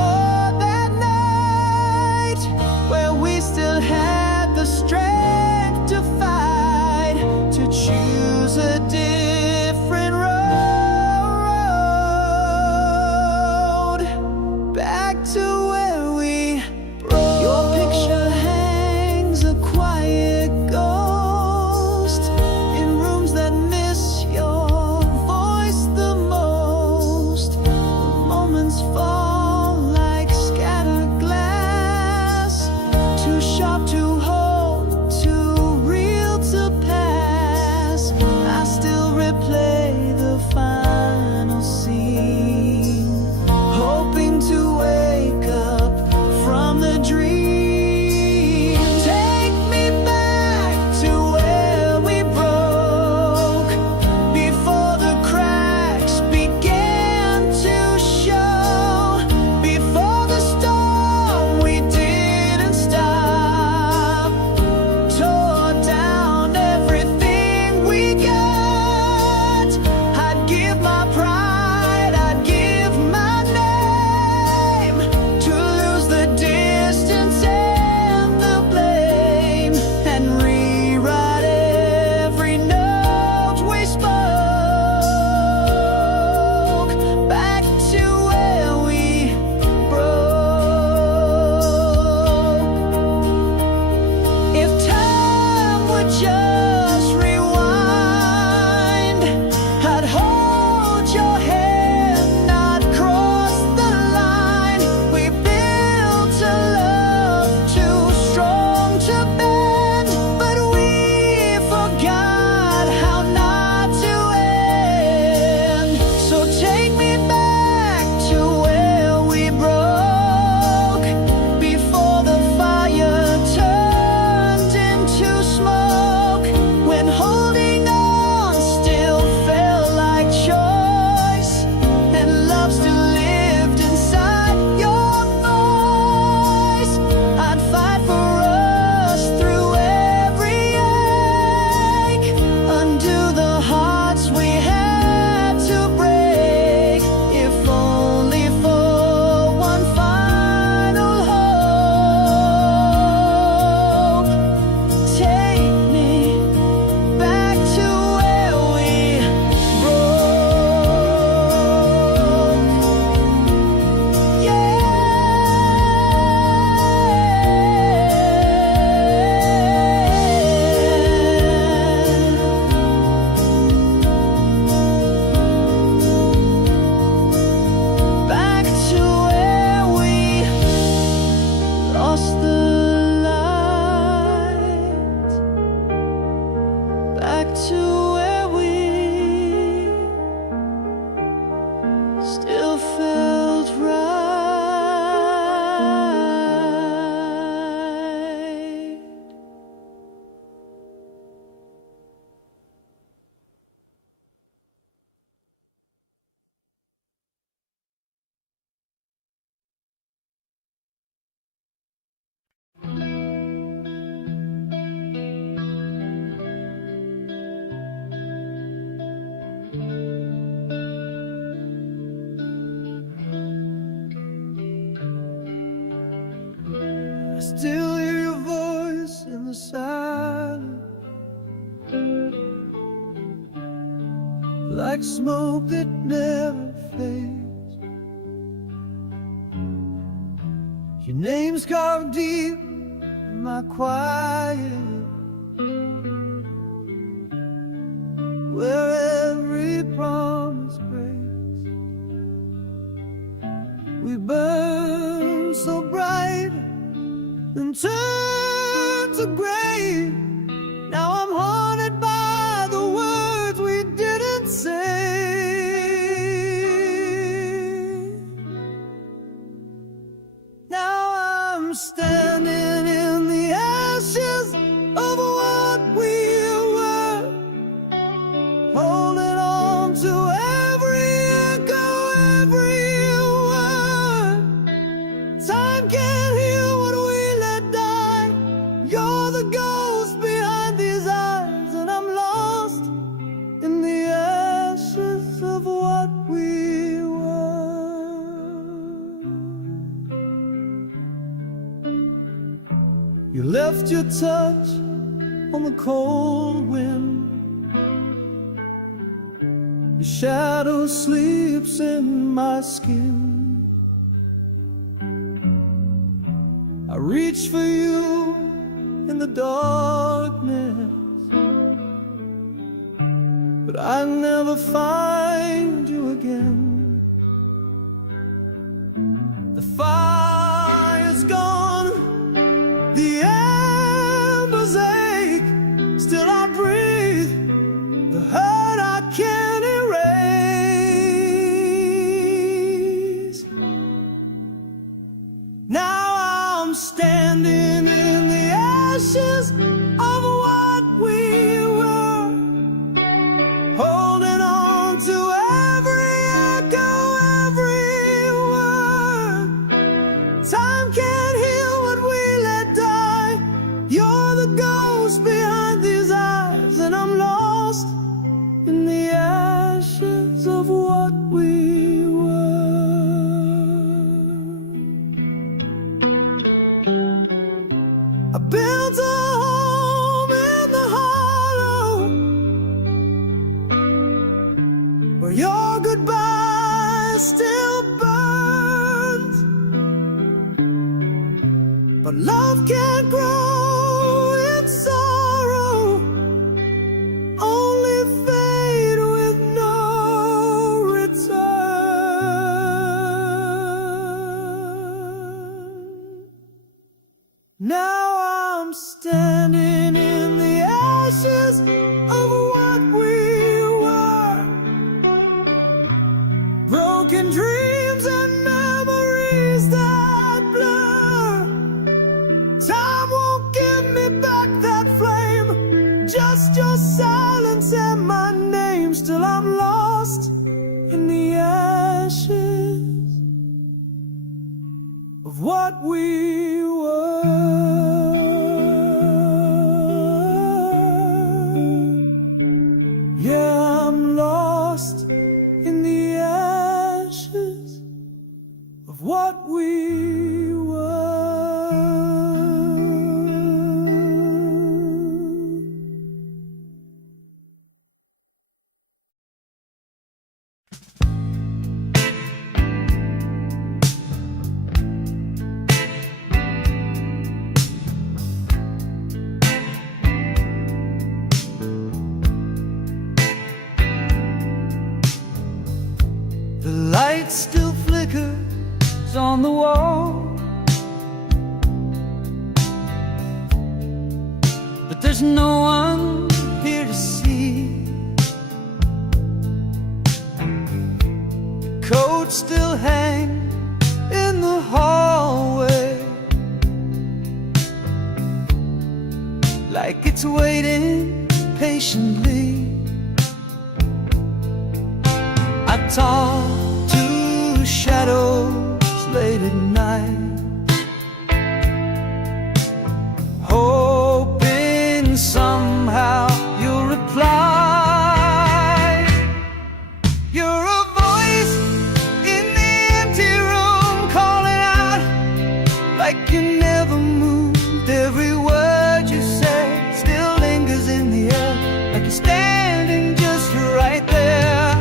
like smoke that never fades. Your name's carved deep in my quiet, where every promise breaks. We burn so bright and turn to gray. Now I'm haunted by the words we didn't say. Now I'm standing in the ashes of what we were, holding on to every echo, every word. Time can't heal what we let die. You're the ghost behind these eyes, and I'm lost in the ashes of what we were. You left your touch on the cold wind. Your shadow sleeps in my skin. I reach for you in the darkness, but I never find you again. The fire's gone, the embers ache. Still I breathe, the hurt I can't erase. Now I'm standing in the ashes of what we were, holding on to every echo, every word. Time can't heal what we let die. You're the ghost behind these eyes, and I'm lost in the ashes of what we were. I built a home in the hollow, where your goodbye still burns. But love can't grow in sorrow, only fade with no return. Now I'm standing in the ashes of what we were, broken dreams and memories that blur. Time won't give me back that flame, just your silence and my name. Still I'm lost in the ashes of what we were. Yeah, I'm lost in the ashes of what we were. The light still flickers on the wall, but there's no one here to see. The coat still hangs in the hallway, like it's waiting patiently. I talk to shadows late at night, hoping somehow you'll reply. You're a voice in the empty room, calling out like you never moved. Every word you say still lingers in the air, like you're standing just right there.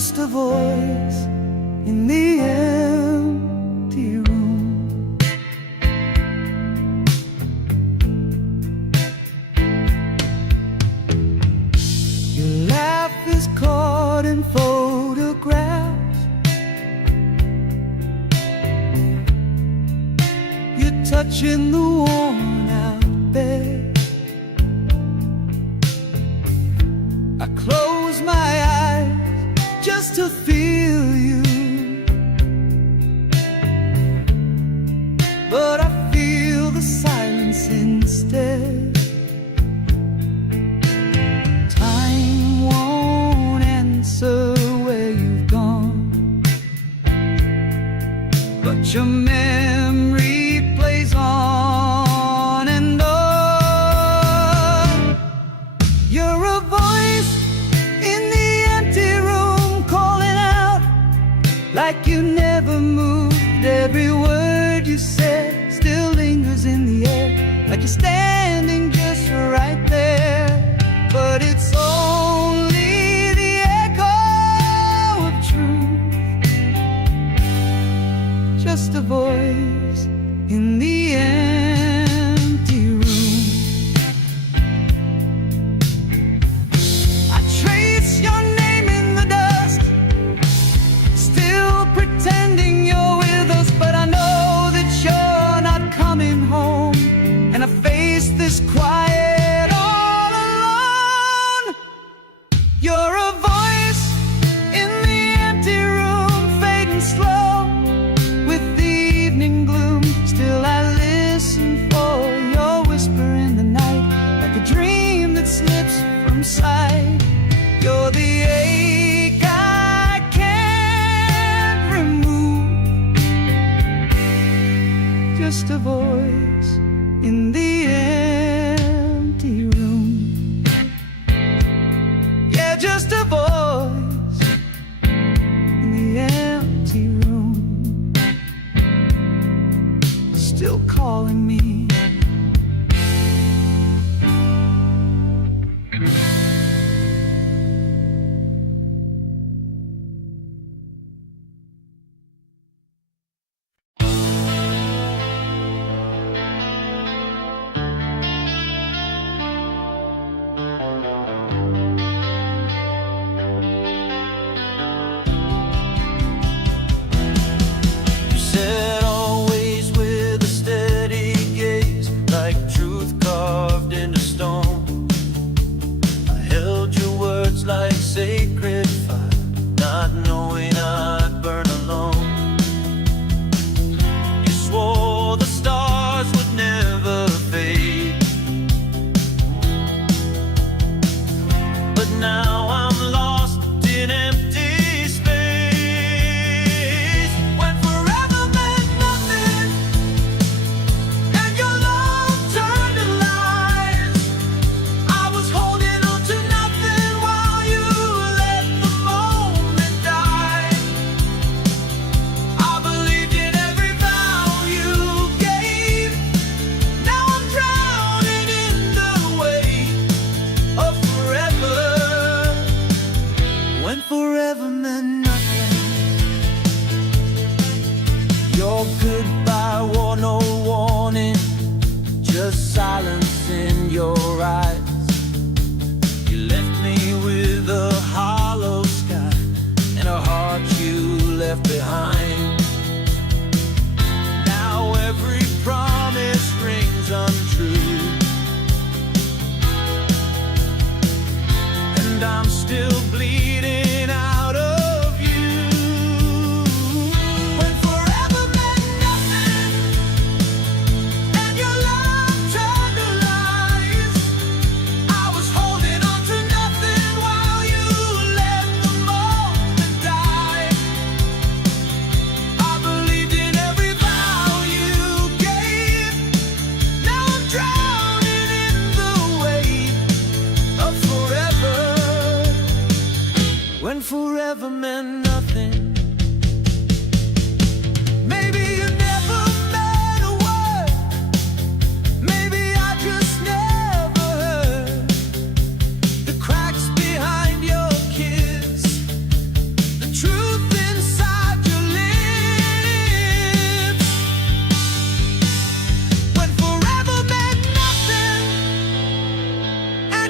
just a voice in the empty room. Your laugh is caught in photographs. You're touching the worn out bed. I close my eyes just to feel you, but I feel the silence instead. Time won't answer where you've gone, but your memory plays on and on. You're a voice in the empty room, calling out like you never moved. Every word you said still lingers in the air, like you're standing just right there. But it's only the echo of truth, just a voice in the empty room. I trace your name in the dust, still pretending you're with us, but I know that you're not coming home. And I face this quiet all alone. You're a voice in the empty room, fading slow with the evening gloom. Still I listen for your whisper in the night, like a dream that slips from sight. You're the ache I can't remove, just a voice in the empty room. Yeah, just a voice in the empty room, still calling me. You said always with a steady gaze, like truth carved into stone. I held your words like sacred fire, not knowing I'd burn alone. You swore the stars would never fade, but now I'm lost in empty space. When forever meant nothing, and your love turned to lies, I was holding on to nothing while you let the moment die. I believed in every vow you gave. Now I'm drowning in the weight of forever. When forever meant nothing, your goodbye wore no warning, just silence in your eyes. You left me with a hollow sky and a heart you left behind. Now every promise rings untrue, and I'm still bleeding out of you. When forever meant nothing, and your love turned to lies, I was holding on to nothing while you let the moment die. I believed in every vow you gave. Now I'm drowning in the weight of forever. When forever meant nothing. Maybe you never meant a word, maybe I just never heard the cracks behind your kiss,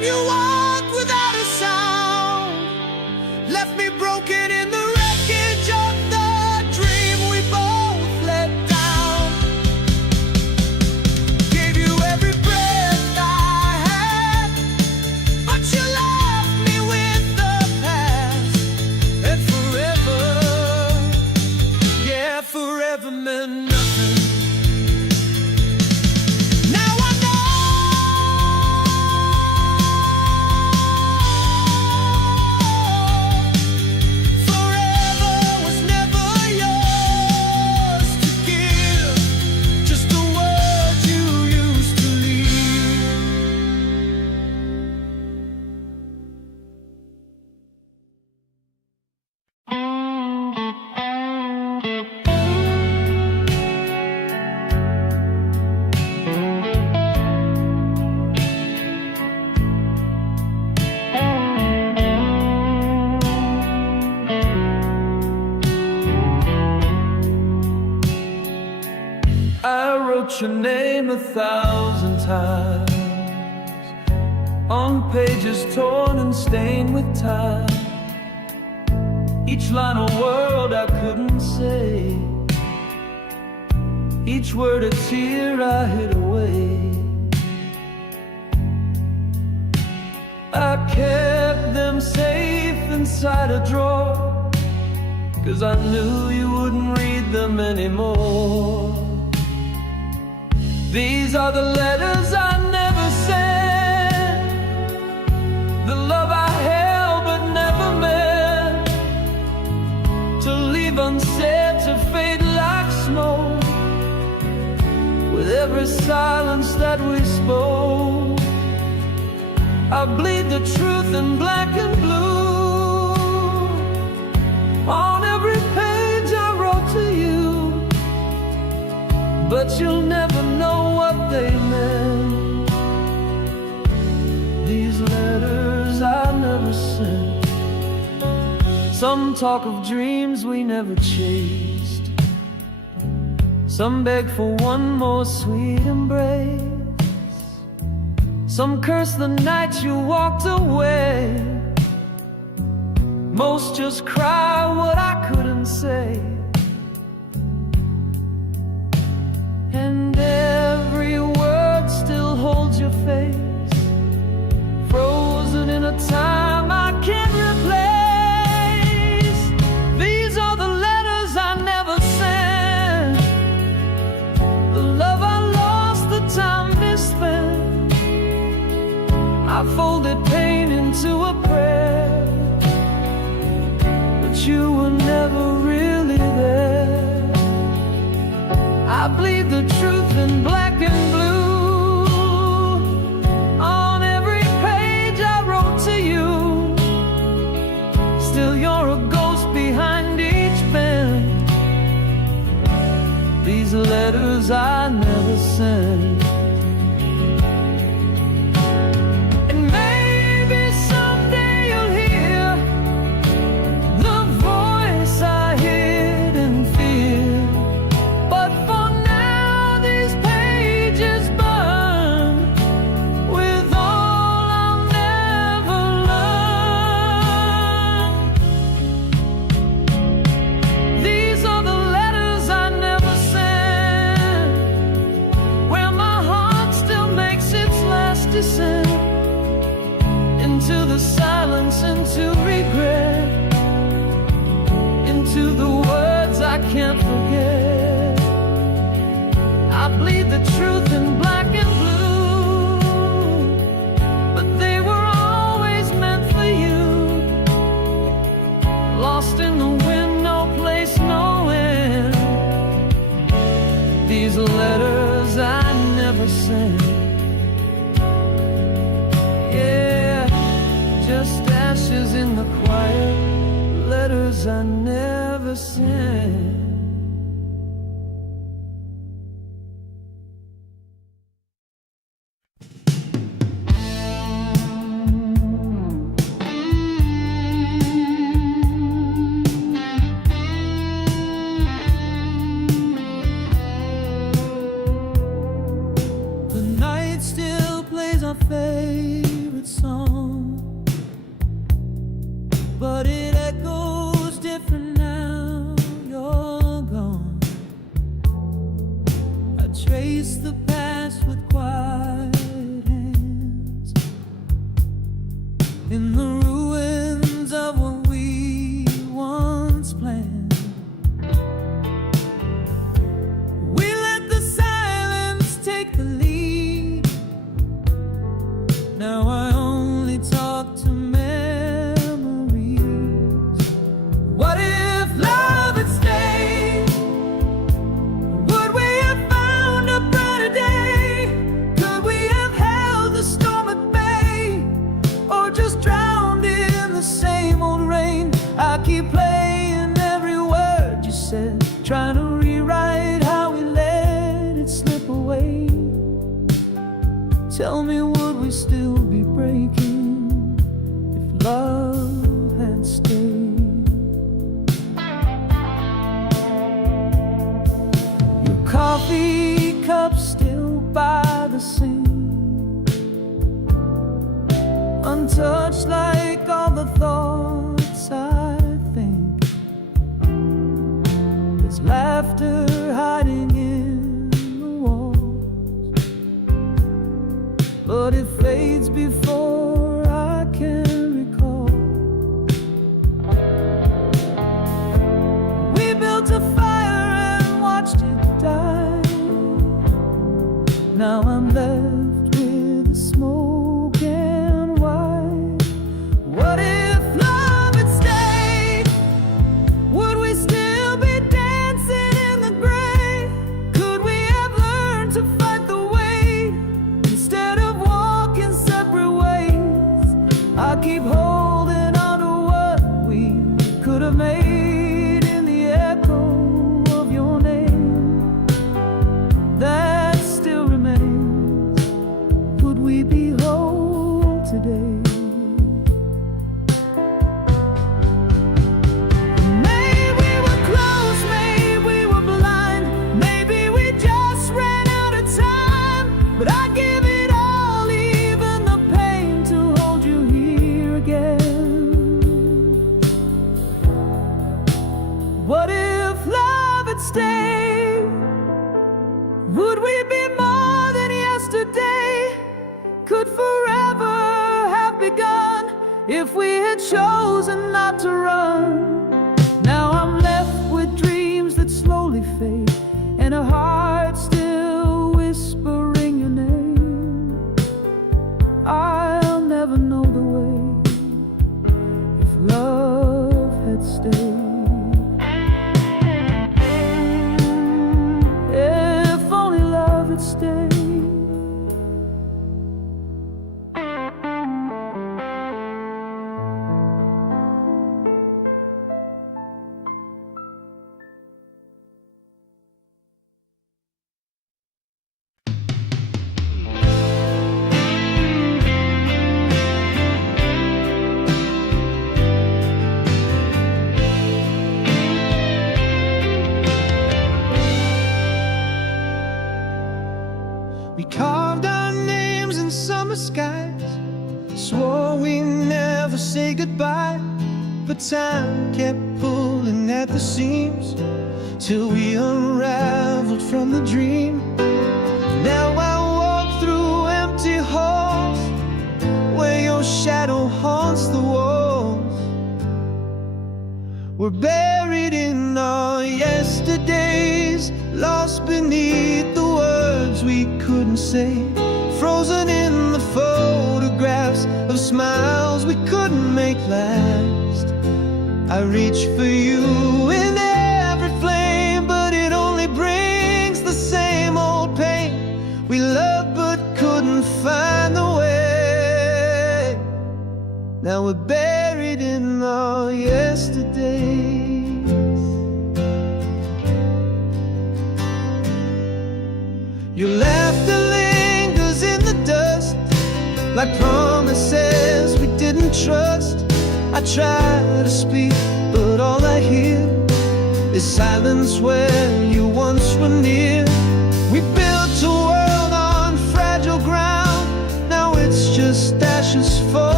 Then you walked without a sound, left me broken in the wreckage of the dream we both let down. Gave you every breath I had, but you left me with the past. And forever, yeah, forever meant nothing. Now I know forever was never yours to give, just the word you used to leave. I wrote your name 1,000 times on pages torn and stained with time. Each line a word I couldn't say, each word a tear I hid away. I kept them safe inside a drawer, 'cause I knew you wouldn't read them anymore. These are the letters I never sent, the love I held but never meant to leave unsaid, to fade like smoke with every silence that we spoke. I bleed the truth in black and blue on every page I wrote to you, but you'll never know what they meant. These letters I never sent. Some talk of dreams we never chased, some beg for one more sweet embrace, some curse the night you walked away, most just cry what I couldn't say. And every word still holds your face, frozen in a time I can't replace. These are the letters I never sent, the love I lost, the time misspent. I folded pain into a prayer, but you were never really there. I bleed the truth in black and blue on every page I wrote to you. Still you're a ghost behind each pen. These letters I never sent. And maybe someday you'll hear the voice I hid in fear, but for now these pages burn with all I'll never learn. These are the letters I never sent, where my heart still makes its last descent into the silence, into regret, into the words I can't forget. I bleed the truth in black and blue, but they were always meant for you. Lost in the wind, no place, no end. These letters I never sent. Yeah, just ashes in the quiet, letters I never sent. The night still plays our favorite favorite song, but it echoes different now you're gone. I trace the past with quiet hands in the ruins of what we once planned. We let the silence take the lead. Now I only talk to memories. What if love had stayed? Would we have found a brighter day? Could we have held the storm at bay, or just drowned in the same old rain? I keep playing every word you said, trying to rewrite how we let it slip away. Tell me, would we still be breaking if love had stayed? Your coffee cup still by the sink, untouched like all the thoughts I think. There's laughter hiding in the walls, but it fades before I can recall. We built a fire and watched it die. Now I'm left with the smoke and white. What if love had stayed? Would we still be dancing in the gray? Could we have learned to fight the weight instead of walking separate ways? I keep holding on to what we could have made in the echo of your name that still remains. Would we be whole today? Maybe we were close, maybe we were blind, maybe we just ran out of time. But I give it all, even the pain, to hold you here again. What if love had stayed? Would we be more than yesterday? Could forever have begun if we had chosen not to run? Now I'm left with dreams that slowly fade, and a heart still whispering your name. I'll never know the way if love had stayed. If only love had stayed. We carved our names in summer skies, swore we never say goodbye, but time kept pulling at the seams till we unraveled from the dream. Now I walk through empty halls where your shadow haunts the walls. We're buried in our yesterdays, lost beneath the words we couldn't say, frozen in the photographs of smiles we couldn't make last. I reach for you in every flame, but it only brings the same old pain. We loved but couldn't find the way. Now we're buried in our yesterdays. Your laughter lingers in the dust, like promises we didn't trust. I try to speak, but all I hear is silence where you once were near. We built a world on fragile ground, now it's just ashes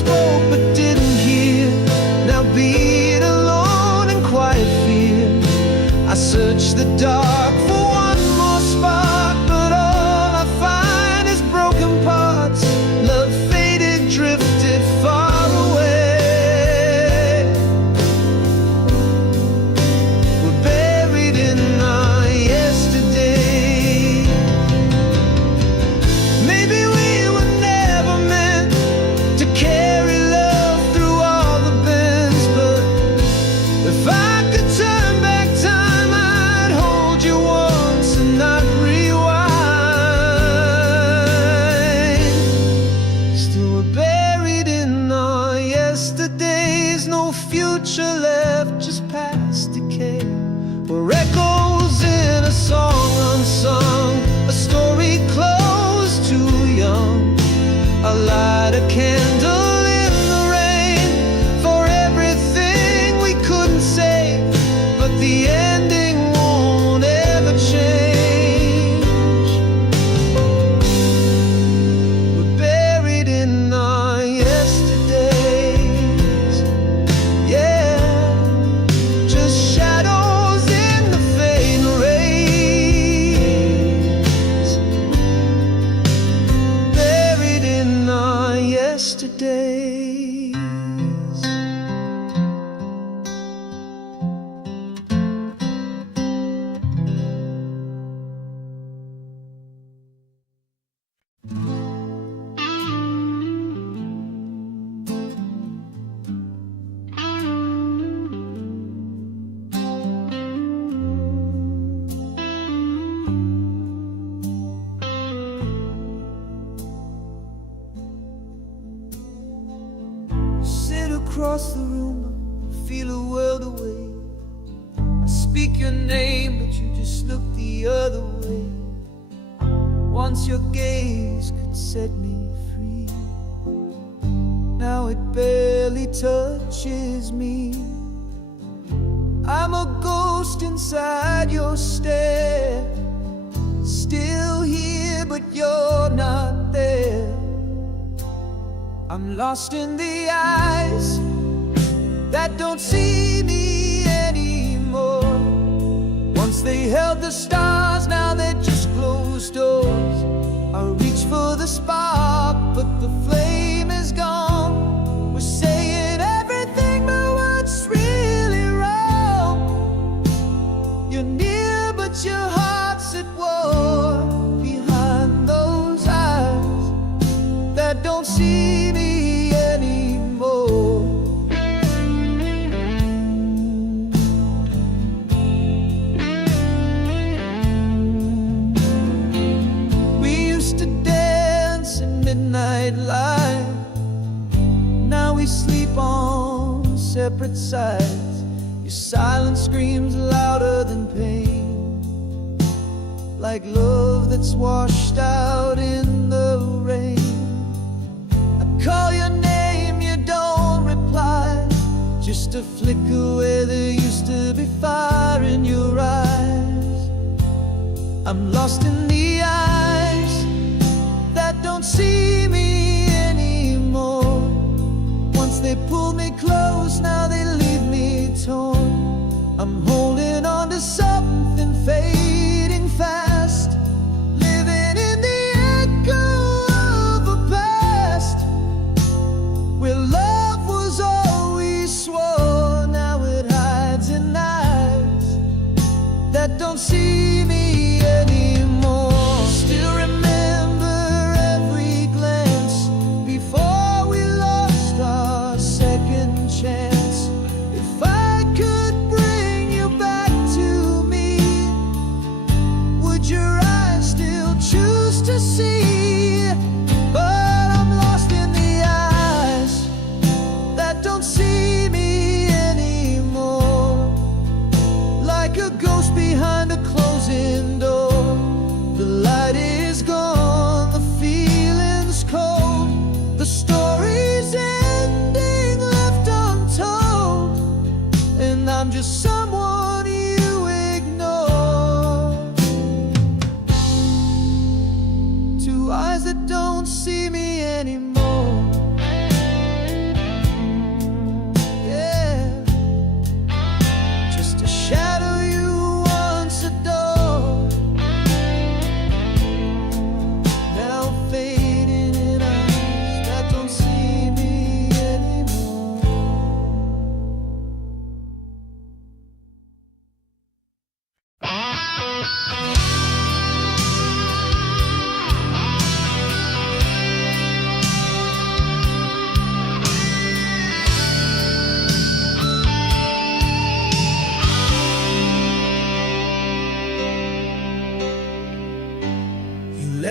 spoke but didn't hear. Now being alone in quiet fear, I search the dark for one more spark, but all I find is broken parts. Love faded, drifted far away. We're buried in our yesterday. Maybe we were never meant to carry love through all the bends, but if I could turn back time, I'd hold you once and not rewind. Still we're buried in our yesterdays, no future left, just past decay. We're echoes in a song unsung, a story closed too young. I light a candle in the rain for everything we couldn't say, but the ending won't ever change. We're buried in our yesterdays, yeah, just shadows in the fading rays. Buried in our yesterdays. Sit across the room, feel a world away. I speak your name, but you just look the other way. Once your gaze could set me free, now it barely touches me. I'm a ghost inside your stare, still here, but you're not there. I'm lost in the eyes that don't see me anymore. Once they held the stars, now they're just closed doors. I reach for the spark, but the flame is gone. We're saying everything, but what's really wrong? You're near, but your heart's at war. Behind those eyes that don't see me anymore. We used to dance in midnight light, now we sleep on separate sides. Your silence screams louder than pain, like love that's washed out in the rain. Call your name, you don't reply, just a flicker where there used to be fire in your eyes. I'm lost in the eyes that don't see me anymore. Once they pulled me close, now they leave me torn. I'm holding on to something fading fast, living in the echo of a past where love was all we swore. Now it hides in eyes that don't see me anymore. Still remember every glance before we lost our second chance. If I could bring you back to me,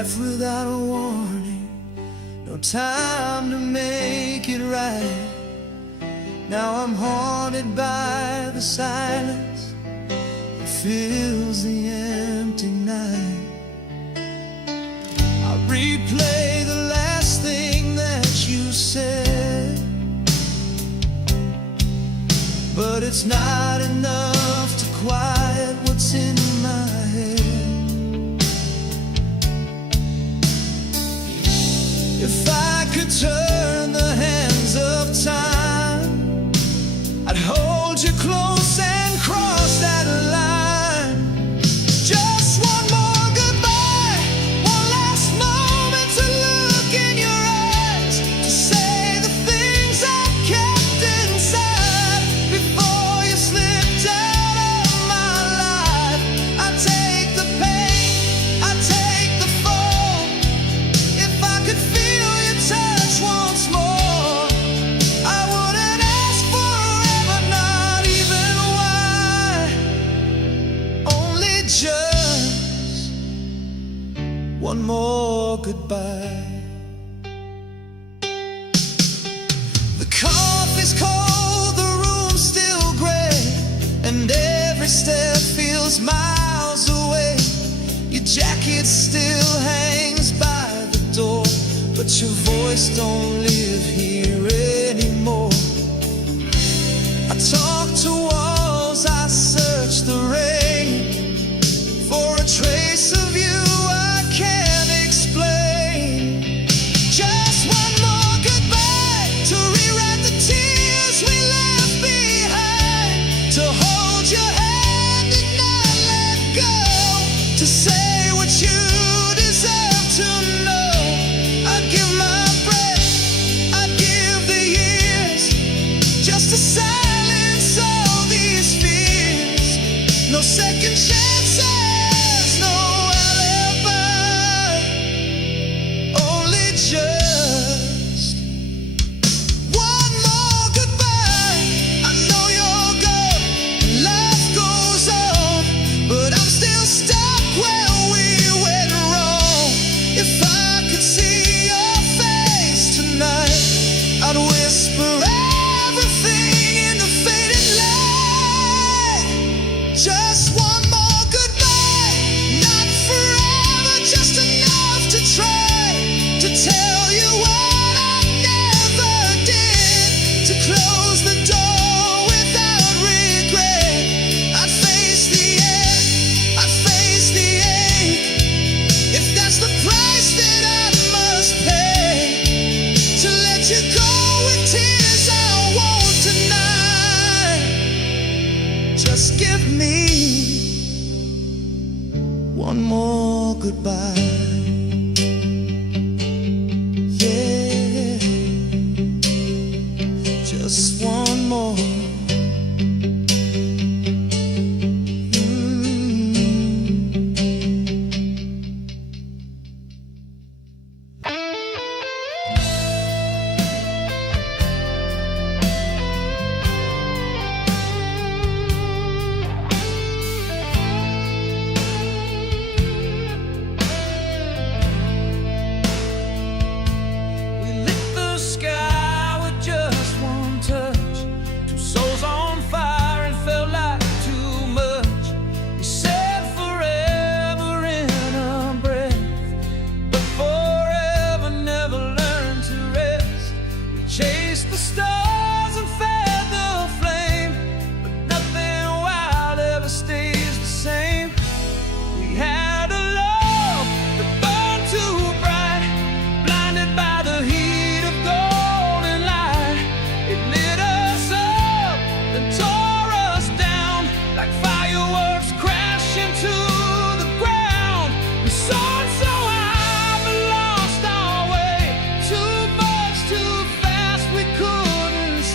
left without a warning, no time to make it right. Now I'm haunted by the silence that fills the empty night. I replay the last thing that you said, but it's not enough to quiet what's in my head. If I could turn the hands of time, I'd hold you close and cross that line. Just one more goodbye, one last moment to look in your eyes, to say the things I kept inside before you slipped out of my life. I take the pain, I take the fall. If I could feel your touch once more, I wouldn't ask forever, not even why. Only just one more goodbye. The coffee's cold, the room's still gray, and every step feels miles away. Your jacket still hangs by the door, but your voice don't live here anymore. I talk to walls, I search the rain for a trace of you I can't explain. Just one more goodbye to rewrite the tears we left behind, to hold your hand and not let go, to say what you deserve to know. I'd give my breath, I'd give the years, just to silence all these fears. No second chances, no alibi, only just one more goodbye. I know you're gone, and life goes on, but I'm still stuck where we went wrong. If I could see your face tonight, I'd whisper everything in the faded light. Just one more goodbye, not forever, just enough to try to tell you what I never did, to close the door without regret. I'd face the end, I'd face the ache, if that's the price that I must pay, to let you go with tears I won't deny. Just give me one more goodbye. Yeah, just one more. We lit the sky with just one touch, two souls on fire, and felt like too much. We said forever in a breath, but forever never learned to rest. We chased the stars and fed the flame, but nothing wild ever stays the same. We had a love that burned too bright, blinded by the heat of golden light. It lit us up and tore us down like fireworks crashing to the ground. We soared so high but lost our way, too much too fast we couldn't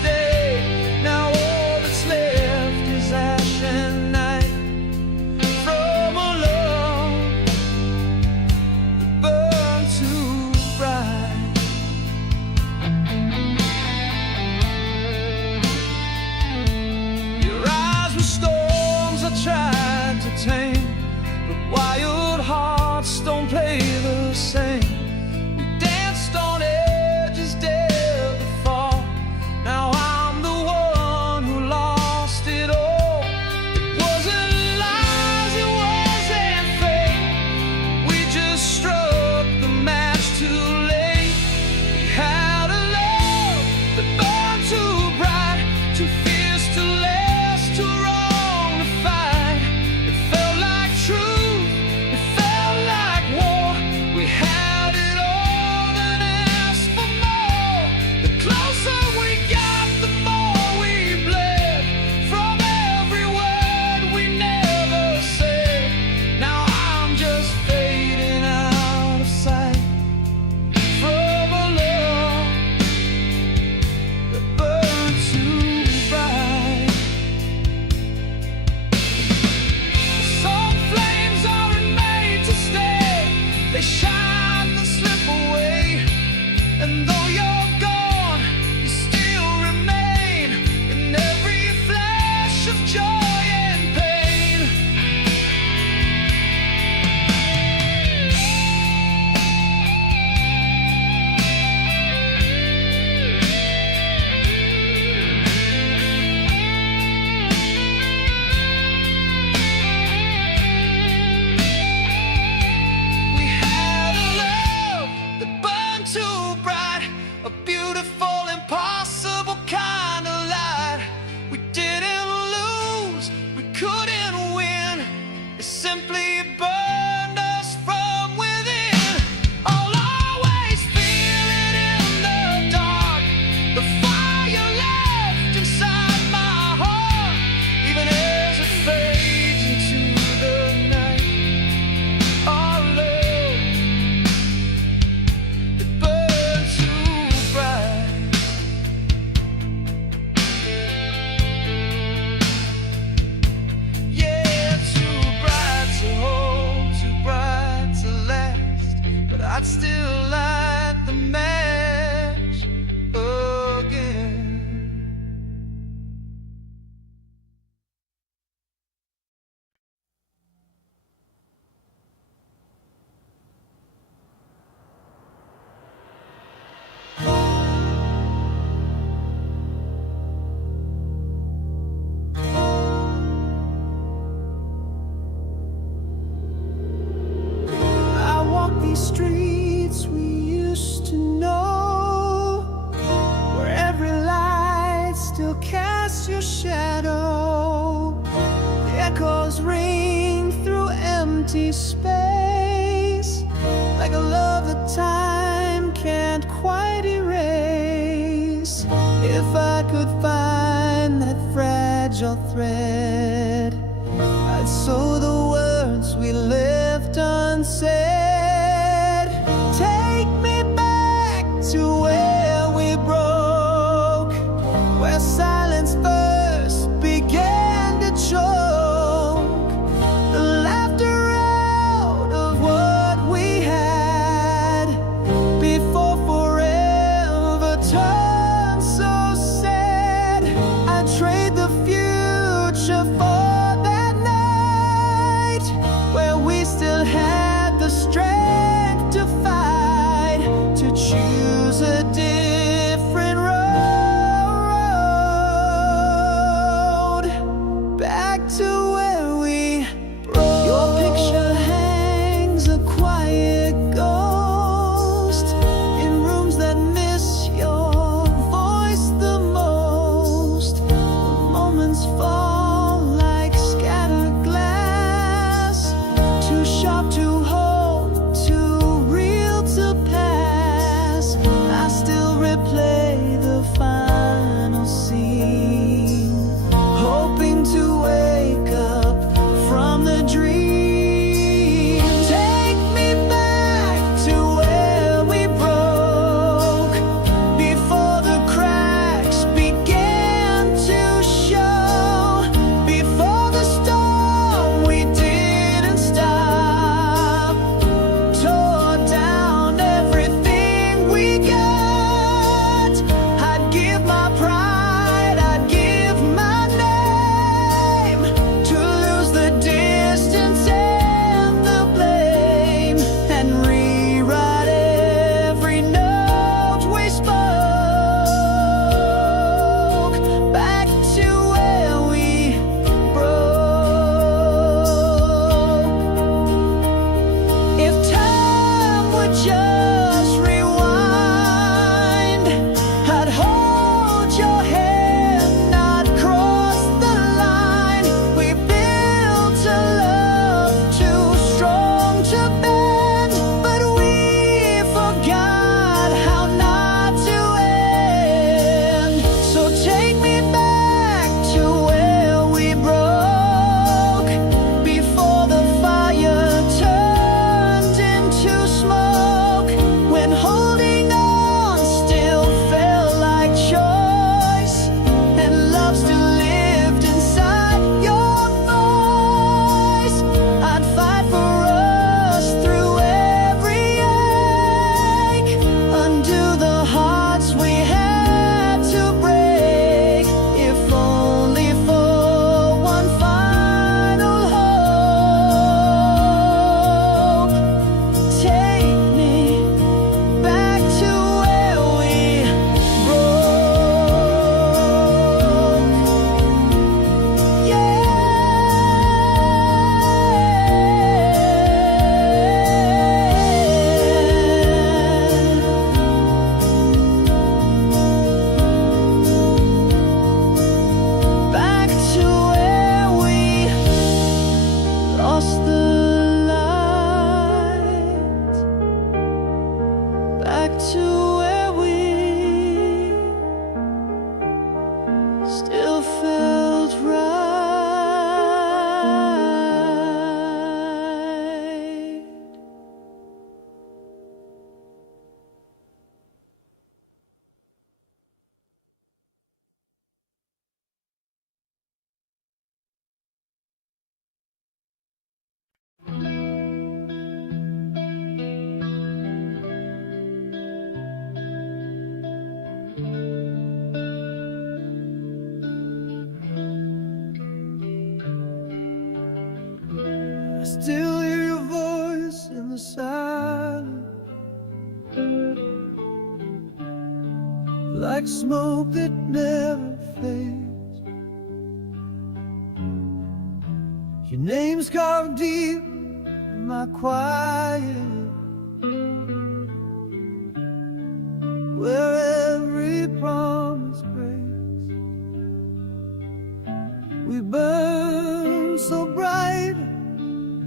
as your shadow. The echoes ring through empty space, like a love that time can't quite erase. If I could find that fragile thread, I'd sew the words we left unsaid. Take me back to where we broke, where silence first began to choke the laughter out of what we had before forever turned so sad. I'd trade the future for that night where we still had the strength to fight, to choose a different road, back to where we broke. Your picture hangs a quiet ghost in rooms that miss your voice the most. The moments fall like scattered glass, too sharp to hold, too real to pass. I still replay the final scene, hoping to wake up from the dream. Take me back to where we broke, before the cracks began to show, before the storm we didn't stop tore down everything we got. I'd give my pride, I'd give my name, to lose the distance and the blame, and rewrite every note we spoke, back to where we broke. If time would just rewind, I'd hold your hand, not cross the line. We built a love too strong to bend, but we forgot how not to end. So take me back to where we broke, before the fire turned into smoke, when holding on still felt like choice, and love still lived inside your voice. I'd fight for us through every ache, undo the hearts we had to break, if only for one final hope. Take me back to where we broke. Yeah. Back to where we lost the light, back to where we still felt right. I still hear your voice in the silence, like smoke that never fades. Your name's carved deep in my quiet, where every promise breaks.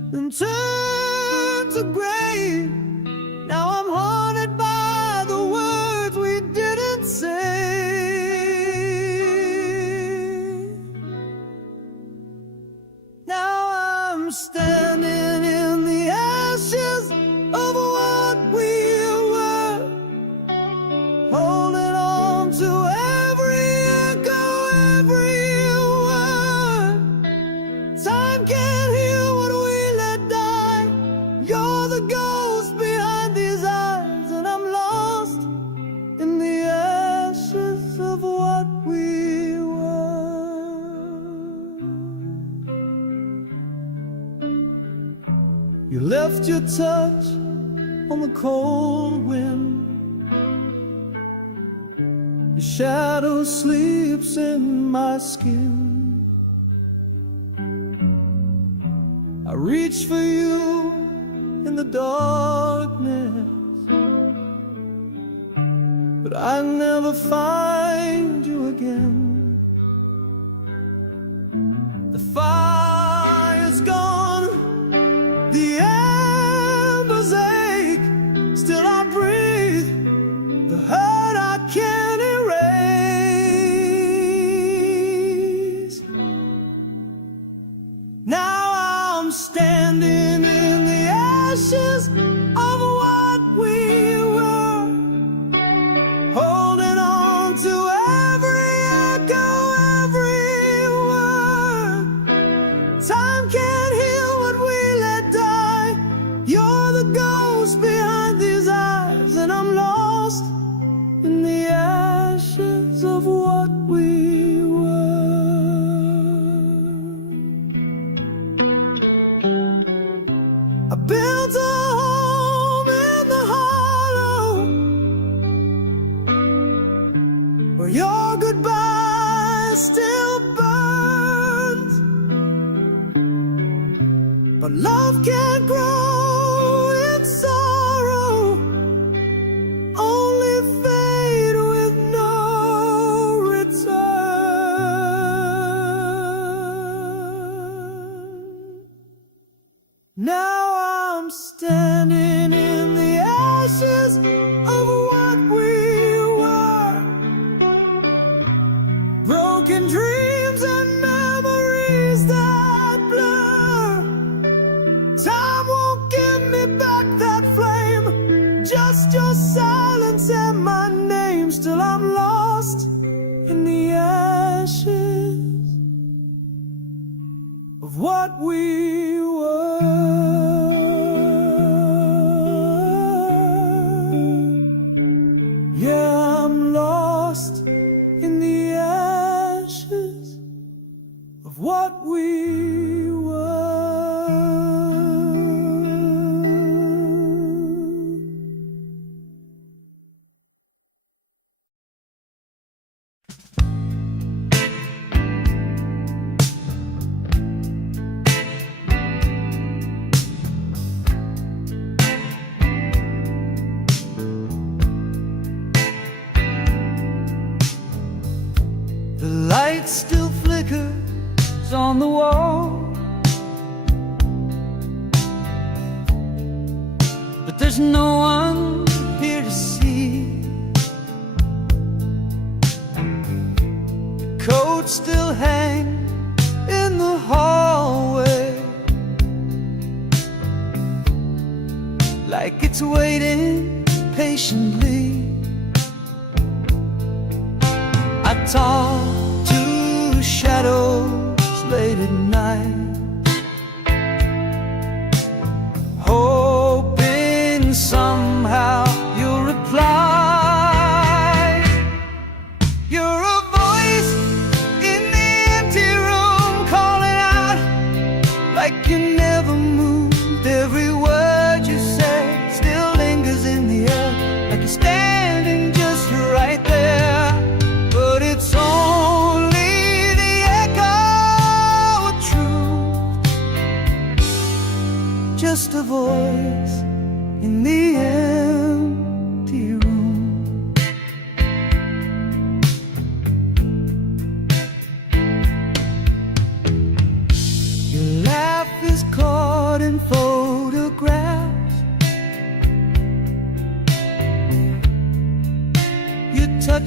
then turned to gray. Now I'm haunted by the words we didn't say. Now I'm standing in the ashes of what we were, holding on to every echo, every word. Time can't heal what we let die. You're the ghost behind these eyes, and I'm lost in the ashes of what we were. You left your touch on the cold wind. Your shadow sleeps in my skin. I reach for you in the darkness, but I never find you again. The fire's gone, the embers ache, still I breathe, the hurt I can't erase. Now I'm standing in the ashes of what we were, holding on to every echo, every word. Time can't heal what we let die. You're the ghost behind these eyes, and I'm lost in the ashes of what we were. I built a home in the hollow where your goodbye still burns, but love can't grow in sorrow, only fade with no return. Now I'm standing in the ashes of what we were, broken dreams and memories that blur. Time won't give me back that flame, just your silence and my name. Still I'm lost in the ashes of what we were. Yeah, I'm lost in the ashes of what we were. The light still flickers on the wall, but there's no one here to see. The coat still hangs in the hallway, like it's waiting patiently. I talk to shadows late at night, hoping somehow you'll reply. You're a voice in the empty room, calling out like you never moved. Every word you say still lingers in the air, like you're standing just right there. But it's only the echo of truth, just a voice in the empty room.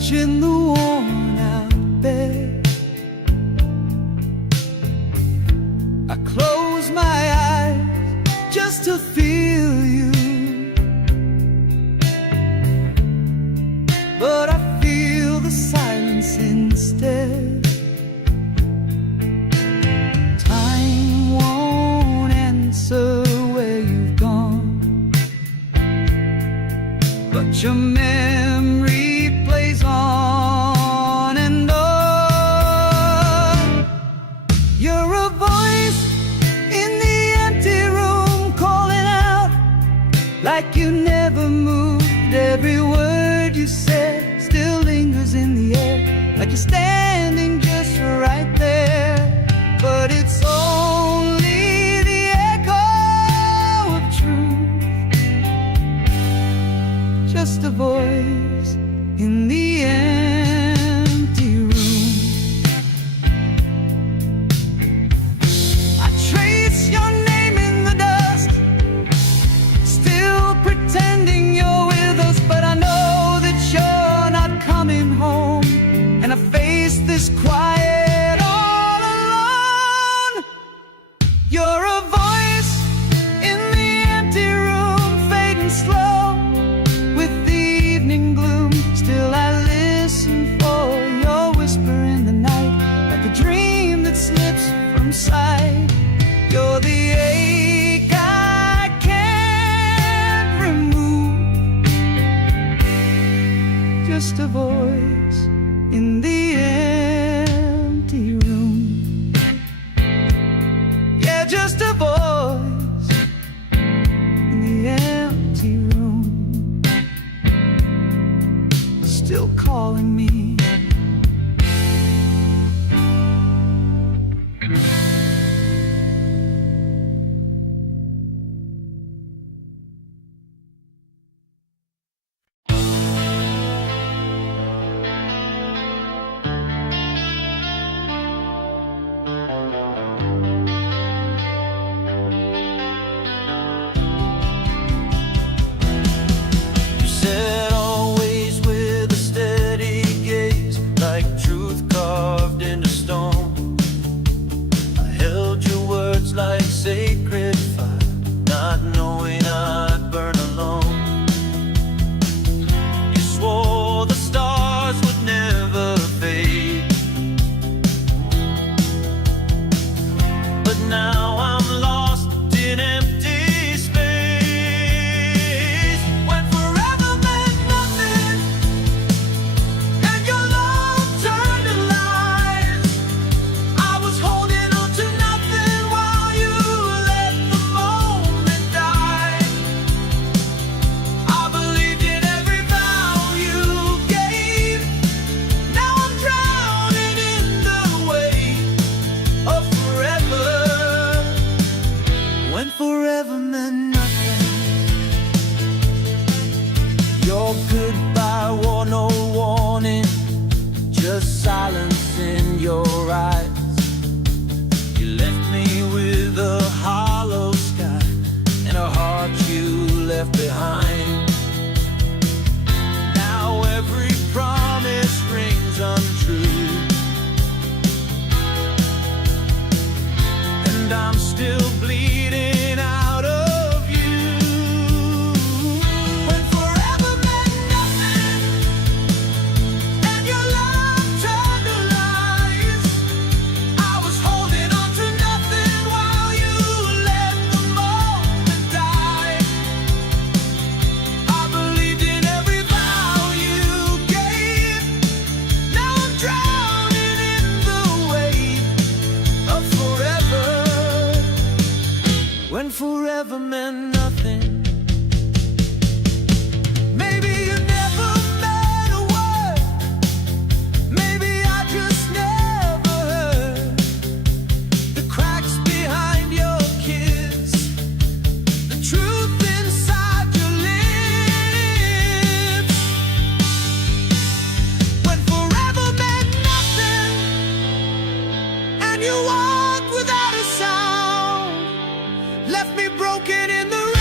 couch in the worn out bed. I close my eyes just to feel you, but I feel the silence instead. Time won't answer where you've gone, but your memory plays on and on. You're a voice in the empty room, calling out like you never moved. Every word you said still lingers in the air, like you're standing just right there. But it's only the echo of truth, just a voice in the empty room. I trace your name in the dust, still pretending you're with us, but I know that you're not coming home. And I face this quiet all alone. You're a voice in the empty room, fading slow with the evening gloom. Still I listen for your whisper in the night, like a dream that slips from sight. You're the ache I can't remove, just a voice in the empty room. Yeah, just a voice in the empty room, still calling me. You said always with a steady gaze, like truth carved into stone. I held your words like sacred fire, not knowing I'd burn alone. You swore the stars would never fade, but now I'm lost in empty space. When forever meant nothing, and your love turned to lies, I was holding on to nothing while you let the moment die. I believed in every vow you gave. Now I'm drowning in the weight of forever. When forever meant nothing, your goodbye wore no warning, just silence in your eyes. You left me with a hollow sky and a heart you left behind. Now every promise rings untrue, and I'm still bleeding out of you. When forever meant nothing, and your love turned to lies, I was holding on to nothing while you let the moment die. I believed in every vow you gave. Now I'm drowning in the weight of forever. When forever meant nothing. Maybe you never meant a word, maybe I just never heard the cracks behind your kiss, the truth inside your lips. When forever meant nothing, and you walked without a sound, left me broken in the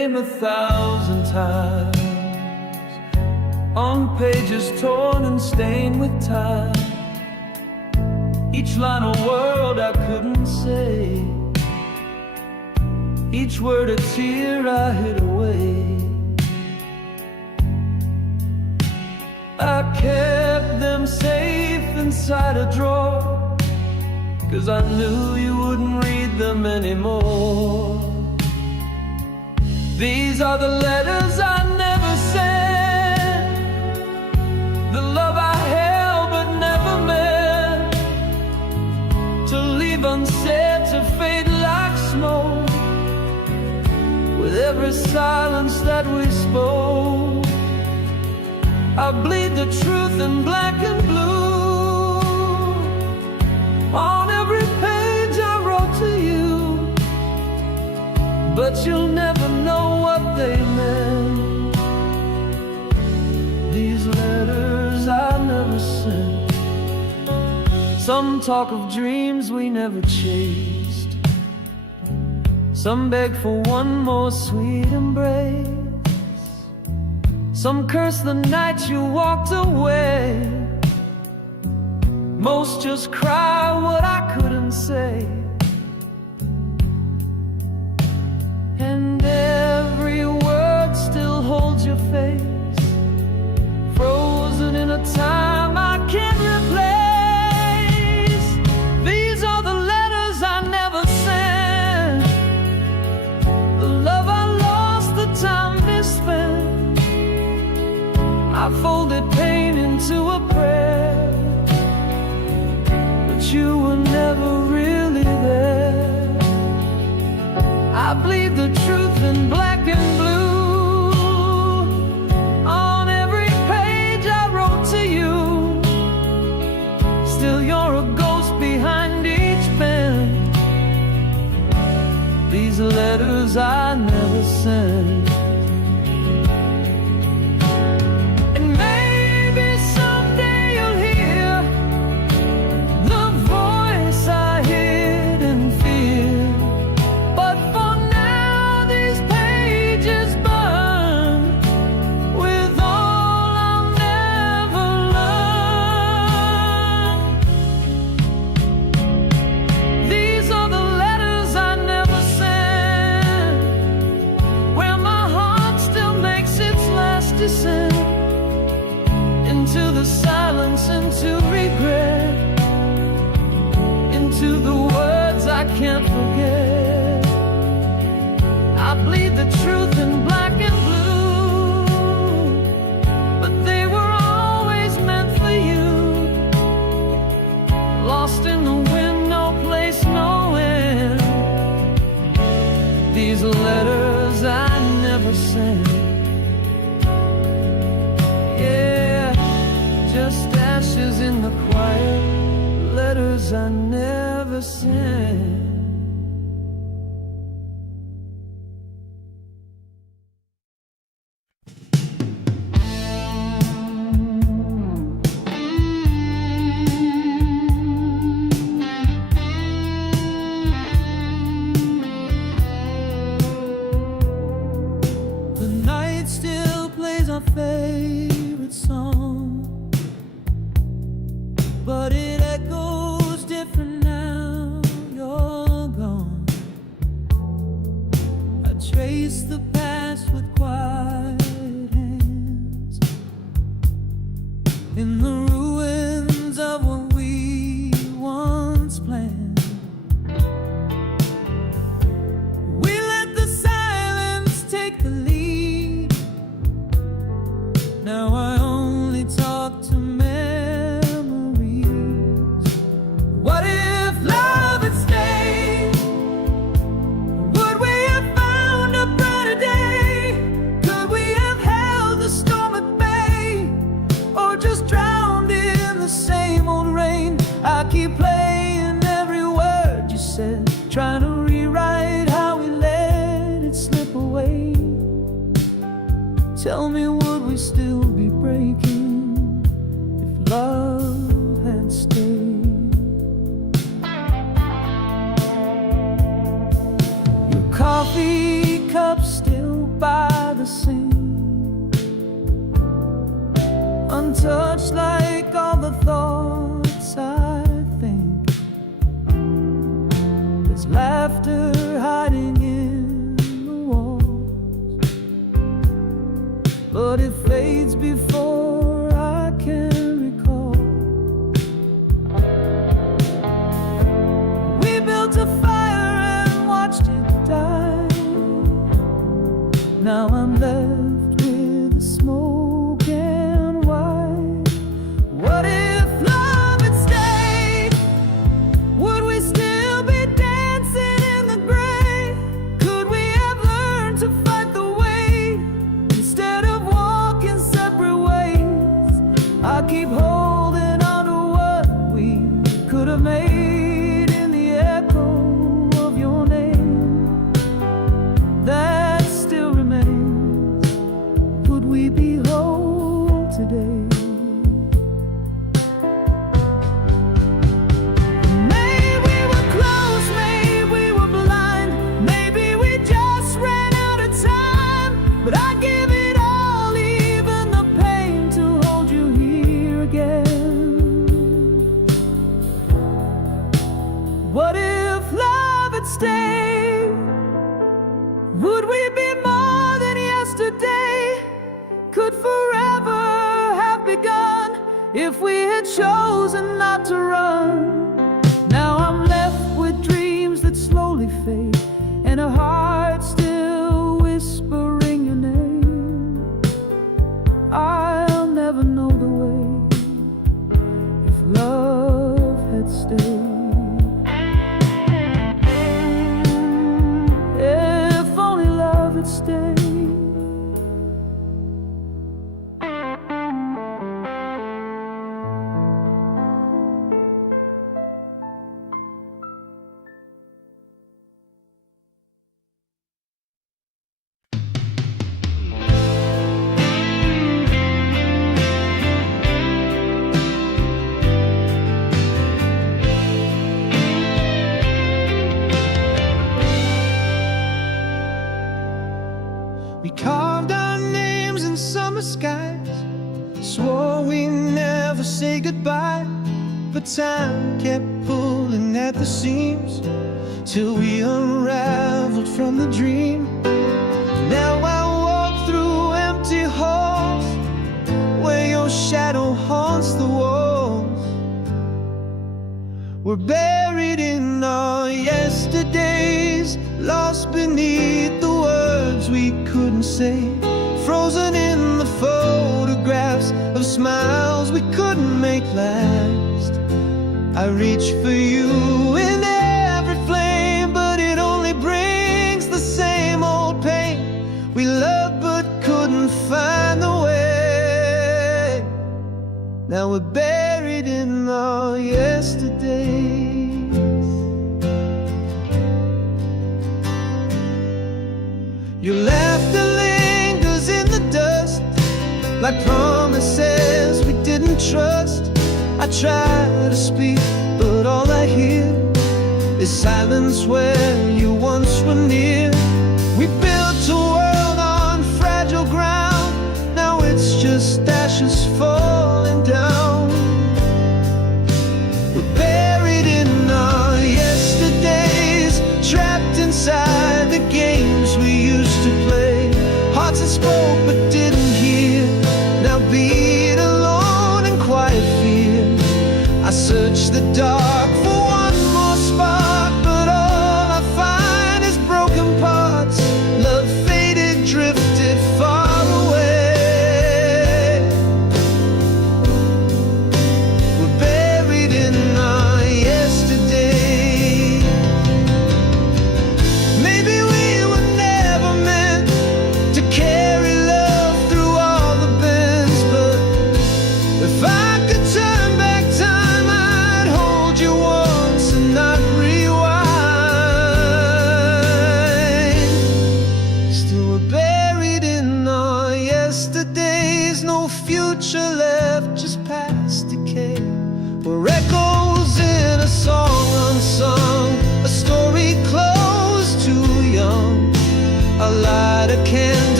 1,000 times, on pages torn and stained with time. Each line a word I couldn't say, each word a tear I hid away. I kept them safe inside a drawer, 'cause I knew you wouldn't read them anymore. These are the letters I never sent, the love I held but never meant to leave unsaid, to fade like smoke with every silence that we spoke. I bleed the truth in black and blue on every page I wrote to you, but you'll never know what they meant. These letters I never sent. Some talk of dreams we never chased, some beg for one more sweet embrace, some curse the night you walked away. Most just cry what I couldn't say. And every word still holds your face, frozen in a time I can't replace. These are the letters I never sent, the love I lost, the time misspent. I folded pain into a prayer, but you were never really there. I bleed the truth in black and blue on every page I wrote to you. Still you're a ghost behind each pen. These letters I never sent. Into the silence, into regret, into the words I can't forget. I bleed the truth in black and blue, but they were always meant for you. Lost in the wind, no place, no end. These letters I never sent. Just ashes in the quiet, letters I never sent. The night still plays our favorite song, but it echoes different now you're gone. I trace the past with quiet hands in the ruins of what we once planned. We let the silence take the lead. Now I only talk to trying to rewrite how we let it slip away. Tell me, would we still be breaking if love had stayed? Your coffee cup still by the sea, untouched like all the thoughts I think. There's laughter hiding in the walls, but it fades before I can recall. We built a fire and watched it die. Now I'm left with the smoke and white. What if love had stayed? Would we still be dancing in the gray? Could we have learned to fight the weight instead of walking separate ways? I keep holding on to what we could have made in the echo of your name. That still remains. Would we be whole today? Maybe we were close, maybe we were blind, maybe we just ran out of time. But I give it all, even the pain, to hold you here again. What if love had stayed? Would we be more than yesterday? Could forever have begun if we had chosen not to run? Now I'm left with dreams that slowly fade, and a heart still whispering your name. I'll never know the way if love had stayed. If only love had stayed. We carved our names in summer skies, swore we never say goodbye. But time kept pulling at the seams till we unraveled from the dream. Now I walk through empty halls where your shadow haunts the walls. We're buried in our yesterdays, lost beneath the words we couldn't say, frozen in the photographs of smiles we couldn't make last. I reach for you in every flame, but it only brings the same old pain. We loved but couldn't find the way. Now we're buried in our yesterdays. Your laughter lingers in the dust, like promises we didn't trust. I try to speak, but all I hear is silence where you once were near. We built a world on fragile ground, now it's just ashes falling down. We're buried in our yesterdays, trapped inside the games we used to play. Hearts that spoke but didn't hear, now beat alone in quiet fear. I search the dark for one more spark, but all I find is broken parts. Love faded, drifted far away. We're buried in our yesterday. Maybe we were never meant to carry love through all the bends, but if I could turn back time, I'd hold you once and not rewind. Still we're buried in our yesterdays, no future left, just past decay. We're echoes in a song unsung, a story closed too young. A light, a candle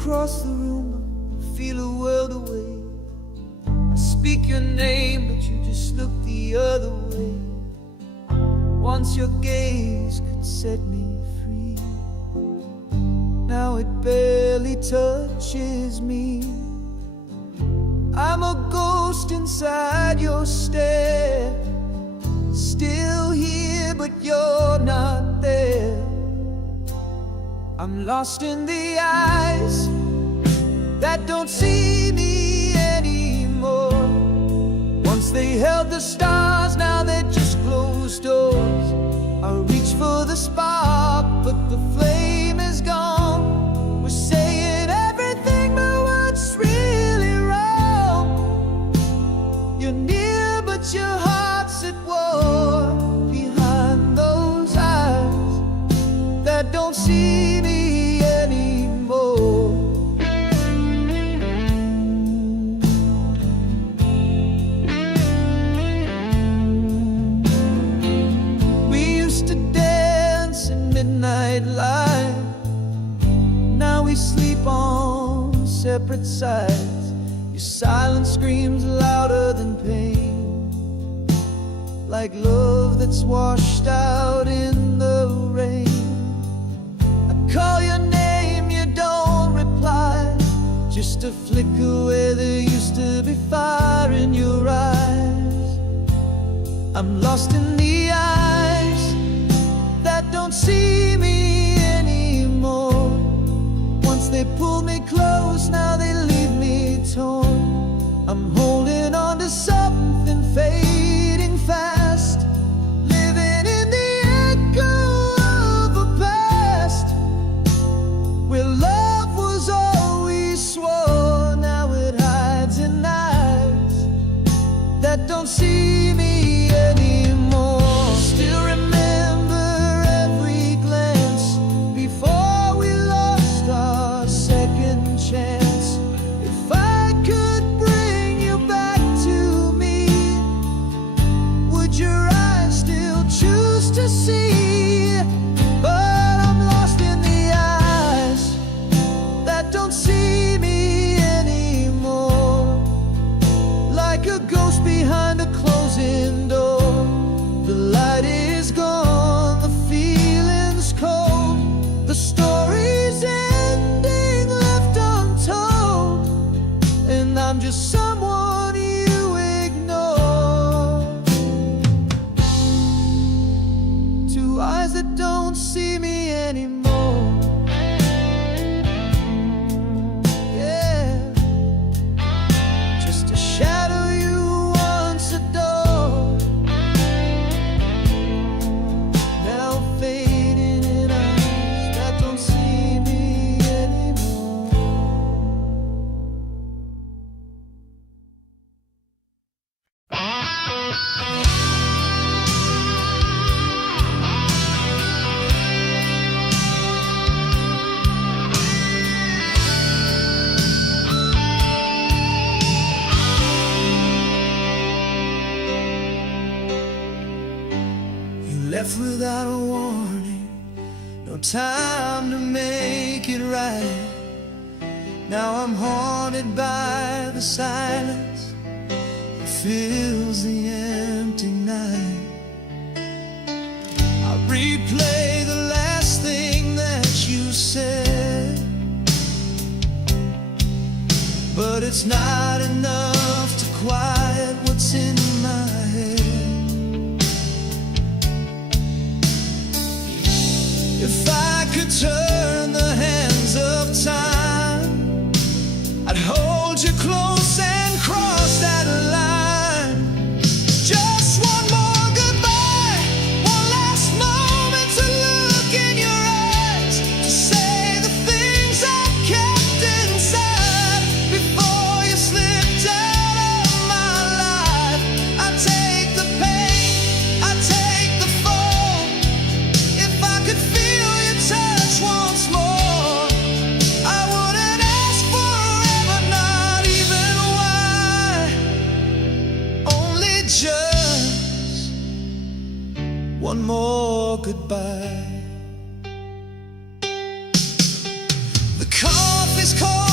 across the room, I feel a world away. I speak your name, but you just look the other way. Once your gaze could set me free, now it barely touches me. I'm a ghost inside your stare, still here but you're not there. I'm lost in the eyes that don't see me anymore. Once they held the stars, now they're just closed doors. I reach for the spark, but the flame is gone. We're saying everything, but what's really wrong? You're near, but your heart's at war. Behind those eyes that don't see me anymore. We used to dance in midnight light, now we sleep on separate sides. Your silence screams louder than pain, like love that's washed out in the rain. I call your name, you don't reply, just a flicker where there used to be fire in your eyes. I'm lost in the eyes that don't see me anymore. Once they pulled me close, now they leave me torn. I'm holding on to something fading fast, living in the echo of a past where love was all we swore. Now it hides in eyes that don't see me anymore. Still remember every glance before we lost our second chance. If I could bring you back to me, would your eyes still choose to see? But I'm lost in the eyes that don't see me anymore, like a ghost behind a closing door. The light is gone, the feeling's cold, the story's ending left untold, and I'm just someone you ignore. Two eyes that don't see me anymore. Yeah, just a shadow you once adored, now fading in eyes that don't see me anymore. You left without a warning, no time to make it right. Now I'm haunted by the silence that fills the empty night. I replay the last thing that you said, but it's not enough to quiet what's in my head. If I could turn the hands of time, I'd hold you close and cross that line. Just one more goodbye, one last moment to look in your eyes, to say the things I kept inside before you slipped out of my life. I take the pain, I take the fall. If I could feel your touch once more, I wouldn't ask forever, not even why. Only just one more goodbye. The coffee's cold.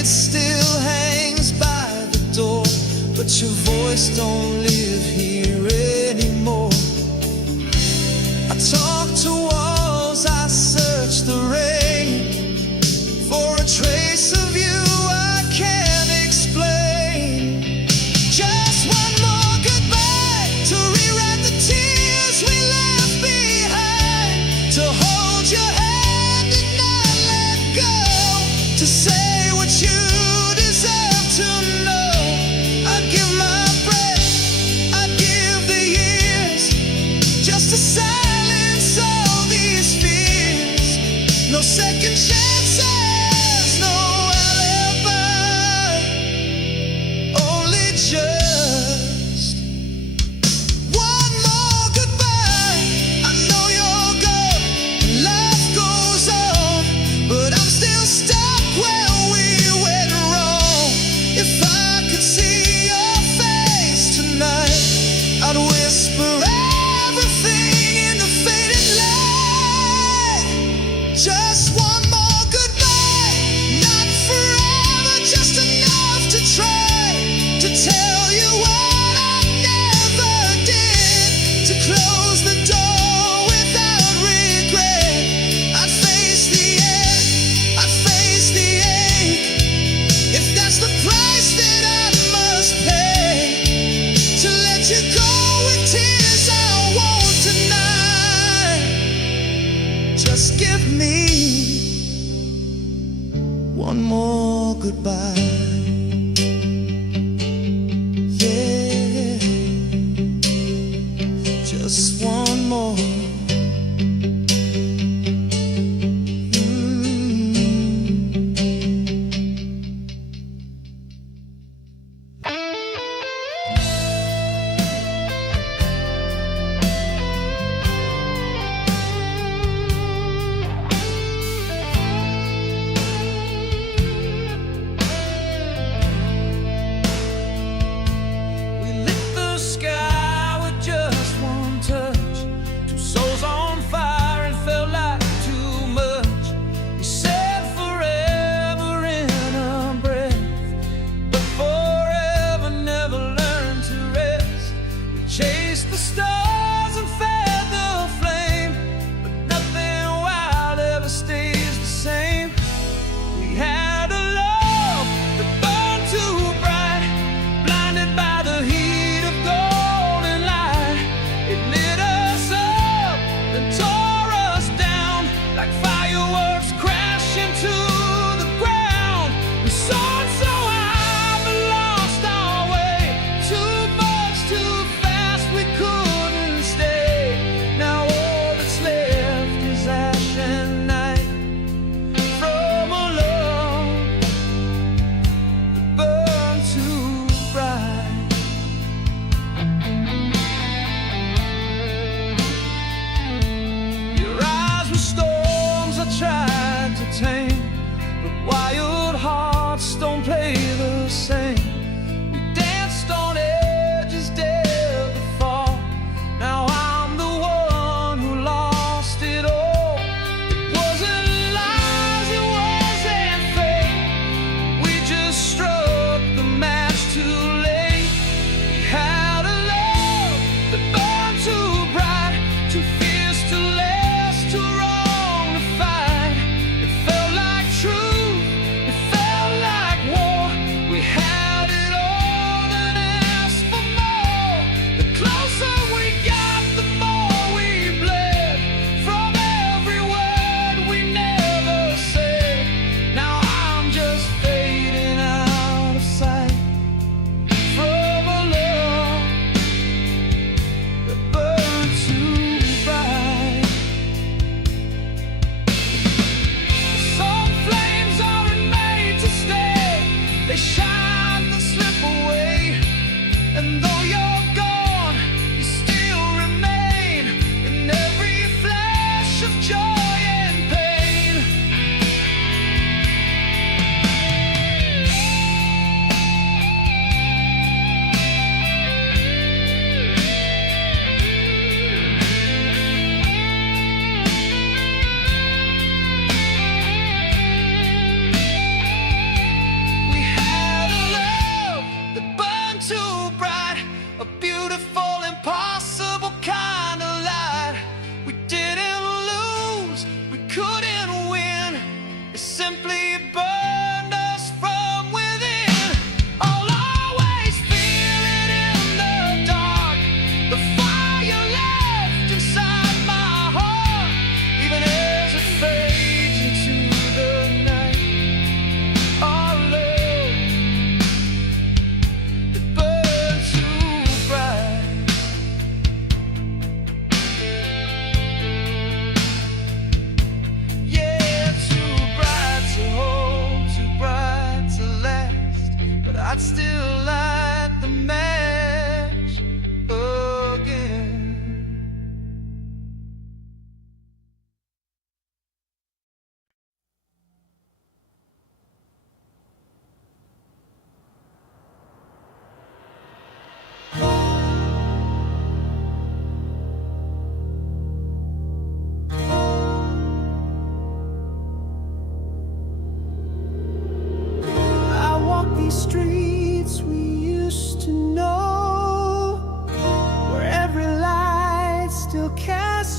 it still hangs by the door, but your voice don't live here anymore. I talk to walls, I search the rain for a trace of you I can't explain. Just one more goodbye to rewrite the tears we left behind, to hold your hand and not let go, to say what you deserve to know. I'd give my breath, I'd give the years, just to silence all these fears. No second chances, no alibi, only just one more goodbye. I know you're gone, life goes on, but I'm still stuck where we went wrong. If I could see your face tonight, I'd whisper everything in the faded light. Just one more goodbye, not forever, just enough to try to tell you what I never did, to close the door without regret. I'd face the end, I'd face the ache, if that's the price that I must pay, to let you go with tears I won't deny. Just give me one more goodbye. Yeah, just one more.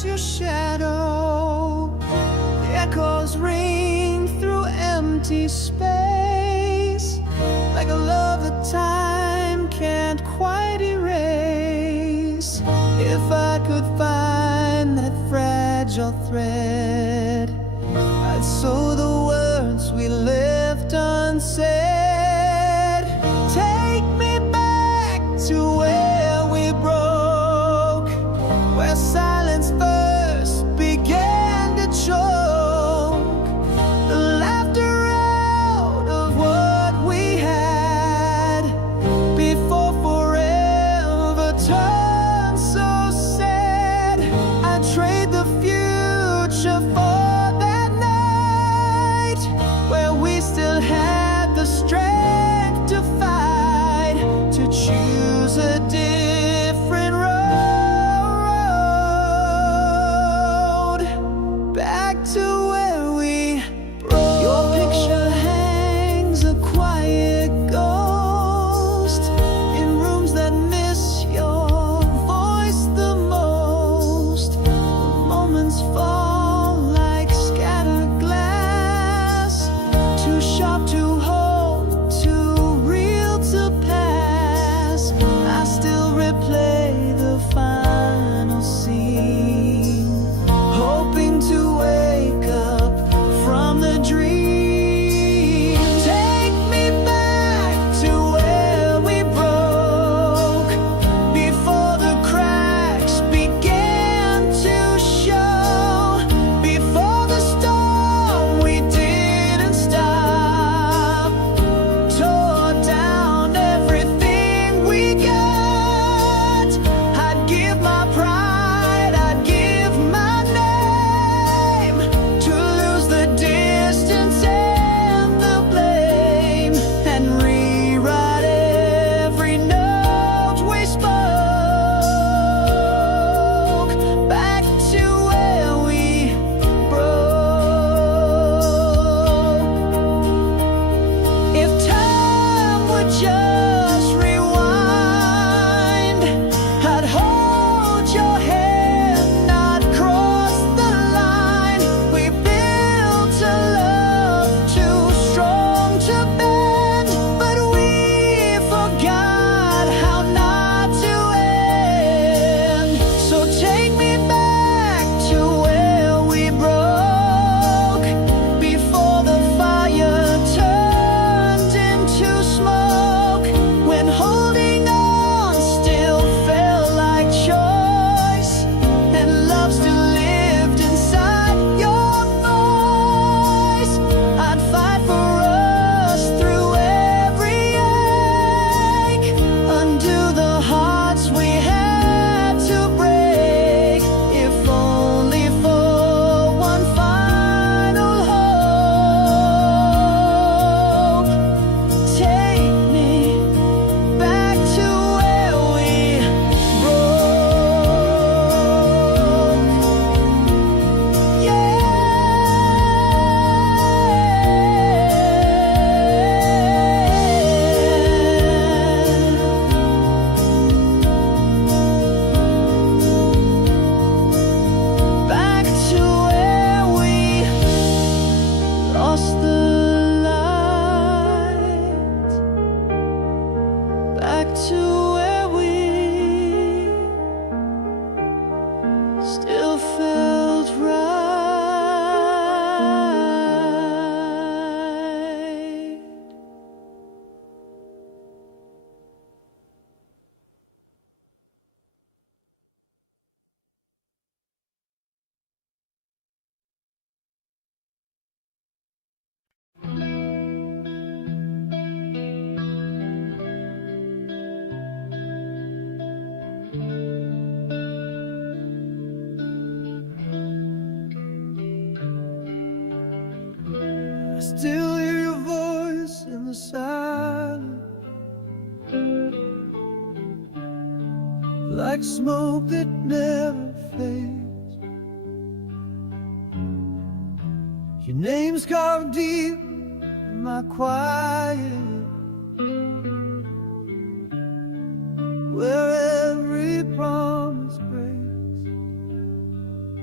as your shadow. The echoes ring through empty space, like a love that time can't quite erase. If I could find that fragile thread, I'd sew the words we left unsaid. Take me back to where we broke, where silence first began to choke the laughter out of what we had before forever turned so sad. I'd trade the future for that night where we still had the strength to fight, to choose a different road, back to where we broke. Your picture hangs a quiet ghost in rooms that miss your voice the most. The moments fall like scattered glass, too sharp to hold, too real to pass. I still replay the final scene, hoping to wake up from the dream. Take me back to where we broke, before the cracks began to show, before the storm we didn't stop tore down everything we got. I'd give my pride, I'd give my name, to lose the distance and the blame, and rewrite every note we spoke, back to where we broke. If time would just rewind, I'd hold your hand, not cross the line. We built a love too strong to bend, but we forgot how not to end. So take me back to where we broke, before the fire turned into smoke, when holding on still felt like choice, and love still lived inside your voice. I'd fight for us through every ache, undo the hearts we had to break, if only for one final hope. Take me back to where we broke. Yeah. Back to where we lost the light, back to where we still felt right. I still hear your voice in the silence, like smoke that never fades. Your name's carved deep in my quiet, where every promise breaks.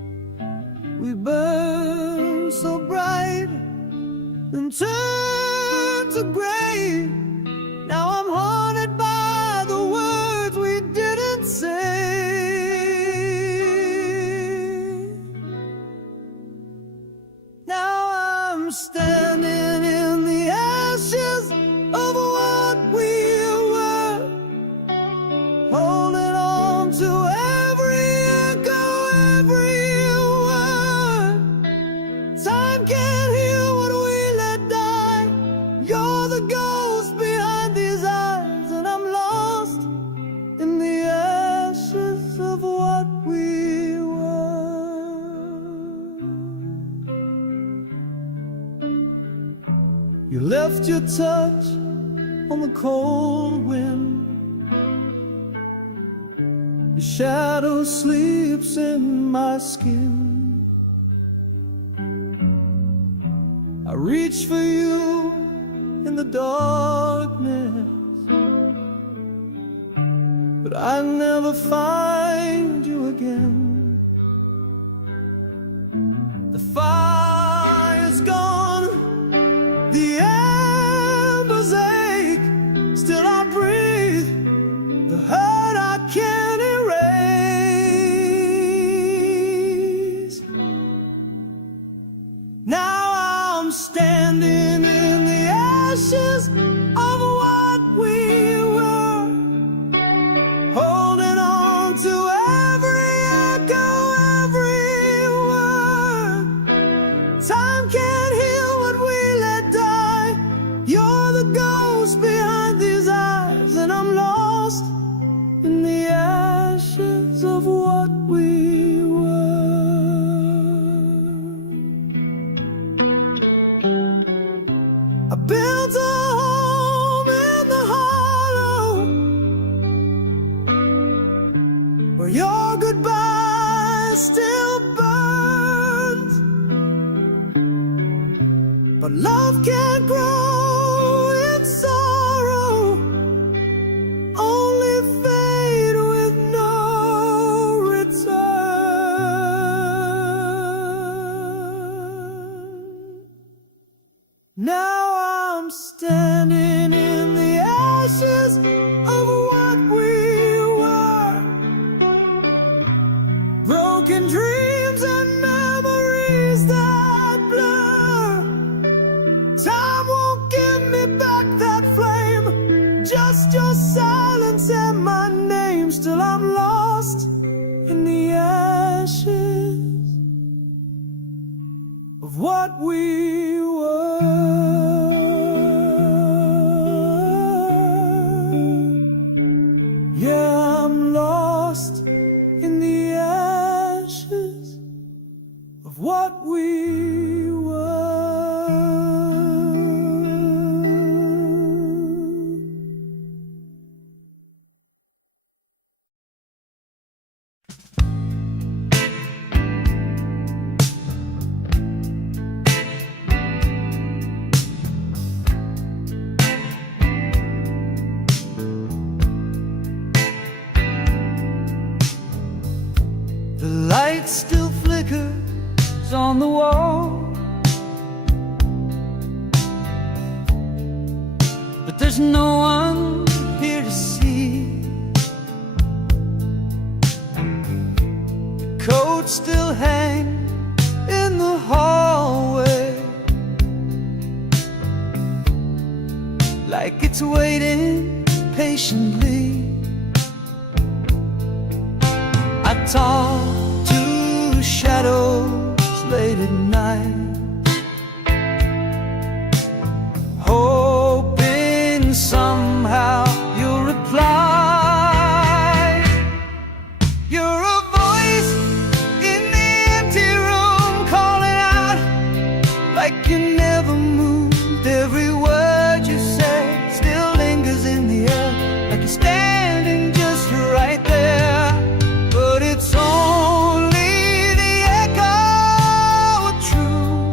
We burn so bright and turn to gray. Now I'm haunted by the words we didn't say. Now I'm standing in the ashes of what we were, holding on to every echo, every word. Time can't heal what we let die. You're the ghost behind these eyes, and I'm lost in the ashes of what we were. You left your touch on the cold wind. Your shadow sleeps in my skin. I reach for you in the darkness, but I never find you again. The fire's gone, the embers ache, still I breathe, the hurt I can't erase. Now I'm standing in the ashes of what we were, holding on to every echo, every word. Time can't heal what we let die. You're the ghost behind these eyes, and I'm lost in the ashes of what we were. I built a home in the hollow where your goodbye still burns, but love can't grow in sorrow, only fade with no return. Now I'm standing in the ashes of what we were, broken dreams and memories that blur. Time won't give me back that flame, just your silence and my name. Still I'm lost in the ashes of what we were. Yeah, I'm lost in the ashes of what we were. The light still flickers on the wall, but there's no one here to see. The coat still hangs in the hallway, like it's waiting patiently. I talk to shadows late at night, hoping somehow you'll reply. You're a voice in the empty room, calling out like you never moved. Every word you say still lingers in the air, like you're standing just right there. But it's only the echo of truth.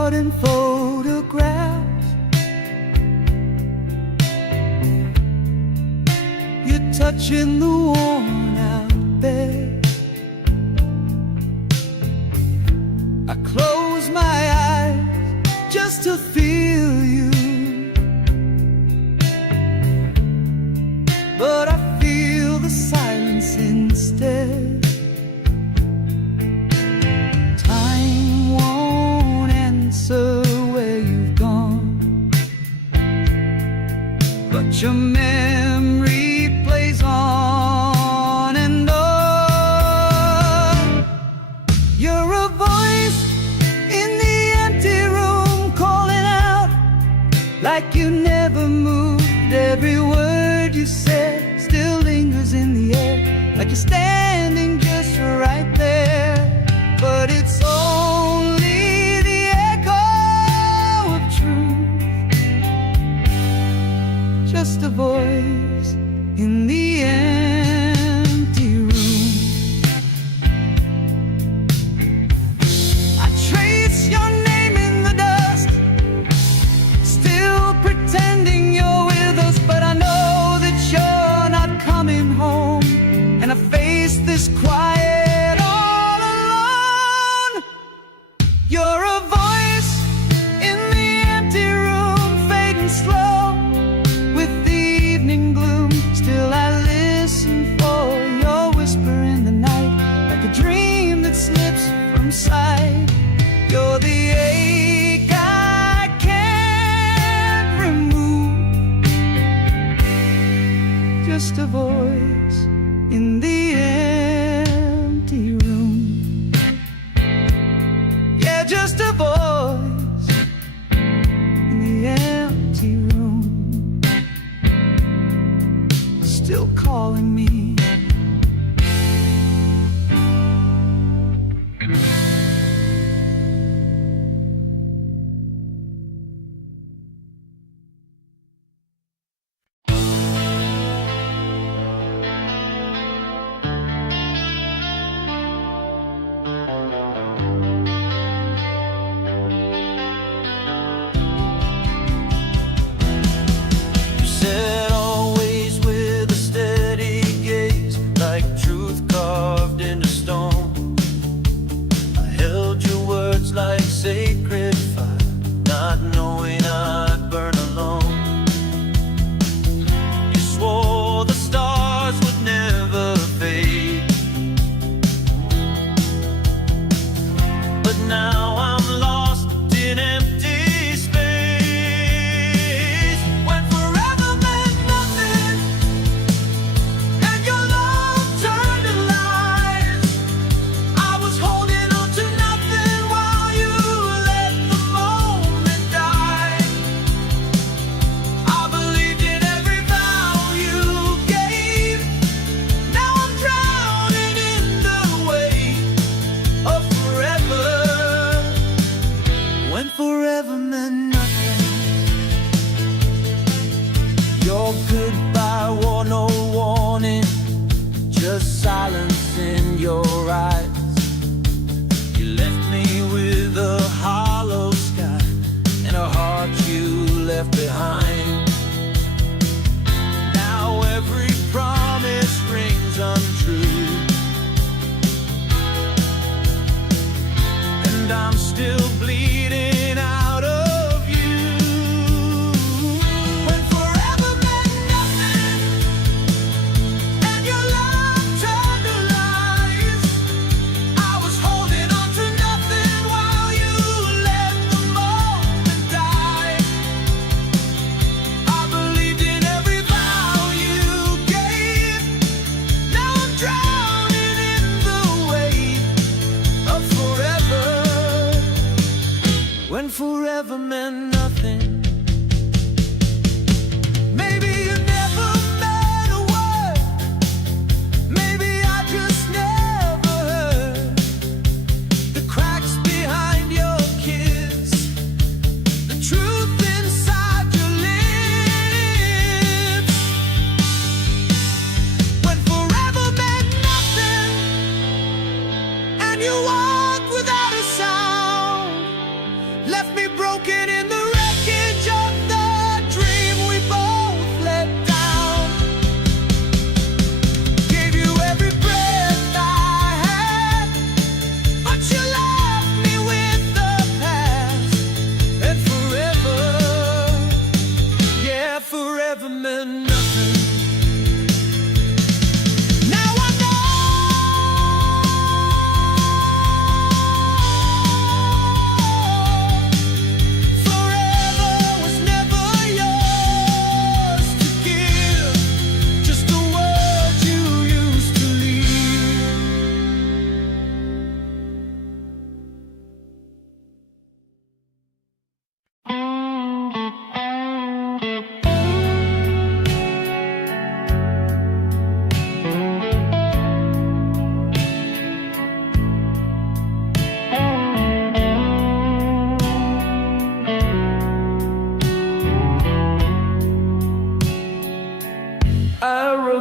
caught in photographs. You're touching the worn out bed. I close my eyes just to feel you, but I feel the silence instead. Time won't answer where you've gone, but your memory plays on and on. You're a voice in the empty room, calling out like you never moved. Every word you said still lingers in the air, like you're standing just right there. But it's only the echo of truth, just a voice in the empty room. I trace your name in the dust, still pretending you're with us, but I know that you're not coming home, and I face this quiet all alone. You're a voice in the empty room, fading slow with the evening gloom. Still I listen for your whisper in the night, like a dream that slips from sight. You're the ache I can't remove, just a voice in the empty room. Yeah, just a voice in the empty room, still calling me. You said always with a steady gaze, like truth carved into stone. I held your words like sacred fire, not knowing I'd burn alone. You swore the stars would never fade, but now I'm lost in empty space. When forever meant nothing, and your love turned to lies, I was holding on to nothing while you let the moment die. I believed in every vow you gave. Now I'm drowning in the weight of forever. When forever meant nothing, your goodbye wore no warning, just silence in your eyes. You left me with a hollow sky and a heart you left behind. Now every promise rings untrue, and I'm still bleeding out of you. When forever meant nothing, and your love turned to lies, I was holding on to nothing while you let the moment die. I believed in every vow you gave. Now I'm drowning in the weight of forever. When forever meant nothing. Maybe you never meant a word, maybe I just never heard the cracks behind your kiss, the truth inside your lips. When forever meant nothing, and you walked without a sound, left me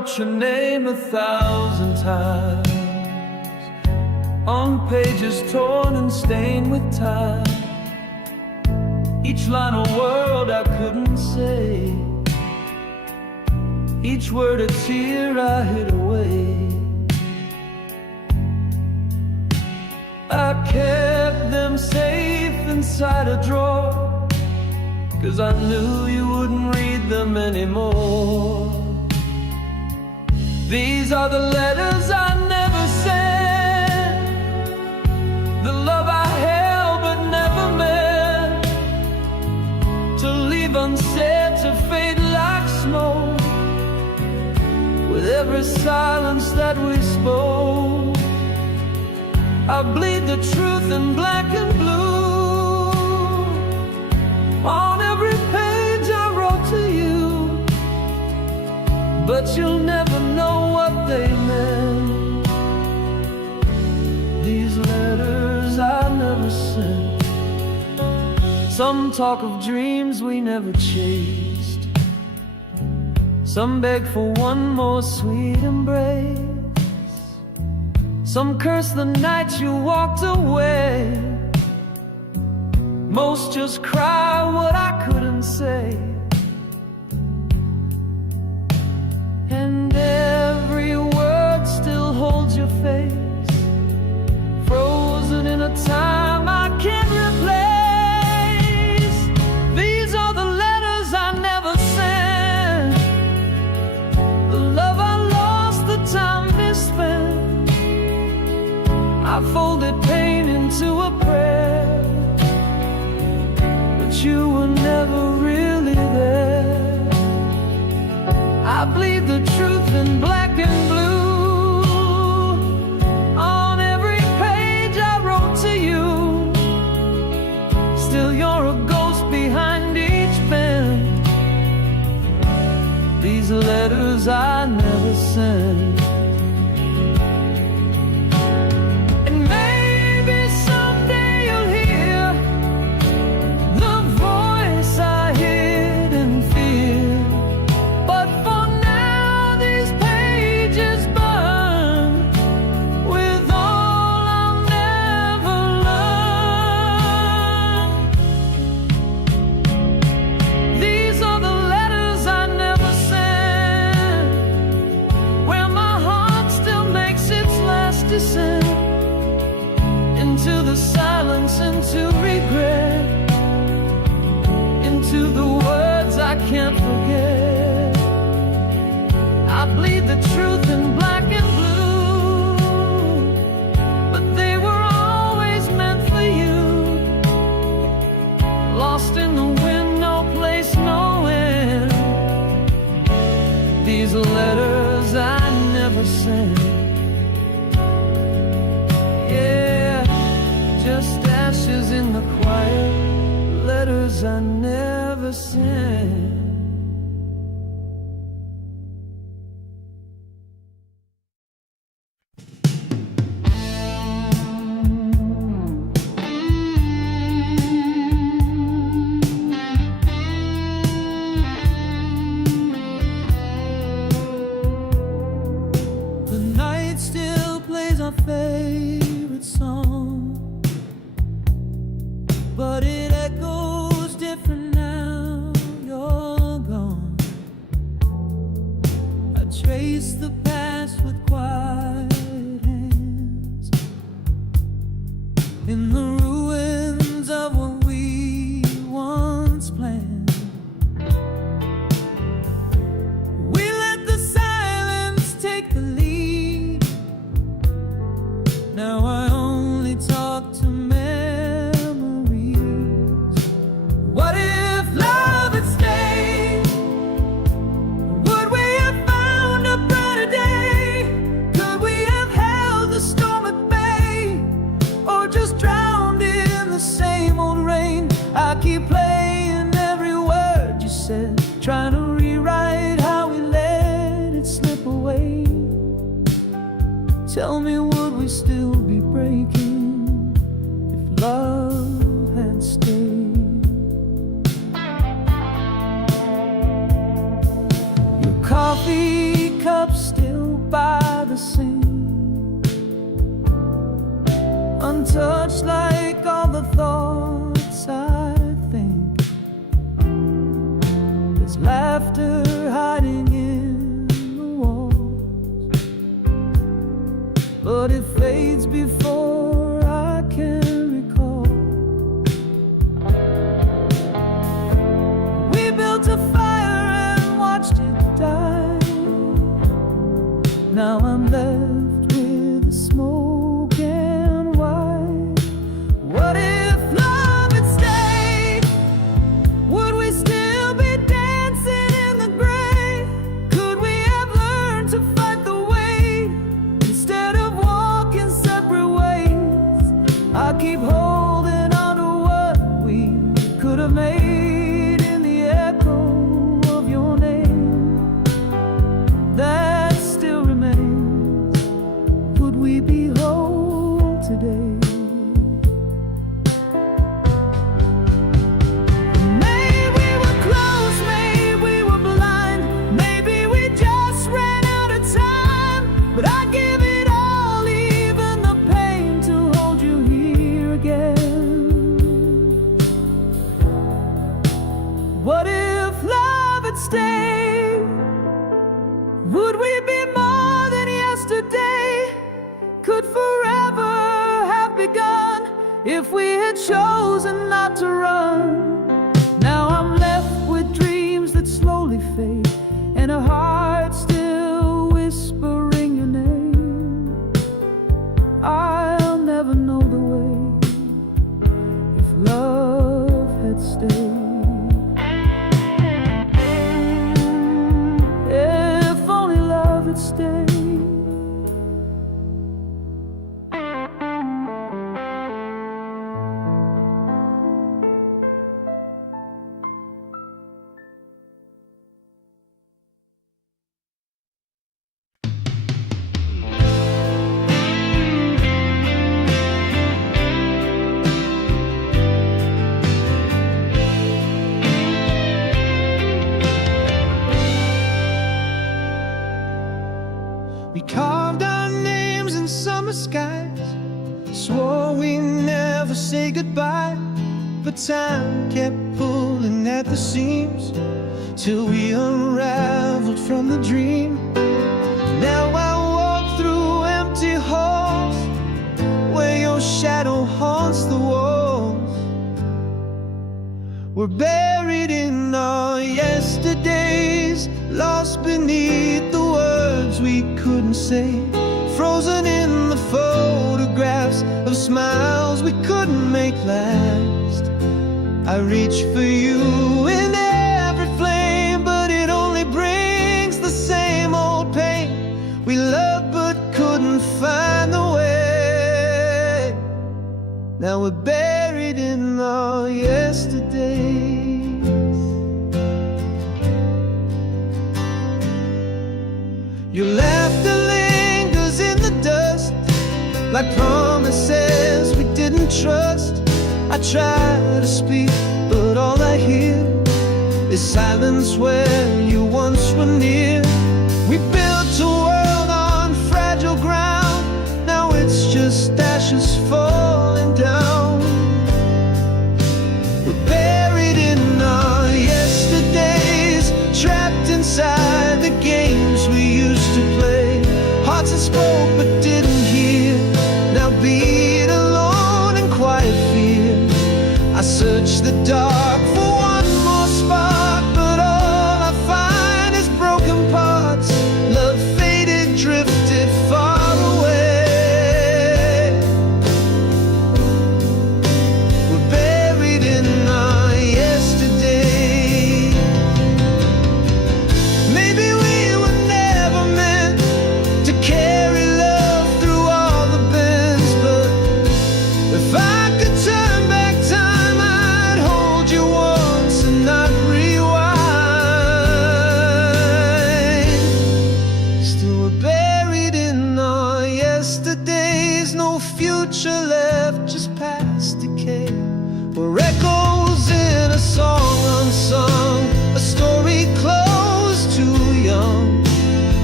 wrote your name 1,000 times on pages torn and stained with time. Each line a word I couldn't say, each word a tear I hid away. I kept them safe inside a drawer, 'cause I knew you wouldn't read them anymore. These are the letters I never sent, the love I held but never meant to leave unsaid, to fade like smoke with every silence that we spoke. I bleed the truth in black and blue on every page I wrote to you, but you'll never know what they meant. These letters I never sent. Some talk of dreams we never chased, some beg for one more sweet embrace, some curse the night you walked away. Most just cry what I couldn't say. And every word still holds your face, frozen in a time I can't replace. These are the letters I never sent, the love I lost, the time misspent. I folded pain into a prayer, but you were never really there. I bleed the truth in black and blue on every page I wrote to you. Still you're a ghost behind each pen. These letters I never sent. Into the silence, into regret, into the words I can't forget. I bleed the truth in black and blue, but they were always meant for you. Lost in the wind, no place, no end. These letters I never sent. Just ashes in the quiet, letters I never sent. The night still plays our favorite song, but it echoes different now you're gone. I trace the past with quiet hands in the ruins of what we once planned. We let the silence take the lead. Now I only talk to what if love had stayed? Would we have found a brighter day? Could we have held the storm at bay, or just drowned in the same old rain? I keep playing every word you said, trying to rewrite how we let it slip away. Tell me, would we still be breaking if love had stayed? Coffee cup up still by the sea, untouched like all the thoughts I think. There's laughter hiding in the walls, but it fades before I can recall. We built a fire and watched it die. Now I'm left with the smoke and white. What if love had stayed? Would we still be dancing in the gray? Could we have learned to fight the weight instead of walking separate ways? I keep holding on to what we could have made in the echo of your name that still remains. Would we be whole today? Maybe we were close, maybe we were blind, maybe we just ran out of time. But I give it all, even the pain, to hold you here again. What if love had stayed? Would we be more than yesterday? Could forever have begun if we had chosen not to run? Now I'm left with dreams that slowly fade, and a heart still whispering your name. I'll never know the way if love had stayed. If only love had stayed. We carved our names in summer skies, swore we never say goodbye, but time kept pulling at the seams till we unraveled from the dream. Now I walk through empty halls where your shadow haunts the walls. We're buried in our yesterdays, lost beneath the words we couldn't say, frozen in the photographs of smiles we couldn't make last. I reach for you in every flame, but it only brings the same old pain. We loved but couldn't find the way. Now we're buried in our yesterdays. Your laughter lingers in the dust, like promises we didn't trust. I try to speak, but all I hear is silence where you once were near. We built a world on fragile ground, now it's just ashes falling down. We're buried in our yesterdays, trapped inside the games we used to play. Hearts that spoke but didn't hear, now beat alone in quiet fear. I search the dark for one more spark, but all I find is broken parts. Love faded, drifted far away. We're buried in our yesterday. Maybe we were never meant to carry love through all the bends, but if I could turn back time, I'd hold you once and not rewind. Still we're buried in our yesterdays, no future left, just past decay. We're echoes in a song unsung, a story closed too young.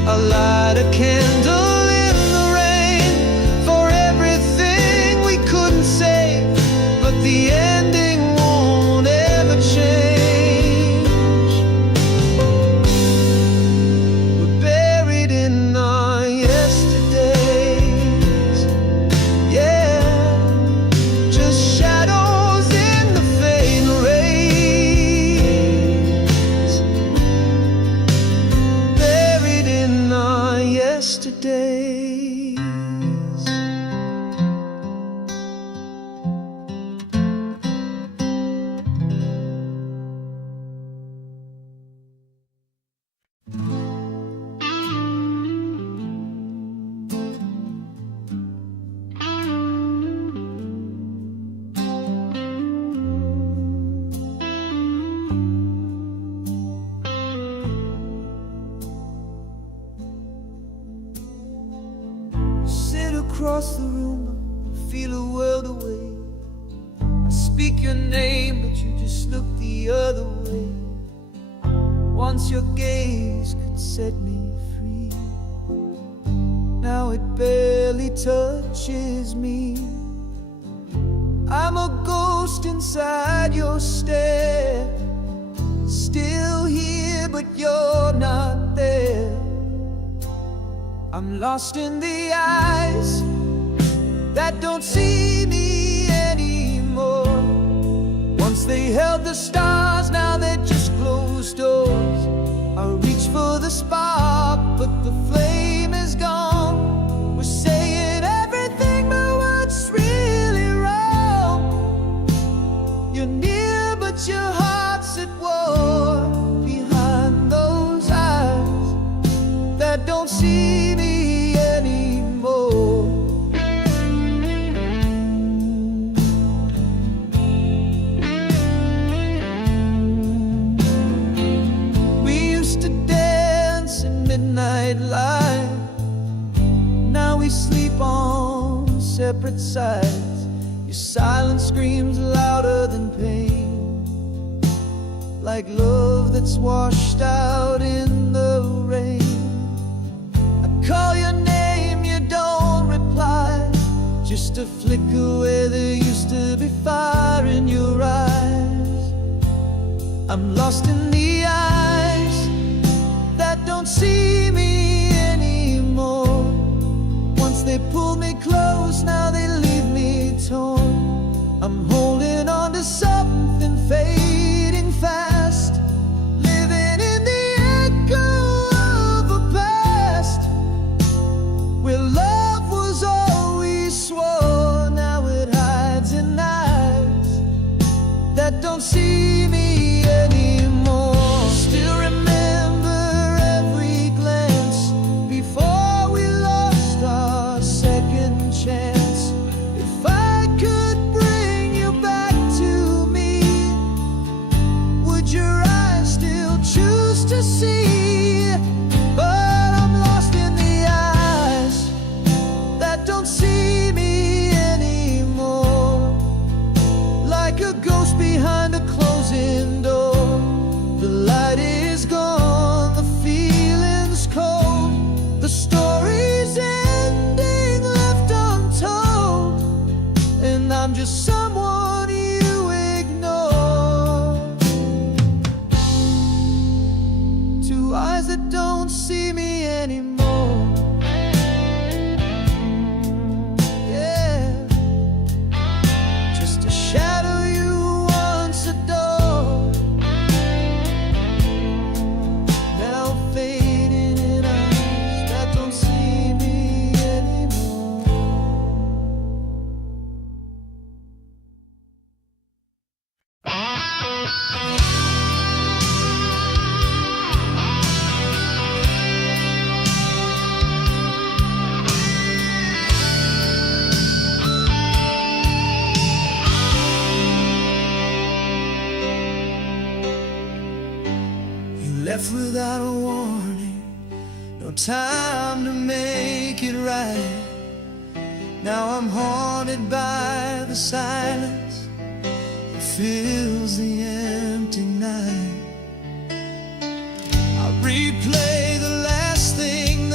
I light a candle in the rain for everything we couldn't say, but the ending won't ever change. We're buried in our yesterdays, yeah, just shadows in the fading rays. Buried in our yesterdays. Sit across the room, feel a world away. I speak your name, but you just look the other way. Once your gaze could set me free, now it barely touches me. I'm a ghost inside your stare, still here, but you're not there. I'm lost in the eyes that don't see me anymore. Once they held the stars, now they're just closed doors. I reach for the spark, but the flame is gone. We're saying everything, but what's really wrong? You're near, but your heart's at war. Behind those eyes that don't see me anymore. We used to dance in midnight light, now we sleep on separate sides. Your silence screams louder than pain, like love that's washed out in the rain. Call your name, you don't reply, just a flicker where there used to be fire in your eyes. I'm lost in the eyes that don't see me anymore. Once they pulled me close, now they leave me torn. I'm holding on to something fading fast, living in the echo of a past where love was all we swore. Now it hides in eyes that don't see me anymore. Still remember every glance before we lost our second chance. If I could bring you back to me, would your eyes still choose to see? But I'm lost in the eyes that don't see me anymore, like a ghost behind a closing door. The light is gone, the feeling's cold, the story's ending left untold, and I'm just someone you ignore. Two eyes that don't see me anymore. Yeah, just a shadow you once adored, now fading in eyes that don't see me anymore. You left without a warning, no time to make it right. Now I'm haunted by the silence that fills the empty night. I replay the last thing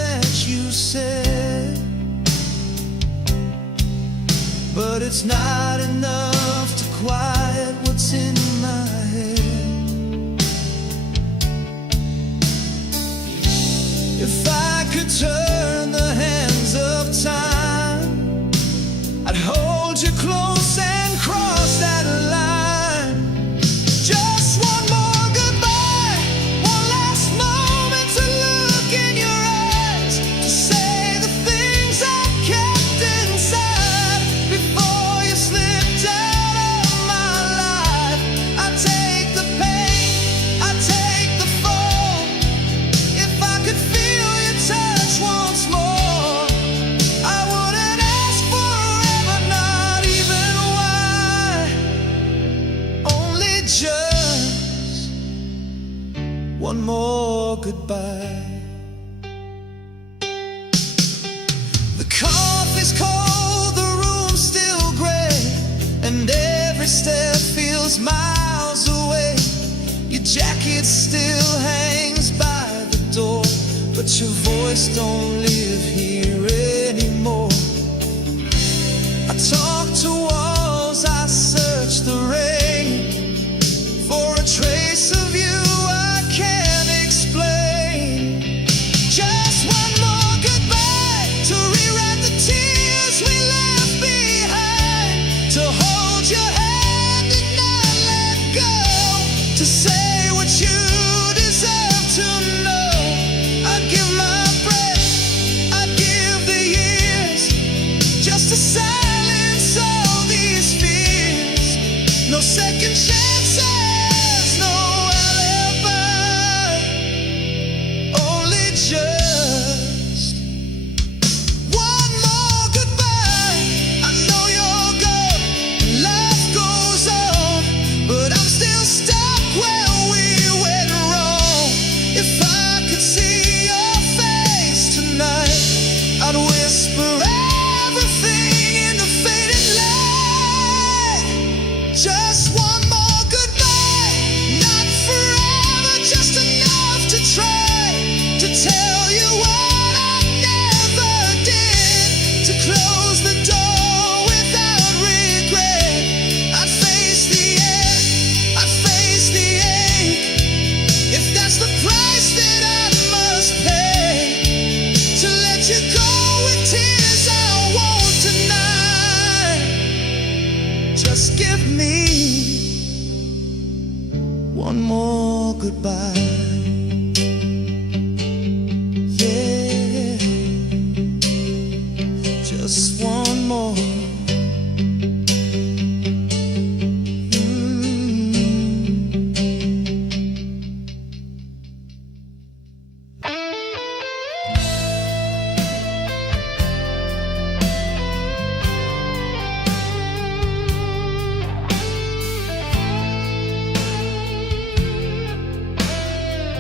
but it's not enough to quiet what's in my head. If I could turn the hands of time, I'd hold you close and cross that line. Just one more goodbye, one last moment to look in your eyes, to say the things I kept inside before you slipped out of my life. I take the pain, I take the fall. If I could feel your touch once more, I wouldn't ask forever, not even why. Only just one more goodbye. The coffee's cold, the room's still gray, and every step feels miles away. Your jacket still hangs by the door, but your voice don't live here anymore. I talk to walls, I search the rain for a trace of you I can't explain. Just one more goodbye to rewrite the tears we left behind, to hold your hand and not let go, to say what you deserve to know. I'd give my breath, I'd give the years, just to silence all these fears. No second chances, no alibi, only just one more goodbye. I know you're gone, and life goes on, but I'm still stuck where we went wrong. If I could see your face tonight, I'd whisper everything in the faded light. Just one more goodbye, not forever, just enough to try to tell you what I never did, to close the door without regret. I'd face the end, I'd face the ache, if that's the price that I must pay, to let you go with tears I won't deny. Just give me one more goodbye. Yeah, just one more.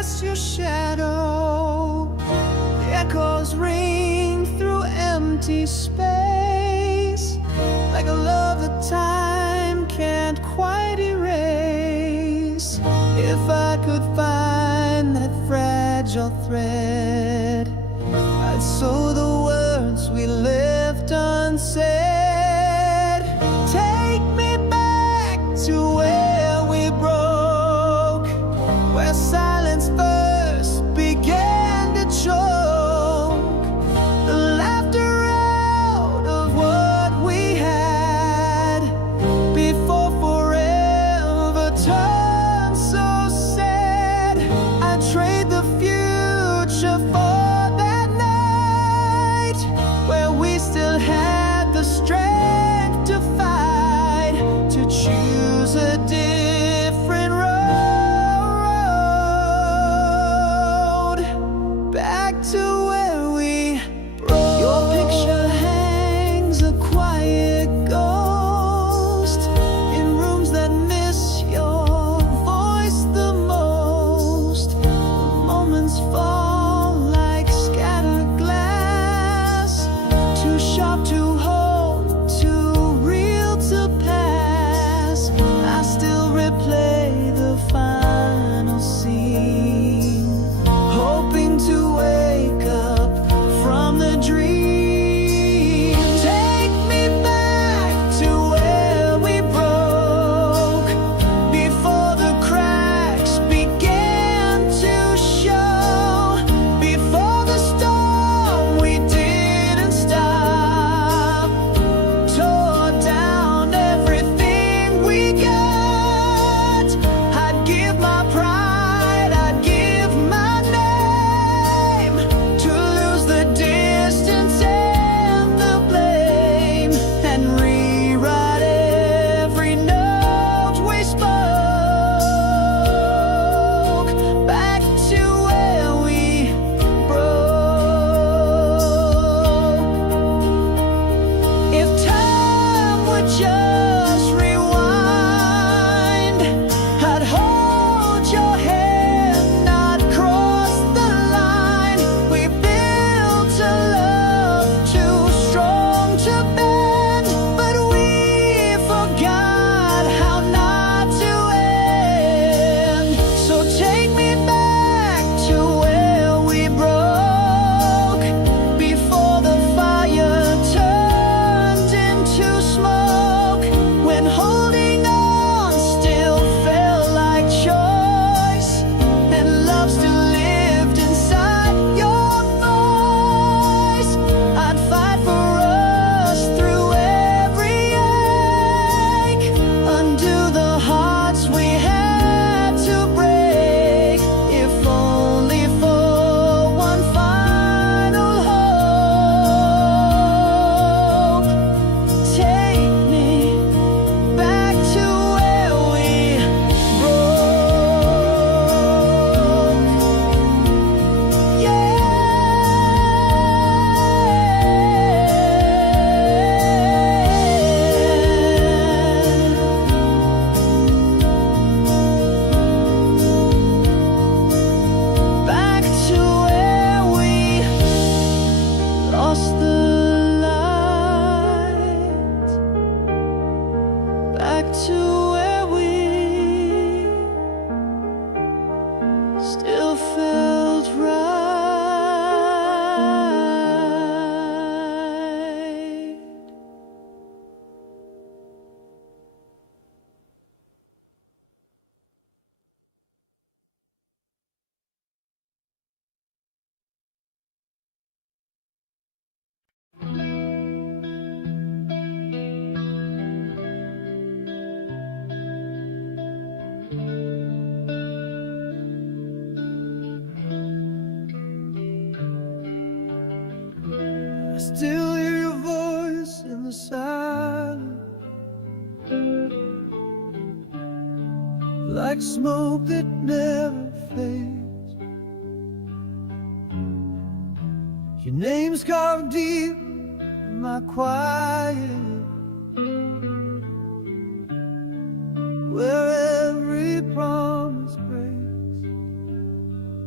cast your shadow. The echoes ring through empty space, like a love that time can't quite erase. If I could find that fragile thread, I'd sew the words we left unsaid. Take me back to where we broke, where silence first began to choke the laughter out of what we had before forever turned so sad. I'd trade the future for that night where we still had the strength to fight, to choose a different road, back to where we broke. Your picture hangs a quiet ghost in rooms that miss your voice the most. Moments fall like scattered glass, too sharp to hold, too real to pass. I still replay the final scene, hoping to wake up from the dream. Take me back to where we broke, before the cracks began to show, before the storm we didn't stop tore down everything we got. I'd give my pride, I'd give my name, to lose the distance and the blame, and rewrite every note we spoke, back to where we broke. If time would just rewind, I'd hold your hand, not cross the line. We built a love too strong to bend, but we forgot how not to end. So take me back to where we broke, before the fire turned into smoke, when holding on still felt like choice, and love still lived inside your voice. I'd fight for us through every ache, undo the hearts we had to break, if only for one final hope. Take me back to where we broke. Yeah. Back to where we lost the light, back to where we still felt right. I still hear your voice in the silence, like smoke that never fades. Your name's carved deep in my quiet, where every promise breaks.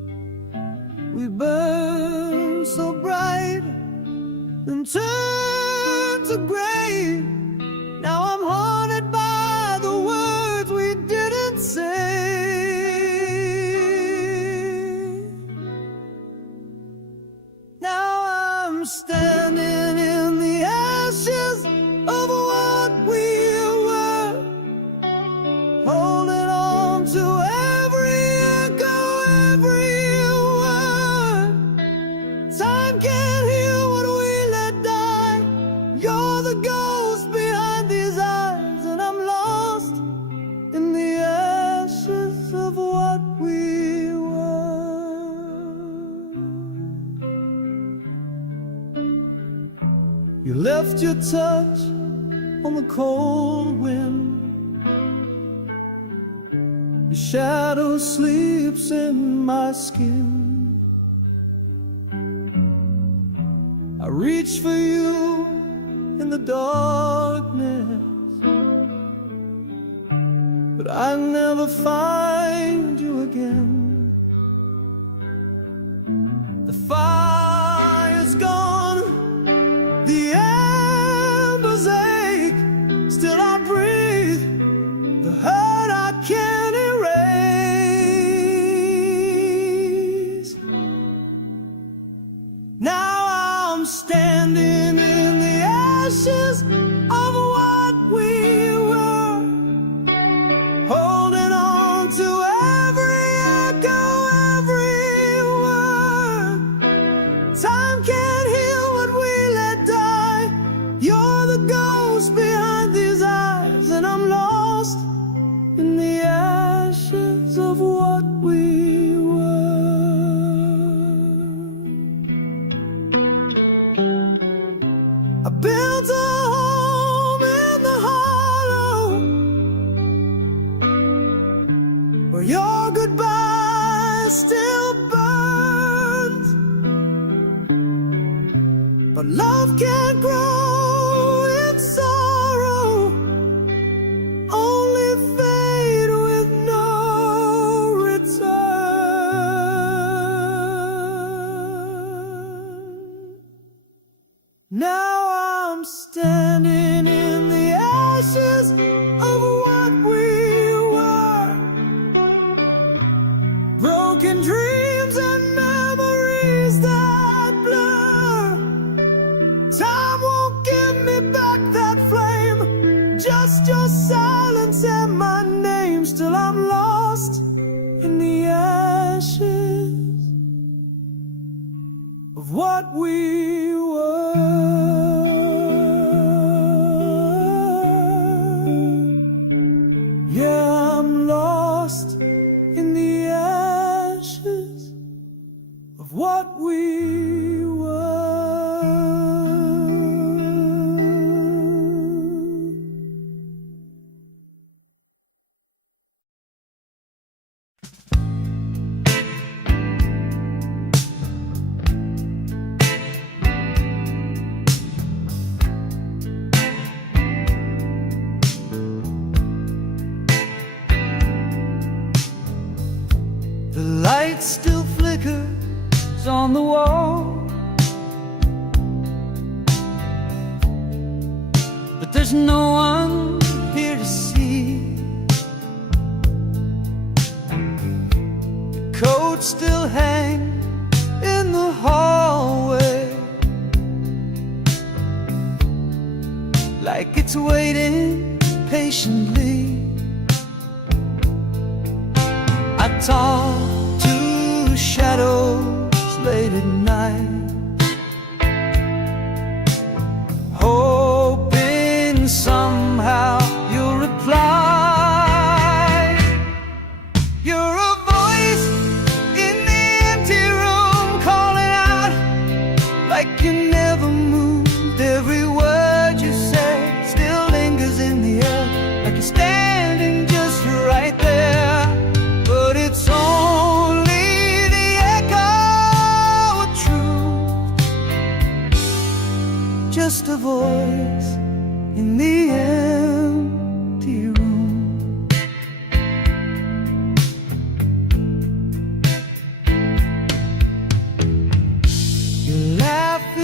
We burn so bright, then turn to gray. Now I'm haunted by the words we didn't say. Now I'm standing in the ashes of what we were, holding on to every echo, every word. Time can't heal what we let die. You're the ghost behind these eyes, and I'm lost in the ashes of what we were. You left your touch on the cold wind. Your shadow sleeps in my skin. I reach for you in the darkness, but I never find you again. The fire's gone, the embers ache. Still I breathe, the hurt I can't erase. Now I'm standing in the ashes of what we were, holding on to every echo, every word. Time can't heal what we let die. You're the ghost behind these eyes, and I'm lost in the ashes of what we were. I built a home in the hollow, where your goodbye still burns. But love can't grow in sorrow, only fade with no return. Now I'm standing in the ashes of what we were, broken dreams and memories that blur. Time won't give me back that flame, just your silence and my name. Still I'm lost in the ashes of what we were. Yeah, I'm lost in the ashes of what we were. The light still flickers on the wall, but there's no one here to see. The coat still hangs in the hallway, like it's waiting patiently. I talk to shadows late at night, hoping somehow you'll reply. You're a voice in the empty room, calling out like you never moved. Every word you say still lingers in the air, like you're standing just right there. But it's only the echo of truth, just a voice in the empty room.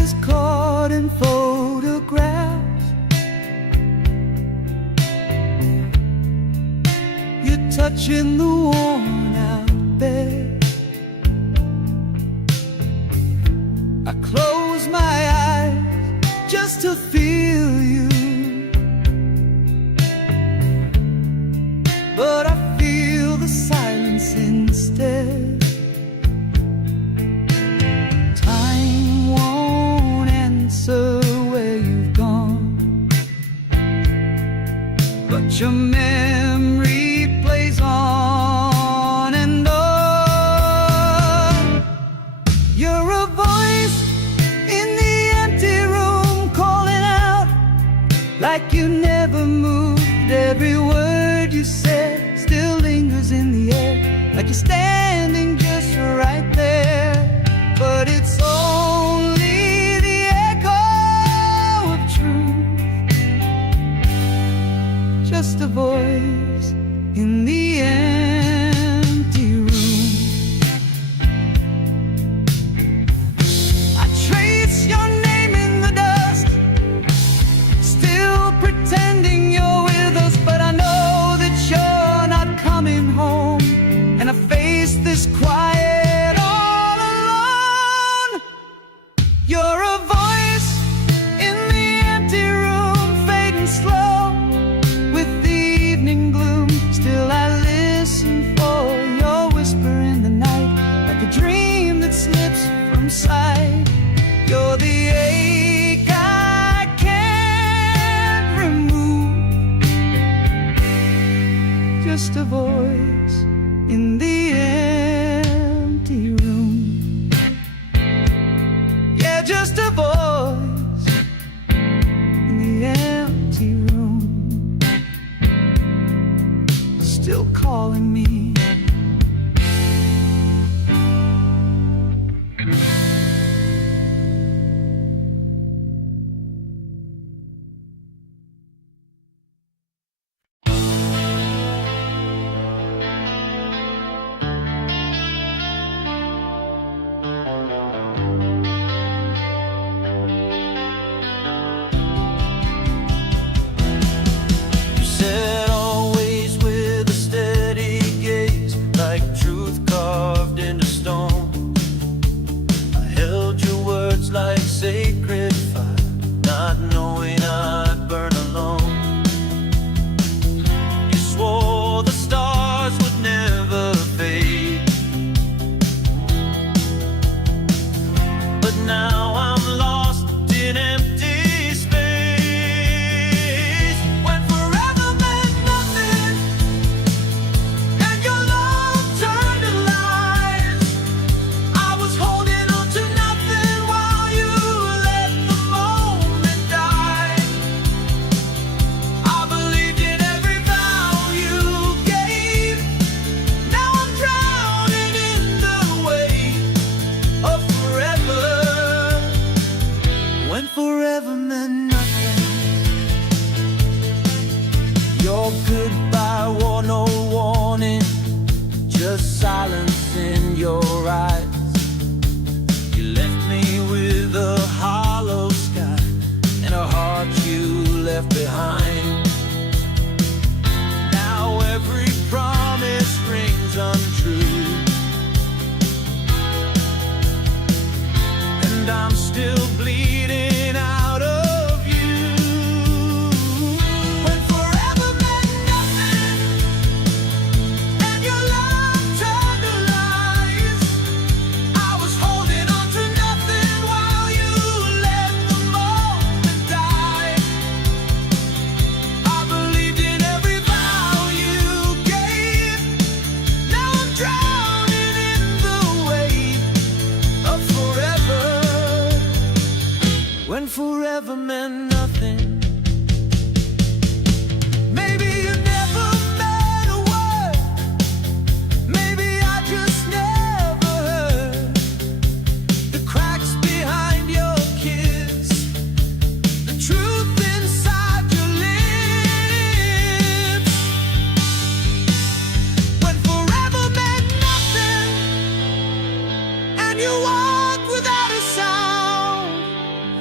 glances caught in photographs. You're touching the worn out bed. I close my eyes just to feel you, but I feel the silence instead. Where you've gone, but your memory plays on and on. You're a voice in the empty room, calling out like you never moved. Every word you said still lingers in the air, like you're standing just right there. But it's only just a voice in the empty room. I trace your name in the dust, still pretending you're with us, but I know that you're not coming home, and I face this quiet all alone. You're a voice in the empty room, fading slow. Still I listen for your whisper in the night, like a dream that slips from sight. You're the ache I can't remove, just a voice in the empty room. Yeah, just a voice in the empty room, still calling me. You said always with a steady gaze, like truth carved into stone. I held your words like sacred fire, not knowing I'd burn alone. You swore the stars would never fade, but now I'm lost in empty space. When forever meant nothing and your love turned to lies, I was holding on to nothing while you let the moment die. I believed in every vow you gave. Now I'm drowning in the weight of forever. When forever meant nothing, your goodbye wore no warning, just silence in your eyes. You left me with a hollow sky and a heart you left behind. Now every promise rings untrue, and I'm still bleeding out of you. When forever meant nothing and your love turned to lies, I was holding on to nothing while you let the moment die. I believed in every vow you gave. Now I'm drowning in the weight of forever. When forever meant nothing. Maybe you never meant a word. Maybe I just never heard the cracks behind your kiss, the truth inside your lips. When forever meant nothing and you walked without a sound,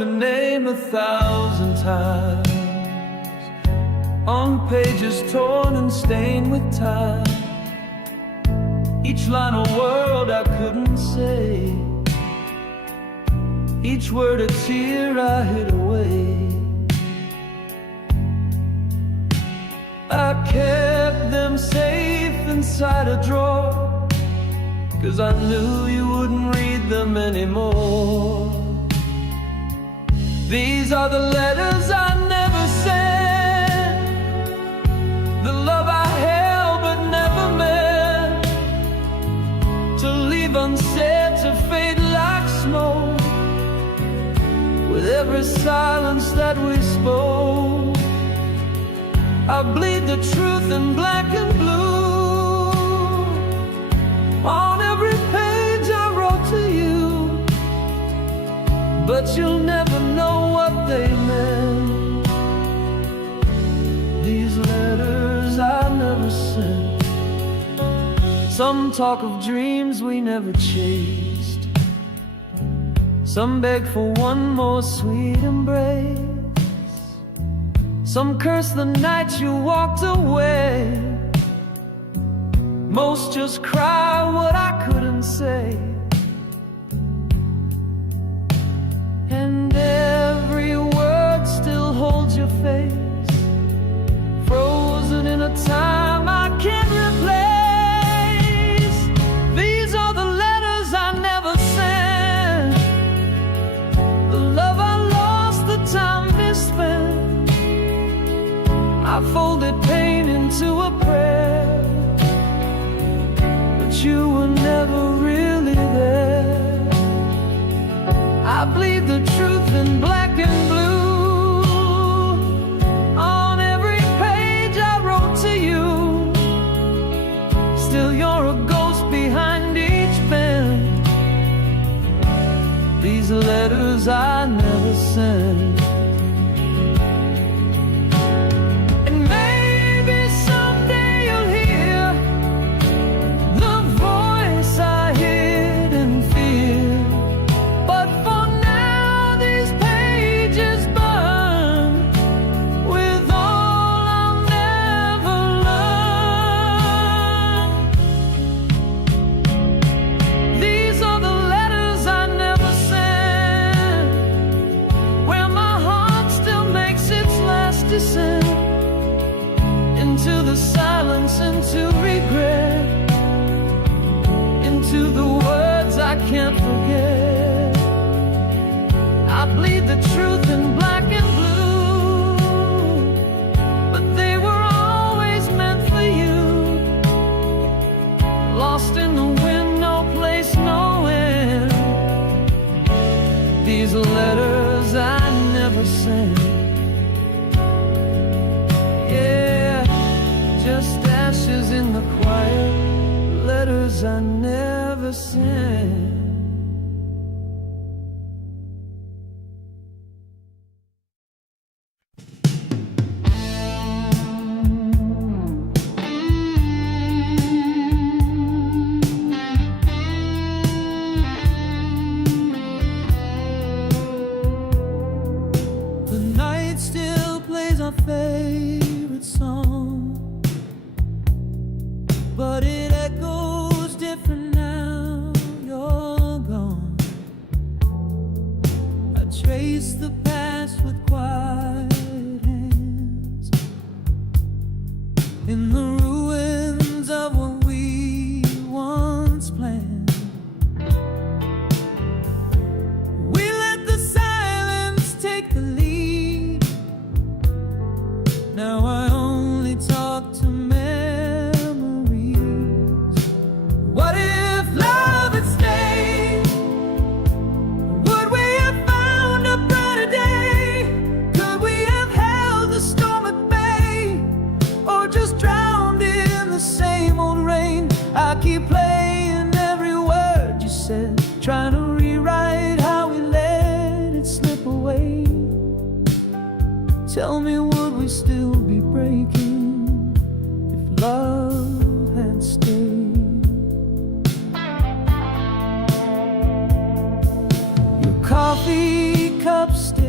your name 1,000 times on pages torn and stained with time. Each line a word I couldn't say, each word a tear I hid away. I kept them safe inside a drawer, 'cause I knew you wouldn't read them anymore. These are the letters I never sent, the love I held but never meant to leave unsaid, to fade like smoke with every silence that we spoke. I bleed the truth in black and blue on every page I wrote to you, but you'll never know what they meant. These letters I never sent. Some talk of dreams we never chased, some beg for one more sweet embrace, some curse the night you walked away. Most just cry what I couldn't say. And every word still holds your face, frozen in a time I can't replace. These are the letters I never sent, the love I lost, the time misspent. I folded pain into a prayer, but you were never really there. I bleed the truth in black and blue on every page I wrote to you. Still you're a ghost behind each pen. These letters I never sent. Descend into the silence, into regret, into the words I can't forget. I bleed the truth in black and blue, but they were always meant for you. Lost in the wind, no place, no end. These letters I never sent. Just ashes in the quiet, letters I never sent. The night still plays our favorite song, but it echoes different now you're gone. I trace the past with quiet hands in the ruins of what we once planned. We let the silence take the lead. Now I only talk to trying to rewrite how we let it slip away. Tell me, would we still be breaking if love had stayed? Your coffee cup still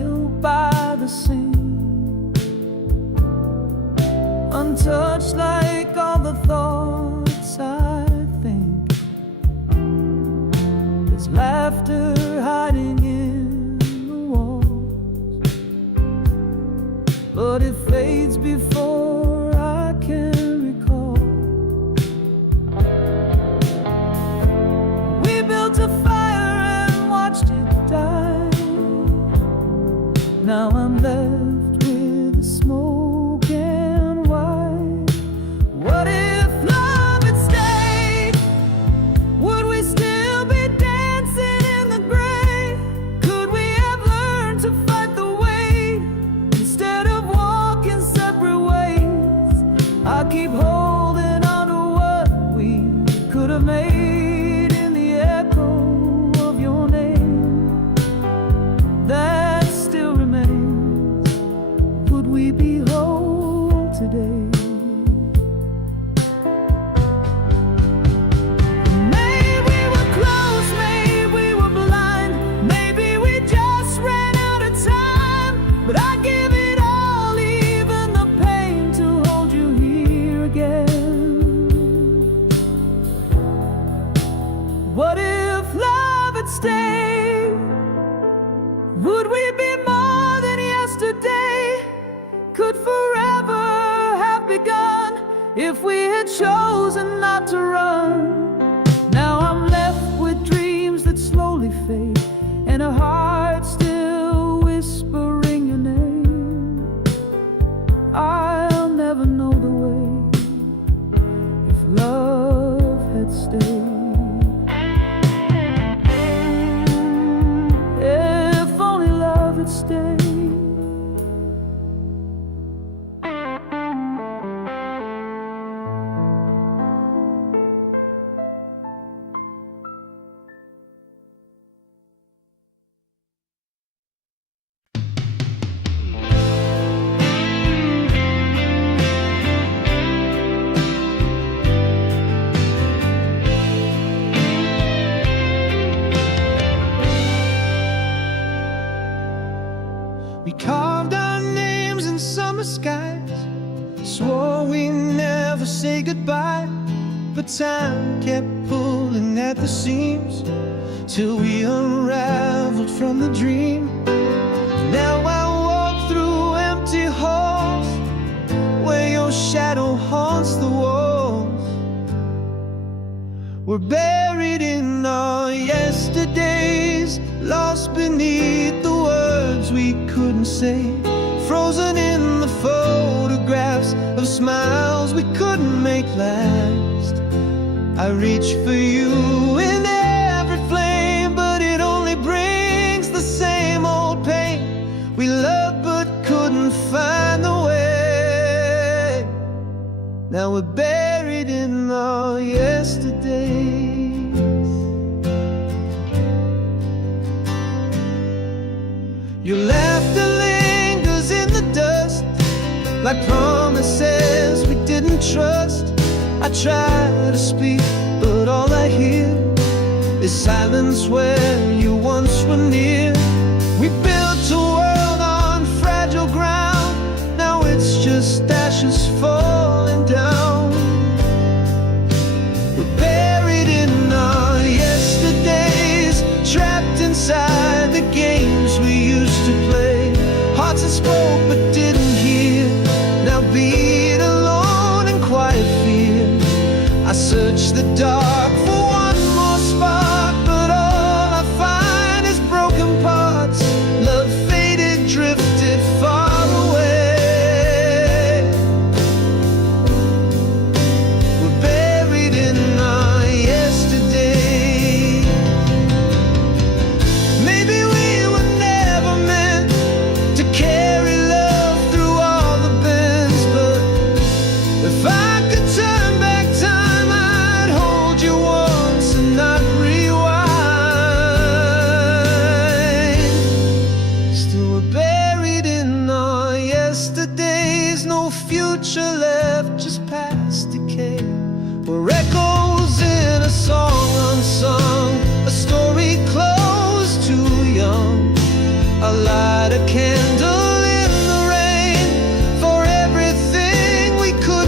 untouched like all the thoughts I think. There's laughter hiding in the walls, but it fades before I can recall. We built a fire and watched it die. Now I'm left with the smoke and white. What if love had stayed? Would we still be dancing in the gray? Could we have learned to fight the weight instead of walking separate ways? I keep holding on to what we could have made in the echo of your name that still remains. Would we be whole today? Maybe we were close, maybe we were blind, maybe we just ran out of time. But I give it all, even the pain, to hold you here again. What if love had stayed? Would we be more than yesterday? Could forever have begun if we had chosen not to run? Now I'm left with dreams that slowly fade, and a heart still whispering your name. I'll never know the way if love had stayed. If only love had stayed. We carved our names in summer skies, swore we never say goodbye. But time kept pulling at the seams till we unraveled from the dream. Now I walk through empty halls where your shadow haunts the walls. We're buried in our yesterdays, lost beneath the words we couldn't say, frozen in the photographs of smiles we couldn't make last. I reach for you in every flame, but it only brings the same old pain. We loved but couldn't find the way. Now we're buried in our yesterdays. Your laughter lingers in the dust, like promises we didn't trust. I try to speak, but all I hear is silence where you once were near. We built a world on fragile ground, now it's just ashes falling down. We're buried in our yesterdays, trapped inside the games we used to play. Hearts that spoke but didn't hear, now beat alone in quiet fear. I search the dark for one more spark, but all I find is broken parts. Love faded, drifted far away. We're buried in our yesterday. Maybe we were never meant to carry love through all the bends, but if I could turn back time, I'd hold you once and not rewind. Still we're buried in our yesterdays, no future left, just past decay. We're echoes in a song unsung, a story closed too young. I light a candle in the rain for everything we could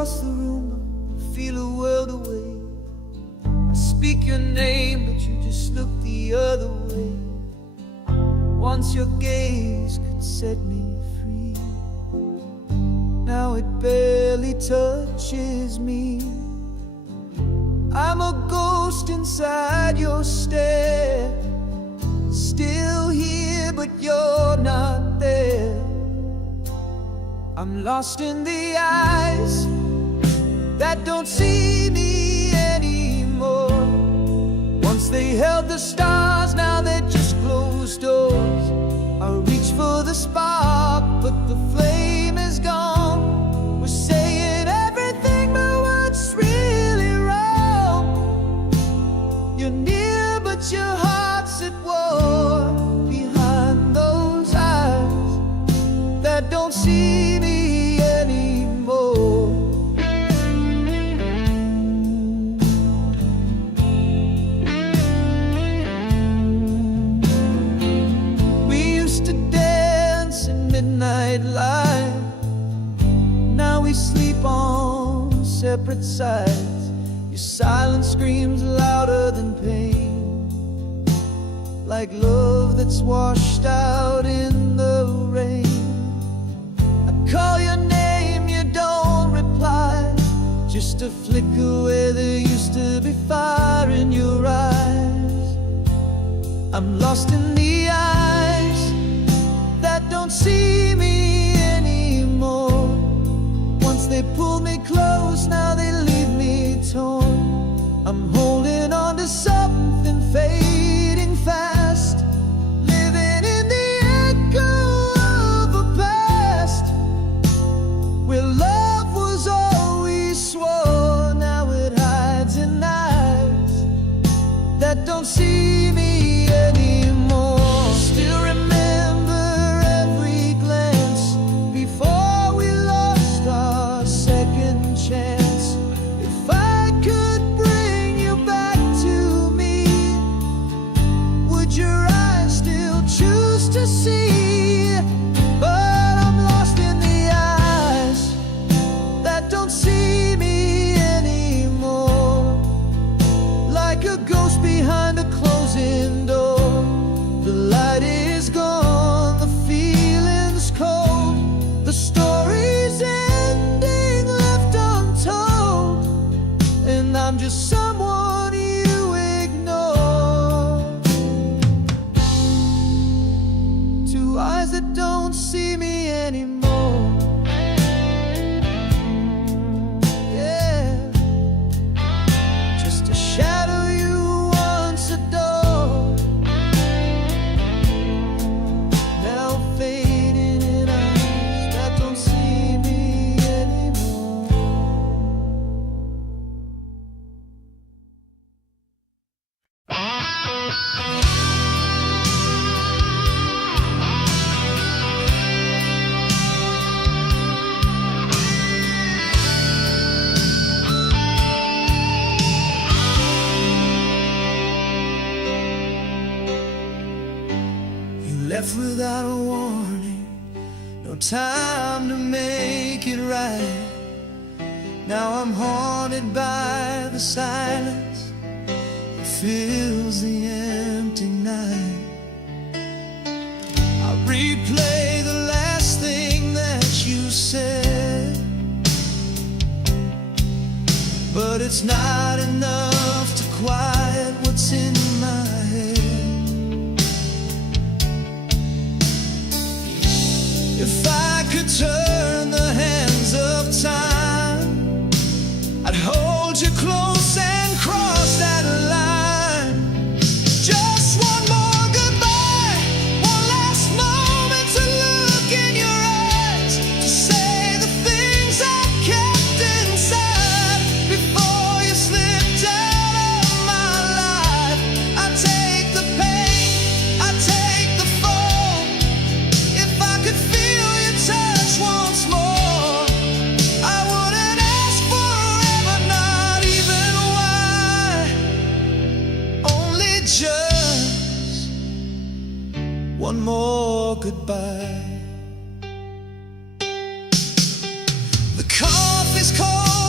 across the room, I feel a world away. I speak your name, but you just look the other way. Once your gaze could set me free, now it barely touches me. I'm a ghost inside your stare, still here but you're not there. I'm lost in the eyes that don't see me anymore. Once they held the stars, now they're just closed doors. I reach for the spark, but the flame is gone. We're saying everything, but what's really wrong? You're near, but your heart's at war. Behind those eyes that don't see me anymore. Midnight light, now we sleep on separate sides. Your silence screams louder than pain, like love that's washed out in the rain. I call your name, you don't reply, just a flicker where there used to be fire in your eyes. I'm lost in the eyes that don't see me anymore. Once they pulled me close, now they leave me torn. I'm holding on to something fading fast, living in the echo of a past where love was all we swore. Now it hides in eyes that don't see me anymore. Still remember to see, but I'm lost in the eyes that don't see me anymore. Like a ghost behind a closing door, the light is gone, the feeling's cold, the story's ending left untold, and I'm just someone you ignore. Eyes that don't see me anymore. Yeah, just a shadow you once adored, now fading in eyes that don't see me anymore. Left without a warning, no time to make it right. Now I'm haunted by the silence that fills the empty night. I replay the last thing that you said, but it's not enough to quiet what's in my head. If I could turn the hands of time, I'd hold you close and cross that line. Just one more goodbye, one last moment to look in your eyes, to say the things I kept inside before you slipped out of my life. I take the pain, I take the fall. If I could feel your touch once more, I wouldn't ask forever, not even why. Only just one more goodbye. The coffee's cold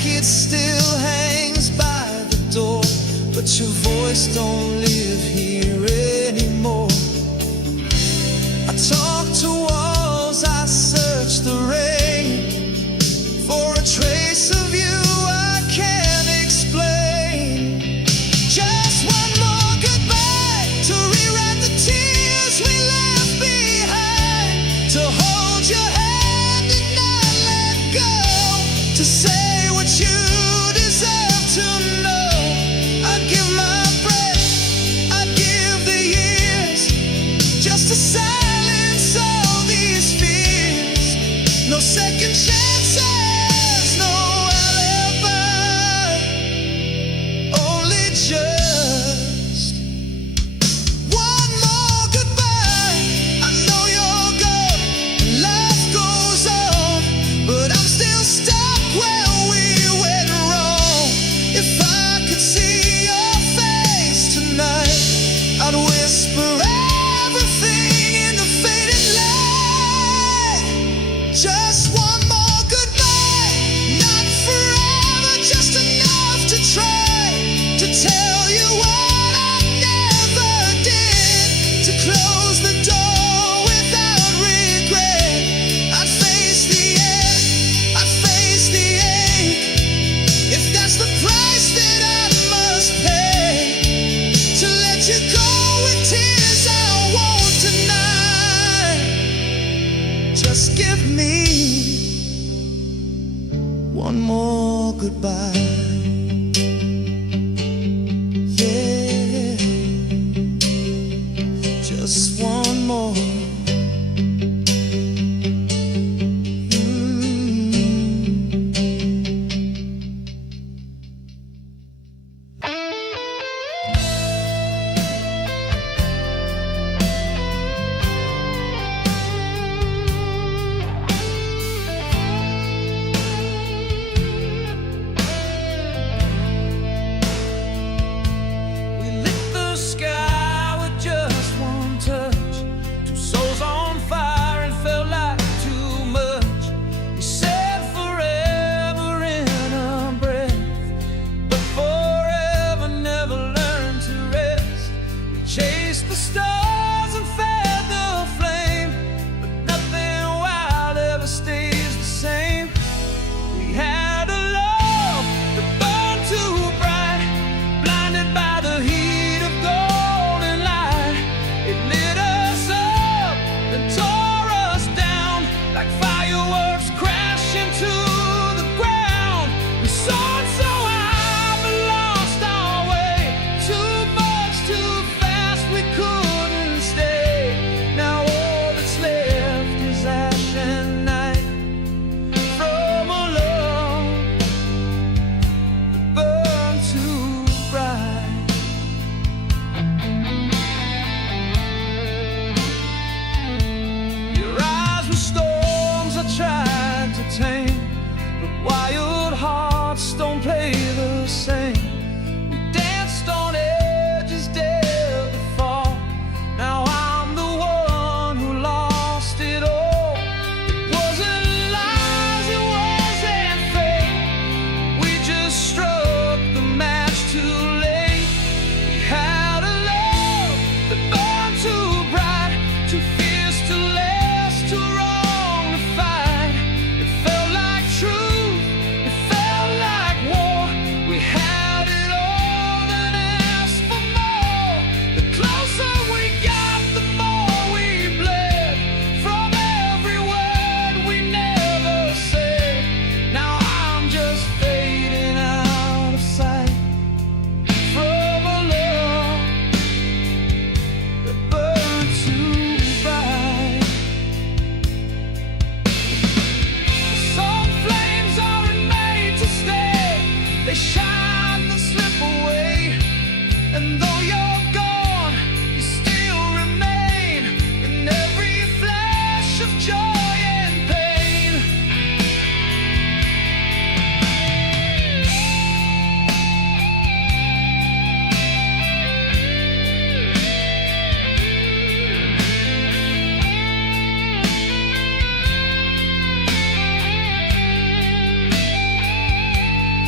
jacket still hangs by the door, but your voice don't live here anymore. I talk to walls, I search the rain for a trace of you I can't explain. Just one more goodbye to rewrite the tears we left behind, to hold your hand and not let go, to say what you deserve to know. I'd give my breath, I'd give the years, just to silence all these fears. No second chances, no alibi, only just one more goodbye. I know you're gone and life goes on, but I'm still stuck where we went wrong. If I could see your face tonight, I'd whisper everything in the faded light. Just one more goodbye, not forever, just enough to try to tell you what I never did, to close the door without regret. I'd face the end, I'd face the ache, if that's the price that I must pay, to let you go with tears I won't deny. Just give me one more goodbye. Yeah, just one more. We lit the sky with just one touch, two souls on fire, and felt like too much. We said forever in a breath, but forever never learned to rest. We chased the stars and fed the flame, but nothing wild ever stays the same. We had a love that burned too bright, blinded by the heat of golden light. It lit us up and tore us down like fireworks crashing to the ground. We soared so high but lost our way, too much too fast, we couldn't stay. Now all that's left is ash and night from a love that burned too bright. Your eyes were storms I tried to tame, but wild hearts don't play the same. We danced on edges, dared to fall. Now I'm the one who lost it all. It wasn't lies, it wasn't fate. We just struck the match too late. We had a love that burned too bright, too fierce to last, too wrong to fight. It felt like truth, it felt like war. We had it all, then asked for more. The closer we got, the more we bled from every word we never said. Now I'm just fading out of sight from a love that burned too bright. Some flames aren't made to stay, they shine and slip away. And though you're gone, you still remain in every flash of joy and pain.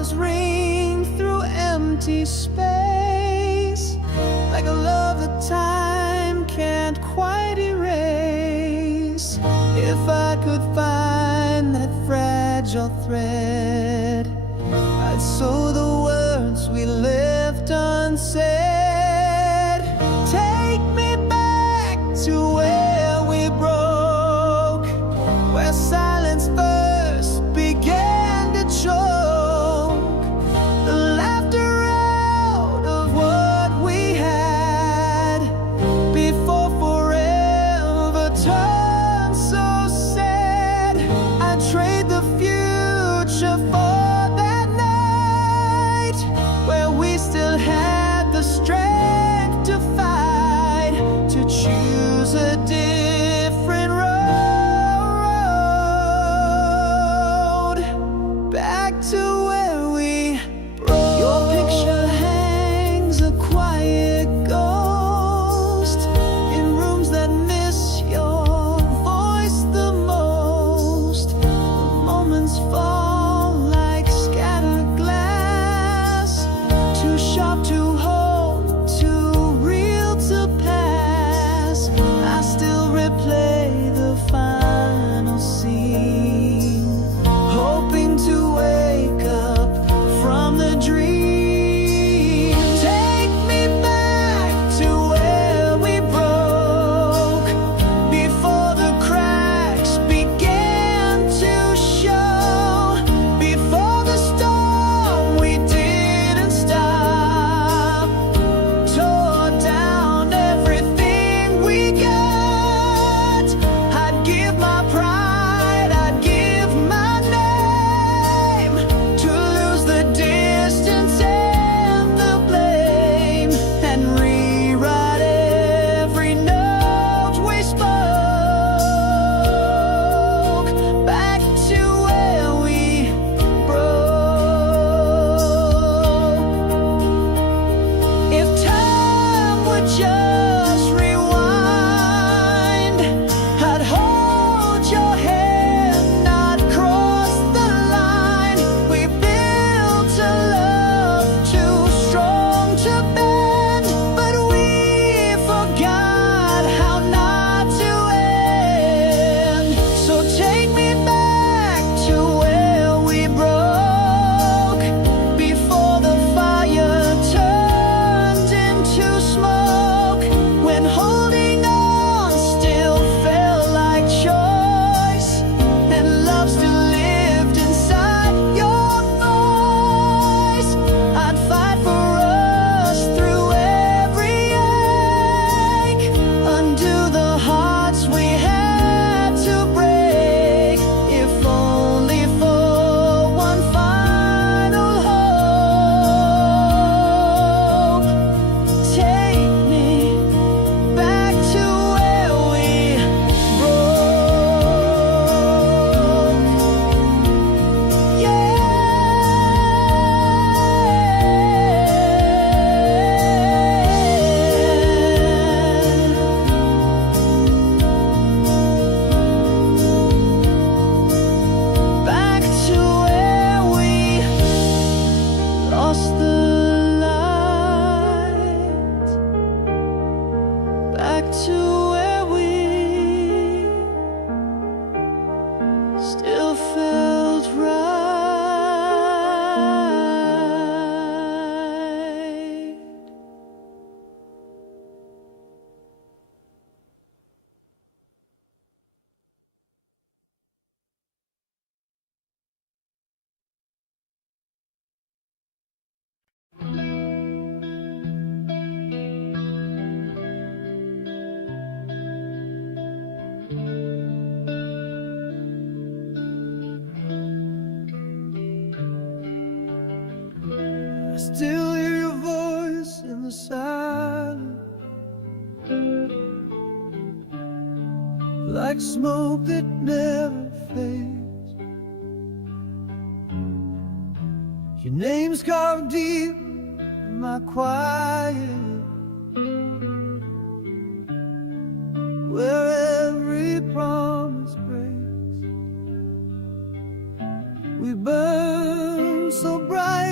echoes ring through empty space, like a love that time can't quite erase. If I could find that fragile thread, I'd sew the words we left unsaid. Take me back to where we broke, where silence first began to choke the laughter out of what we had, before forever turned so sad. I'd trade the future for that night, where we still had the strength to fight, to choose a different road, back to where we broke. Your picture hangs a quiet ghost in rooms that miss your voice the most. The moments fall like scattered glass, too sharp to hold, too real to pass. I still replay the final scene, hoping to wake up from the dream. Take me back to where we broke, before the cracks began to show, before the storm we didn't stop tore down everything we got. I'd give my pride, I'd give my name, to lose the distance and the blame, and rewrite every note we spoke, back to where we broke. If time would just rewind, I'd hold your hand, not cross the line. We built a love too strong to bend, but we forgot how not to end. So take me back to where we broke, before the fire turned into smoke, when holding on still felt like choice, and love still lived inside your voice. I'd fight for us through every ache, undo the hearts we had to break, if only for one final hope. Take me back to where we broke. Yeah. Back to where we lost the light, back to where we still felt right. I still hear your voice in the silence, like smoke that never fades. Your name's carved deep in my quiet, where every promise breaks. We burn so bright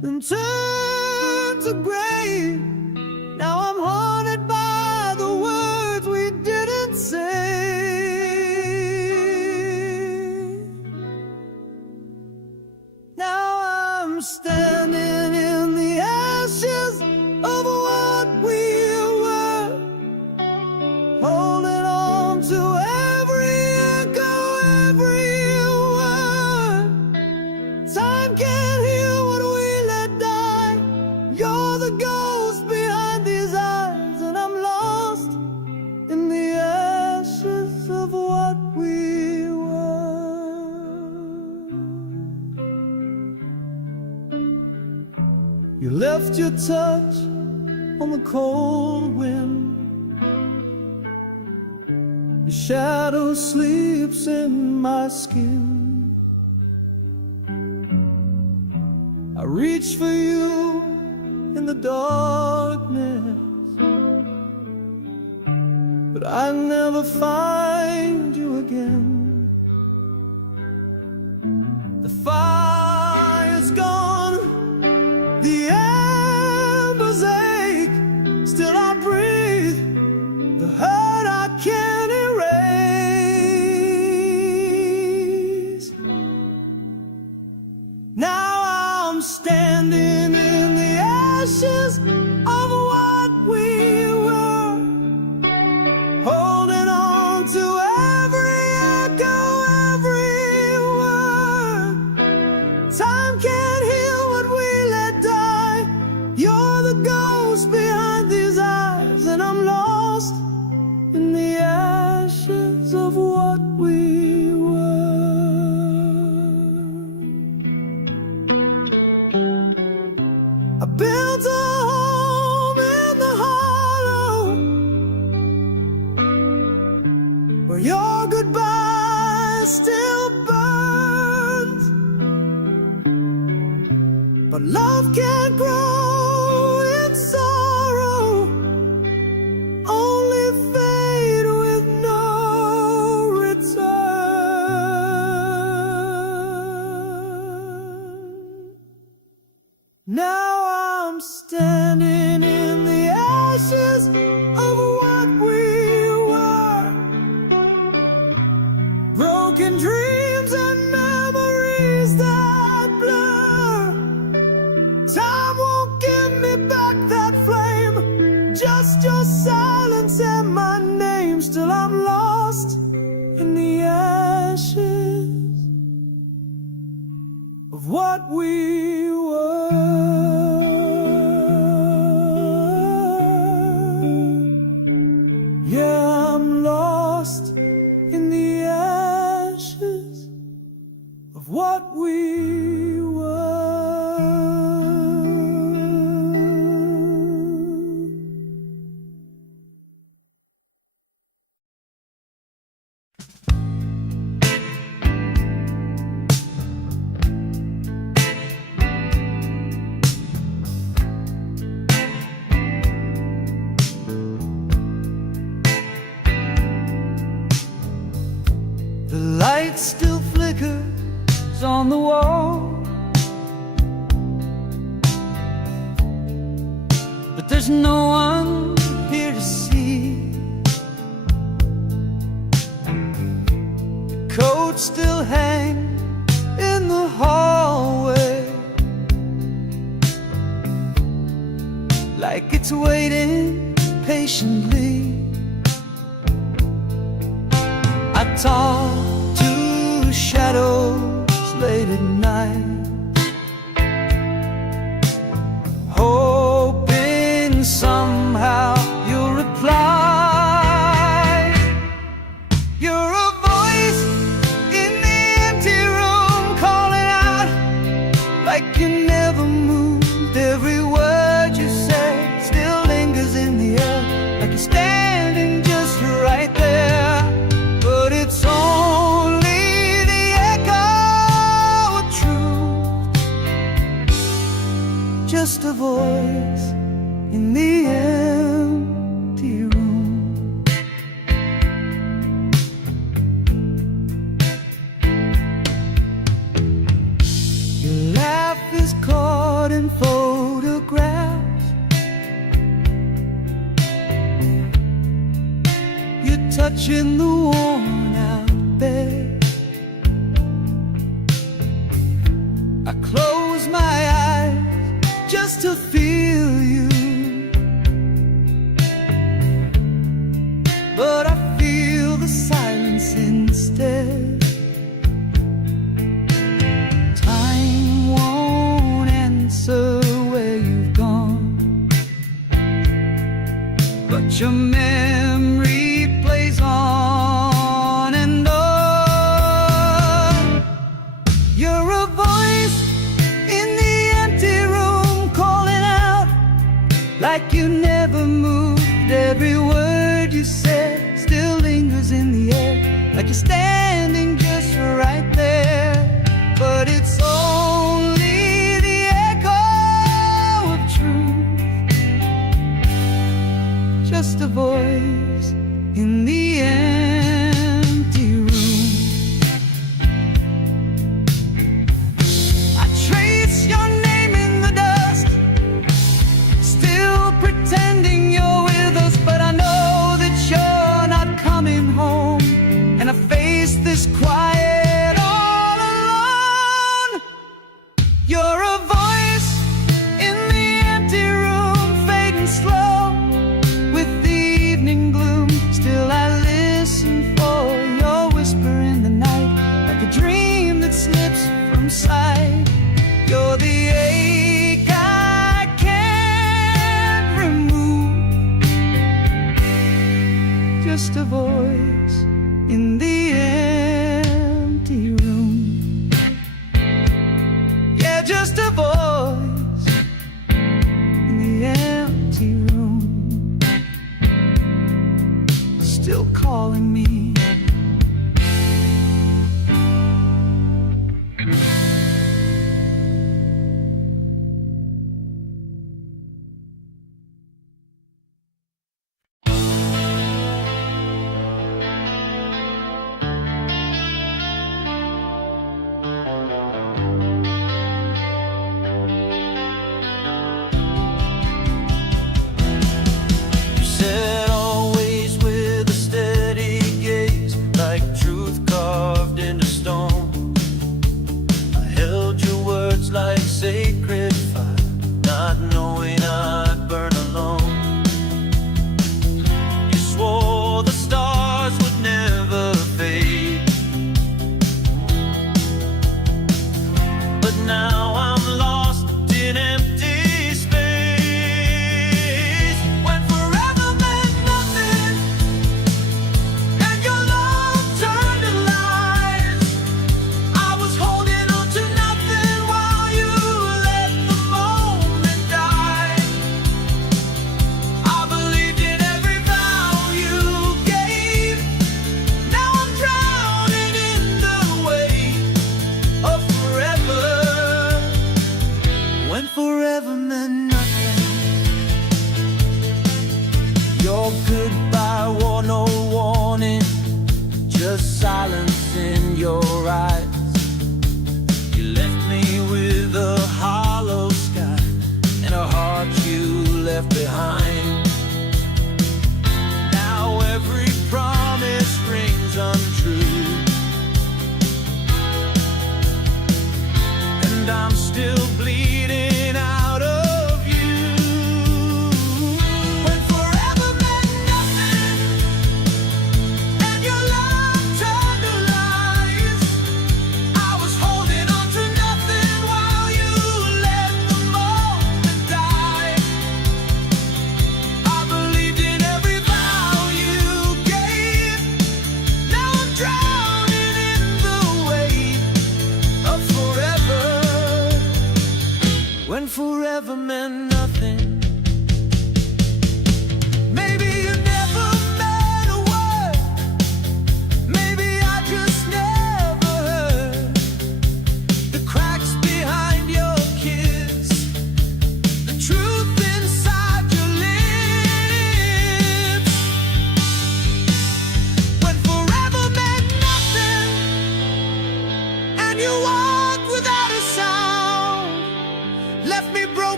then turned to gray. Now I'm haunted by the words we didn't say. Now I'm standing in the ashes of what we were, holding on to every echo, every word. Time can't heal what we let die. You're the ghost behind these eyes, and I'm lost in the ashes of what we were. You left your touch on the cold wind. Your shadow sleeps in my skin. I reach for you in the darkness, but I never find you again. The fire's gone, the embers ache, still I breathe, the hurt I can't erase. Now I'm standing in the ashes of what we were, holding on to every echo, every word. Time can't heal what we let die. You're the ghost behind these eyes, and I'm lost in the ashes of what we were. I built a home in the hollow where your goodbye still burns, but love can't grow in sorrow, only fade with no return. Now I'm standing in the ashes of what we were, broken dreams and memories that blur. Time won't give me back that flame, just your silence and my name. Still I'm lost in the ashes of what we were. Yeah, I'm lost in the ashes of what we were. The light still flickers on the wall, but there's no one here to see. The coat still hangs in the hallway, like it's waiting patiently. I talk to shadows late at night, hoping somehow you'll reply. You're a voice in the empty room, calling out like you never moved. Every word you say still lingers in the air, like you're standing just right there. But it's only the echo of truth, just a voice in the empty room. Your laugh is caught in in photographs. You're touching the worn out bed. I close my eyes just to feel you, but I feel the silence instead. Time won't answer where you've gone, but your memory plays on and on. You're a voice in the empty room, calling out like you never moved. Every word you said still lingers in the air, like you're standing just right there. But it's only the echo of truth, just a voice in the empty room. I trace your name in the dust, still pretending you're with us, but I know that you're not coming home. And I face this quiet all alone. You're a voice in the empty room, fading slow with the evening gloom. Still I listen for your whisper in the night, like a dream that slips from sight. You're the ache I can't remove, just a voice in the empty room. Yeah, just a voice in the empty room, still calling me. You said always with a steady gaze, like truth carved into stone. I held your words like sacred fire, not knowing I'd burn alone. You swore the stars would never fade, but now I'm lost in empty space. When forever meant nothing, and your love turned to lies, I was holding on to nothing while you let the moment die. I believed in every vow you gave. Now I'm drowning in the weight of forever. When forever meant nothing, your goodbye wore no warning, just silence in your eyes. You left me with a hollow sky and a heart you left behind. Now every promise rings untrue, and I'm still bleeding out of you. When forever meant nothing, and your love turned to lies, I was holding on to nothing while you let the moment die. I believed in every vow you gave. Now I'm drowning in the weight of forever. When forever meant nothing, maybe you never meant a word. Maybe I just never heard the cracks behind your kiss, the truth inside your lips. When forever meant nothing, and you walked without a sound, left me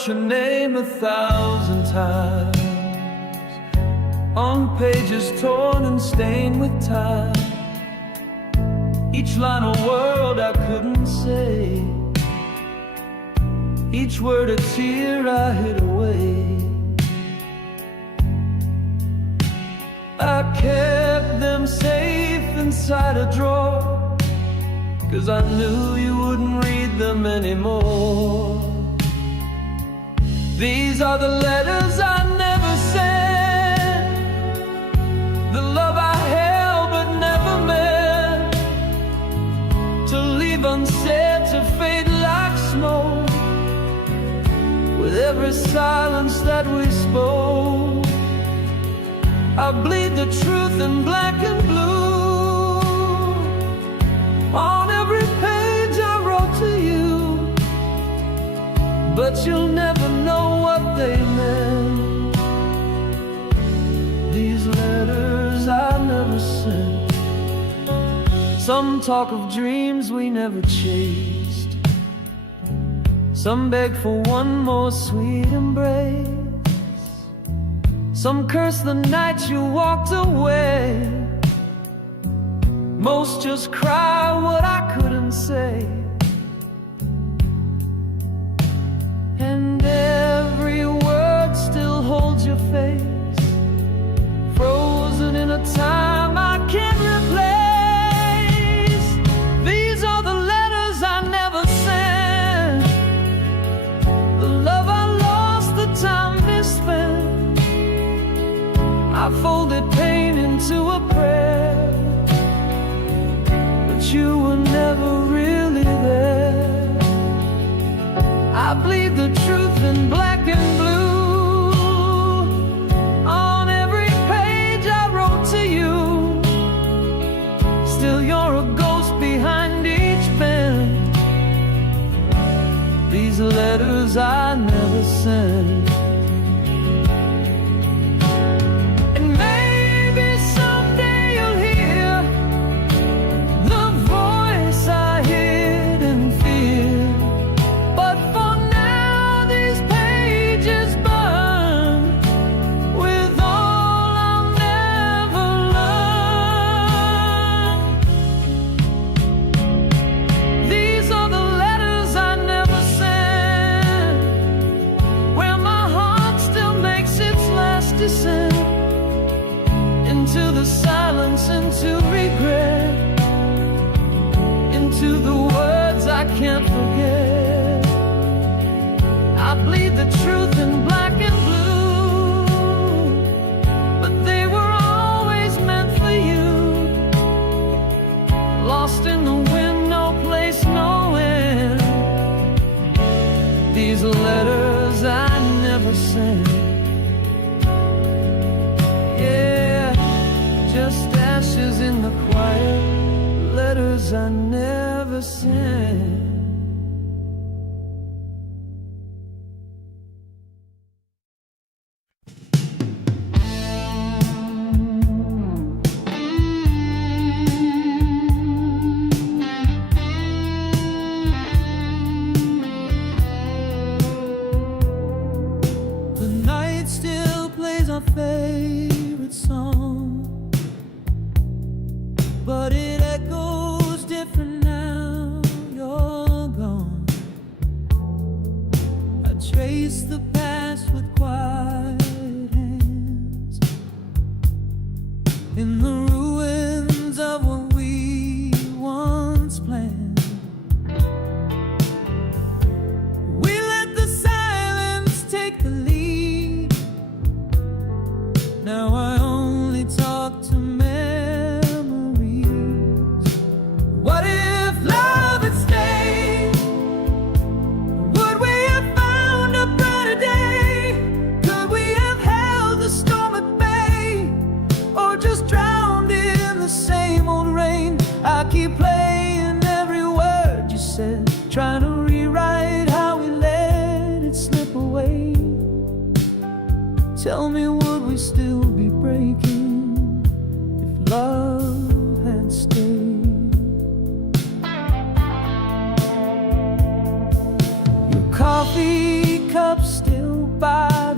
wrote your name 1,000 times on pages torn and stained with time. Each line a word I couldn't say, each word a tear I hid away. I kept them safe inside a drawer, 'cause I knew you wouldn't read them anymore. These are the letters I never sent, the love I held but never meant to leave unsaid, to fade like smoke with every silence that we spoke. I bleed the truth in black and blue on every page I wrote to you, but you'll never know what they meant. These letters I never sent. Some talk of dreams we never chased, some beg for one more sweet embrace, some curse the night you walked away. Most just cry what I couldn't say. And every word still holds your face, frozen in a time I can't replace. These are the letters I never sent, the love I lost, the time misspent. I folded pain into a prayer, but you were never really there. I bleed the truth in black and blue on every page I wrote to you. Still you're a ghost behind each pen. These letters I never sent. Into the silence, into regret, into the words I can't forget. I bleed the truth in black and blue, but they were always meant for you. Lost in the wind, no place, no end. These letters I never sent. Just ashes in the quiet, letters I never sent. The night still plays our favorite song, but it echoes different now you're gone. I trace the past with quiet hands in the ruins of what we once planned. We let the silence take the lead. Now I only talk to trying to rewrite how we let it slip away. Tell me, would we still be breaking if love had stayed? Your coffee cup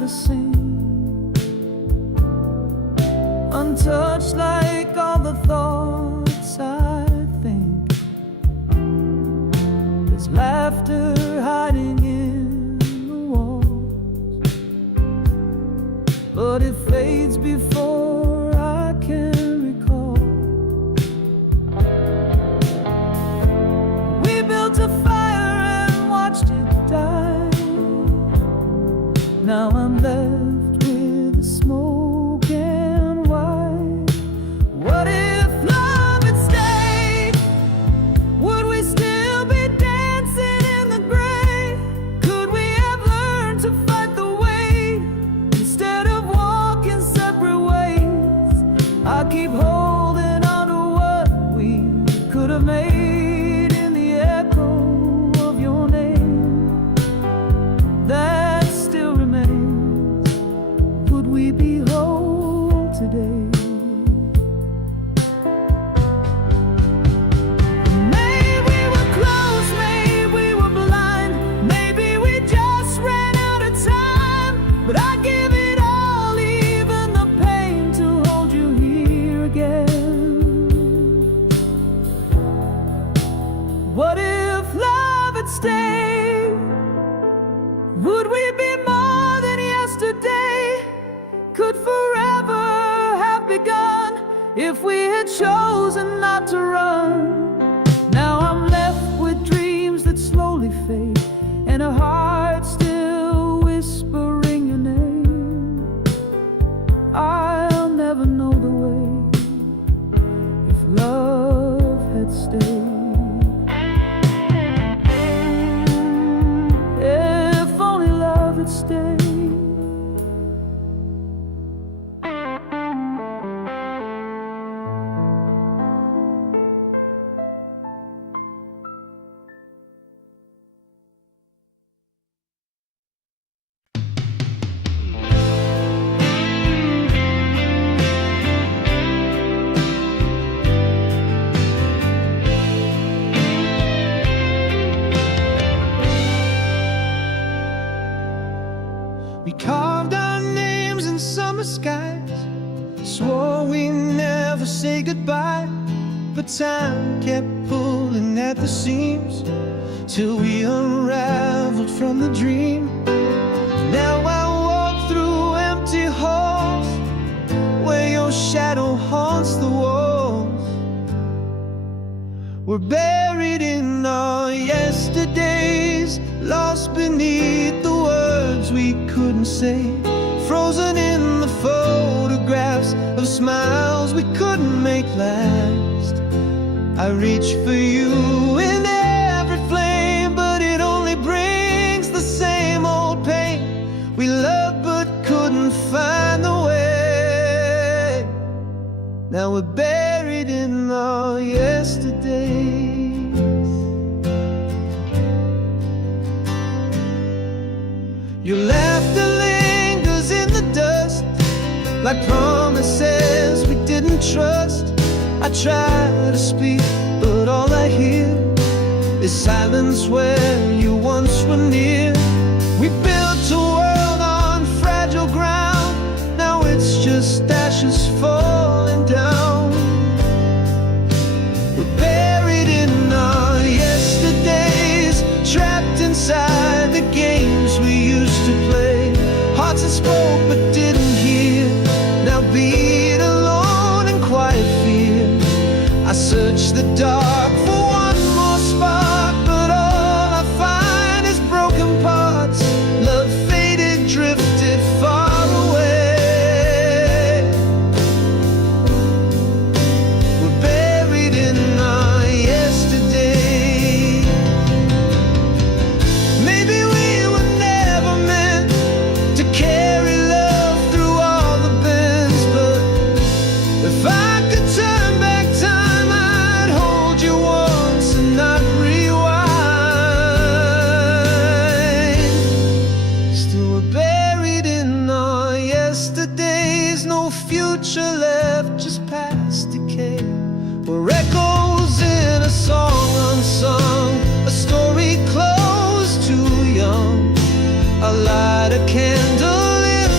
never seen, untouched like all the thoughts I think. There's laughter hiding in the walls, but it fades before I can recall. We built a fire and watched it die. Now I'm left with the smoke and white. What if love had stayed? Would we still be dancing in the gray? Could we have learned to fight the weight instead of walking separate ways? I keep holding on to what we could have made in the echo of your name that still remains. Would we be whole today? Maybe we were close, maybe we were blind, maybe we just ran out of time. But I give it all, even the pain, to hold you here again. What if love had stayed? Would we be more than yesterday? Could forever have begun if we had chosen not to run? Now I'm left with dreams that slowly fade, and a heart still whispering your name. I'll never know the way if love had stayed. If only love had stayed. We carved our names in summer skies, swore we never say goodbye. But time kept pulling at the seams till we unraveled from the dream. Now I walk through empty halls where your shadow haunts the walls. We're buried in our yesterdays, lost beneath the words we couldn't say, frozen in the photographs of smiles we couldn't make last. I reach for you in every flame, but it only brings the same old pain. We loved but couldn't find the way. Now we're buried in our yesterdays. Your laughter lingers in the dust, like promises we didn't trust. I try to speak, but all I hear is silence where you once were near. We built a world on fragile ground, now it's just ashes falling down. We're buried in our yesterdays, trapped inside the games we used to play. Hearts that spoke but didn't hear, now beat alone in quiet fear. I search the dark for one more spark, but all I find is broken parts. Love faded, drifted far away. We're buried in our yesterday. Maybe we were never meant to carry love through all the bends, but if I could turn back time, I'd hold you once and not rewind. Still we're buried in our yesterdays, no future left, just past decay. We're echoes in a song unsung, a story closed too young. I light a candle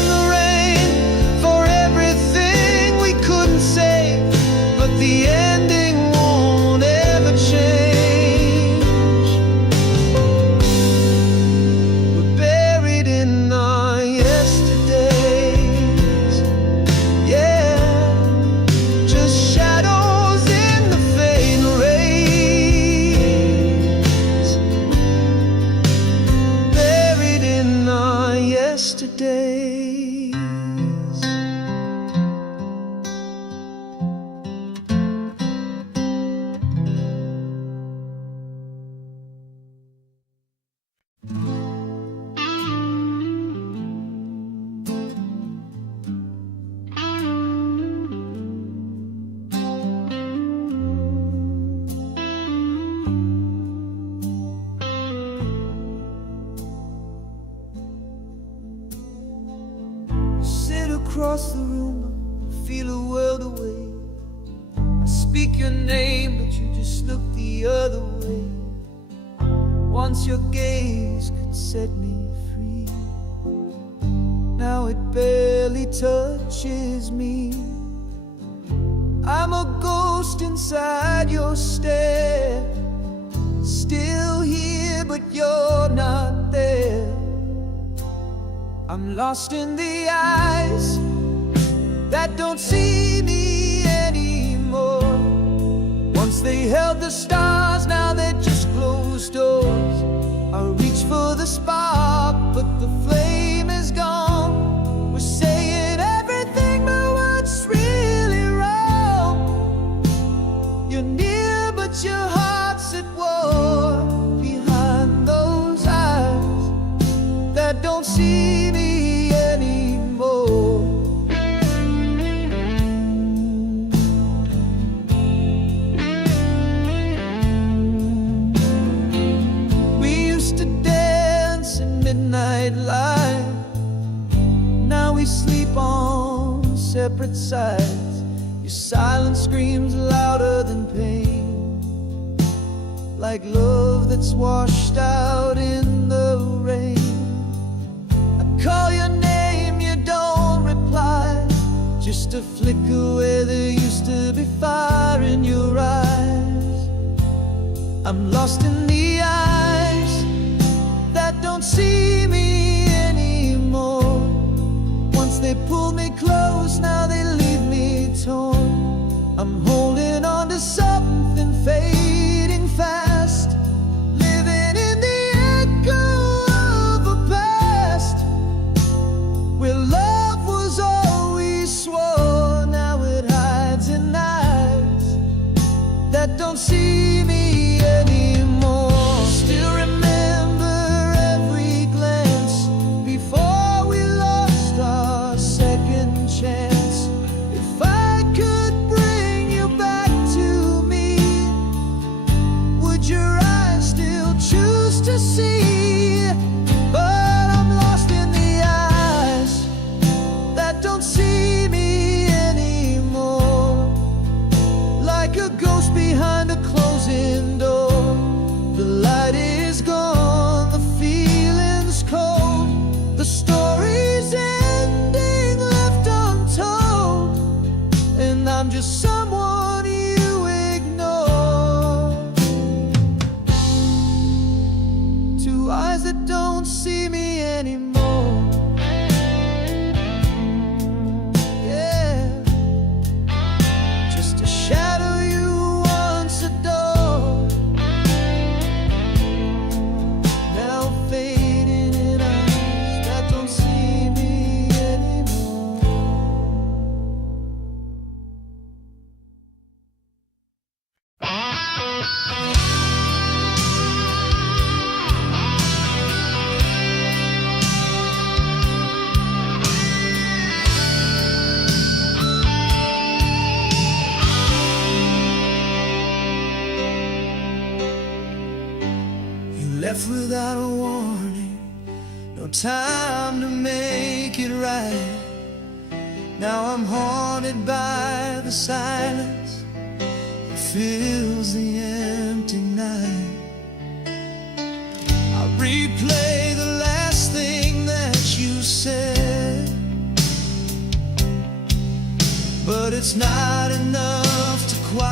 the ending won't ever change. We're buried in our yesterdays, yeah, just shadows in the fading rays, buried in our yesterdays. Sit across the room, feel a world away. I speak your name, but you just look the other way. Once your gaze could set me free, now it barely touches me. I'm a ghost inside your stare, still here, but you're not there. I'm lost in the eyes that don't see me anymore. Once they held the stars, now they're just closed doors. I reach for the spark, but the flame is gone. We're saying everything, but what's really wrong? You're near, but your heart's at war. Behind those eyes that don't see me anymore. We used to dance in midnight light, now we sleep on separate sides. Your silence screams louder than pain, like love that's washed out in the rain. Call your name, you don't reply, just a flicker where there used to be fire in your eyes. I'm lost in the eyes that don't see me anymore. Once they pulled me close, now they leave me torn. I'm holding on to something fading fast, living in the echo of a past where love was all we swore. Now it hides in eyes that don't see me anymore. Still remember every glance before we lost our second chance. If I could bring you back to me, would your eyes still choose to see? But I'm lost in the eyes that don't see me anymore, like a ghost behind a closing door. The light is gone, the feeling's cold, the story's ending left untold, and I'm just someone you ignore. Two eyes that don't see me anymore. Yeah, just a shadow you once adored, now fading in eyes that don't see me anymore. You left without a warning, no time to make it right. Now I'm haunted by the silence that fills the empty night. I replay the last thing that you said, but it's not enough to quiet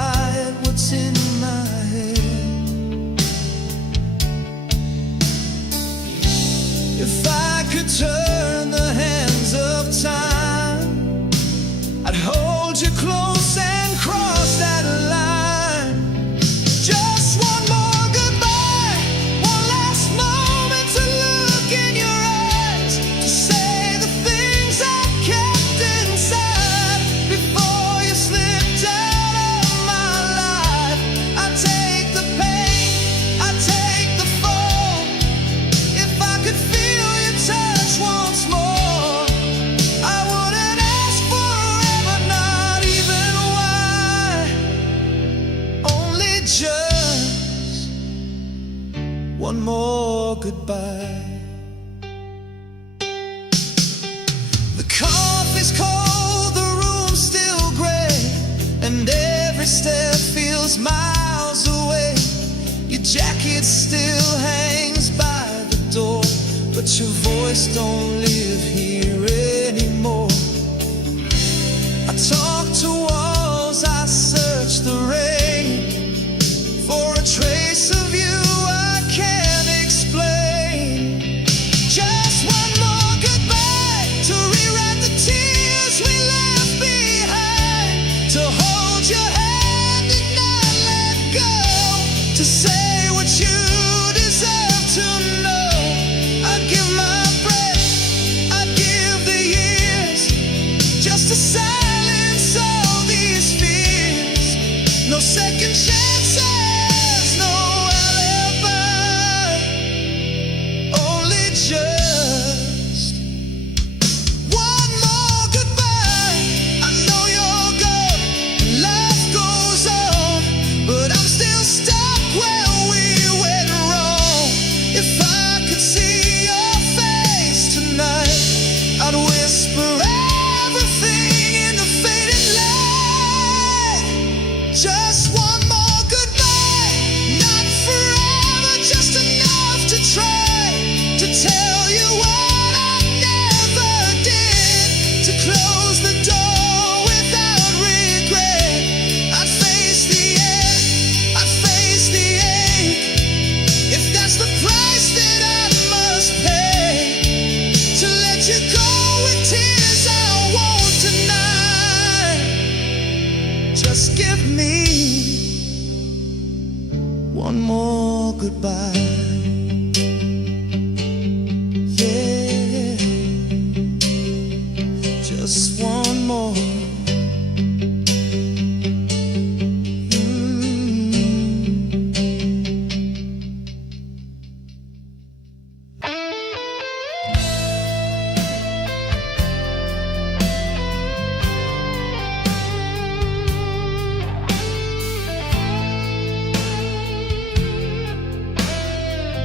just one more goodbye. The coffee's cold, the room's still gray, and every step feels miles away. Your jacket still hangs by the door, but your voice don't live here anymore. I talk to walls, I search the rain for a trace of you I can't explain. Just one more goodbye to rewrite the tears we left behind, to hold your hand and not let go, to say what you deserve to know. I'd give my breath, I'd give the years, just to silence all these fears. No second chances, no alibi, only just one more goodbye. I know you're gone and life goes on, but I'm still stuck where we went wrong. If I could see your face tonight, I'd whisper everything in the faded light. Just one more goodbye, not forever, just enough to try to tell you what I never did, to close the door without regret. I'd face the end, I'd face the ache, if that's the price that I must pay, to let you go with tears I won't deny. Just give me one more goodbye. Yeah, just one more.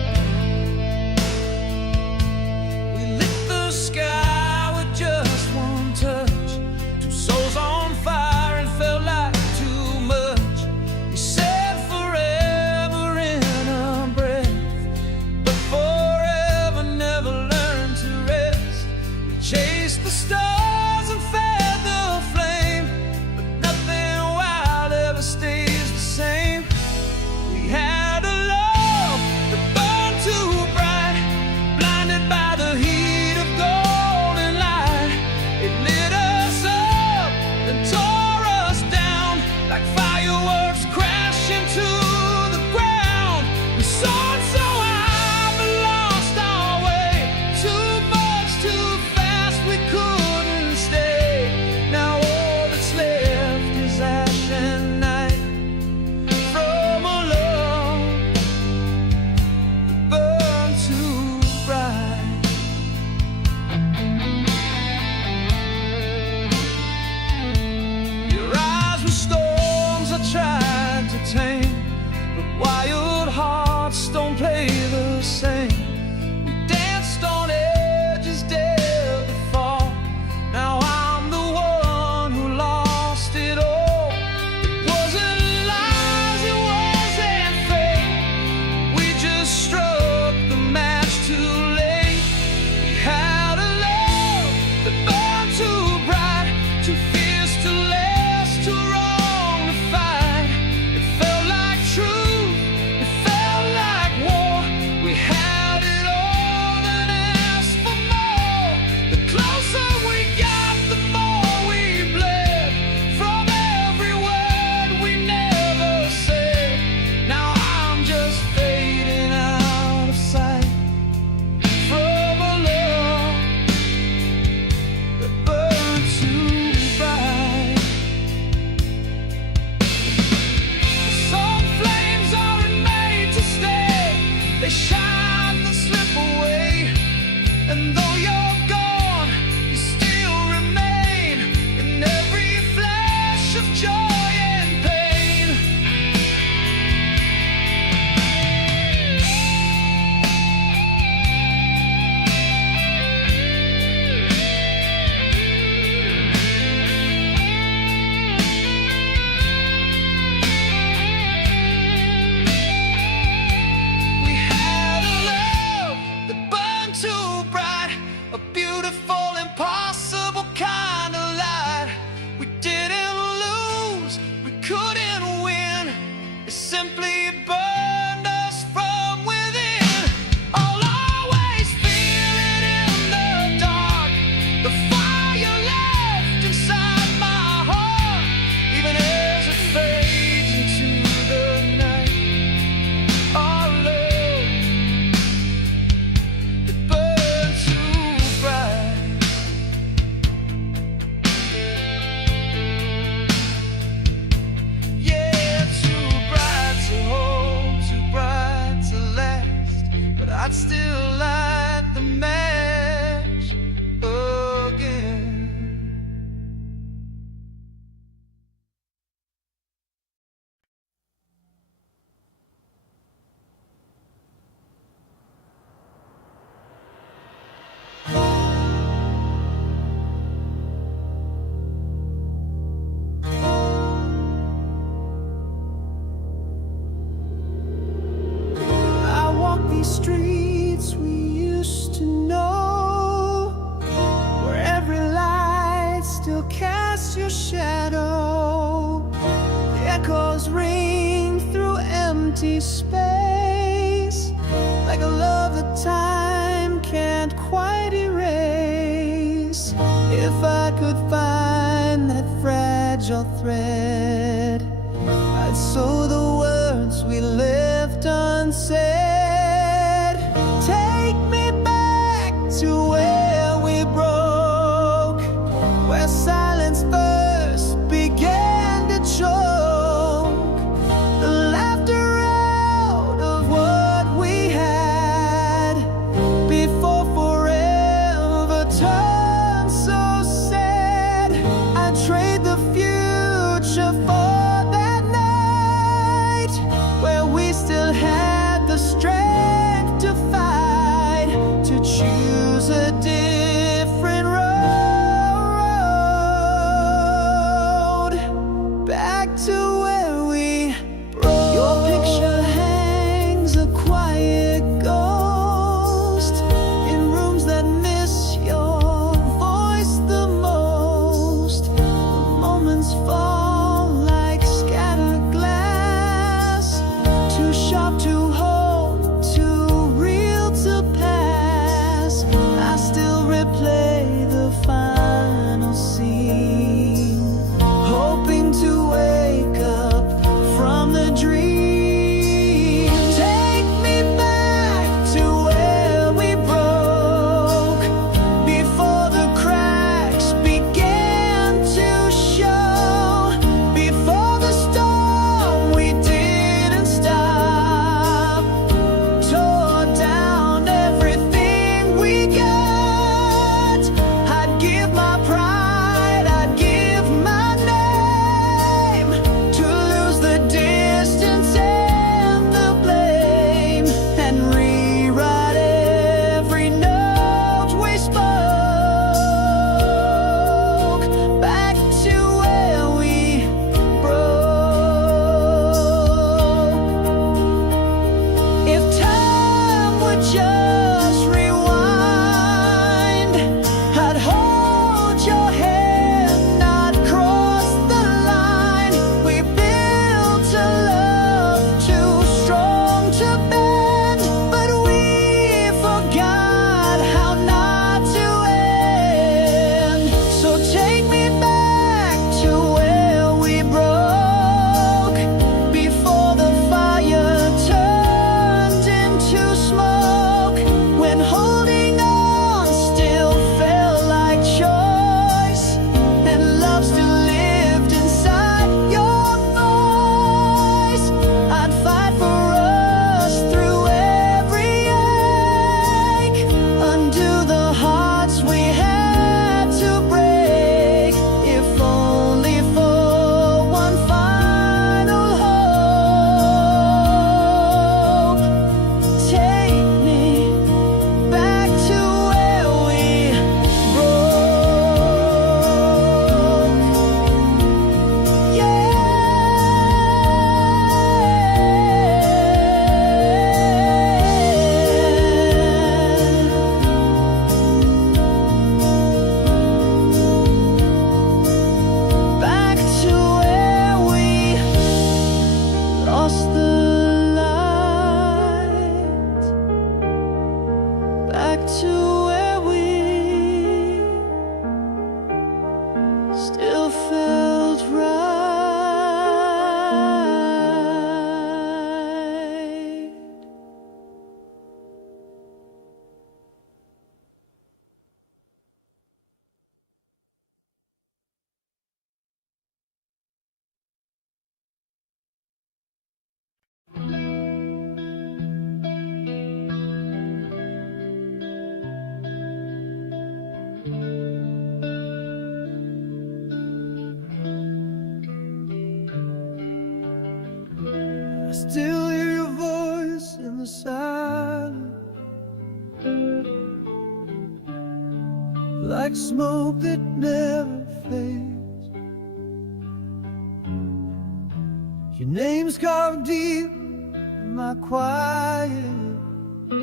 empty streets we used to know, where every light still casts your shadow. The echoes ring through empty space, like a love that time can't quite erase. If I could find that fragile thread, I'd sew the words we left unsaid. Take me back to where we broke, where silence first began to choke, the laughter out of what we had before forever turned so sad. I'd trade the future for that night, where we still had the strength to fight, to choose a different road, back to where we broke. Your picture hangs a quiet ghost in rooms that miss your voice the most. The moments fall like scattered glass, too sharp to hold, too real to pass. I still replay the final scene, hoping to wake up from the dream. Take me back to where we broke, before the cracks began to show, before the storm we didn't stop tore down everything we got. I'd give my pride, I'd give my name, to lose the distance and the blame, and rewrite every note we spoke, back to where we broke. If time would just rewind, I'd hold your hand, not cross the line. We built a love too strong to bend, but we forgot how not to end. So take me back to where we broke, before the fire turned into smoke, when holding on still felt like choice, and love still lived inside your voice. I'd fight for us through every ache, undo the hearts we had to break, if only for one final hope. Take me back to where we broke. Yeah. Back to where we lost the light, back to where we still felt right. I still hear your voice in the silence, like smoke that never fades. Your name's carved deep in my quiet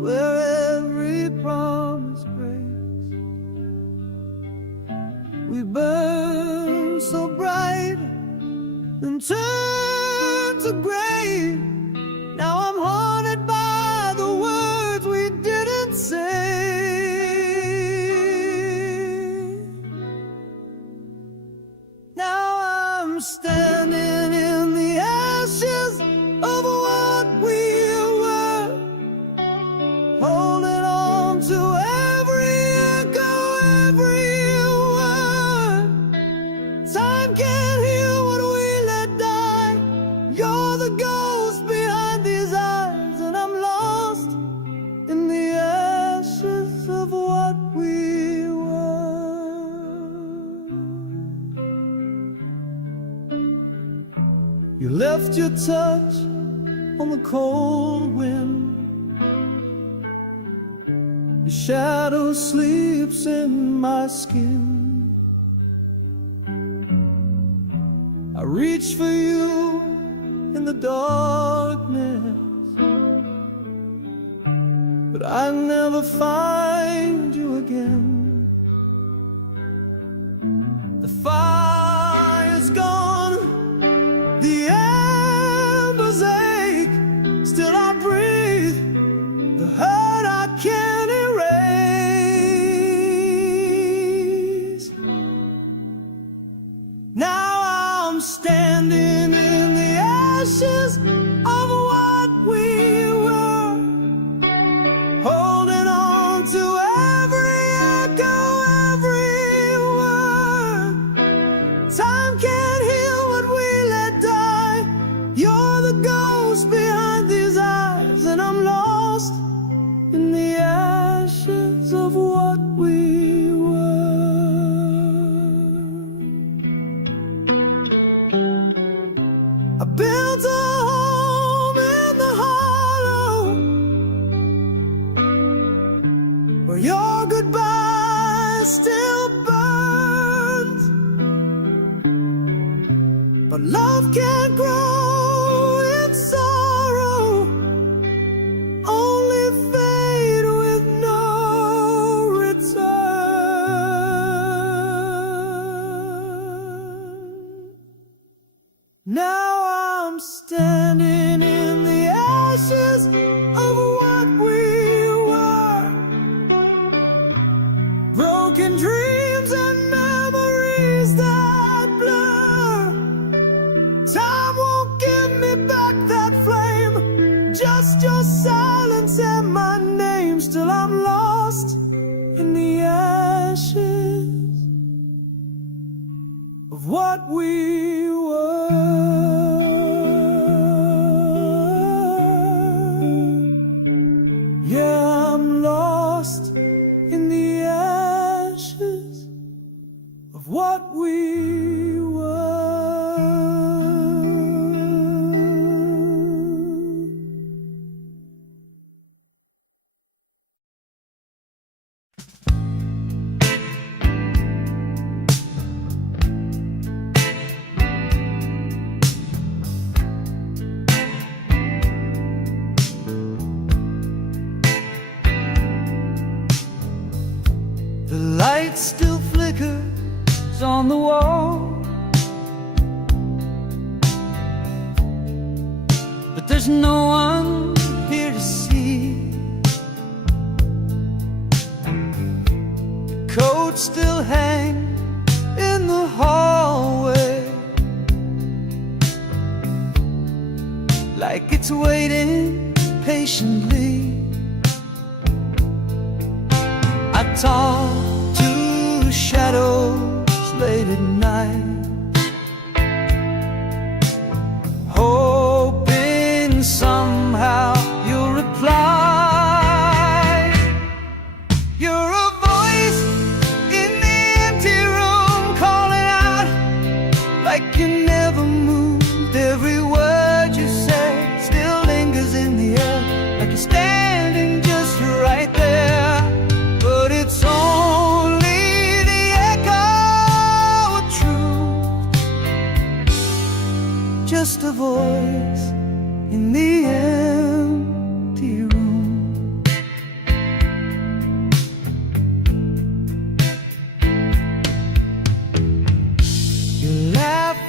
where every promise breaks. We burn so bright and turn to gray. Now I'm haunted by the words we didn't say. Now I'm standing in the ashes of what we were, holding on to every echo, every word. Time can't heal what we let die. You're the ghost behind these eyes, and I'm lost in the ashes of what we were. You left your touch on the cold wind. Your shadow sleeps in my skin. I reach for you in the darkness, but I never find you again. The fire's gone, the embers ache, still I breathe, the hurt I can't erase. Now I'm standing in the ashes of what we were, holding on to every echo, every word. Time can't heal what we let die. You're the ghost behind these eyes, and I'm lost in the ashes of what we were. I built a home in the hollow, where your goodbye still burns. But love can't grow in sorrow, only fade with no return. Now I'm standing in the ashes of what we were, broken dreams and memories that blur. Time won't give me back that flame, just your silence and my name. Still I'm lost in the ashes of what we were. Yeah, I'm lost in the ashes of what we were. The light still flickers on the wall, but there's no one here to see. The coat still hangs in the hallway, like it's waiting patiently. I talk to shadows late at night, hoping somehow you'll reply. You're a voice in the empty room, calling out like you never moved. Every word you say still lingers in the air, like you're standing just right there. But it's only the echo of truth, just a voice in the empty room.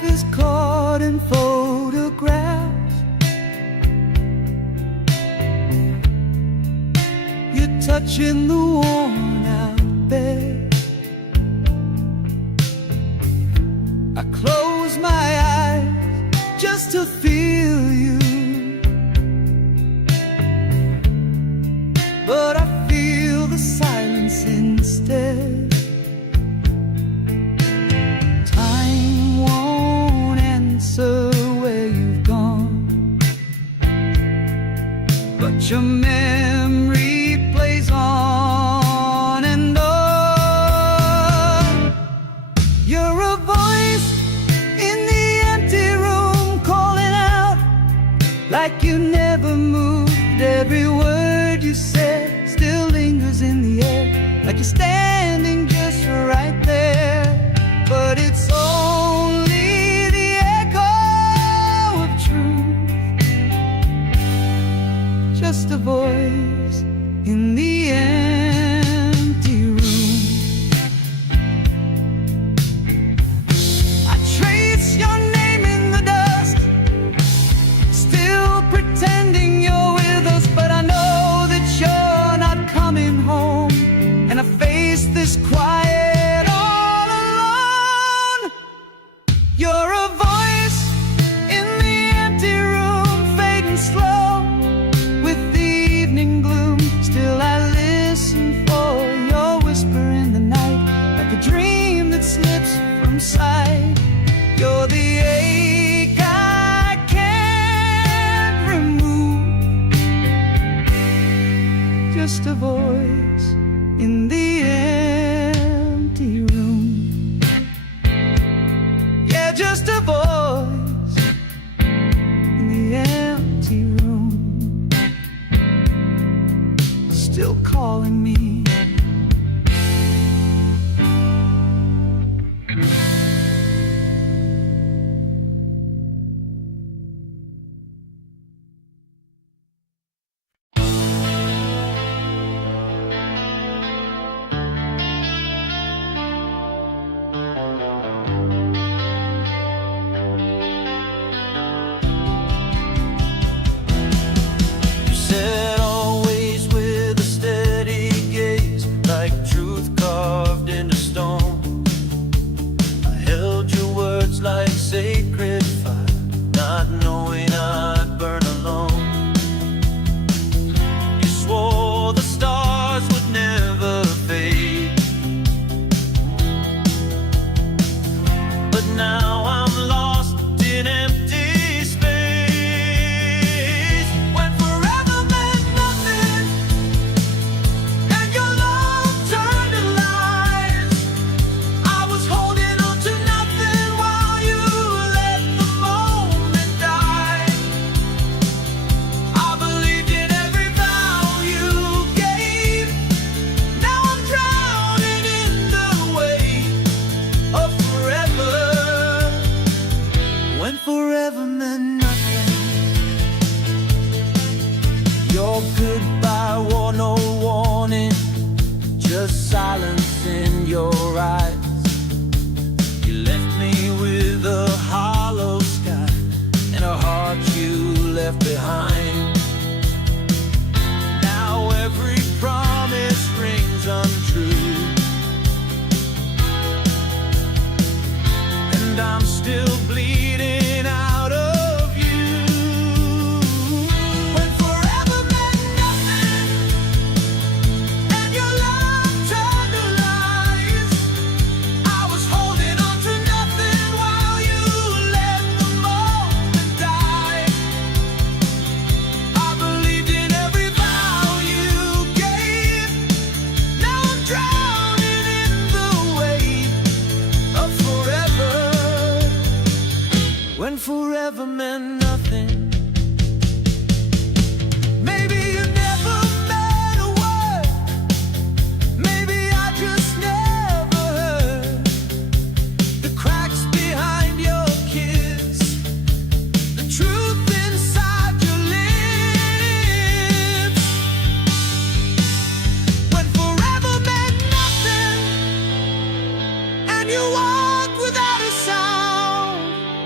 is caught in photographs. You're touching the worn out bed. I close my eyes just to feel you, but I feel the silence instead. Time won't answer where you've gone, but your memory plays on and on. You're a voice in the empty room, calling out like you never moved. Every word you said still lingers in the air, like you're standing just right there. But it's only the echo of truth, just a voice in the empty room. I trace your name in the dust, still pretending you're with us, but I know that you're not coming home. And I face this quiet all alone. You're a voice in the empty room, fading slow with the evening gloom. Still I listen for your whisper in the night, like a dream that slips from sight. You're the ache I can't remove, just a voice in the empty room. Yeah, just a voice in the empty room, still calling me. You said always with a steady gaze, like truth carved into stone. I held your words like sacred fire, not knowing I'd burn alone. You swore the stars would never fade, but now I'm lost in empty space. When forever meant nothing, and your love turned to lies, I was holding on to nothing while you let the moment die. I believed in every vow you gave. Now I'm drowning in the weight of forever. When forever meant nothing, your goodbye wore no warning, just silence in your eyes. You left me with a hollow sky and a heart you left behind. Now every promise rings untrue, and I'm still bleeding out of you. When forever meant nothing, and your love turned to lies, I was holding on to nothing while you let the moment die. I believed in every vow you gave. Now I'm drowning in the weight of forever. When forever meant nothing. Maybe you never meant a word. Maybe I just never heard the cracks behind your kiss, the truth inside your lips. When forever meant nothing, and you walked without a sound,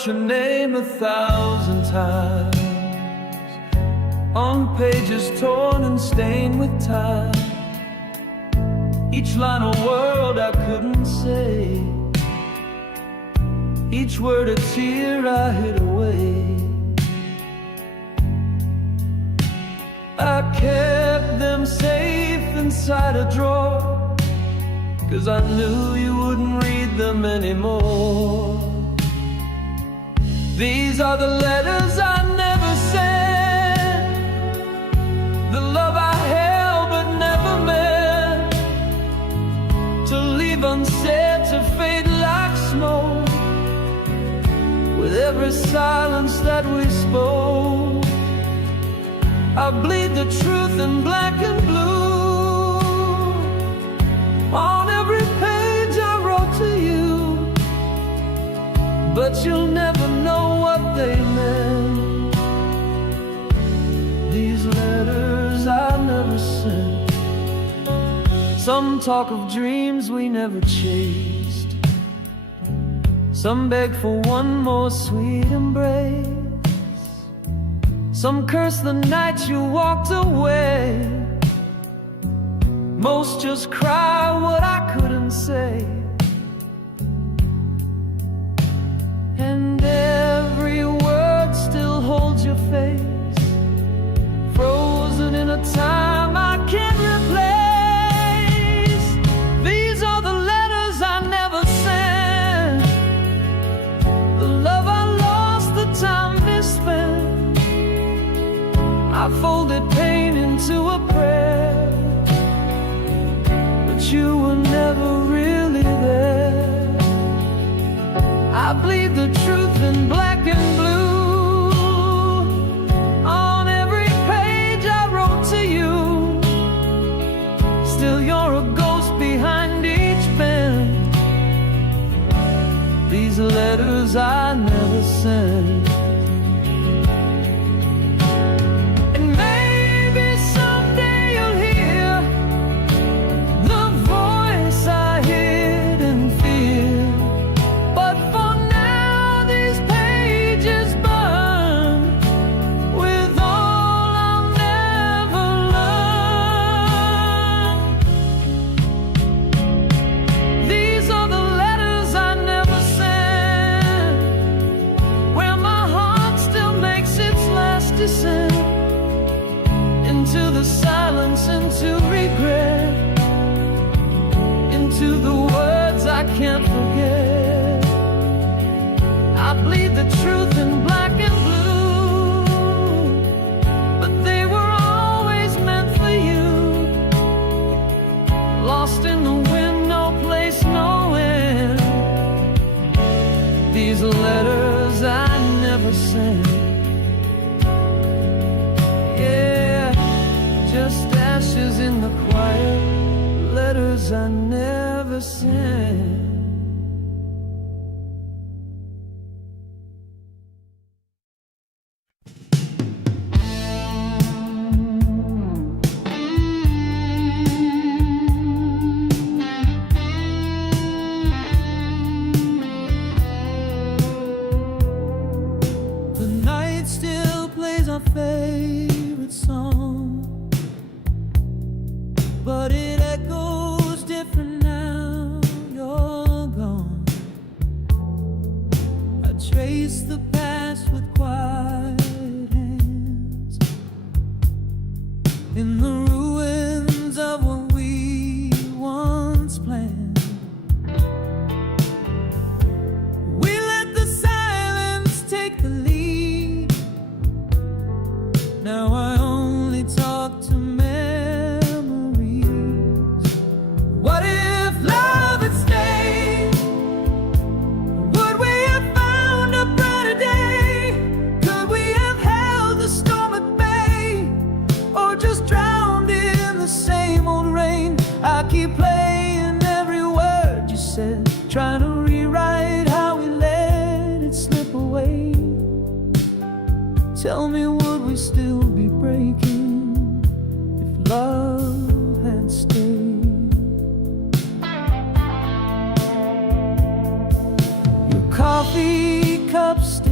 wrote your name 1,000 times on pages torn and stained with time. Each line a word I couldn't say, each word a tear I hid away. I kept them safe inside a drawer, 'cause I knew you wouldn't read them anymore. These are the letters I never sent, the love I held but never meant to leave unsaid, to fade like smoke with every silence that we spoke. I bleed the truth in black and blue on every page I wrote to you, but you'll never know what they meant. These letters I never sent. Some talk of dreams we never chased, some beg for one more sweet embrace, some curse the night you walked away. Most just cry what I couldn't say. And every word still holds your face, frozen in a time I can't replace. These are the letters I never sent, the love I lost, the time misspent. I folded pain into a prayer, but you were never really there. I bleed the truth in black and blue on every page I wrote to you. Still you're a ghost behind each pen. These letters I never sent. Into the silence, into regret, into the words I can't forget. I bleed the truth in black and blue, but they were always meant for you. Lost in the wind, no place, no end. These letters I never sent. Just ashes in the quiet, letters I never sent. The night still plays our favorite song, but it echoes different now you're gone. I trace the past with quiet hands in the ruins of what we once planned. We let the silence take the lead. Now I only talk to trying to rewrite how we let it slip away. Tell me, would we still be breaking if love had stayed? Your coffee cup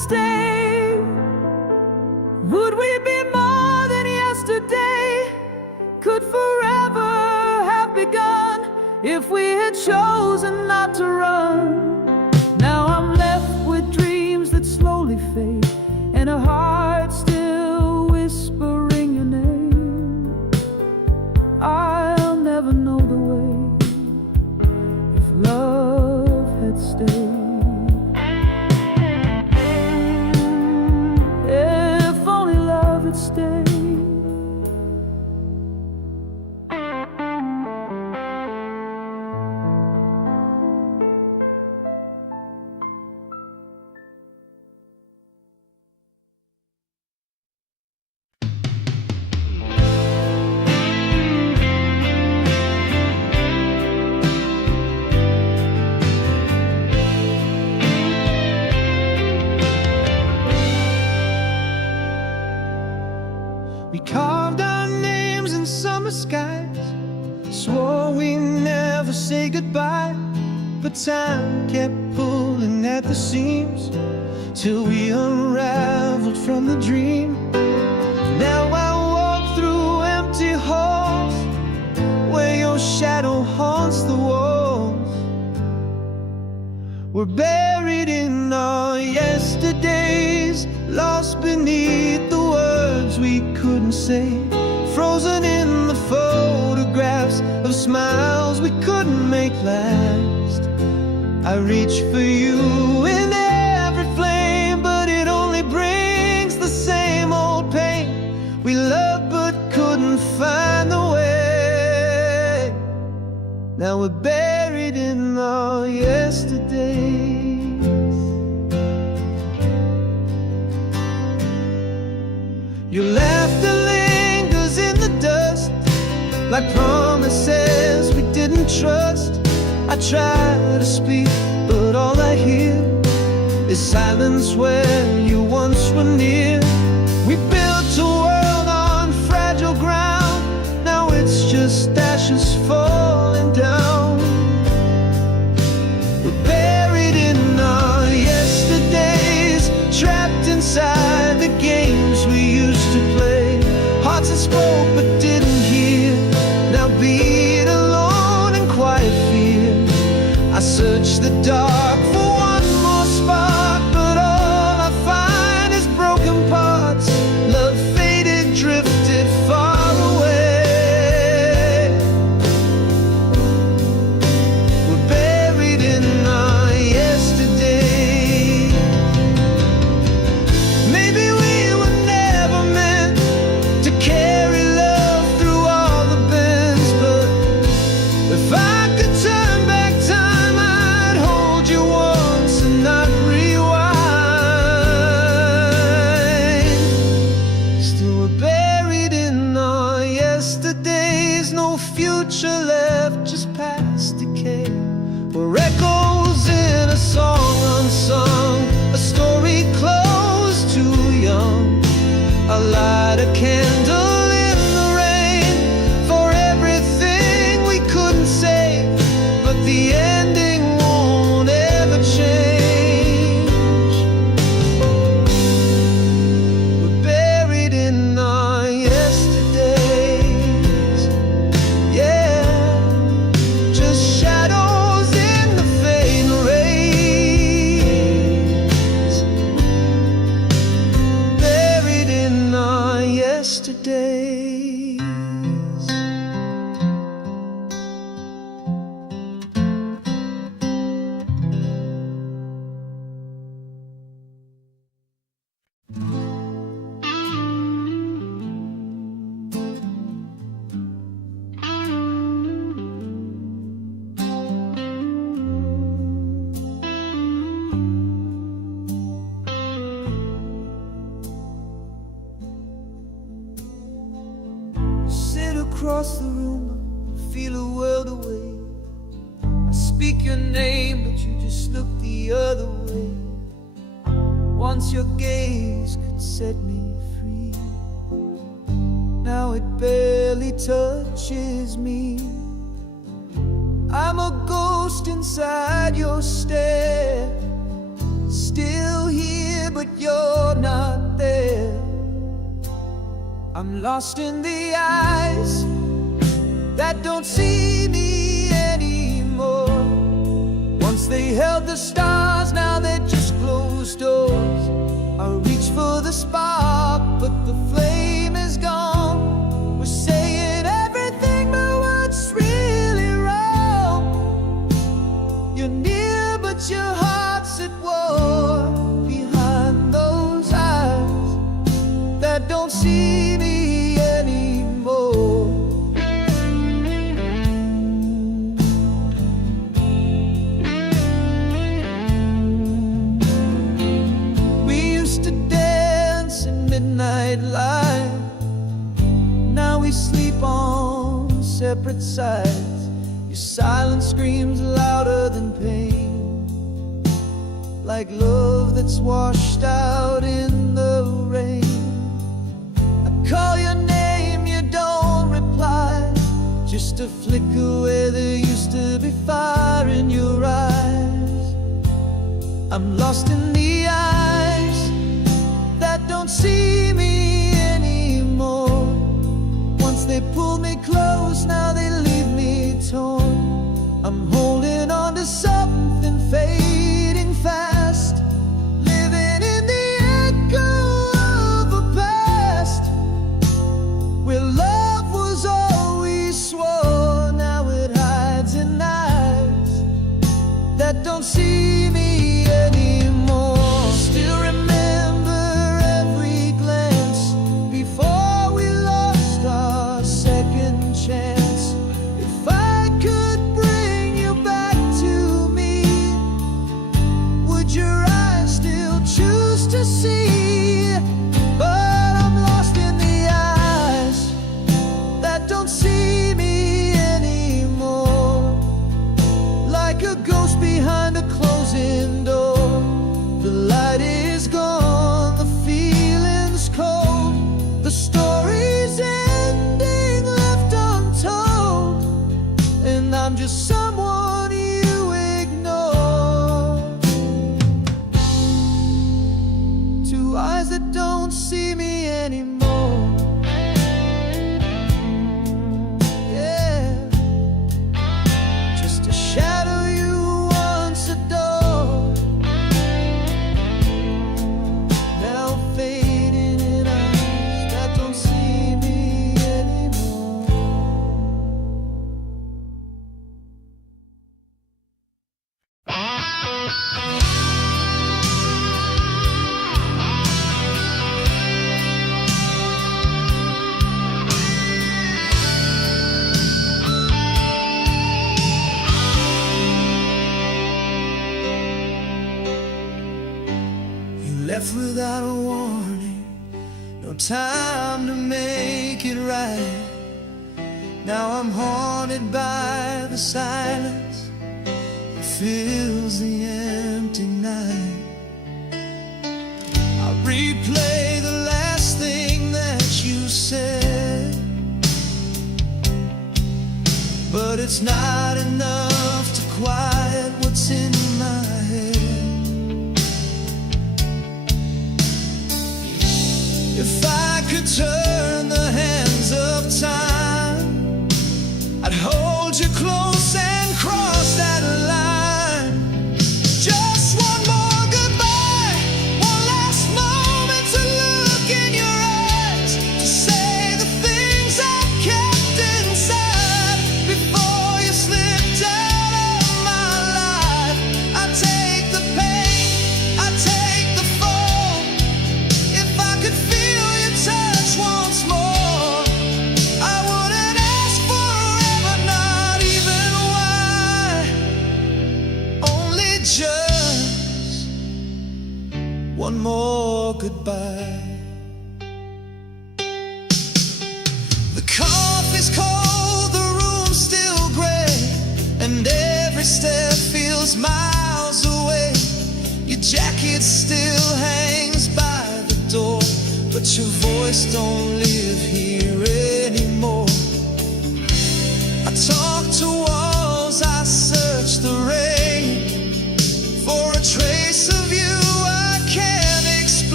stay? Would we be more than yesterday? Could forever have begun if we had chosen not to run? Now I'm left with dreams that slowly fade, and a heart still whispering your name. I'll never know the way if love had stayed. If only love had stayed. We carved our names in summer skies, swore we never say goodbye, but time kept pulling at the seams till we unraveled from the dream. Now I walk through empty halls where your shadow haunts the walls. We're buried in our yesterdays, lost beneath the words we couldn't say, frozen in the photographs of smiles we couldn't make last. I reach for you in every flame, but it only brings the same old pain. We loved but couldn't find the way. Now we're buried in our yesterdays. Your laughter lingers in the dust, like promises we didn't trust. I try to speak, but all I hear is silence where you once were near. We built a world on fragile ground, now it's just ashes falling down. We're buried in our yesterdays, trapped inside the games we used to play. Hearts that spoke but didn't hear, now beat alone in quiet fear. I search the dark for one more spark, but all I find is broken parts. Love faded, drifted far away. We're buried in our yesterday. Maybe we were never meant to carry love through all the bends, but if I could turn back time, I'd hold you once and not rewind. Still we're buried in our yesterdays, no future left, just past decay. We're echoes in a song unsung, a story closed too young. I light a candle in the rain for everything we couldn't say, but the ending won't ever change. We're buried in our yesterdays, yeah, just shadows in the fading rays. Buried in our yesterdays. Sit across the room, feel a world away. I speak your name, but you just look the other way. Once your gaze could set me free, now it barely touches me. I'm a ghost inside your stare, still here but but you're not there. I'm lost in the eyes that don't see me anymore. Once they held the stars, now they're just closed doors. I reach for the spark, but the flame is gone. We're saying everything, but what's really wrong? You're near, but your heart's at war. Behind those eyes that don't see me anymore. We used to dance in midnight light. Now we sleep on separate sides. Your silence screams louder than pain, like love that's washed out in the rain. I call your name, you don't reply. Just a flicker where there used to be fire in your eyes. I'm lost in the eyes that don't see me anymore. Once they pulled me close, now they leave me torn. I'm holding on to something fading fast, living in the echo of a past where love was all we swore. Now it hides in eyes that don't see me anymore. Still remember every glance before we lost our second chance. If I could bring you back to me, would your eyes still choose to see? But I'm lost in the eyes that don't see me anymore, like a ghost behind a closing door. The light is gone, the feeling's cold, the story's ending left untold, and I'm just someone you ignore. Two eyes that don't see me anymore. Yeah, just a shadow you once adored, now fading in eyes that don't see me anymore. You left without a warning, no time to make it right. Now I'm haunted by the silence that fills the empty night. I replay the last thing that you said, but it's not enough to quiet what's in my head. If I could turn the hands of time, I'd hold you close and cross that line. Just one more goodbye, one last moment to look in your eyes, to say the things I kept inside before you slipped out of my life. I take the pain, I take the fall. If I could feel your touch once more, I wouldn't ask forever, not even why. Only just one more goodbye. The coffee's cold, the room's still gray, and every step feels miles away. Your jacket still hangs by the door, but your voice don't live here anymore. I talk to walls, I search the rain for a trace of you I can't explain.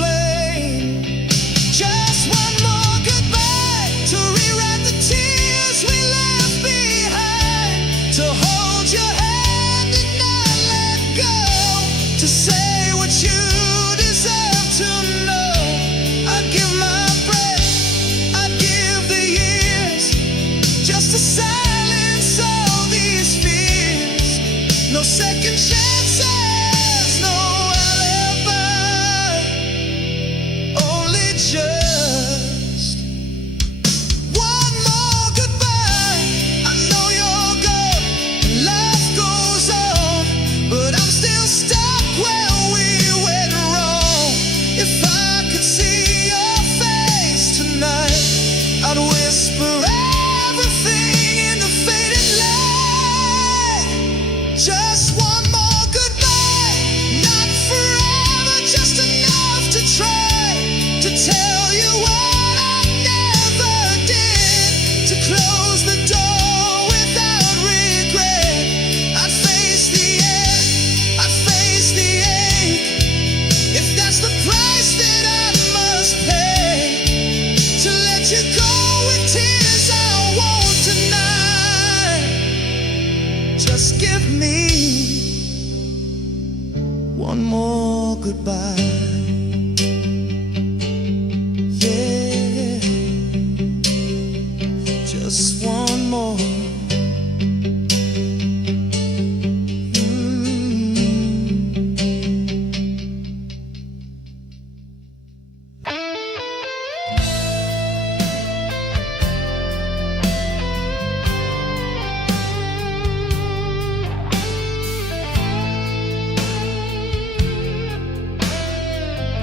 to say what you deserve to know. I'd give my breath, I'd give the years, just to silence all these fears. No second chances, no alibi, only just one more goodbye. I know you're gone and life goes on, but I'm still stuck where we went wrong. If I could see your face tonight, I'd whisper everything in the fading light. Just one more goodbye, not forever, just enough to try to tell you what I never did, to close the door without regret. I'd face the end, I'd face the ache, if that's the price that I must pay, to let you go with tears I won't deny. Just give me one more goodbye. Yeah, just one more.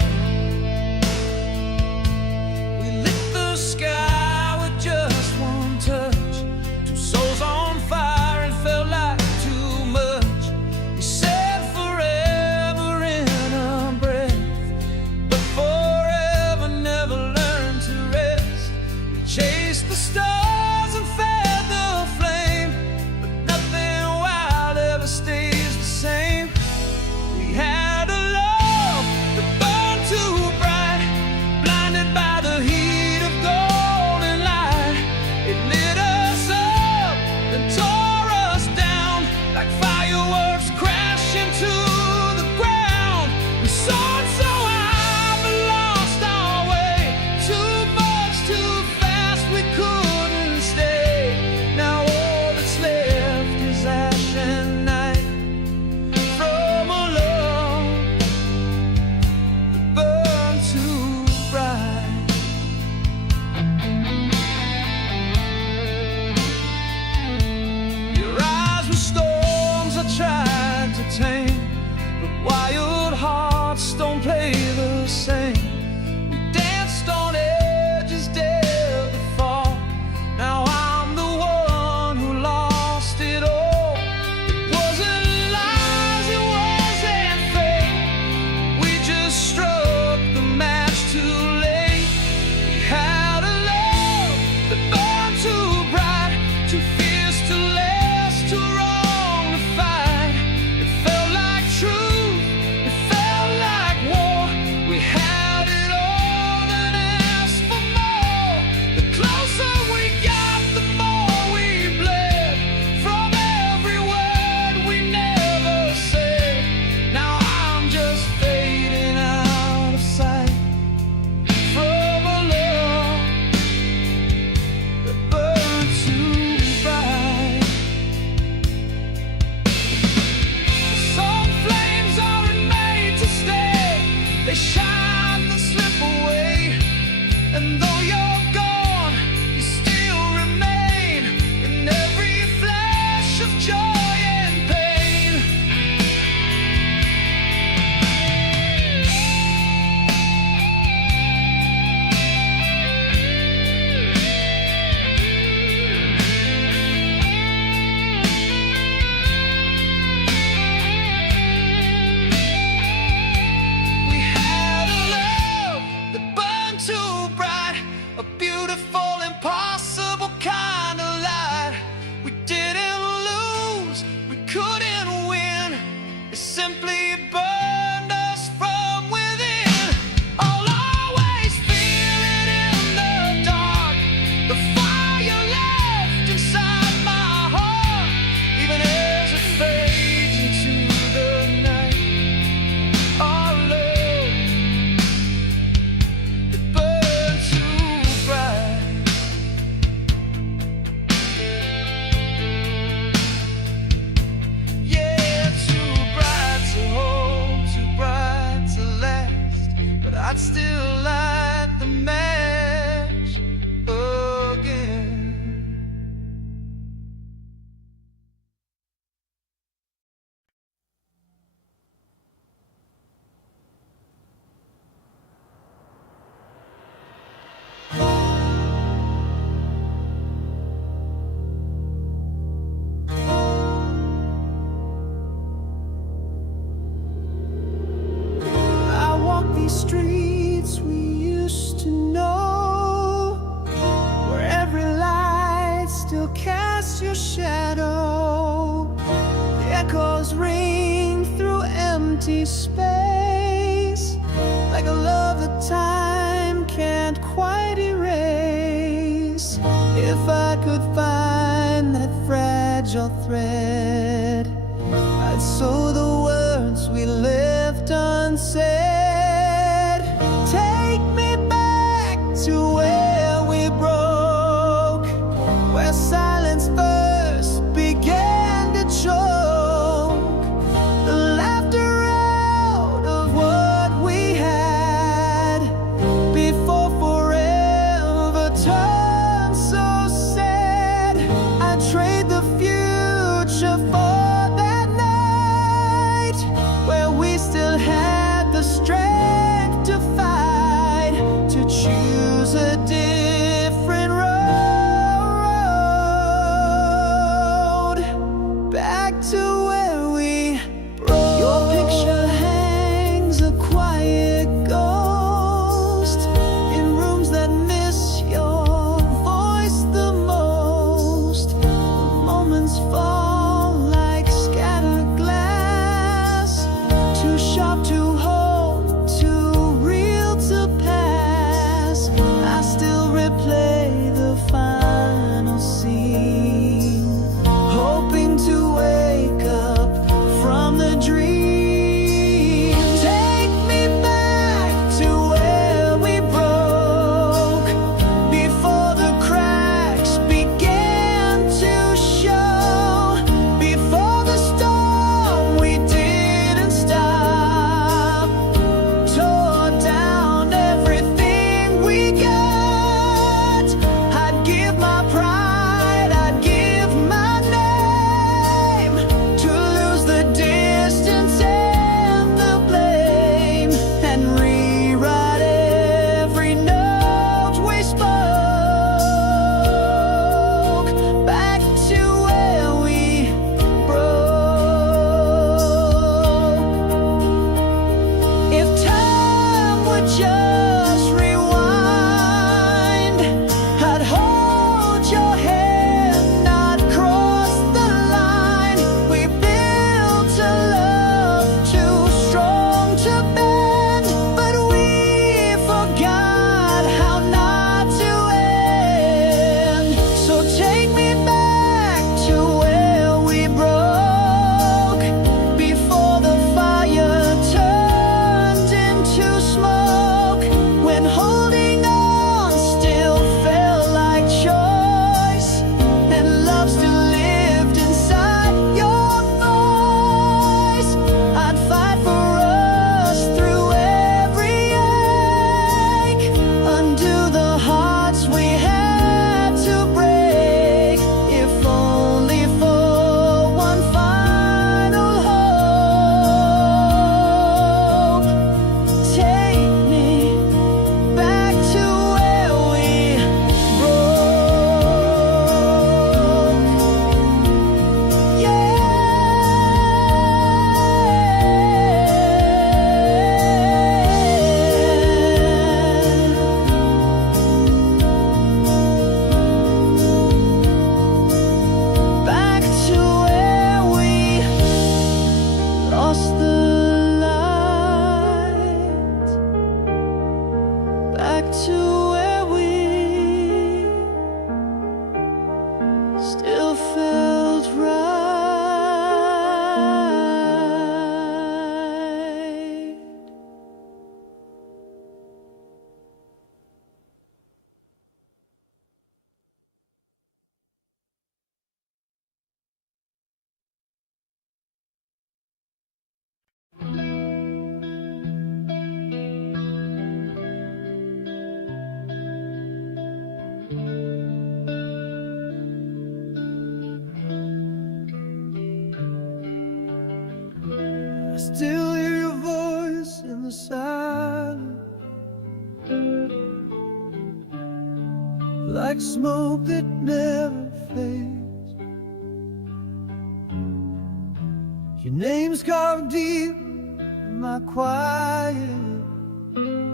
streets we used to know, where every light still casts your shadow. The echoes ring through empty space, like a love that time can't quite erase. If I could find that fragile thread, I'd sew the words we left unsaid. Take me back to where we broke, where silence first began to choke, the laughter out of what we had before forever turned so sad. I'd trade the future for that night, where we still had the strength to fight, to choose a different road, back to where we broke. Your picture hangs a quiet ghost in rooms that miss your voice the most. The moments fall like scattered glass, too sharp to hold, too real to pass. I still replay the final scene, hoping to wake up from the dream. Take me back to where we broke, before the cracks began to show, before the storm we didn't stop tore down everything we got. I'd give my pride, I'd give my name, to lose the distance and the blame, and rewrite every note we spoke, back to where we broke. If time would just rewind, I'd hold your hand, not cross the line. We built a love too strong to bend, but we forgot how not to end. So take me back to where we broke, before the fire turned into smoke, when holding on still felt like choice, and love still lived inside your voice. I'd fight for us through every ache, undo the hearts we had to break, if only for one final hope. Take me back to where we broke. Yeah. Back to where we lost the light, back to where we still felt right. I still hear your voice in the silence, like smoke that never fades. Your name's carved deep in my quiet,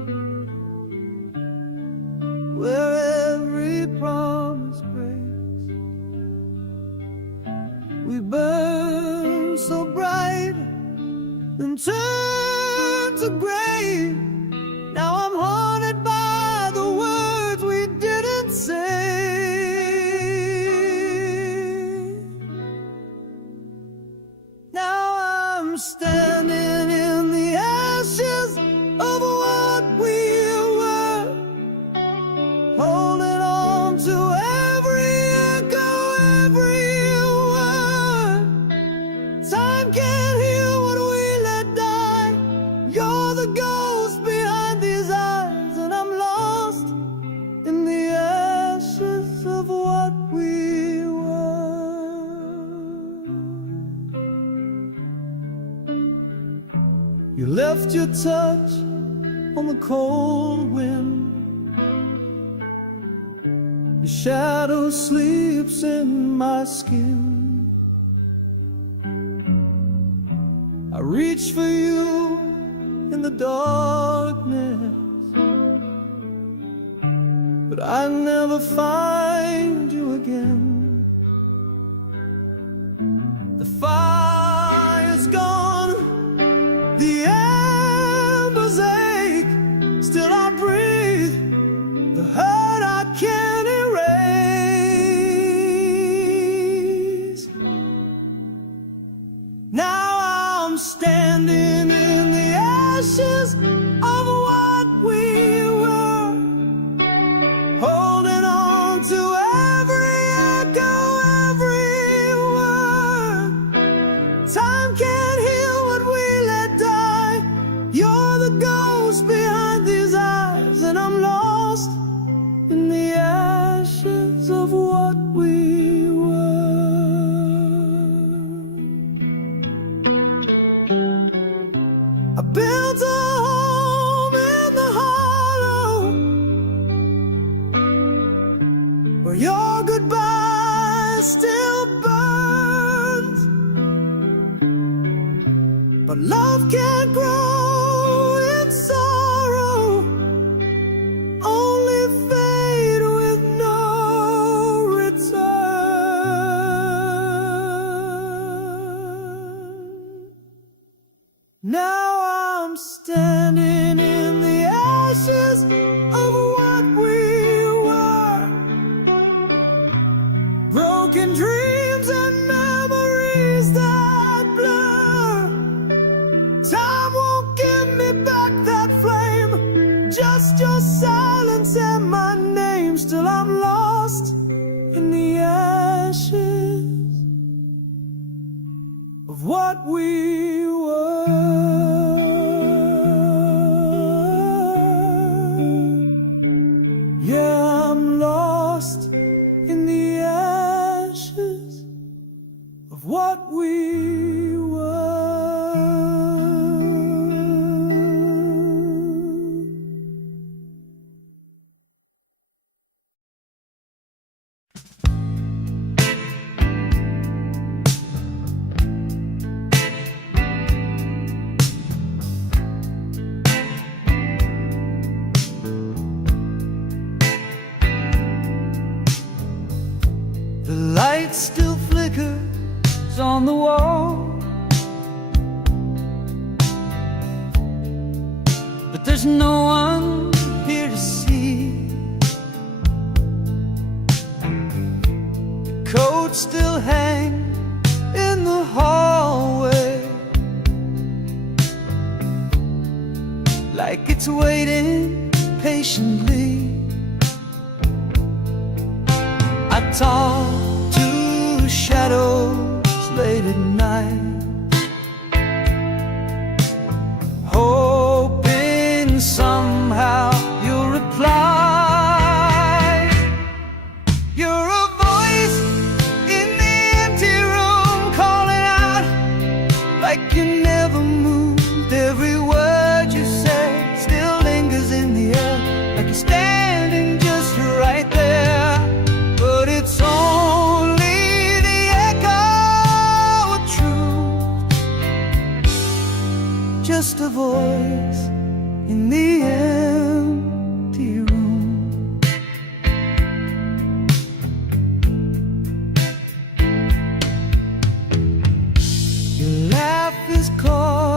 where every promise breaks. We burn so bright and turn to gray. Now I'm haunted by the words we didn't say. Now I'm standing in the ashes of what we were, holding on to every echo, every word. Time can't heal what we let die. You're the ghost behind these eyes, and I'm lost in the ashes of what we were. You left your touch on the cold wind. Your shadow sleeps in my skin. I reach for you in the darkness, but I never find you again. The fire's gone, the embers ache, still I breathe, the hurt I can't erase. Now I'm standing in the ashes of what we were, holding on to every echo, every word. Time can't heal what we let die. You're the ghost behind these eyes, and I'm lost in the ashes of what we were. I built a home in the hollow, where your goodbye still burns. But love can't grow in sorrow, only fade with no return. Now I'm standing in the ashes of what we were, broken dreams and memories that blur. Time won't give me back that flame, just your silence and my name. Still I'm lost in the ashes of what we were. Yeah, I'm lost in the ashes of what we were. The light still flickers on the wall, but there's no one here to see. The coat still hangs in the hallway, like it's waiting patiently. I talk to shadows late at night, hoping somehow you'll reply. You're a voice in the empty room, calling out like you never moved. Every word you say still lingers in the air, like you're standing just right there. But it's only the echo of truth, just a voice in the empty room.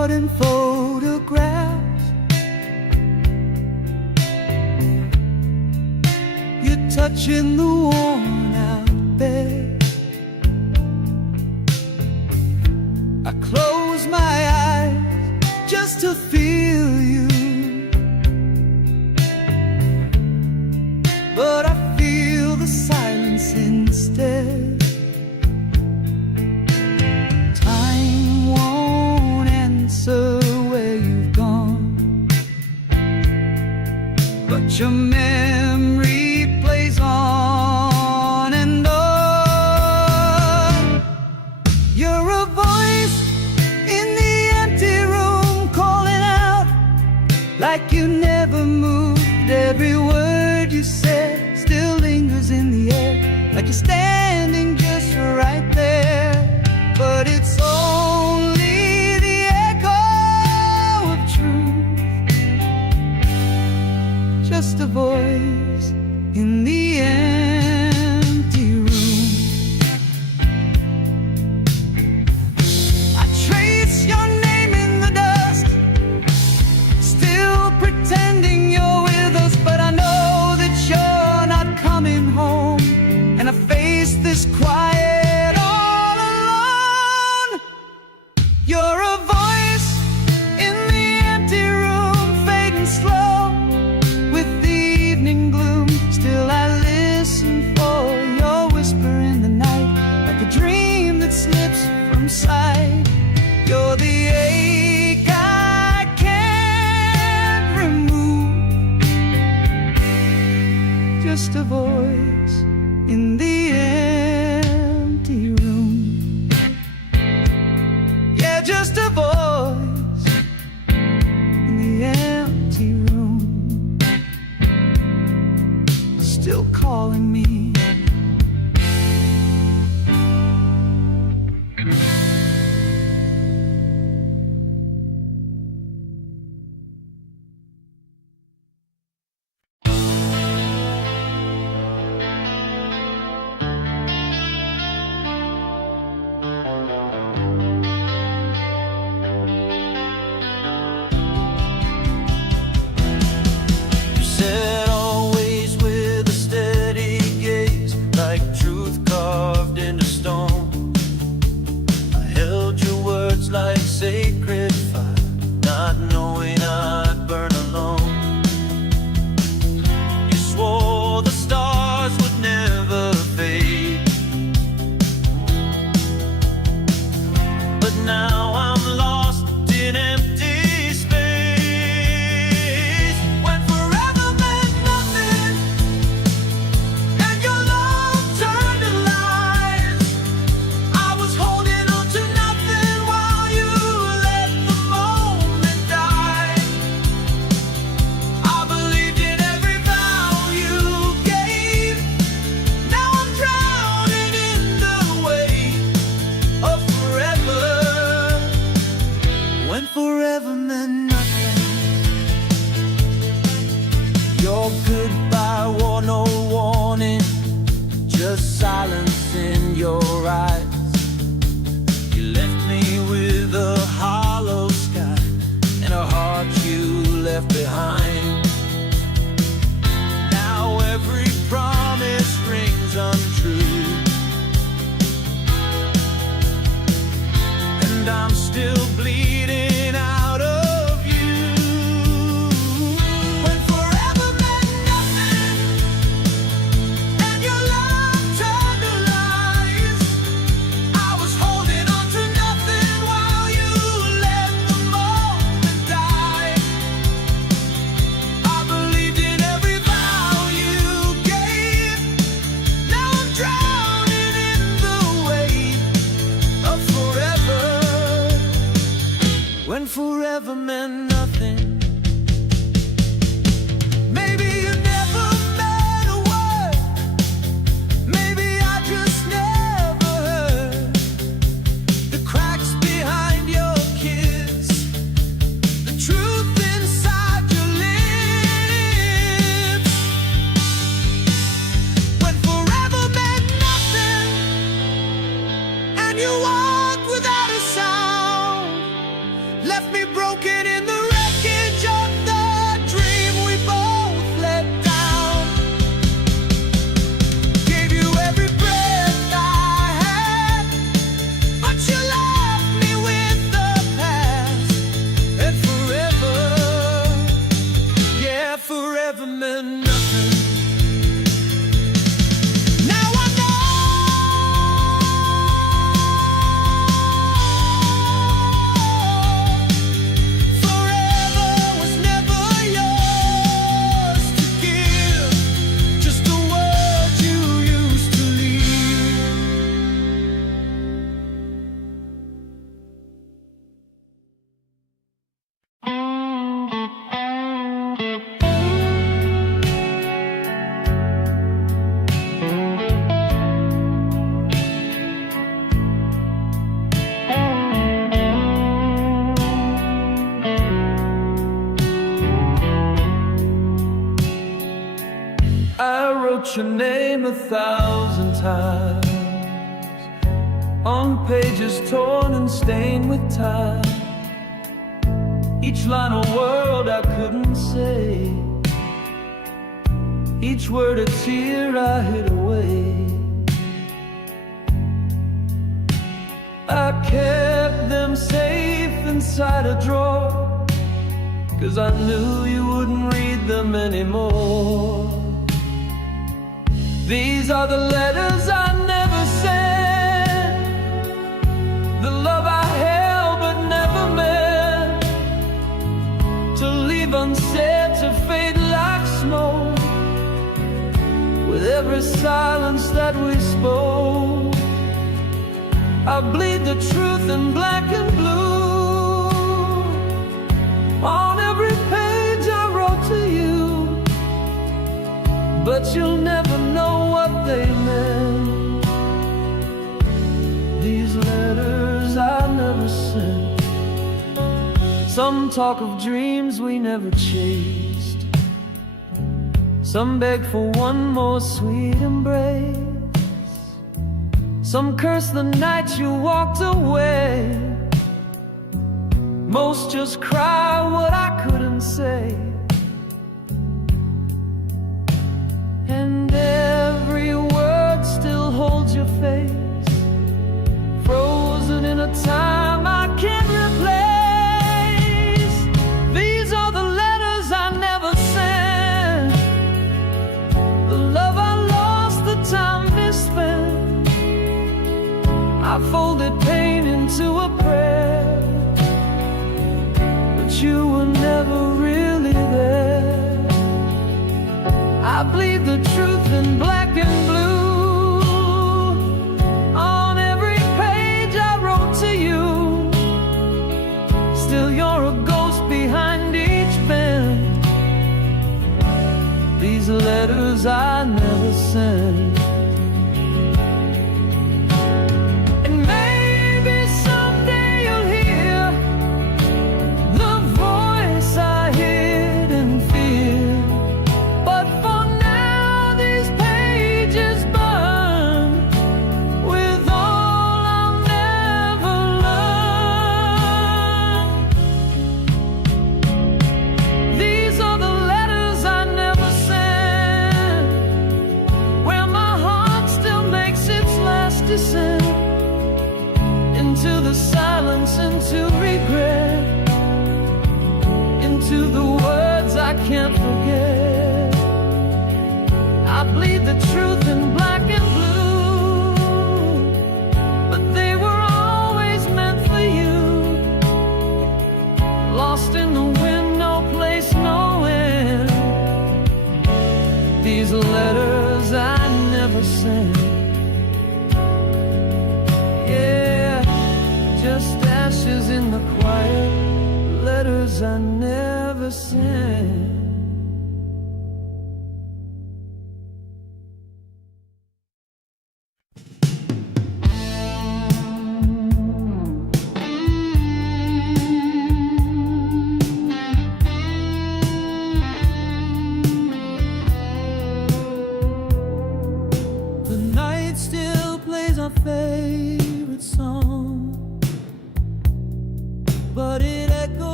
caught in photographs. You're touching the worn out bed. I close my eyes just to feel you, but I feel the silence instead. Time won't answer where you've gone, but your memory plays on and on. You're a voice in the empty room, calling out like you never moved. Every word you said still lingers in the air, like you're standing just right there. But it's only the echo of truth, just a voice in the empty room. I trace your name in the dust, still pretending you're with us, but I know that you're not coming home. And I face this quiet all alone. You're a voice in the empty room, fading slow with the evening gloom. Still I listen for your whisper in the night, like a dream that slips from sight. You're the ache I can't remove, just a voice in the empty room. Yeah, just a voice in the empty room, still calling me. You said always with a steady gaze, like truth carved into stone. I held your words like sacred fire, not knowing I'd burn alone. You swore the stars would never fade, but now I'm lost in empty space. When forever meant nothing, and your love turned to lies, I was holding on to nothing while you let the moment die. I believed in every vow you gave. Now I'm drowning in the weight of forever. When forever meant nothing, your goodbye wore no warning, just silence in your eyes. You left me with a hollow sky and a heart you left behind. Now every promise rings untrue, and I'm still bleeding out of you. When forever meant nothing, and your love turned to lies, I was holding on to nothing while you let the moment die. I believed in every vow you gave. Now I'm drowning in the weight of forever. When forever meant nothing. Maybe you never meant a word. Maybe I just never heard the cracks behind your kiss, the truth inside your lips. When forever meant nothing, and you walked without a sound, left left me broken in the wreckage of the dream we both let down. Gave you every breath I had, but you left me with the past. And forever, yeah, forever meant nothing. Now I know forever was never yours to give, just a word you used to leave. I wrote your name 1,000 times on pages torn and stained with time. Each line a word I couldn't say, each word a tear I hid away. I kept them safe inside a drawer, 'cause I knew you wouldn't read them anymore. These are the letters I never sent, the love I held but never meant to leave unsaid, to fade like smoke with every silence that we spoke. I bleed the truth in black and blue on every page I wrote to you, but you'll never know what they meant. These letters I never sent. Some talk of dreams we never chased, some beg for one more sweet embrace, some curse the night you walked away, most just cry what I couldn't say. And every word still holds your face, frozen in a time I can't replace. These are the letters I never sent, the love I lost, the time misspent. I folded pain into a prayer, but you were never really there. I bleed the truth in black and blue on every page I wrote to you. Still you're a ghost behind each pen. These letters I never sent. And maybe someday you'll hear the voice I hid in fear, but for now these pages burn with all I'll never learn. These are the letters I never sent, where my heart still makes its last descent into the silence, into regret, into the words I can't forget. I bleed the truth in black and blue, but they were always meant for you. Lost in the wind, no place, no end. These letters I never sent. Yeah, just ashes in the quiet, letters I never sent. The night still plays our favorite song, but it echoes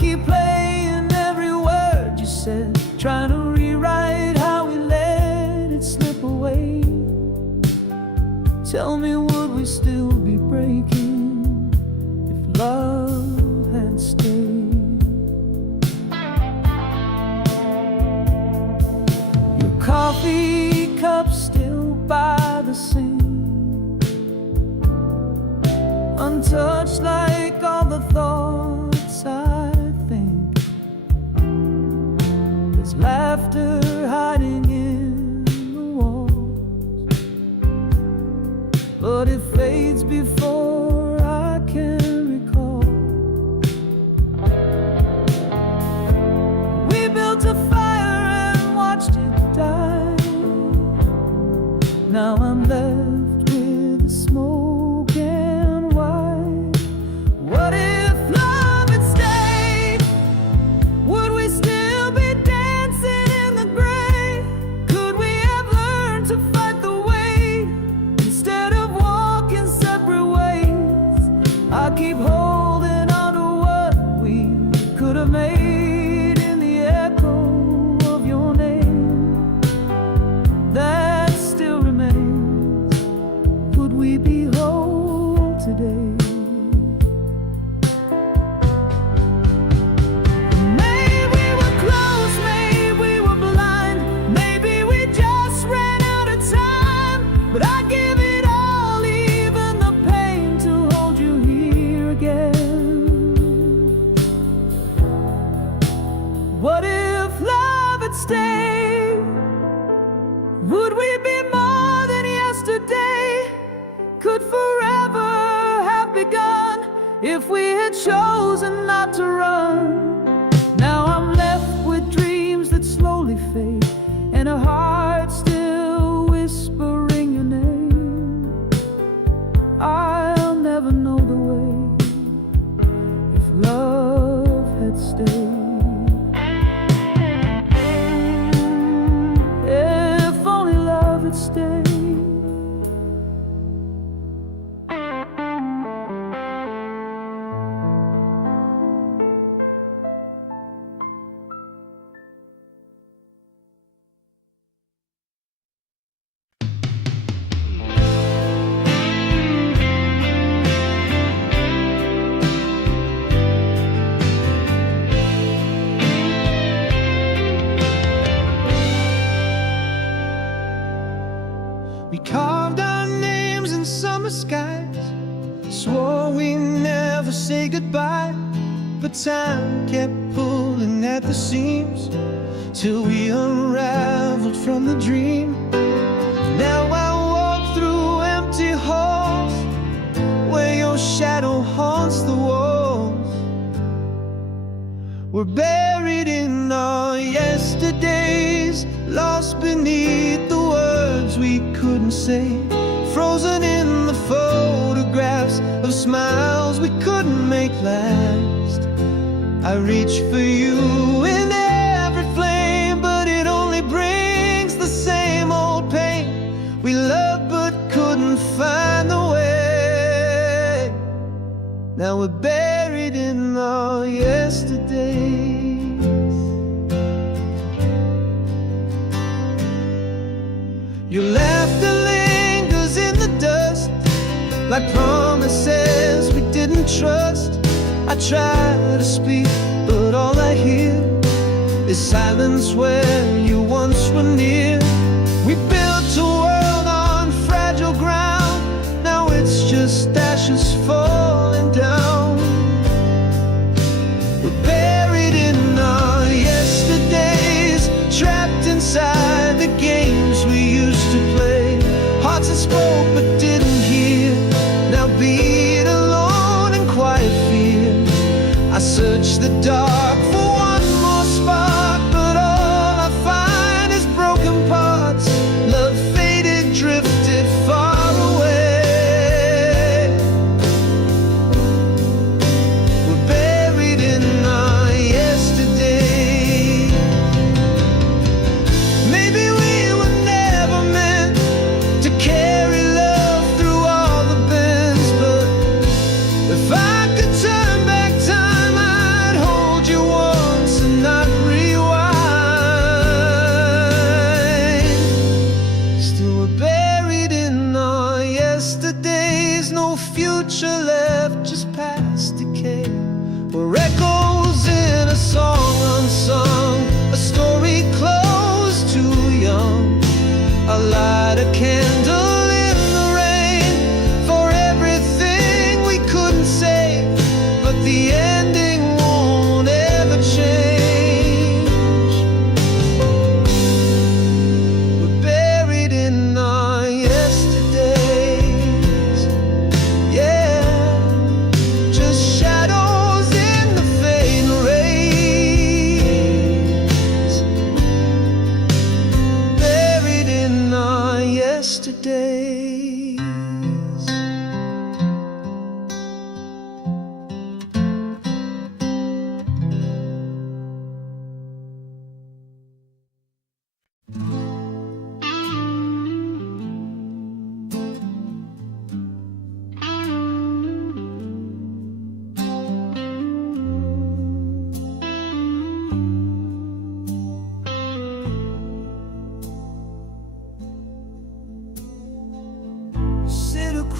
keep playing every word you said, trying to rewrite how we let it slip away. Tell me, would we still be breaking if love had stayed? Your coffee cup still by the sink, untouched like all the thoughts I think. There's laughter hiding in the walls, but it fades before I can recall. We built a fire and watched it die. Now I'm left with the smoke and wine. What if love had stayed? Would we still be dancing in the gray? Could we have learned to fight the weight instead of walking separate ways? I keep holding on to what we could have made in the echo of your name that still remains. Would we be whole today? Maybe we were close, maybe we were blind, maybe we just ran out of time. But I give it all, even the pain, to hold you here again. What if love had stayed? Would we be more than yesterday? Could forever have begun if we had chosen not to run? Now I'm left with dreams that slowly fade, and a heart still whispering your name. I'll never know the way if love had stayed. If only love had stayed. We carved our names in summer skies, swore we never say goodbye. But time kept pulling at the seams till we unraveled from the dream. Now I walk through empty halls where your shadow haunts the walls. We're buried in our yesterdays, lost beneath the words we couldn't say, frozen in the photographs of smiles we couldn't make last. I reach for you in every flame, but it only brings the same old pain. We loved but couldn't find the way. Now we're buried in our yesterdays. Your laughter lingers in the dust, like promises we didn't trust. I try to speak, but all I hear is silence where you once were near. We built a world on fragile ground, now it's just ashes falling down. We're buried in our yesterdays, trapped inside the games we used to play. Hearts that spoke but didn't hear, now beat alone in quiet fear. I search the dark for one more spark, but all I find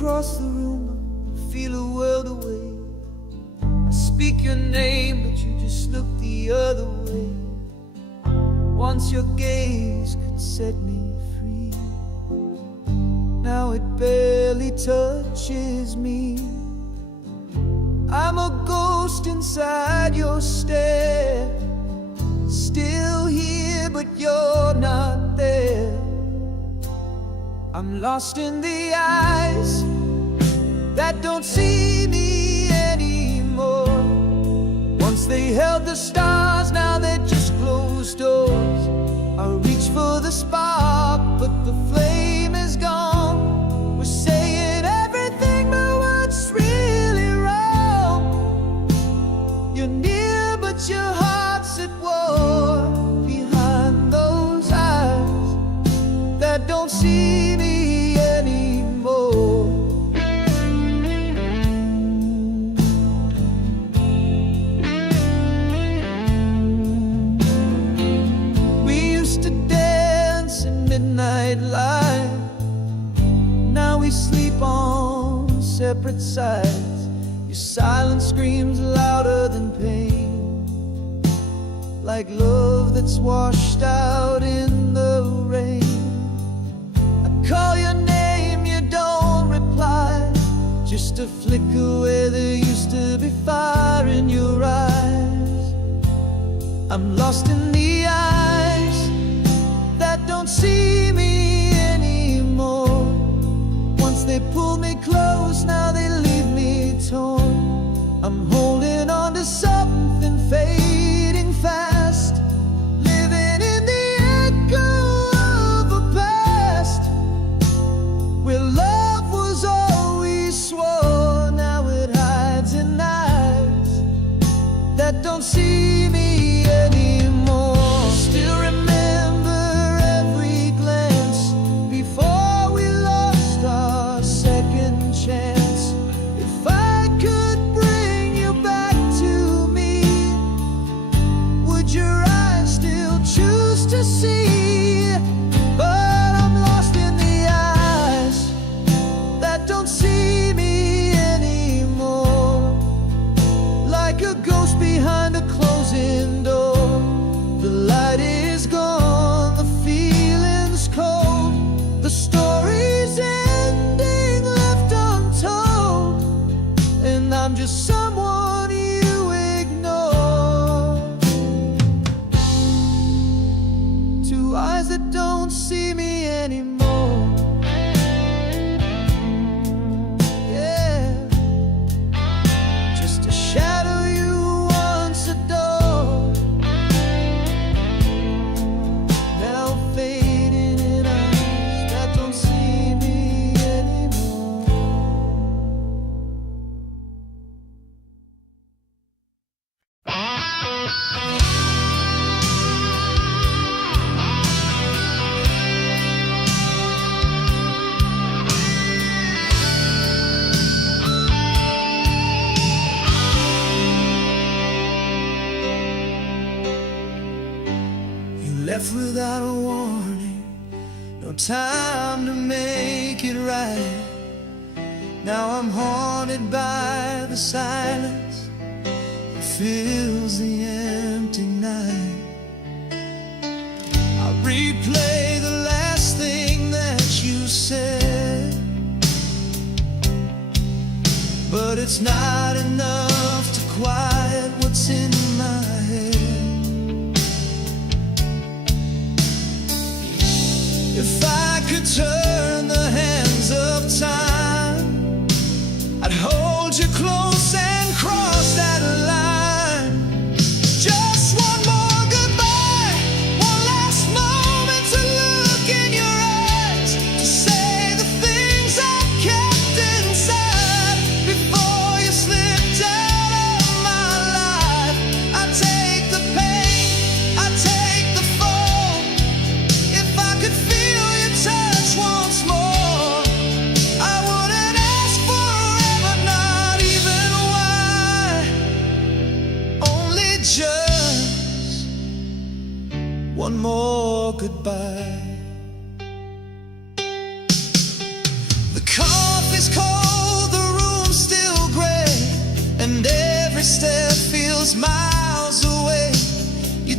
across the room, I feel a world away. I speak your name, but you just look the other way. Once your gaze could set me free, now it barely touches me. I'm a ghost inside your stare, still here but you're not there. I'm lost in the eyes that don't see me anymore. Once they held the stars, now they're just closed doors. I reach for the spark, but the flame is gone. We're saying everything, but what's really wrong? You're near, but your heart's at war. Behind those eyes that don't see me anymore. We used to dance in midnight light. Now we sleep on separate sides. Your silence screams louder than pain, like love that's washed out in the rain. Call your name, you don't reply, just a flicker where there used to be fire in your eyes. I'm lost in the eyes that don't see me anymore. Once they pulled me close, now they leave me torn. I'm holding on to something fading fast, living in the echo of a past where love was all we swore. Now it hides in eyes that don't see me anymore. Still remember every glance before we lost our second chance. If I could bring you back to me, would your eyes still choose to see? But I'm lost in the eyes that don't see me anymore, like a ghost behind a closing door. The light is gone, the feeling's cold, the story's ending left untold, and I'm just someone you ignore. Two eyes that don't see me anymore. Yeah, just a shadow you once adored, now fading in eyes that don't see me anymore. You left without a warning, no time to make it right. Now I'm haunted by the silence that fills the empty night. I replay the last thing that you said, but it's not enough to quiet what's in my head. If I could turn the hands of time, I'd hold you close and cross that line. Just one more goodbye, one last moment to look in your eyes, to say the things I kept inside before you slipped out of my life. I take the pain, I take the fall. If I could feel your touch once more, I wouldn't ask forever, not even why. Only just one more goodbye. The coffee's cold.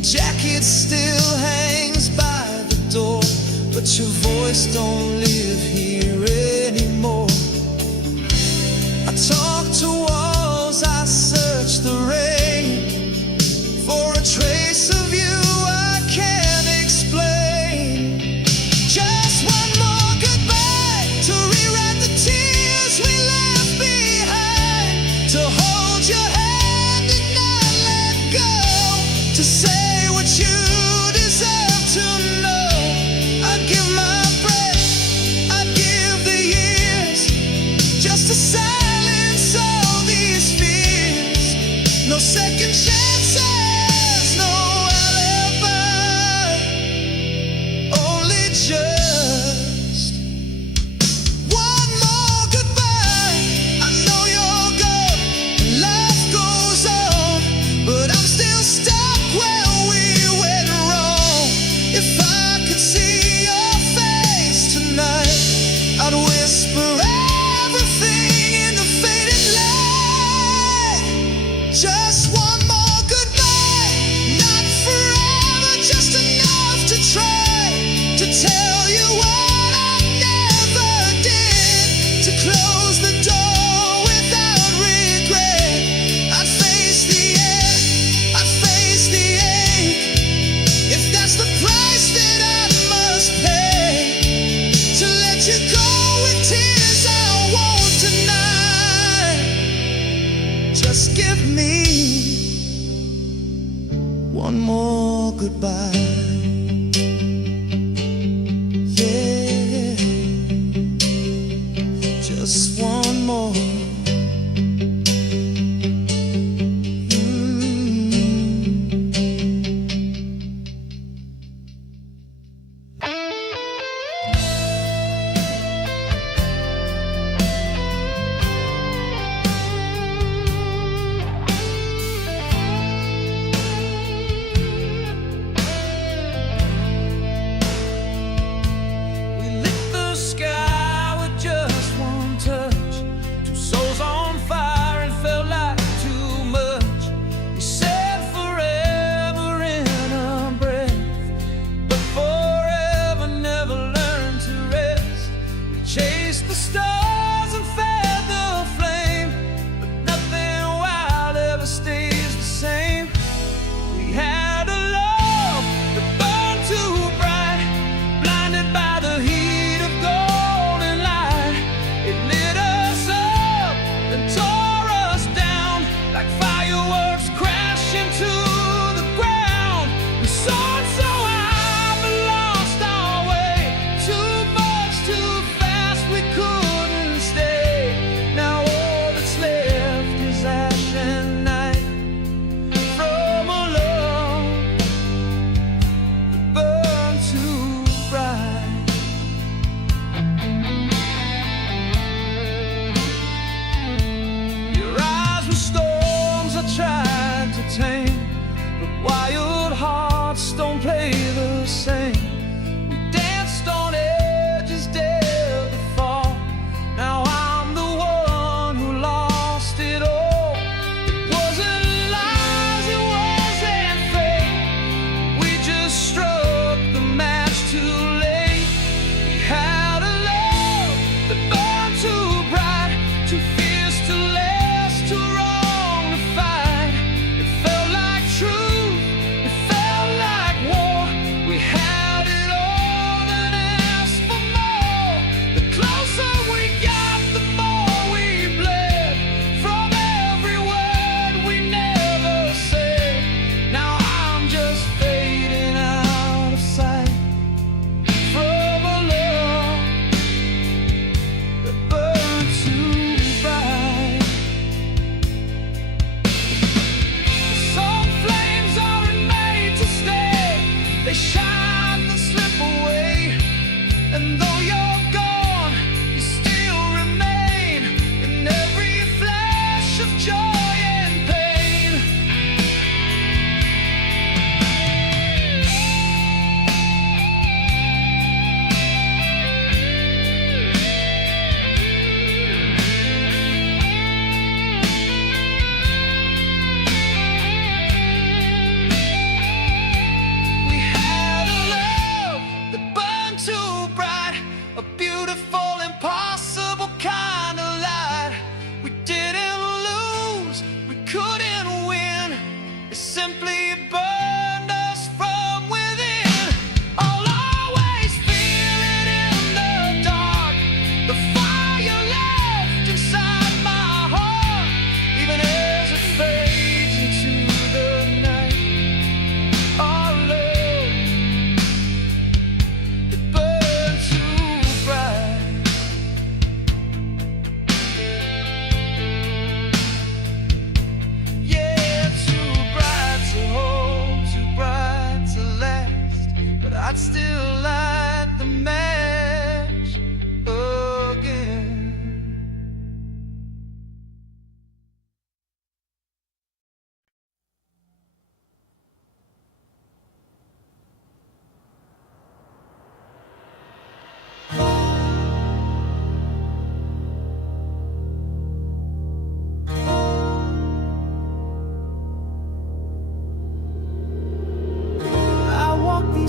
jacket still hangs by the door, but your voice don't live here anymore. I talk to walls, I search the rain for a trace of you I can't explain. Just one more goodbye to rewrite the tears we left behind, to hold your hand and not let go, to say what you deserve to know. I'd give my breath, I'd give the years, just to silence all these fears. No second chances, no alibi, only just one more goodbye. I know you're gone and life goes on, but I'm still stuck where we went wrong. If I could see your face tonight, I'd whisper everything in the faded light. Just one more goodbye, not forever, just enough to try to tell you what I never did, to close the door without regret. I'd face the end, I'd face the ache, if that's the price that I must pay, to let you go with tears I won't deny. Just give me one more goodbye. Yeah, just one more.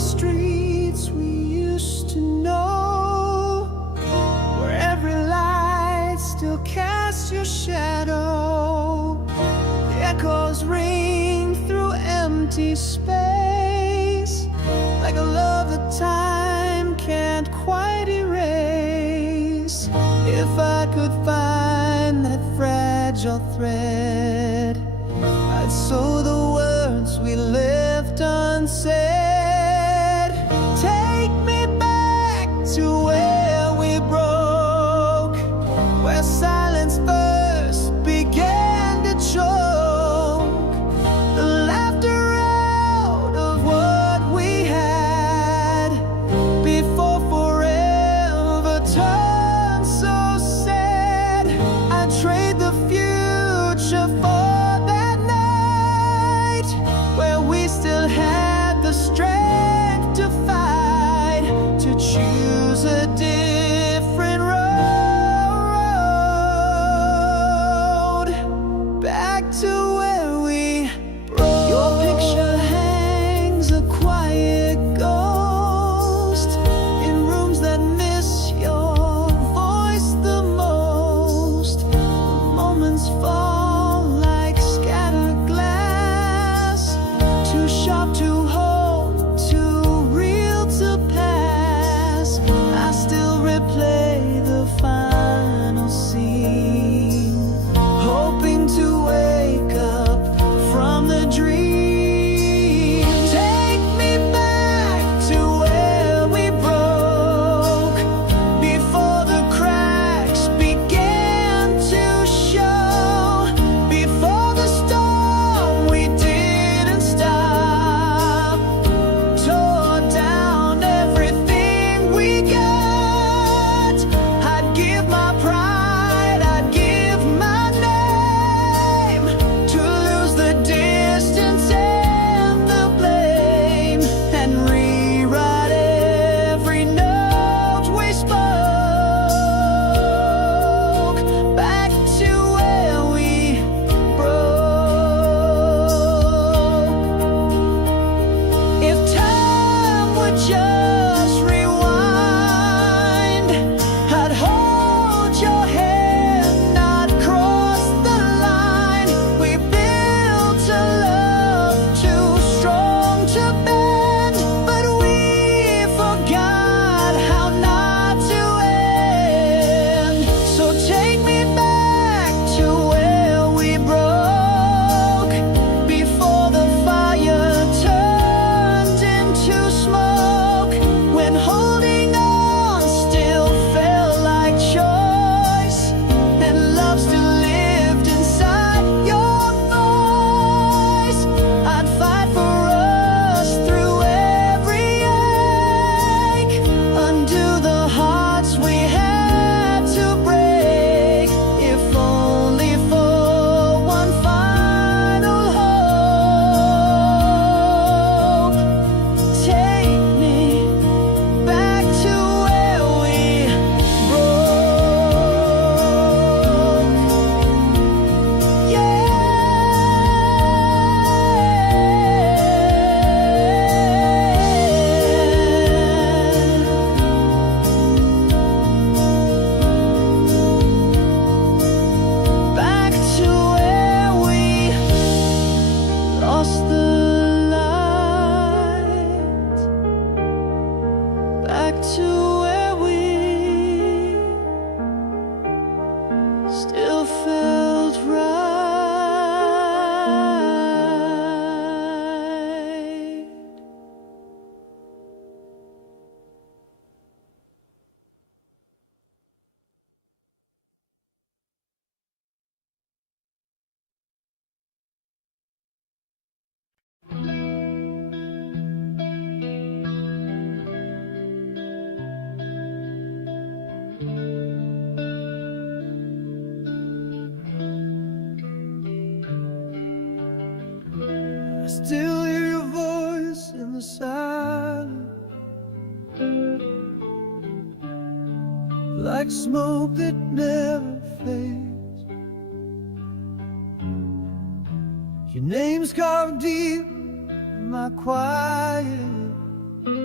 streets we used to know, where every light still casts your shadow. The echoes ring through empty space, like a love that time can't quite erase. If I could find that fragile thread, I'd sew the words we left unsaid. Take me back to where we broke, where silence first began to choke, the laughter out of what we had before forever turned so sad. I'd trade the future for that night, where we still had the strength to fight, to choose a different road, back to where we broke. Your picture hangs a quiet ghost in rooms that miss your voice the most. The moments fall like scattered glass, too sharp to hold, too real to pass. I still replay the final scene, hoping to wake up from the dream. Take me back to where we broke, before the cracks began to show, before the storm we didn't stop tore down everything we got. I'd give my pride, I'd give my name, to lose the distance and the blame, and rewrite every note we spoke, back to where we broke. If time would just rewind, I'd hold your hand, not cross the line. We built a love too strong to bend, but we forgot how not to end. So take me back to where we broke, before the fire turned into smoke, when holding on still felt like choice, and love still lived inside your voice. I'd fight for us through every ache, undo the hearts we had to break, if only for one final hope. Take me back to where we broke. Yeah. Back to where we lost the light, back to where we still felt right. I still hear your voice in the silence, like smoke that never fades. Your name's carved deep in my quiet,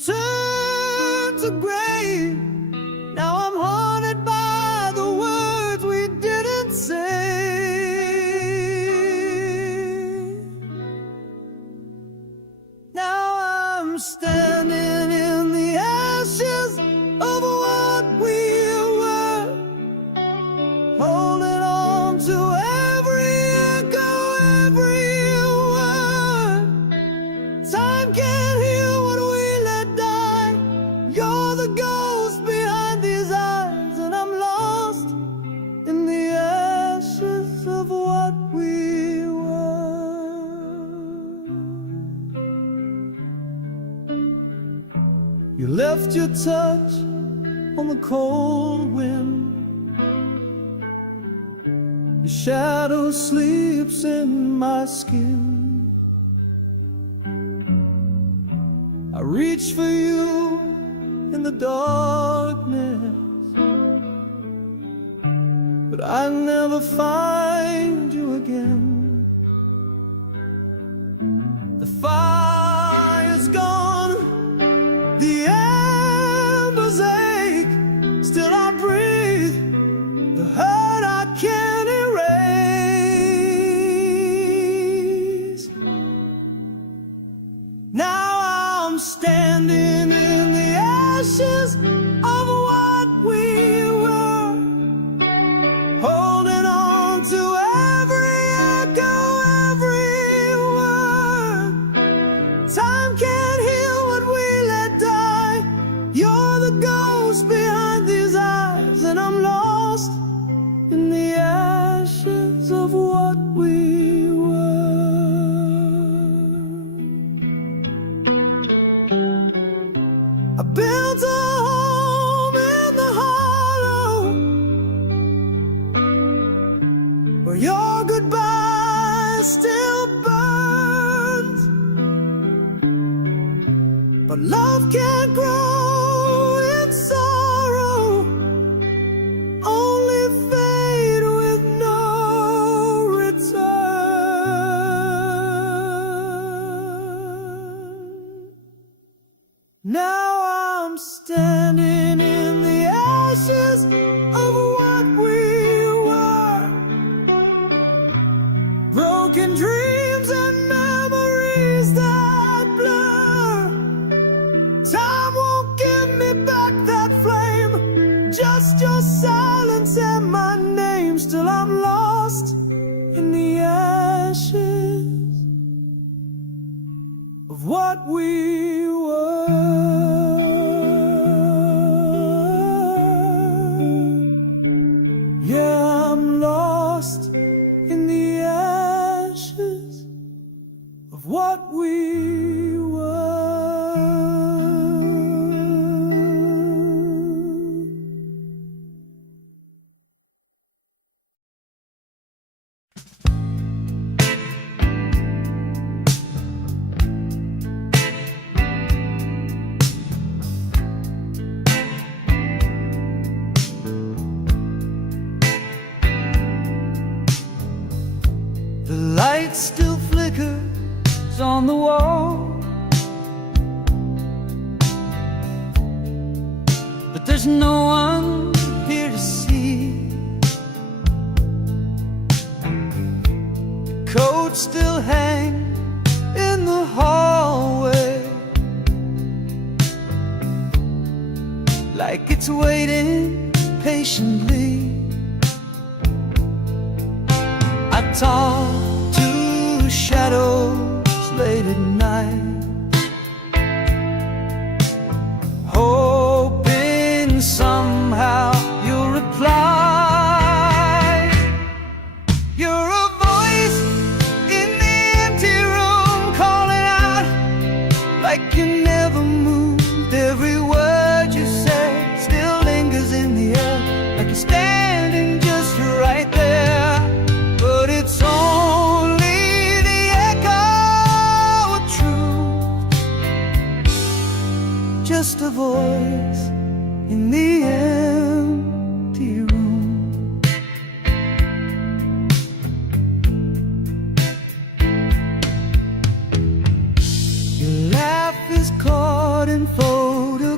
turned to gray. Now I'm haunted by the words we didn't say. Now I'm standing in the ashes of what we were, holding on to every echo, every word. Time can't heal what we let die. You're the ghost behind these eyes, and I'm lost in the ashes of what we were. You left your touch on the cold wind. Your shadow sleeps in my skin. I reach for you in the darkness, but I never find you again. The fire's gone, the embers ache, still I breathe, the hurt I can't erase. Now I'm standing in the ashes of what we were, holding on to every echo, every word. Time can't heal what we let die. You're the ghost behind these eyes, and I'm lost in the ashes of what we were. I built a home in the hollow, where your goodbye still burns. But love can't grow in sorrow, only fade with no return. Now I'm standing in the ashes of what we were, broken dreams and memories that blur. Time won't give me back that flame, just your silence and my name. Still I'm lost in the ashes of what we were. Yeah, I'm lost in the ashes of what we were. The light still flickers on the wall, but there's no one here to see. The coat still hangs in the hallway, like it's waiting patiently. I talk to shadows late at night, hoping somehow you'll reply. You're a voice in the empty room, calling out like you never moved. Every word you say still lingers in the air, like you're standing just right there. But it's only the echo of truth, just a voice in the empty room. Your laugh is caught in photos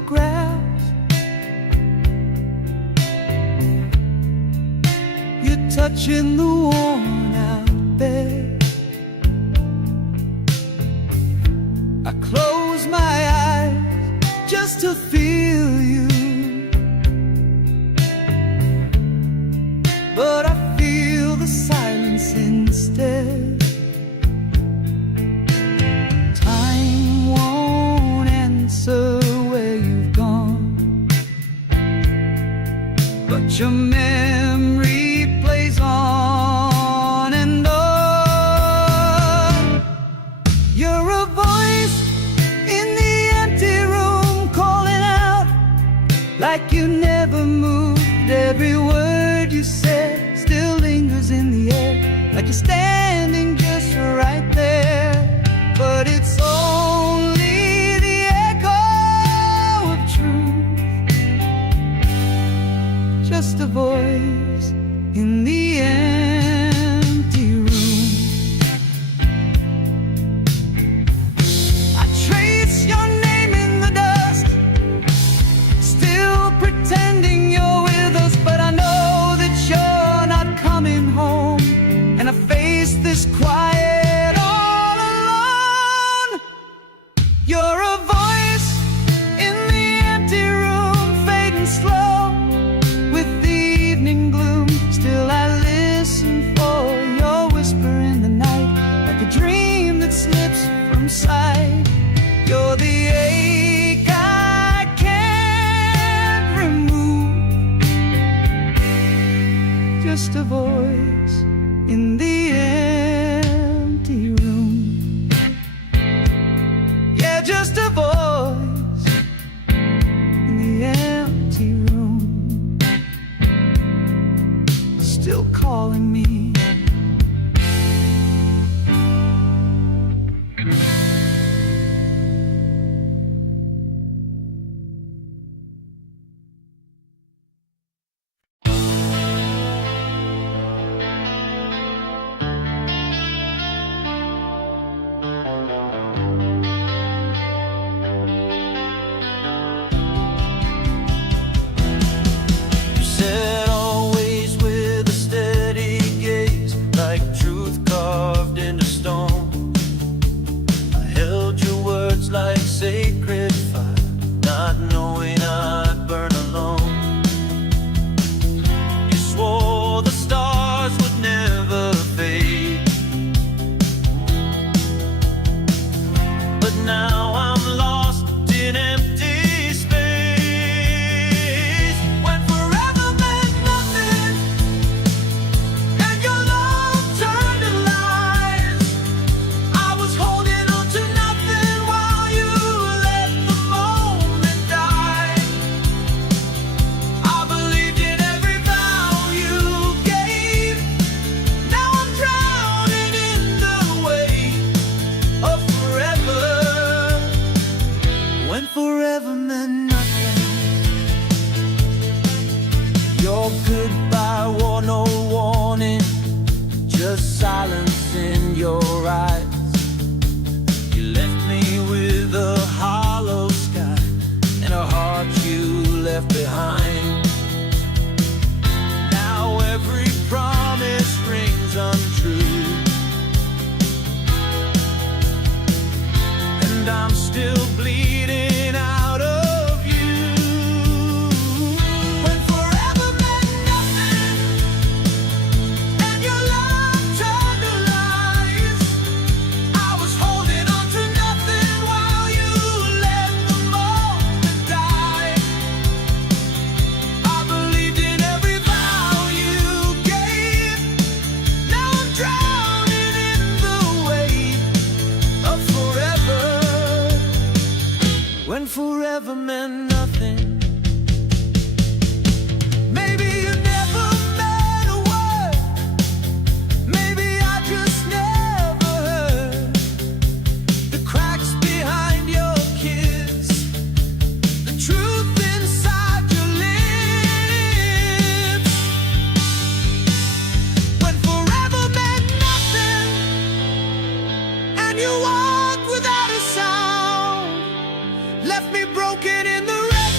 grass. You're touching the worn out bed. I close my eyes just to feel you, but I feel the silence instead. Time won't answer where you've gone, but your memory plays on and on. You're a voice in the empty room, calling out like you never moved. Every word you said still lingers in the air, like you're standing just right there. But it's only the echo of truth, just a voice in the empty room. I trace your name in the dust, still pretending you're with us, but I know that you're not coming home. And I face this quiet all alone. You're a voice in the empty room, fading slow with the evening gloom. Still I listen for your whisper in the night, like a dream that slips from sight. You're the ache I can't remove, just a voice in the empty room. Yeah, just a voice in the empty room, still calling me. You said always with a steady gaze, like truth carved into stone. I held your words like sacred fire, not knowing I'd burn alone. You swore the stars would never fade, but now I'm lost in empty space. When forever meant nothing, and your love turned to lies, I was holding on to nothing while you let the moment die. I believed in every vow you gave. Now I'm drowning in the weight of forever. When forever meant nothing, your goodbye wore no warning, just silence in your eyes. You left me with a hollow sky and a heart you left behind. Now every promise rings untrue, and I'm still bleeding out of you. When forever meant nothing, and your love turned to lies, I was holding on to nothing while you let the moment die. I believed in every vow you gave. Now I'm drowning in the weight of forever. When forever meant nothing. Maybe you never meant a word, maybe I just never heard the cracks behind your kiss, the truth inside your lips. When forever meant nothing, and you walked without a sound, left me broken in the rain.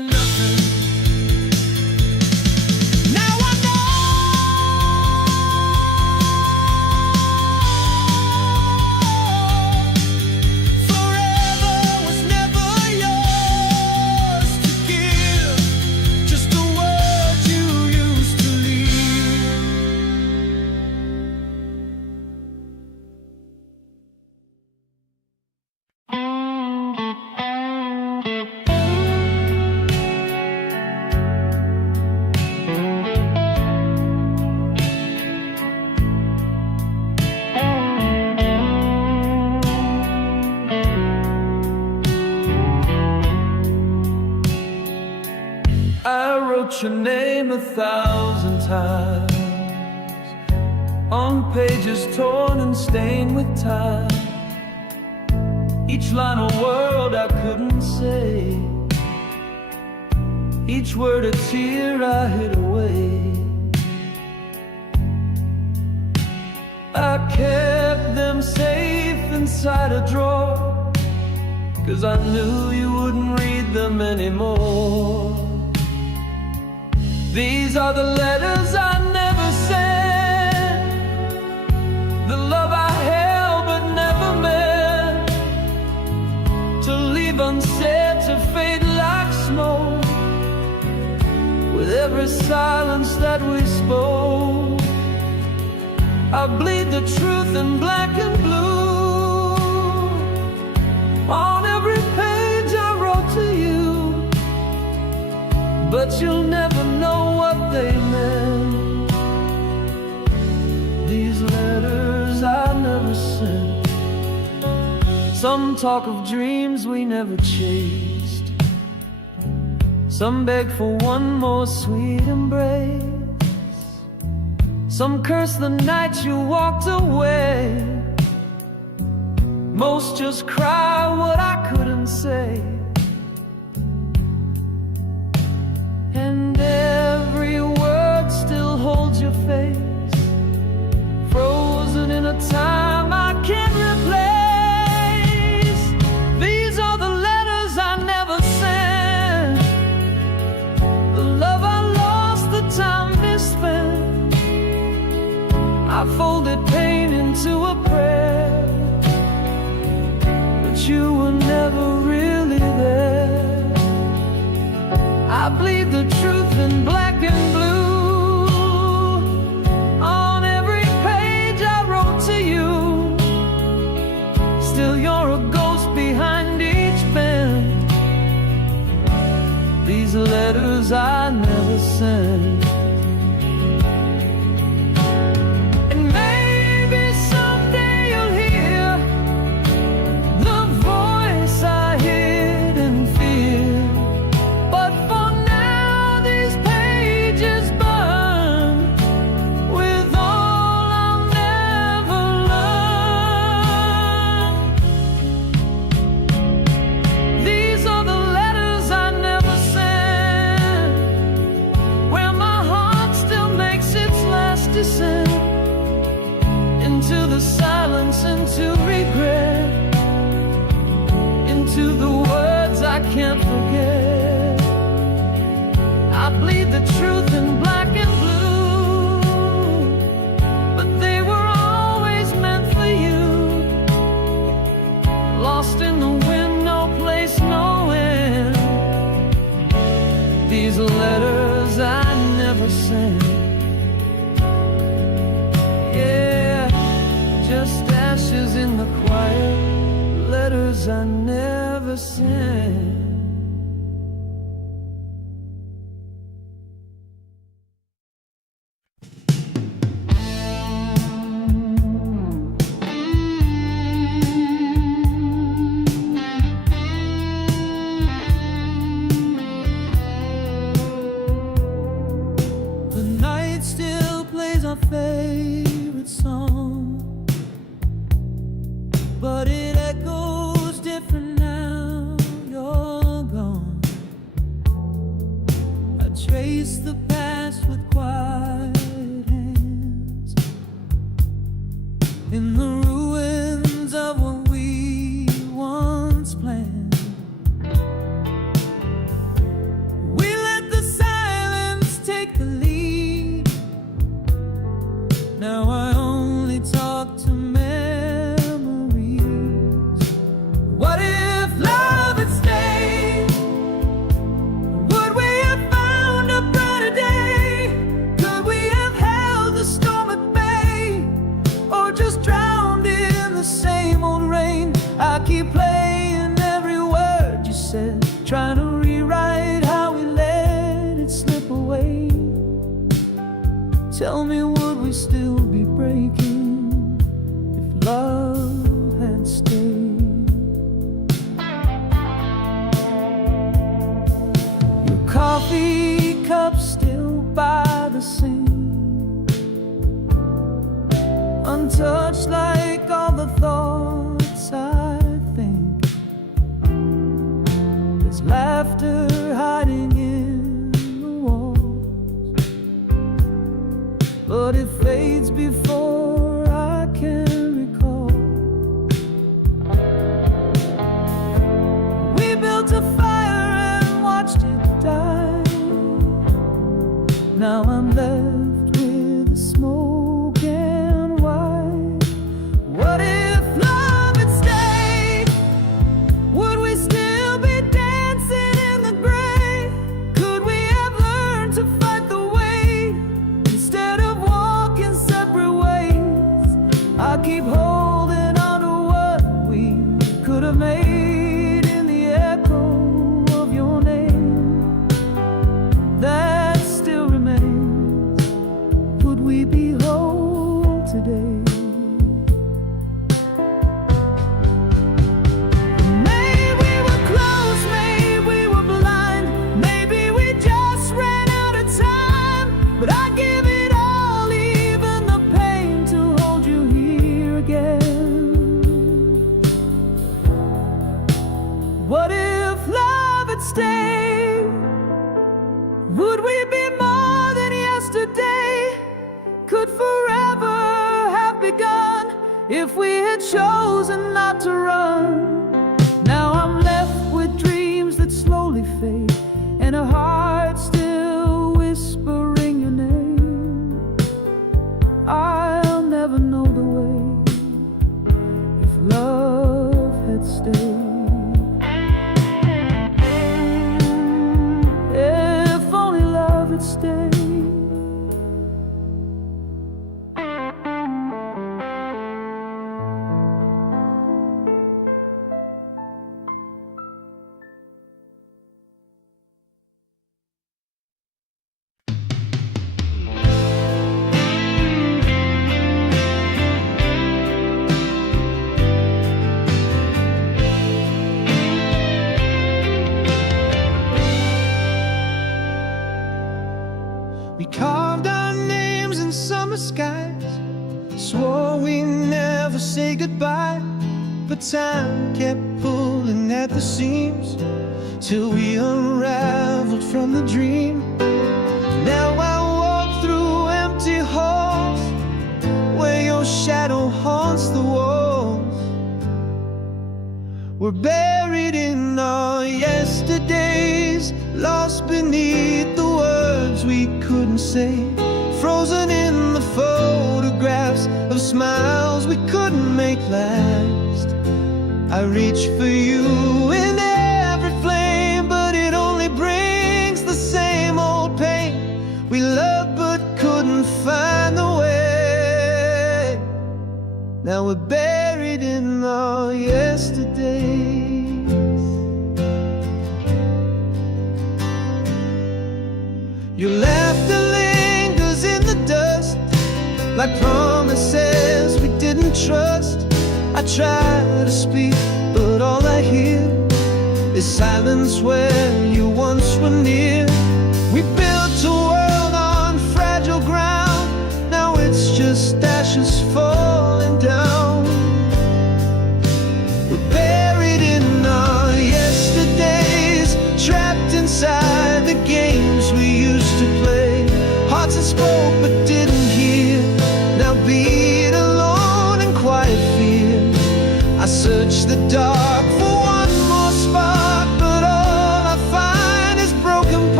wrote your name 1,000 times on pages torn and stained with time. Each line a word I couldn't say, each word a tear I hid away. I kept them safe inside a drawer, 'cause I knew you wouldn't read them anymore. These are the letters I never sent, the love I held but never meant to leave unsaid, to fade like smoke with every silence that we spoke. I bleed the truth in black and blue on every page I wrote to you, but you'll never know what they meant. These letters I never sent. Some talk of dreams we never chased, some beg for one more sweet embrace, some curse the night you walked away, most just cry what I couldn't say. And every word still holds your face, frozen in a time I can't replace. These are the letters I never sent, the love I lost, the time misspent. I folded pain into a prayer, but you were never really there. I bleed the truth in black and blue on every page I wrote to you. Still you're a ghost behind each pen. These letters I never sent. Into the silence, into regret, into the words I can't forget. I bleed the truth in black and blue, but they were always meant for you. Lost in the wind, no place, no end. These letters I never sent. Just ashes in the quiet, letters I never sent. The night still plays our favorite song, but it echoes different now you're gone. I trace the past with quiet hands in the ruins of what we once planned. We let the silence take the lead. Now I only talk to trying to rewrite how we let it slip away. Tell me, would we still be breaking if love had stayed? Your coffee teacup still by the sink, untouched like all the thoughts I think. There's laughter hiding in the walls, but it fades before I can recall. We built a fire and watched it die. Now I'm left with the smoke and white. What if love had stayed? Would we still be dancing in the gray? Could we have learned to fight the weight instead of walking separate ways? I keep holding on to what we could have made in the echo of your name that still remains. Would we be whole today? Maybe we were close, maybe we were blind, maybe we just ran out of time. But I give it all, even the pain, to hold you here again. What if love had stayed? Would we be more than yesterday? Could forever have begun if we had chosen not to run? Now I'm left with dreams that slowly fade, and a heart still whispering your name. I'll never know the way if love had stayed. If only love had stayed. We carved our names in summer skies, swore we never say goodbye. But time kept pulling at the seams till we unraveled from the dream. Now I walk through empty halls where your shadow haunts the walls. We're buried in our yesterdays, lost beneath the words we couldn't say, frozen in the photographs of smiles we couldn't make last. I reach for you in every flame, but it only brings the same old pain. We loved but couldn't find the way. Now we're buried in our yesterdays. Your laughter lingers in the dust, like promises we didn't trust. I try to speak, but all I hear is silence where you once were near. We built a world on fragile ground, now it's just ashes falling down. We're buried in our yesterdays, trapped inside the games we used to play. Hearts that spoke but didn't hear, now beat alone in quiet fear. I search the dark for one more spark, but all I find is broken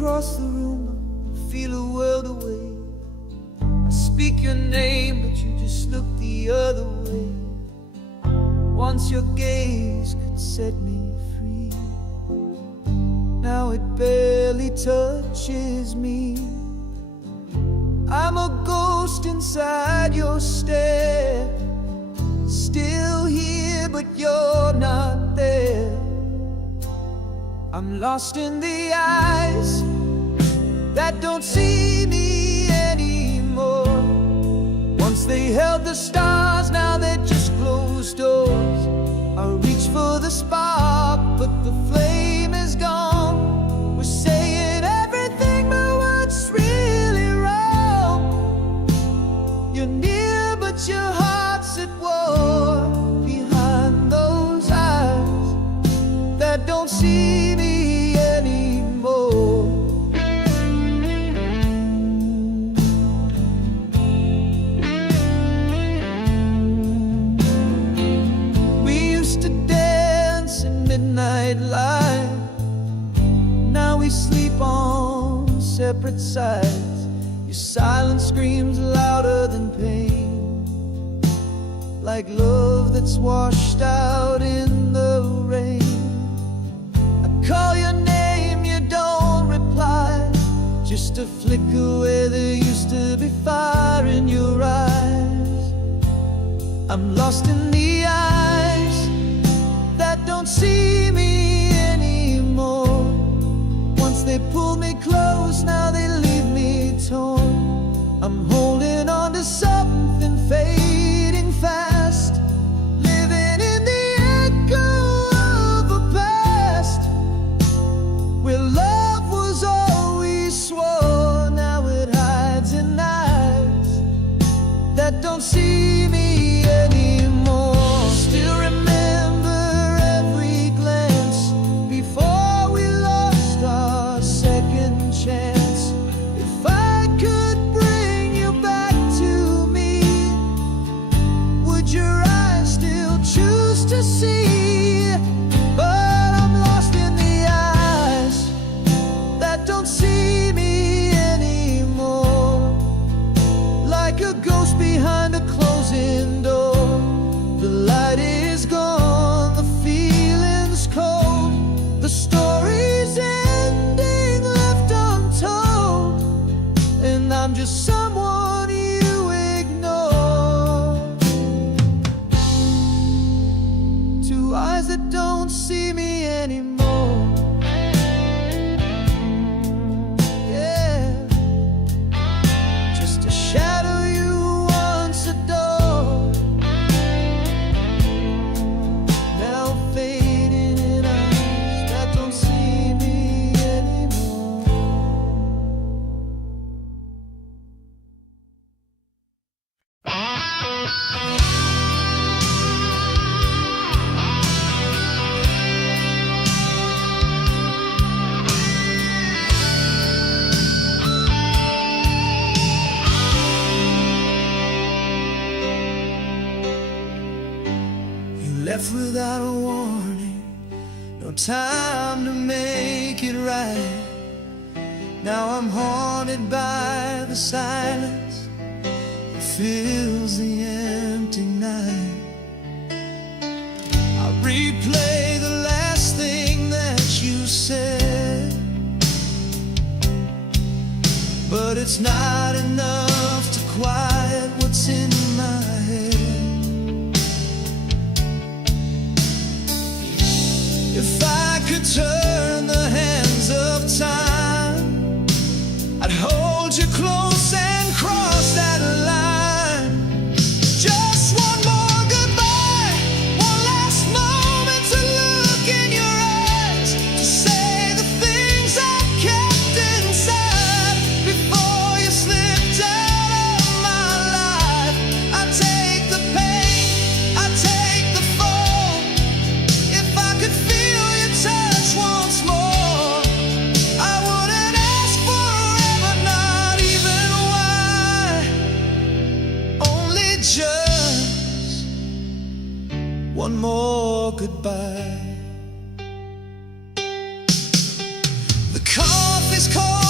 across the room, I feel a world away. I speak your name, but you just look the other way. Once your gaze could set me free, now it barely touches me. I'm a ghost inside your stare, still here but you're not there. I'm lost in the eyes that don't see me anymore. Once they held the stars, now they're just closed doors. I reach for the spark, but the flame is gone. We're saying everything, but what's really wrong? You're near, but your heart's at war. Behind those eyes that don't see me anymore. We used to dance in midnight light. Now we sleep on separate sides. Your silence screams louder than pain, like love that's washed out in the rain. I call your name, you don't reply, just a flicker where there used to be fire in your eyes. I'm lost in the eyes that don't see me anymore. Once they pulled me close, now they leave me torn. I'm holding on to something fading fast, living in the echo of a past where love was all we swore. Now it hides in eyes that don't see me anymore. Still remember every glance before we lost our second chance. If I could bring you back to me, would your eyes still choose to see? But I'm lost in the eyes that don't see me anymore, like a ghost behind a closing door. The light is gone, the feeling's cold, the story's ending left untold, and I'm just someone you ignore. Two eyes that don't see me anymore. Yeah, just a shadow you once adored, now fading in eyes that don't see me anymore. You left without a warning, no time to make it right. Now I'm haunted by the silence that fills the empty night. I replay the last thing that you said, but it's not enough to quiet what's in my head. If I could turn the hands of time, I'd hold you close and cross that line. Just one more goodbye, one last moment to look in your eyes, to say the things I kept inside before you slipped out of my life. I take the pain, I take the fall. If I could feel your touch once more, I wouldn't ask forever, not even why. Only just one more goodbye. The coffee's cold.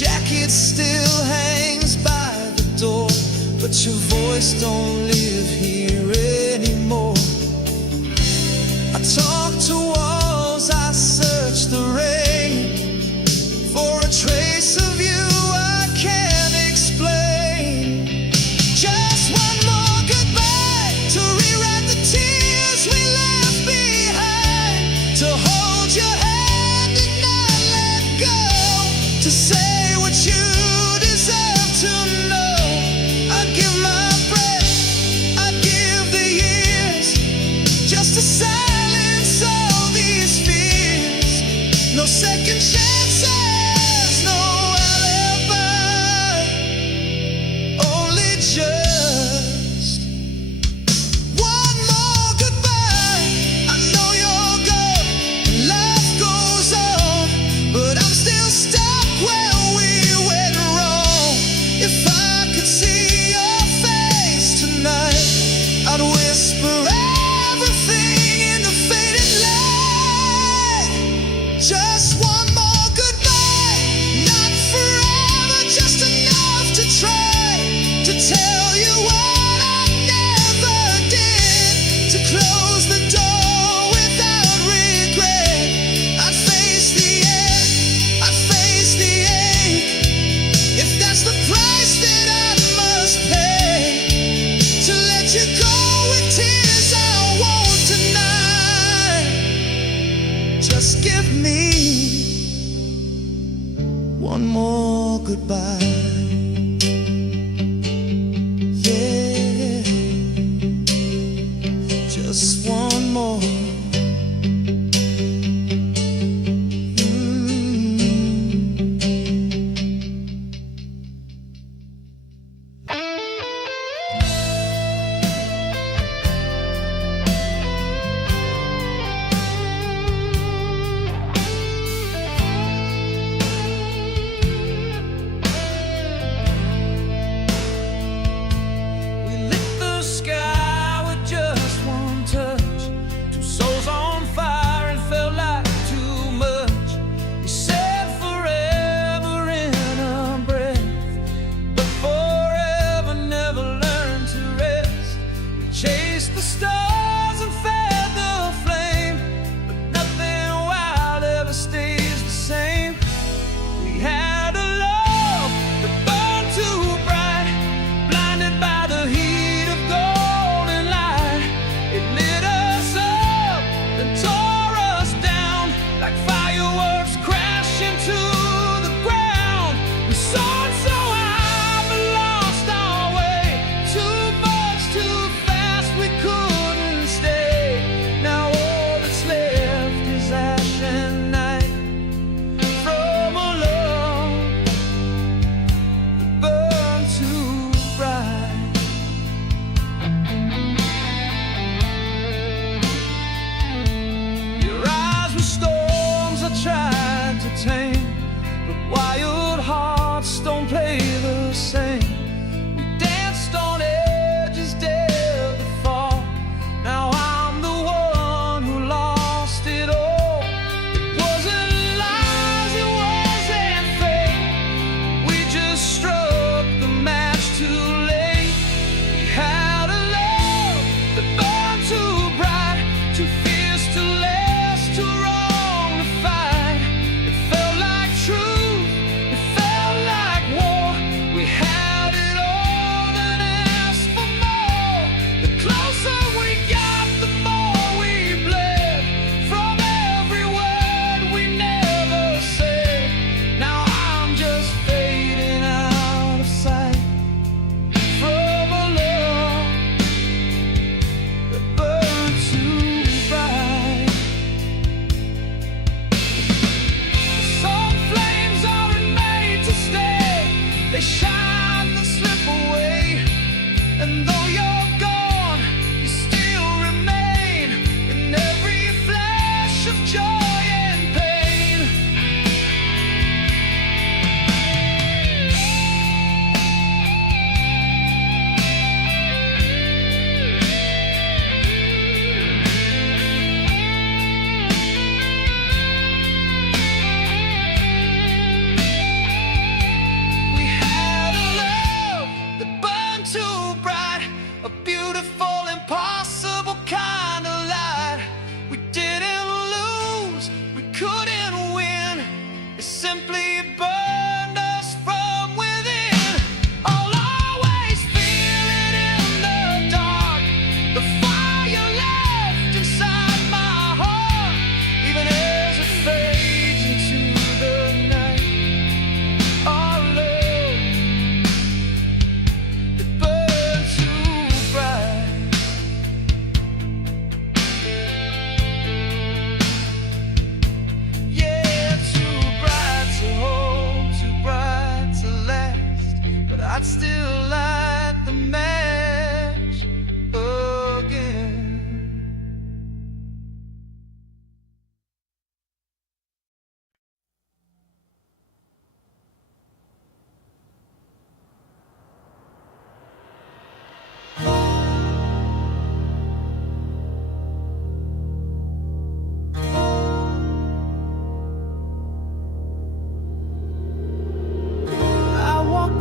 jacket still hangs by the door, but your voice don't live here anymore. I talk to walls, I search the rain for a trace of you I can't explain. Just one more goodbye to rewrite the tears we left behind, to hold your hand and not let go, to say what you deserve to know. I'd give my breath, I'd give the years, just to silence all these fears. No second chances, no alibi, only just one more goodbye. I know you're gone and life goes on, but I'm still stuck where we went wrong. If I could see your face tonight, I'd whisper everything in the faded light. Just one more goodbye, not forever, just enough to try to tell you what I never did, to close the door without regret. I'd face the end, I'd face the ache, if that's the price that I must pay, to let you go with tears I won't deny. Just give me one more goodbye. Yeah, just one more.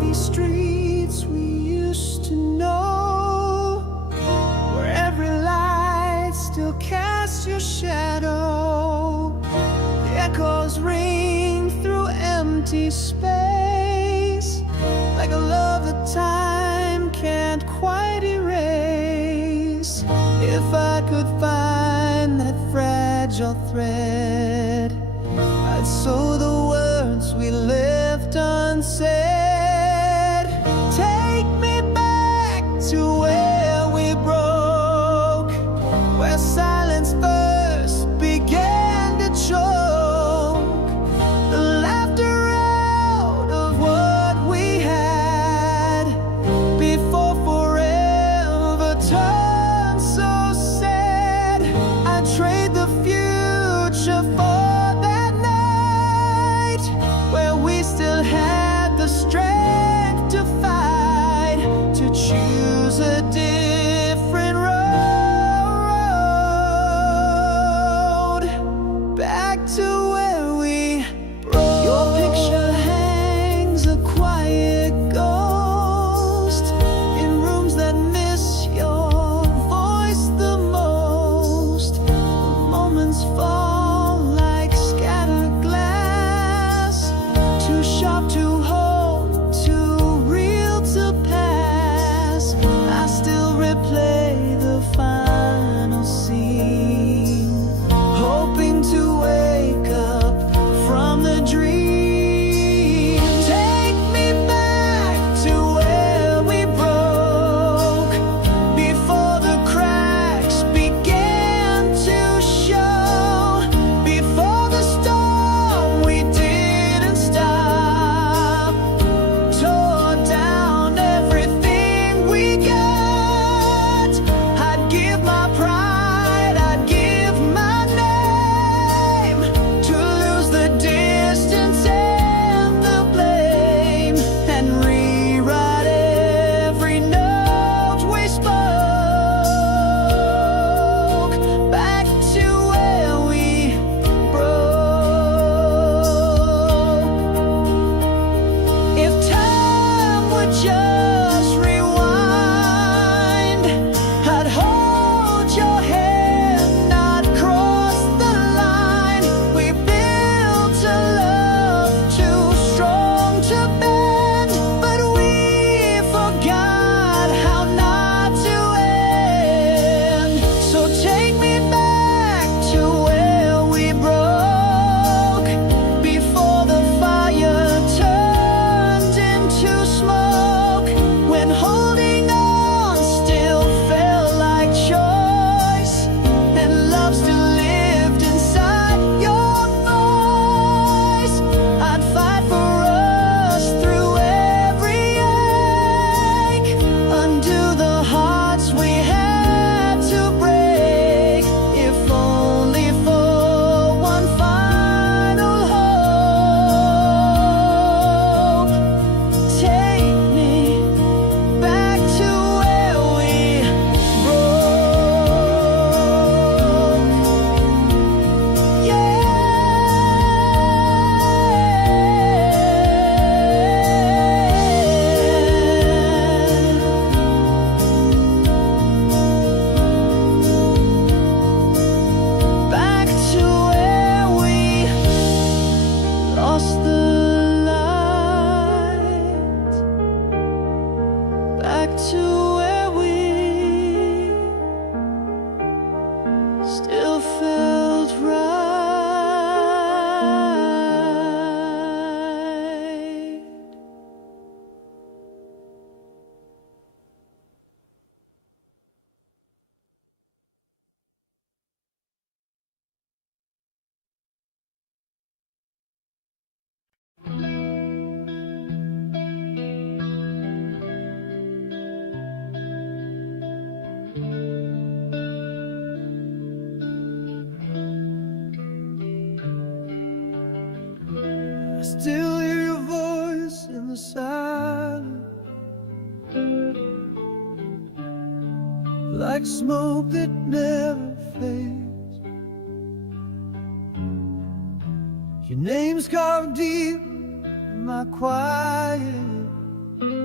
empty streets we used to know, where every light still casts your shadow. The echoes ring through empty space, like a love that time can't quite erase. If I could find that fragile thread, I'd sew the words we left unsaid. Take me back to where we broke, where silence first began to choke, the laughter out of what we had before forever turned so sad. I'd trade the future for that night, where we still had the strength to fight, to choose a different road, back to where we broke. Your picture hangs a quiet ghost in rooms that miss your voice the most. The moments fall like scattered glass, too sharp to hold, too real to pass. I still replay the final scene, hoping to wake up from the dream. Take me back to where we broke, before the cracks began to show, before the storm we didn't stop, tore down everything we got. I'd give my pride, I'd give my name, to lose the distance and the blame, and rewrite every note we spoke, back to where we broke. If time would just rewind, I'd hold your hand, not cross the line. We built a love too strong to bend, but we forgot how not to end. So take me back to where we broke, before the fire turned into smoke, when holding on still felt like choice, and love still lived inside your voice. I'd fight for us through every ache, undo the hearts we had to break, if only for one final hope. Take me back to where we broke. Yeah. Back to where we lost the light, back to where we still felt right. I still hear your voice in the silence, like smoke that never fades. Your name's carved deep in my quiet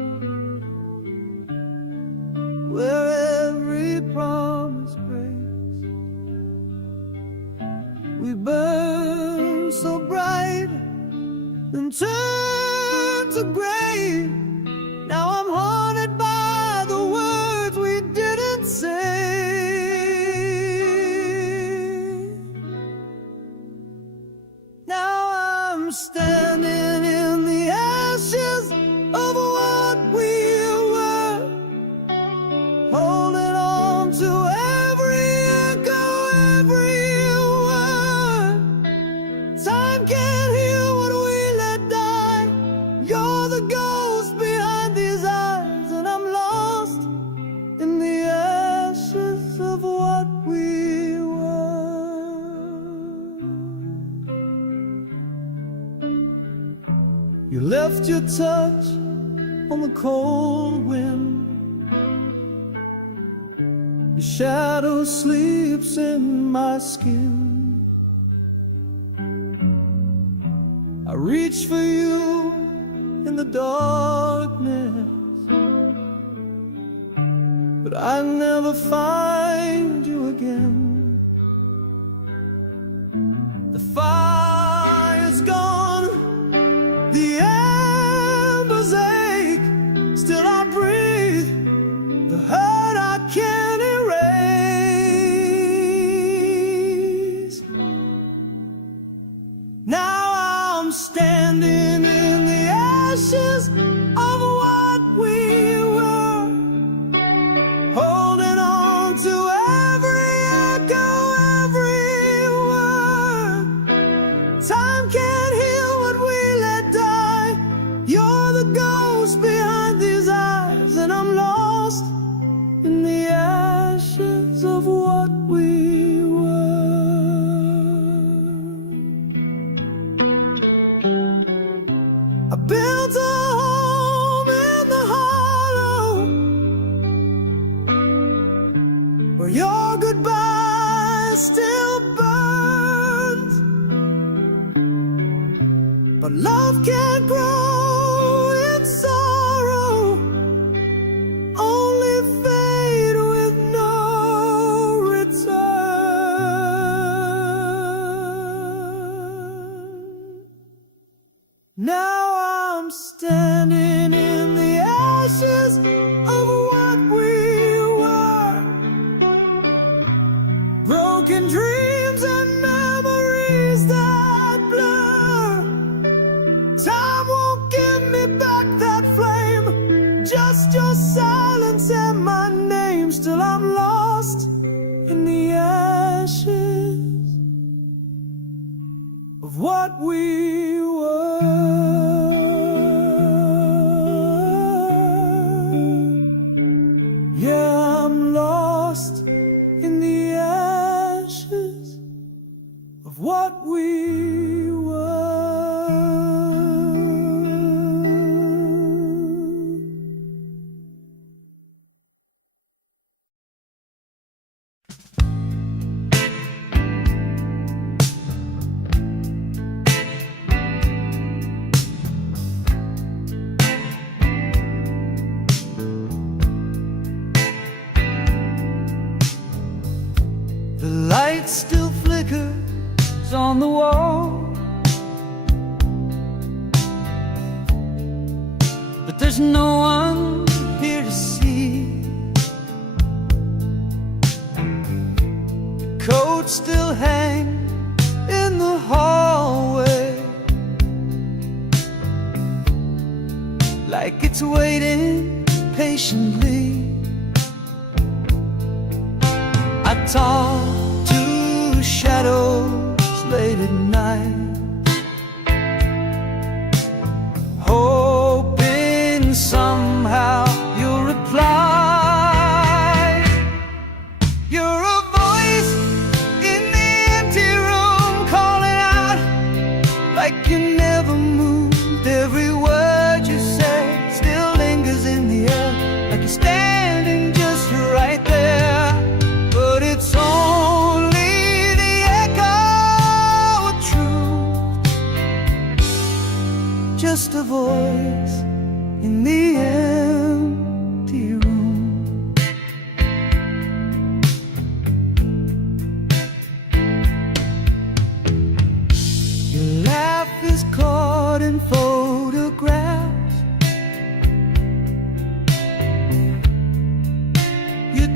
Now I'm haunted by the words we didn't say. Now I'm standing in the ashes of what we were, holding on to every echo, every word. Time can't heal what we let die. You're the ghost behind these eyes, and I'm lost in the ashes of what we were. You left your touch on the cold wind. Your shadow sleeps in my skin. I reach for you in the darkness, but I never find you again. The fire's gone, the embers ache, still I breathe, the hurt I can't erase. Now I'm standing in the ashes of what we were, holding on to every echo, every word. Time can't heal what we let die. You're the ghost behind these eyes, and I'm lost in the ashes of what we were. I built a home in the hollow where your goodbye still burns, but love can't grow in sorrow, only fade with no return. Now I'm standing in the ashes of what we were, broken dreams and memories that blur. Time won't give me back that flame, just your silence and my name. Still I'm lost in the ashes of what we were. Yeah, I'm lost in the ashes of what we were. The light still flickers on the wall, but there's no one here to see. The coat still hangs in the hallway, like it's waiting patiently. I talk to shadows late at night, hoping somehow you'll reply. You're a voice in the empty room, calling out like you never moved. Every word you say still lingers in the air, like you're standing just right there. But it's only the echo of truth.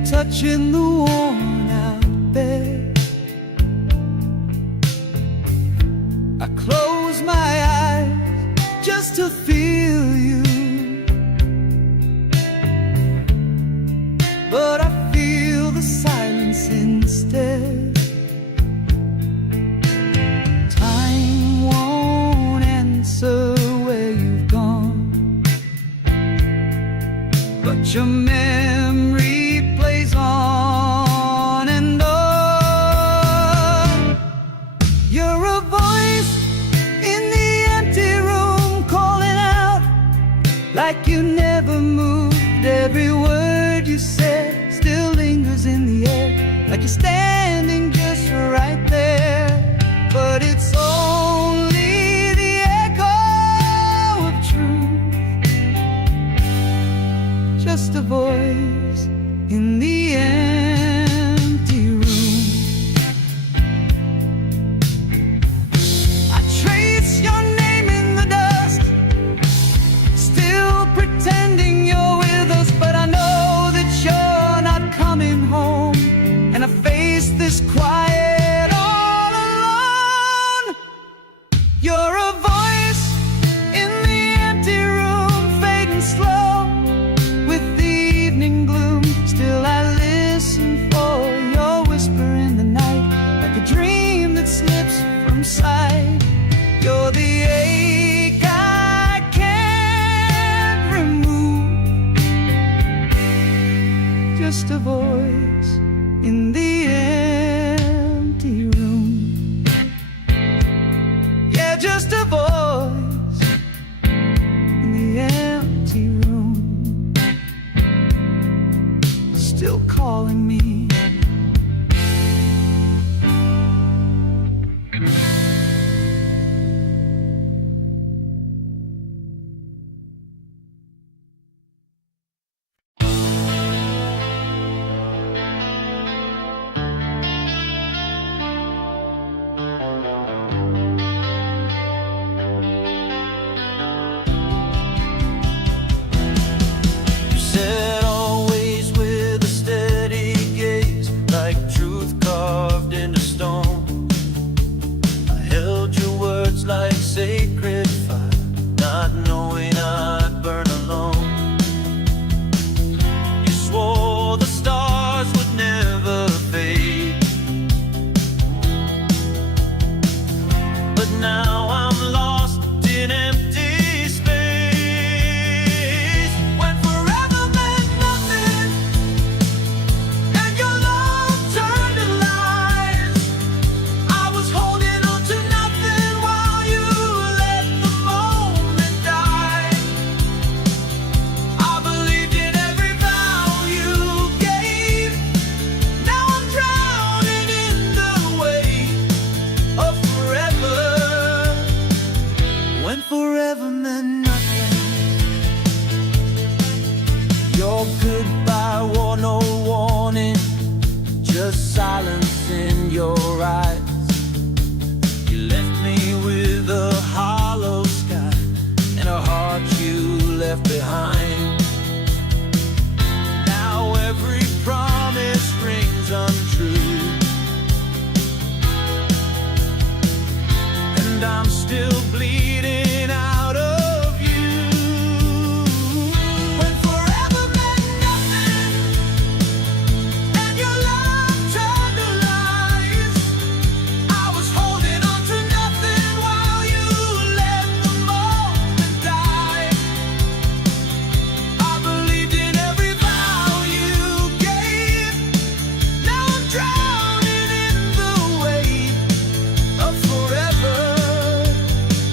touching the worn out bed. I close my eyes just to feel you, but I feel the silence instead. Time won't answer where you've gone, but your memory plays on and on. You're a voice in the empty room, calling out like you never moved. Every word you said still lingers in the air, like you're standing just right there. But it's only the echo of truth, just a voice in the empty room. I trace your name in the dust, still pretending you're with us, but I know that you're not coming home. And I face this quiet all alone. You're a voice in the empty room, fading slow with the evening gloom. Still I listen for your whisper in the night, like a dream that slips from sight. You're the ache I can't remove, just a voice in the empty room. Yeah, just a voice in the empty room, still calling me. Said always with a steady gaze, like truth carved into stone. I held your words like sacred fire, not knowing I'd burn alone. You swore the stars would never fade, but now I'm lost in empty space. When forever meant nothing and your love turned to lies, I was holding on to nothing while you let the moment die. I believed in every vow you gave. Now I'm drowning in the weight of forever. When forever meant nothing, your goodbye wore no warning, just silence in your eyes. You left me with a hollow sky and a heart you left behind. Now every promise rings untrue, and I'm still bleeding out of you. When forever meant nothing and your love turned to lies, I was holding on to nothing while you let the moment die. I believed in every vow you gave. Now I'm drowning in the weight of forever.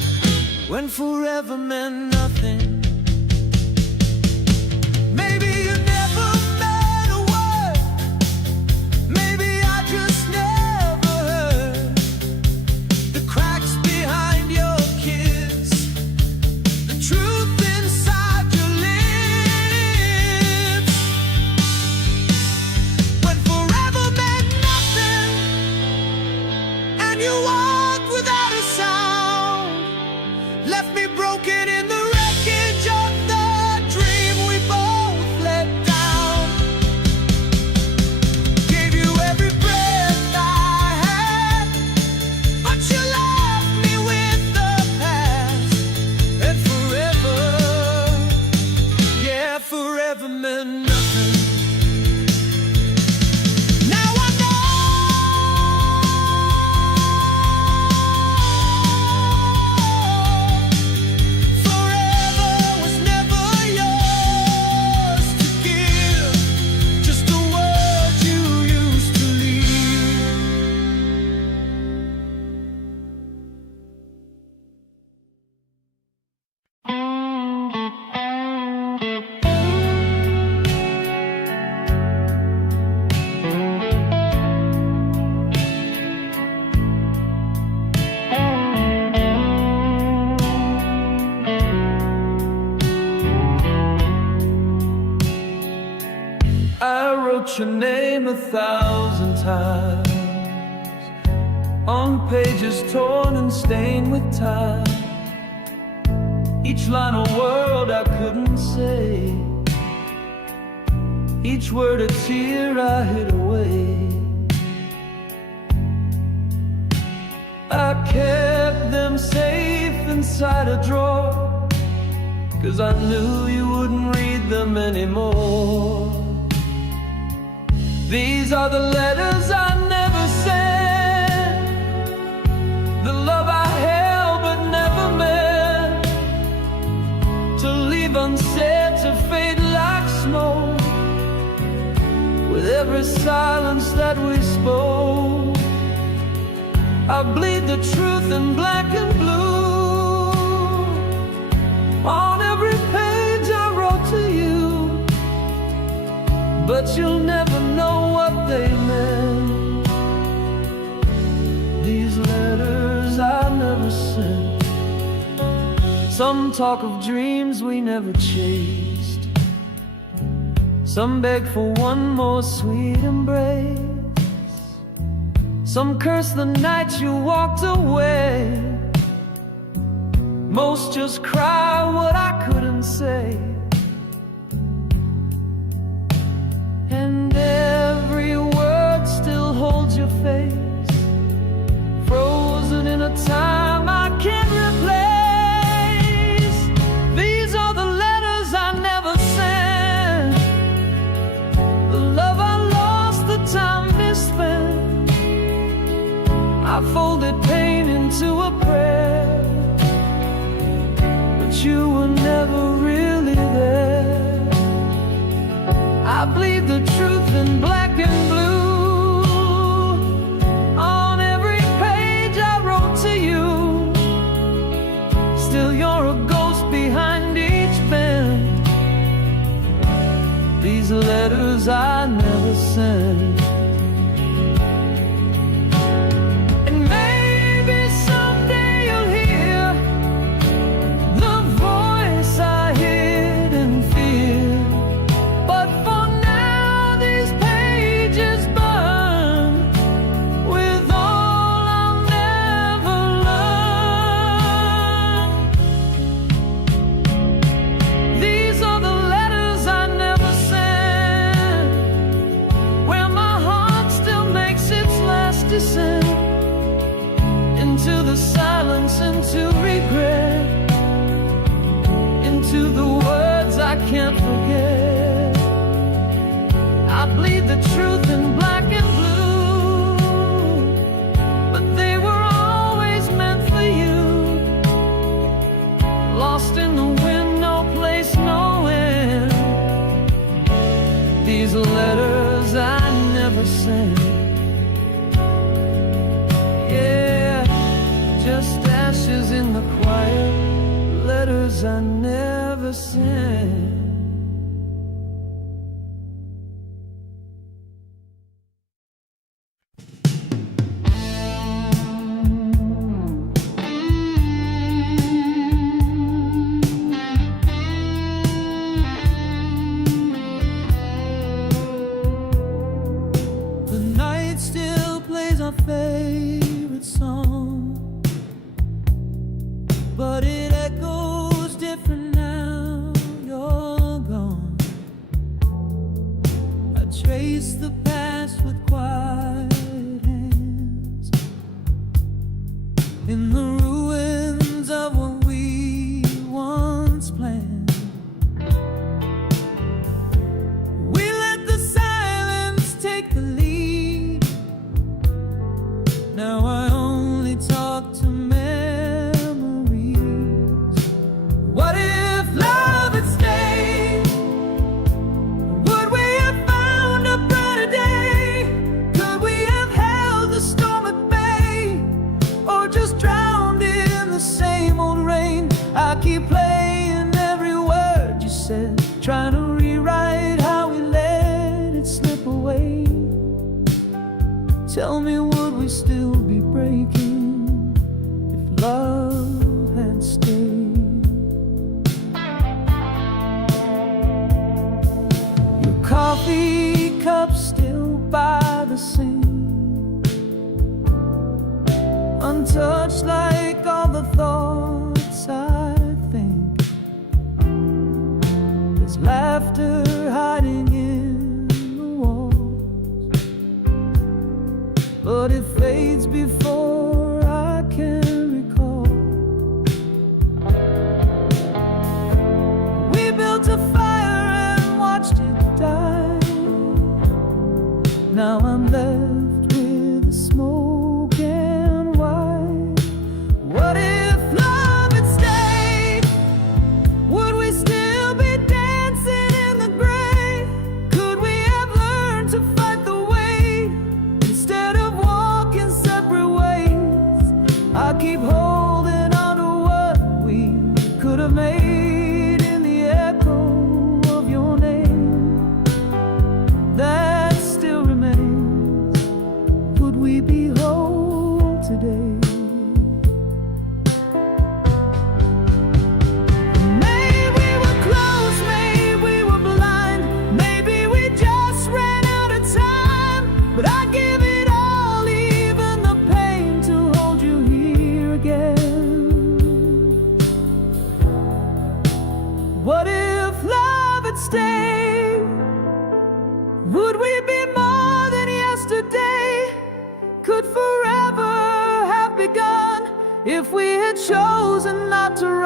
wrote your name 1,000 times on pages torn and stained with time. Each line a word I couldn't say, each word a tear I hid away. I kept them safe inside a drawer, 'cause I knew you wouldn't read them anymore. These are the letters I never sent, the love I held but never meant to leave unsaid, to fade like smoke with every silence that we spoke. I bleed the truth in black and blue on every page I wrote to you, but you'll never know what they meant. These letters I never sent. Some talk of dreams we never chased, some beg for one more sweet embrace, some curse the night you walked away, most just cry what I couldn't say. And every word still holds your face, frozen in a time I can't replace. These are the letters I never sent, the love I lost, the time misspent. I folded pain into a prayer, but you were never really there. I bleed the truth in black and blue on every page I wrote to you. Still you're a ghost behind each pen. These letters I never sent. Into the silence, into regret, into the words I can't forget. I bleed the truth in black and blue, but they were always meant for you. Lost in the wind, no place, no end. These letters I never sent. Just ashes in the quiet, letters I never sent. The night still plays our favorite song, but it echoes different now you're gone. I trace the past with quiet hands in the ruins of what we once planned. We let the silence take the lead. Now I only talk to trying to rewrite how we let it slip away. Tell me, would we still be breaking if love had stayed? Your coffee cup still by the sink, untouched like all the thoughts I think. There's laughter hiding in the walls, but it fades before I can recall. We built a fire and watched it die. Now I'm left with the smoke and white. What if love had stayed? Would we still be dancing in the gray? Could we have learned to fight the weight instead of walking separate ways? I keep holding on to what we could have made in the echo of your name that still remains. Would we be whole today? Maybe we were close, maybe we were blind, maybe we just ran out of time. But I give it all, even the pain, to hold you here again. What if love had stayed? Would we be more than yesterday? Could forever have begun if we had chosen not to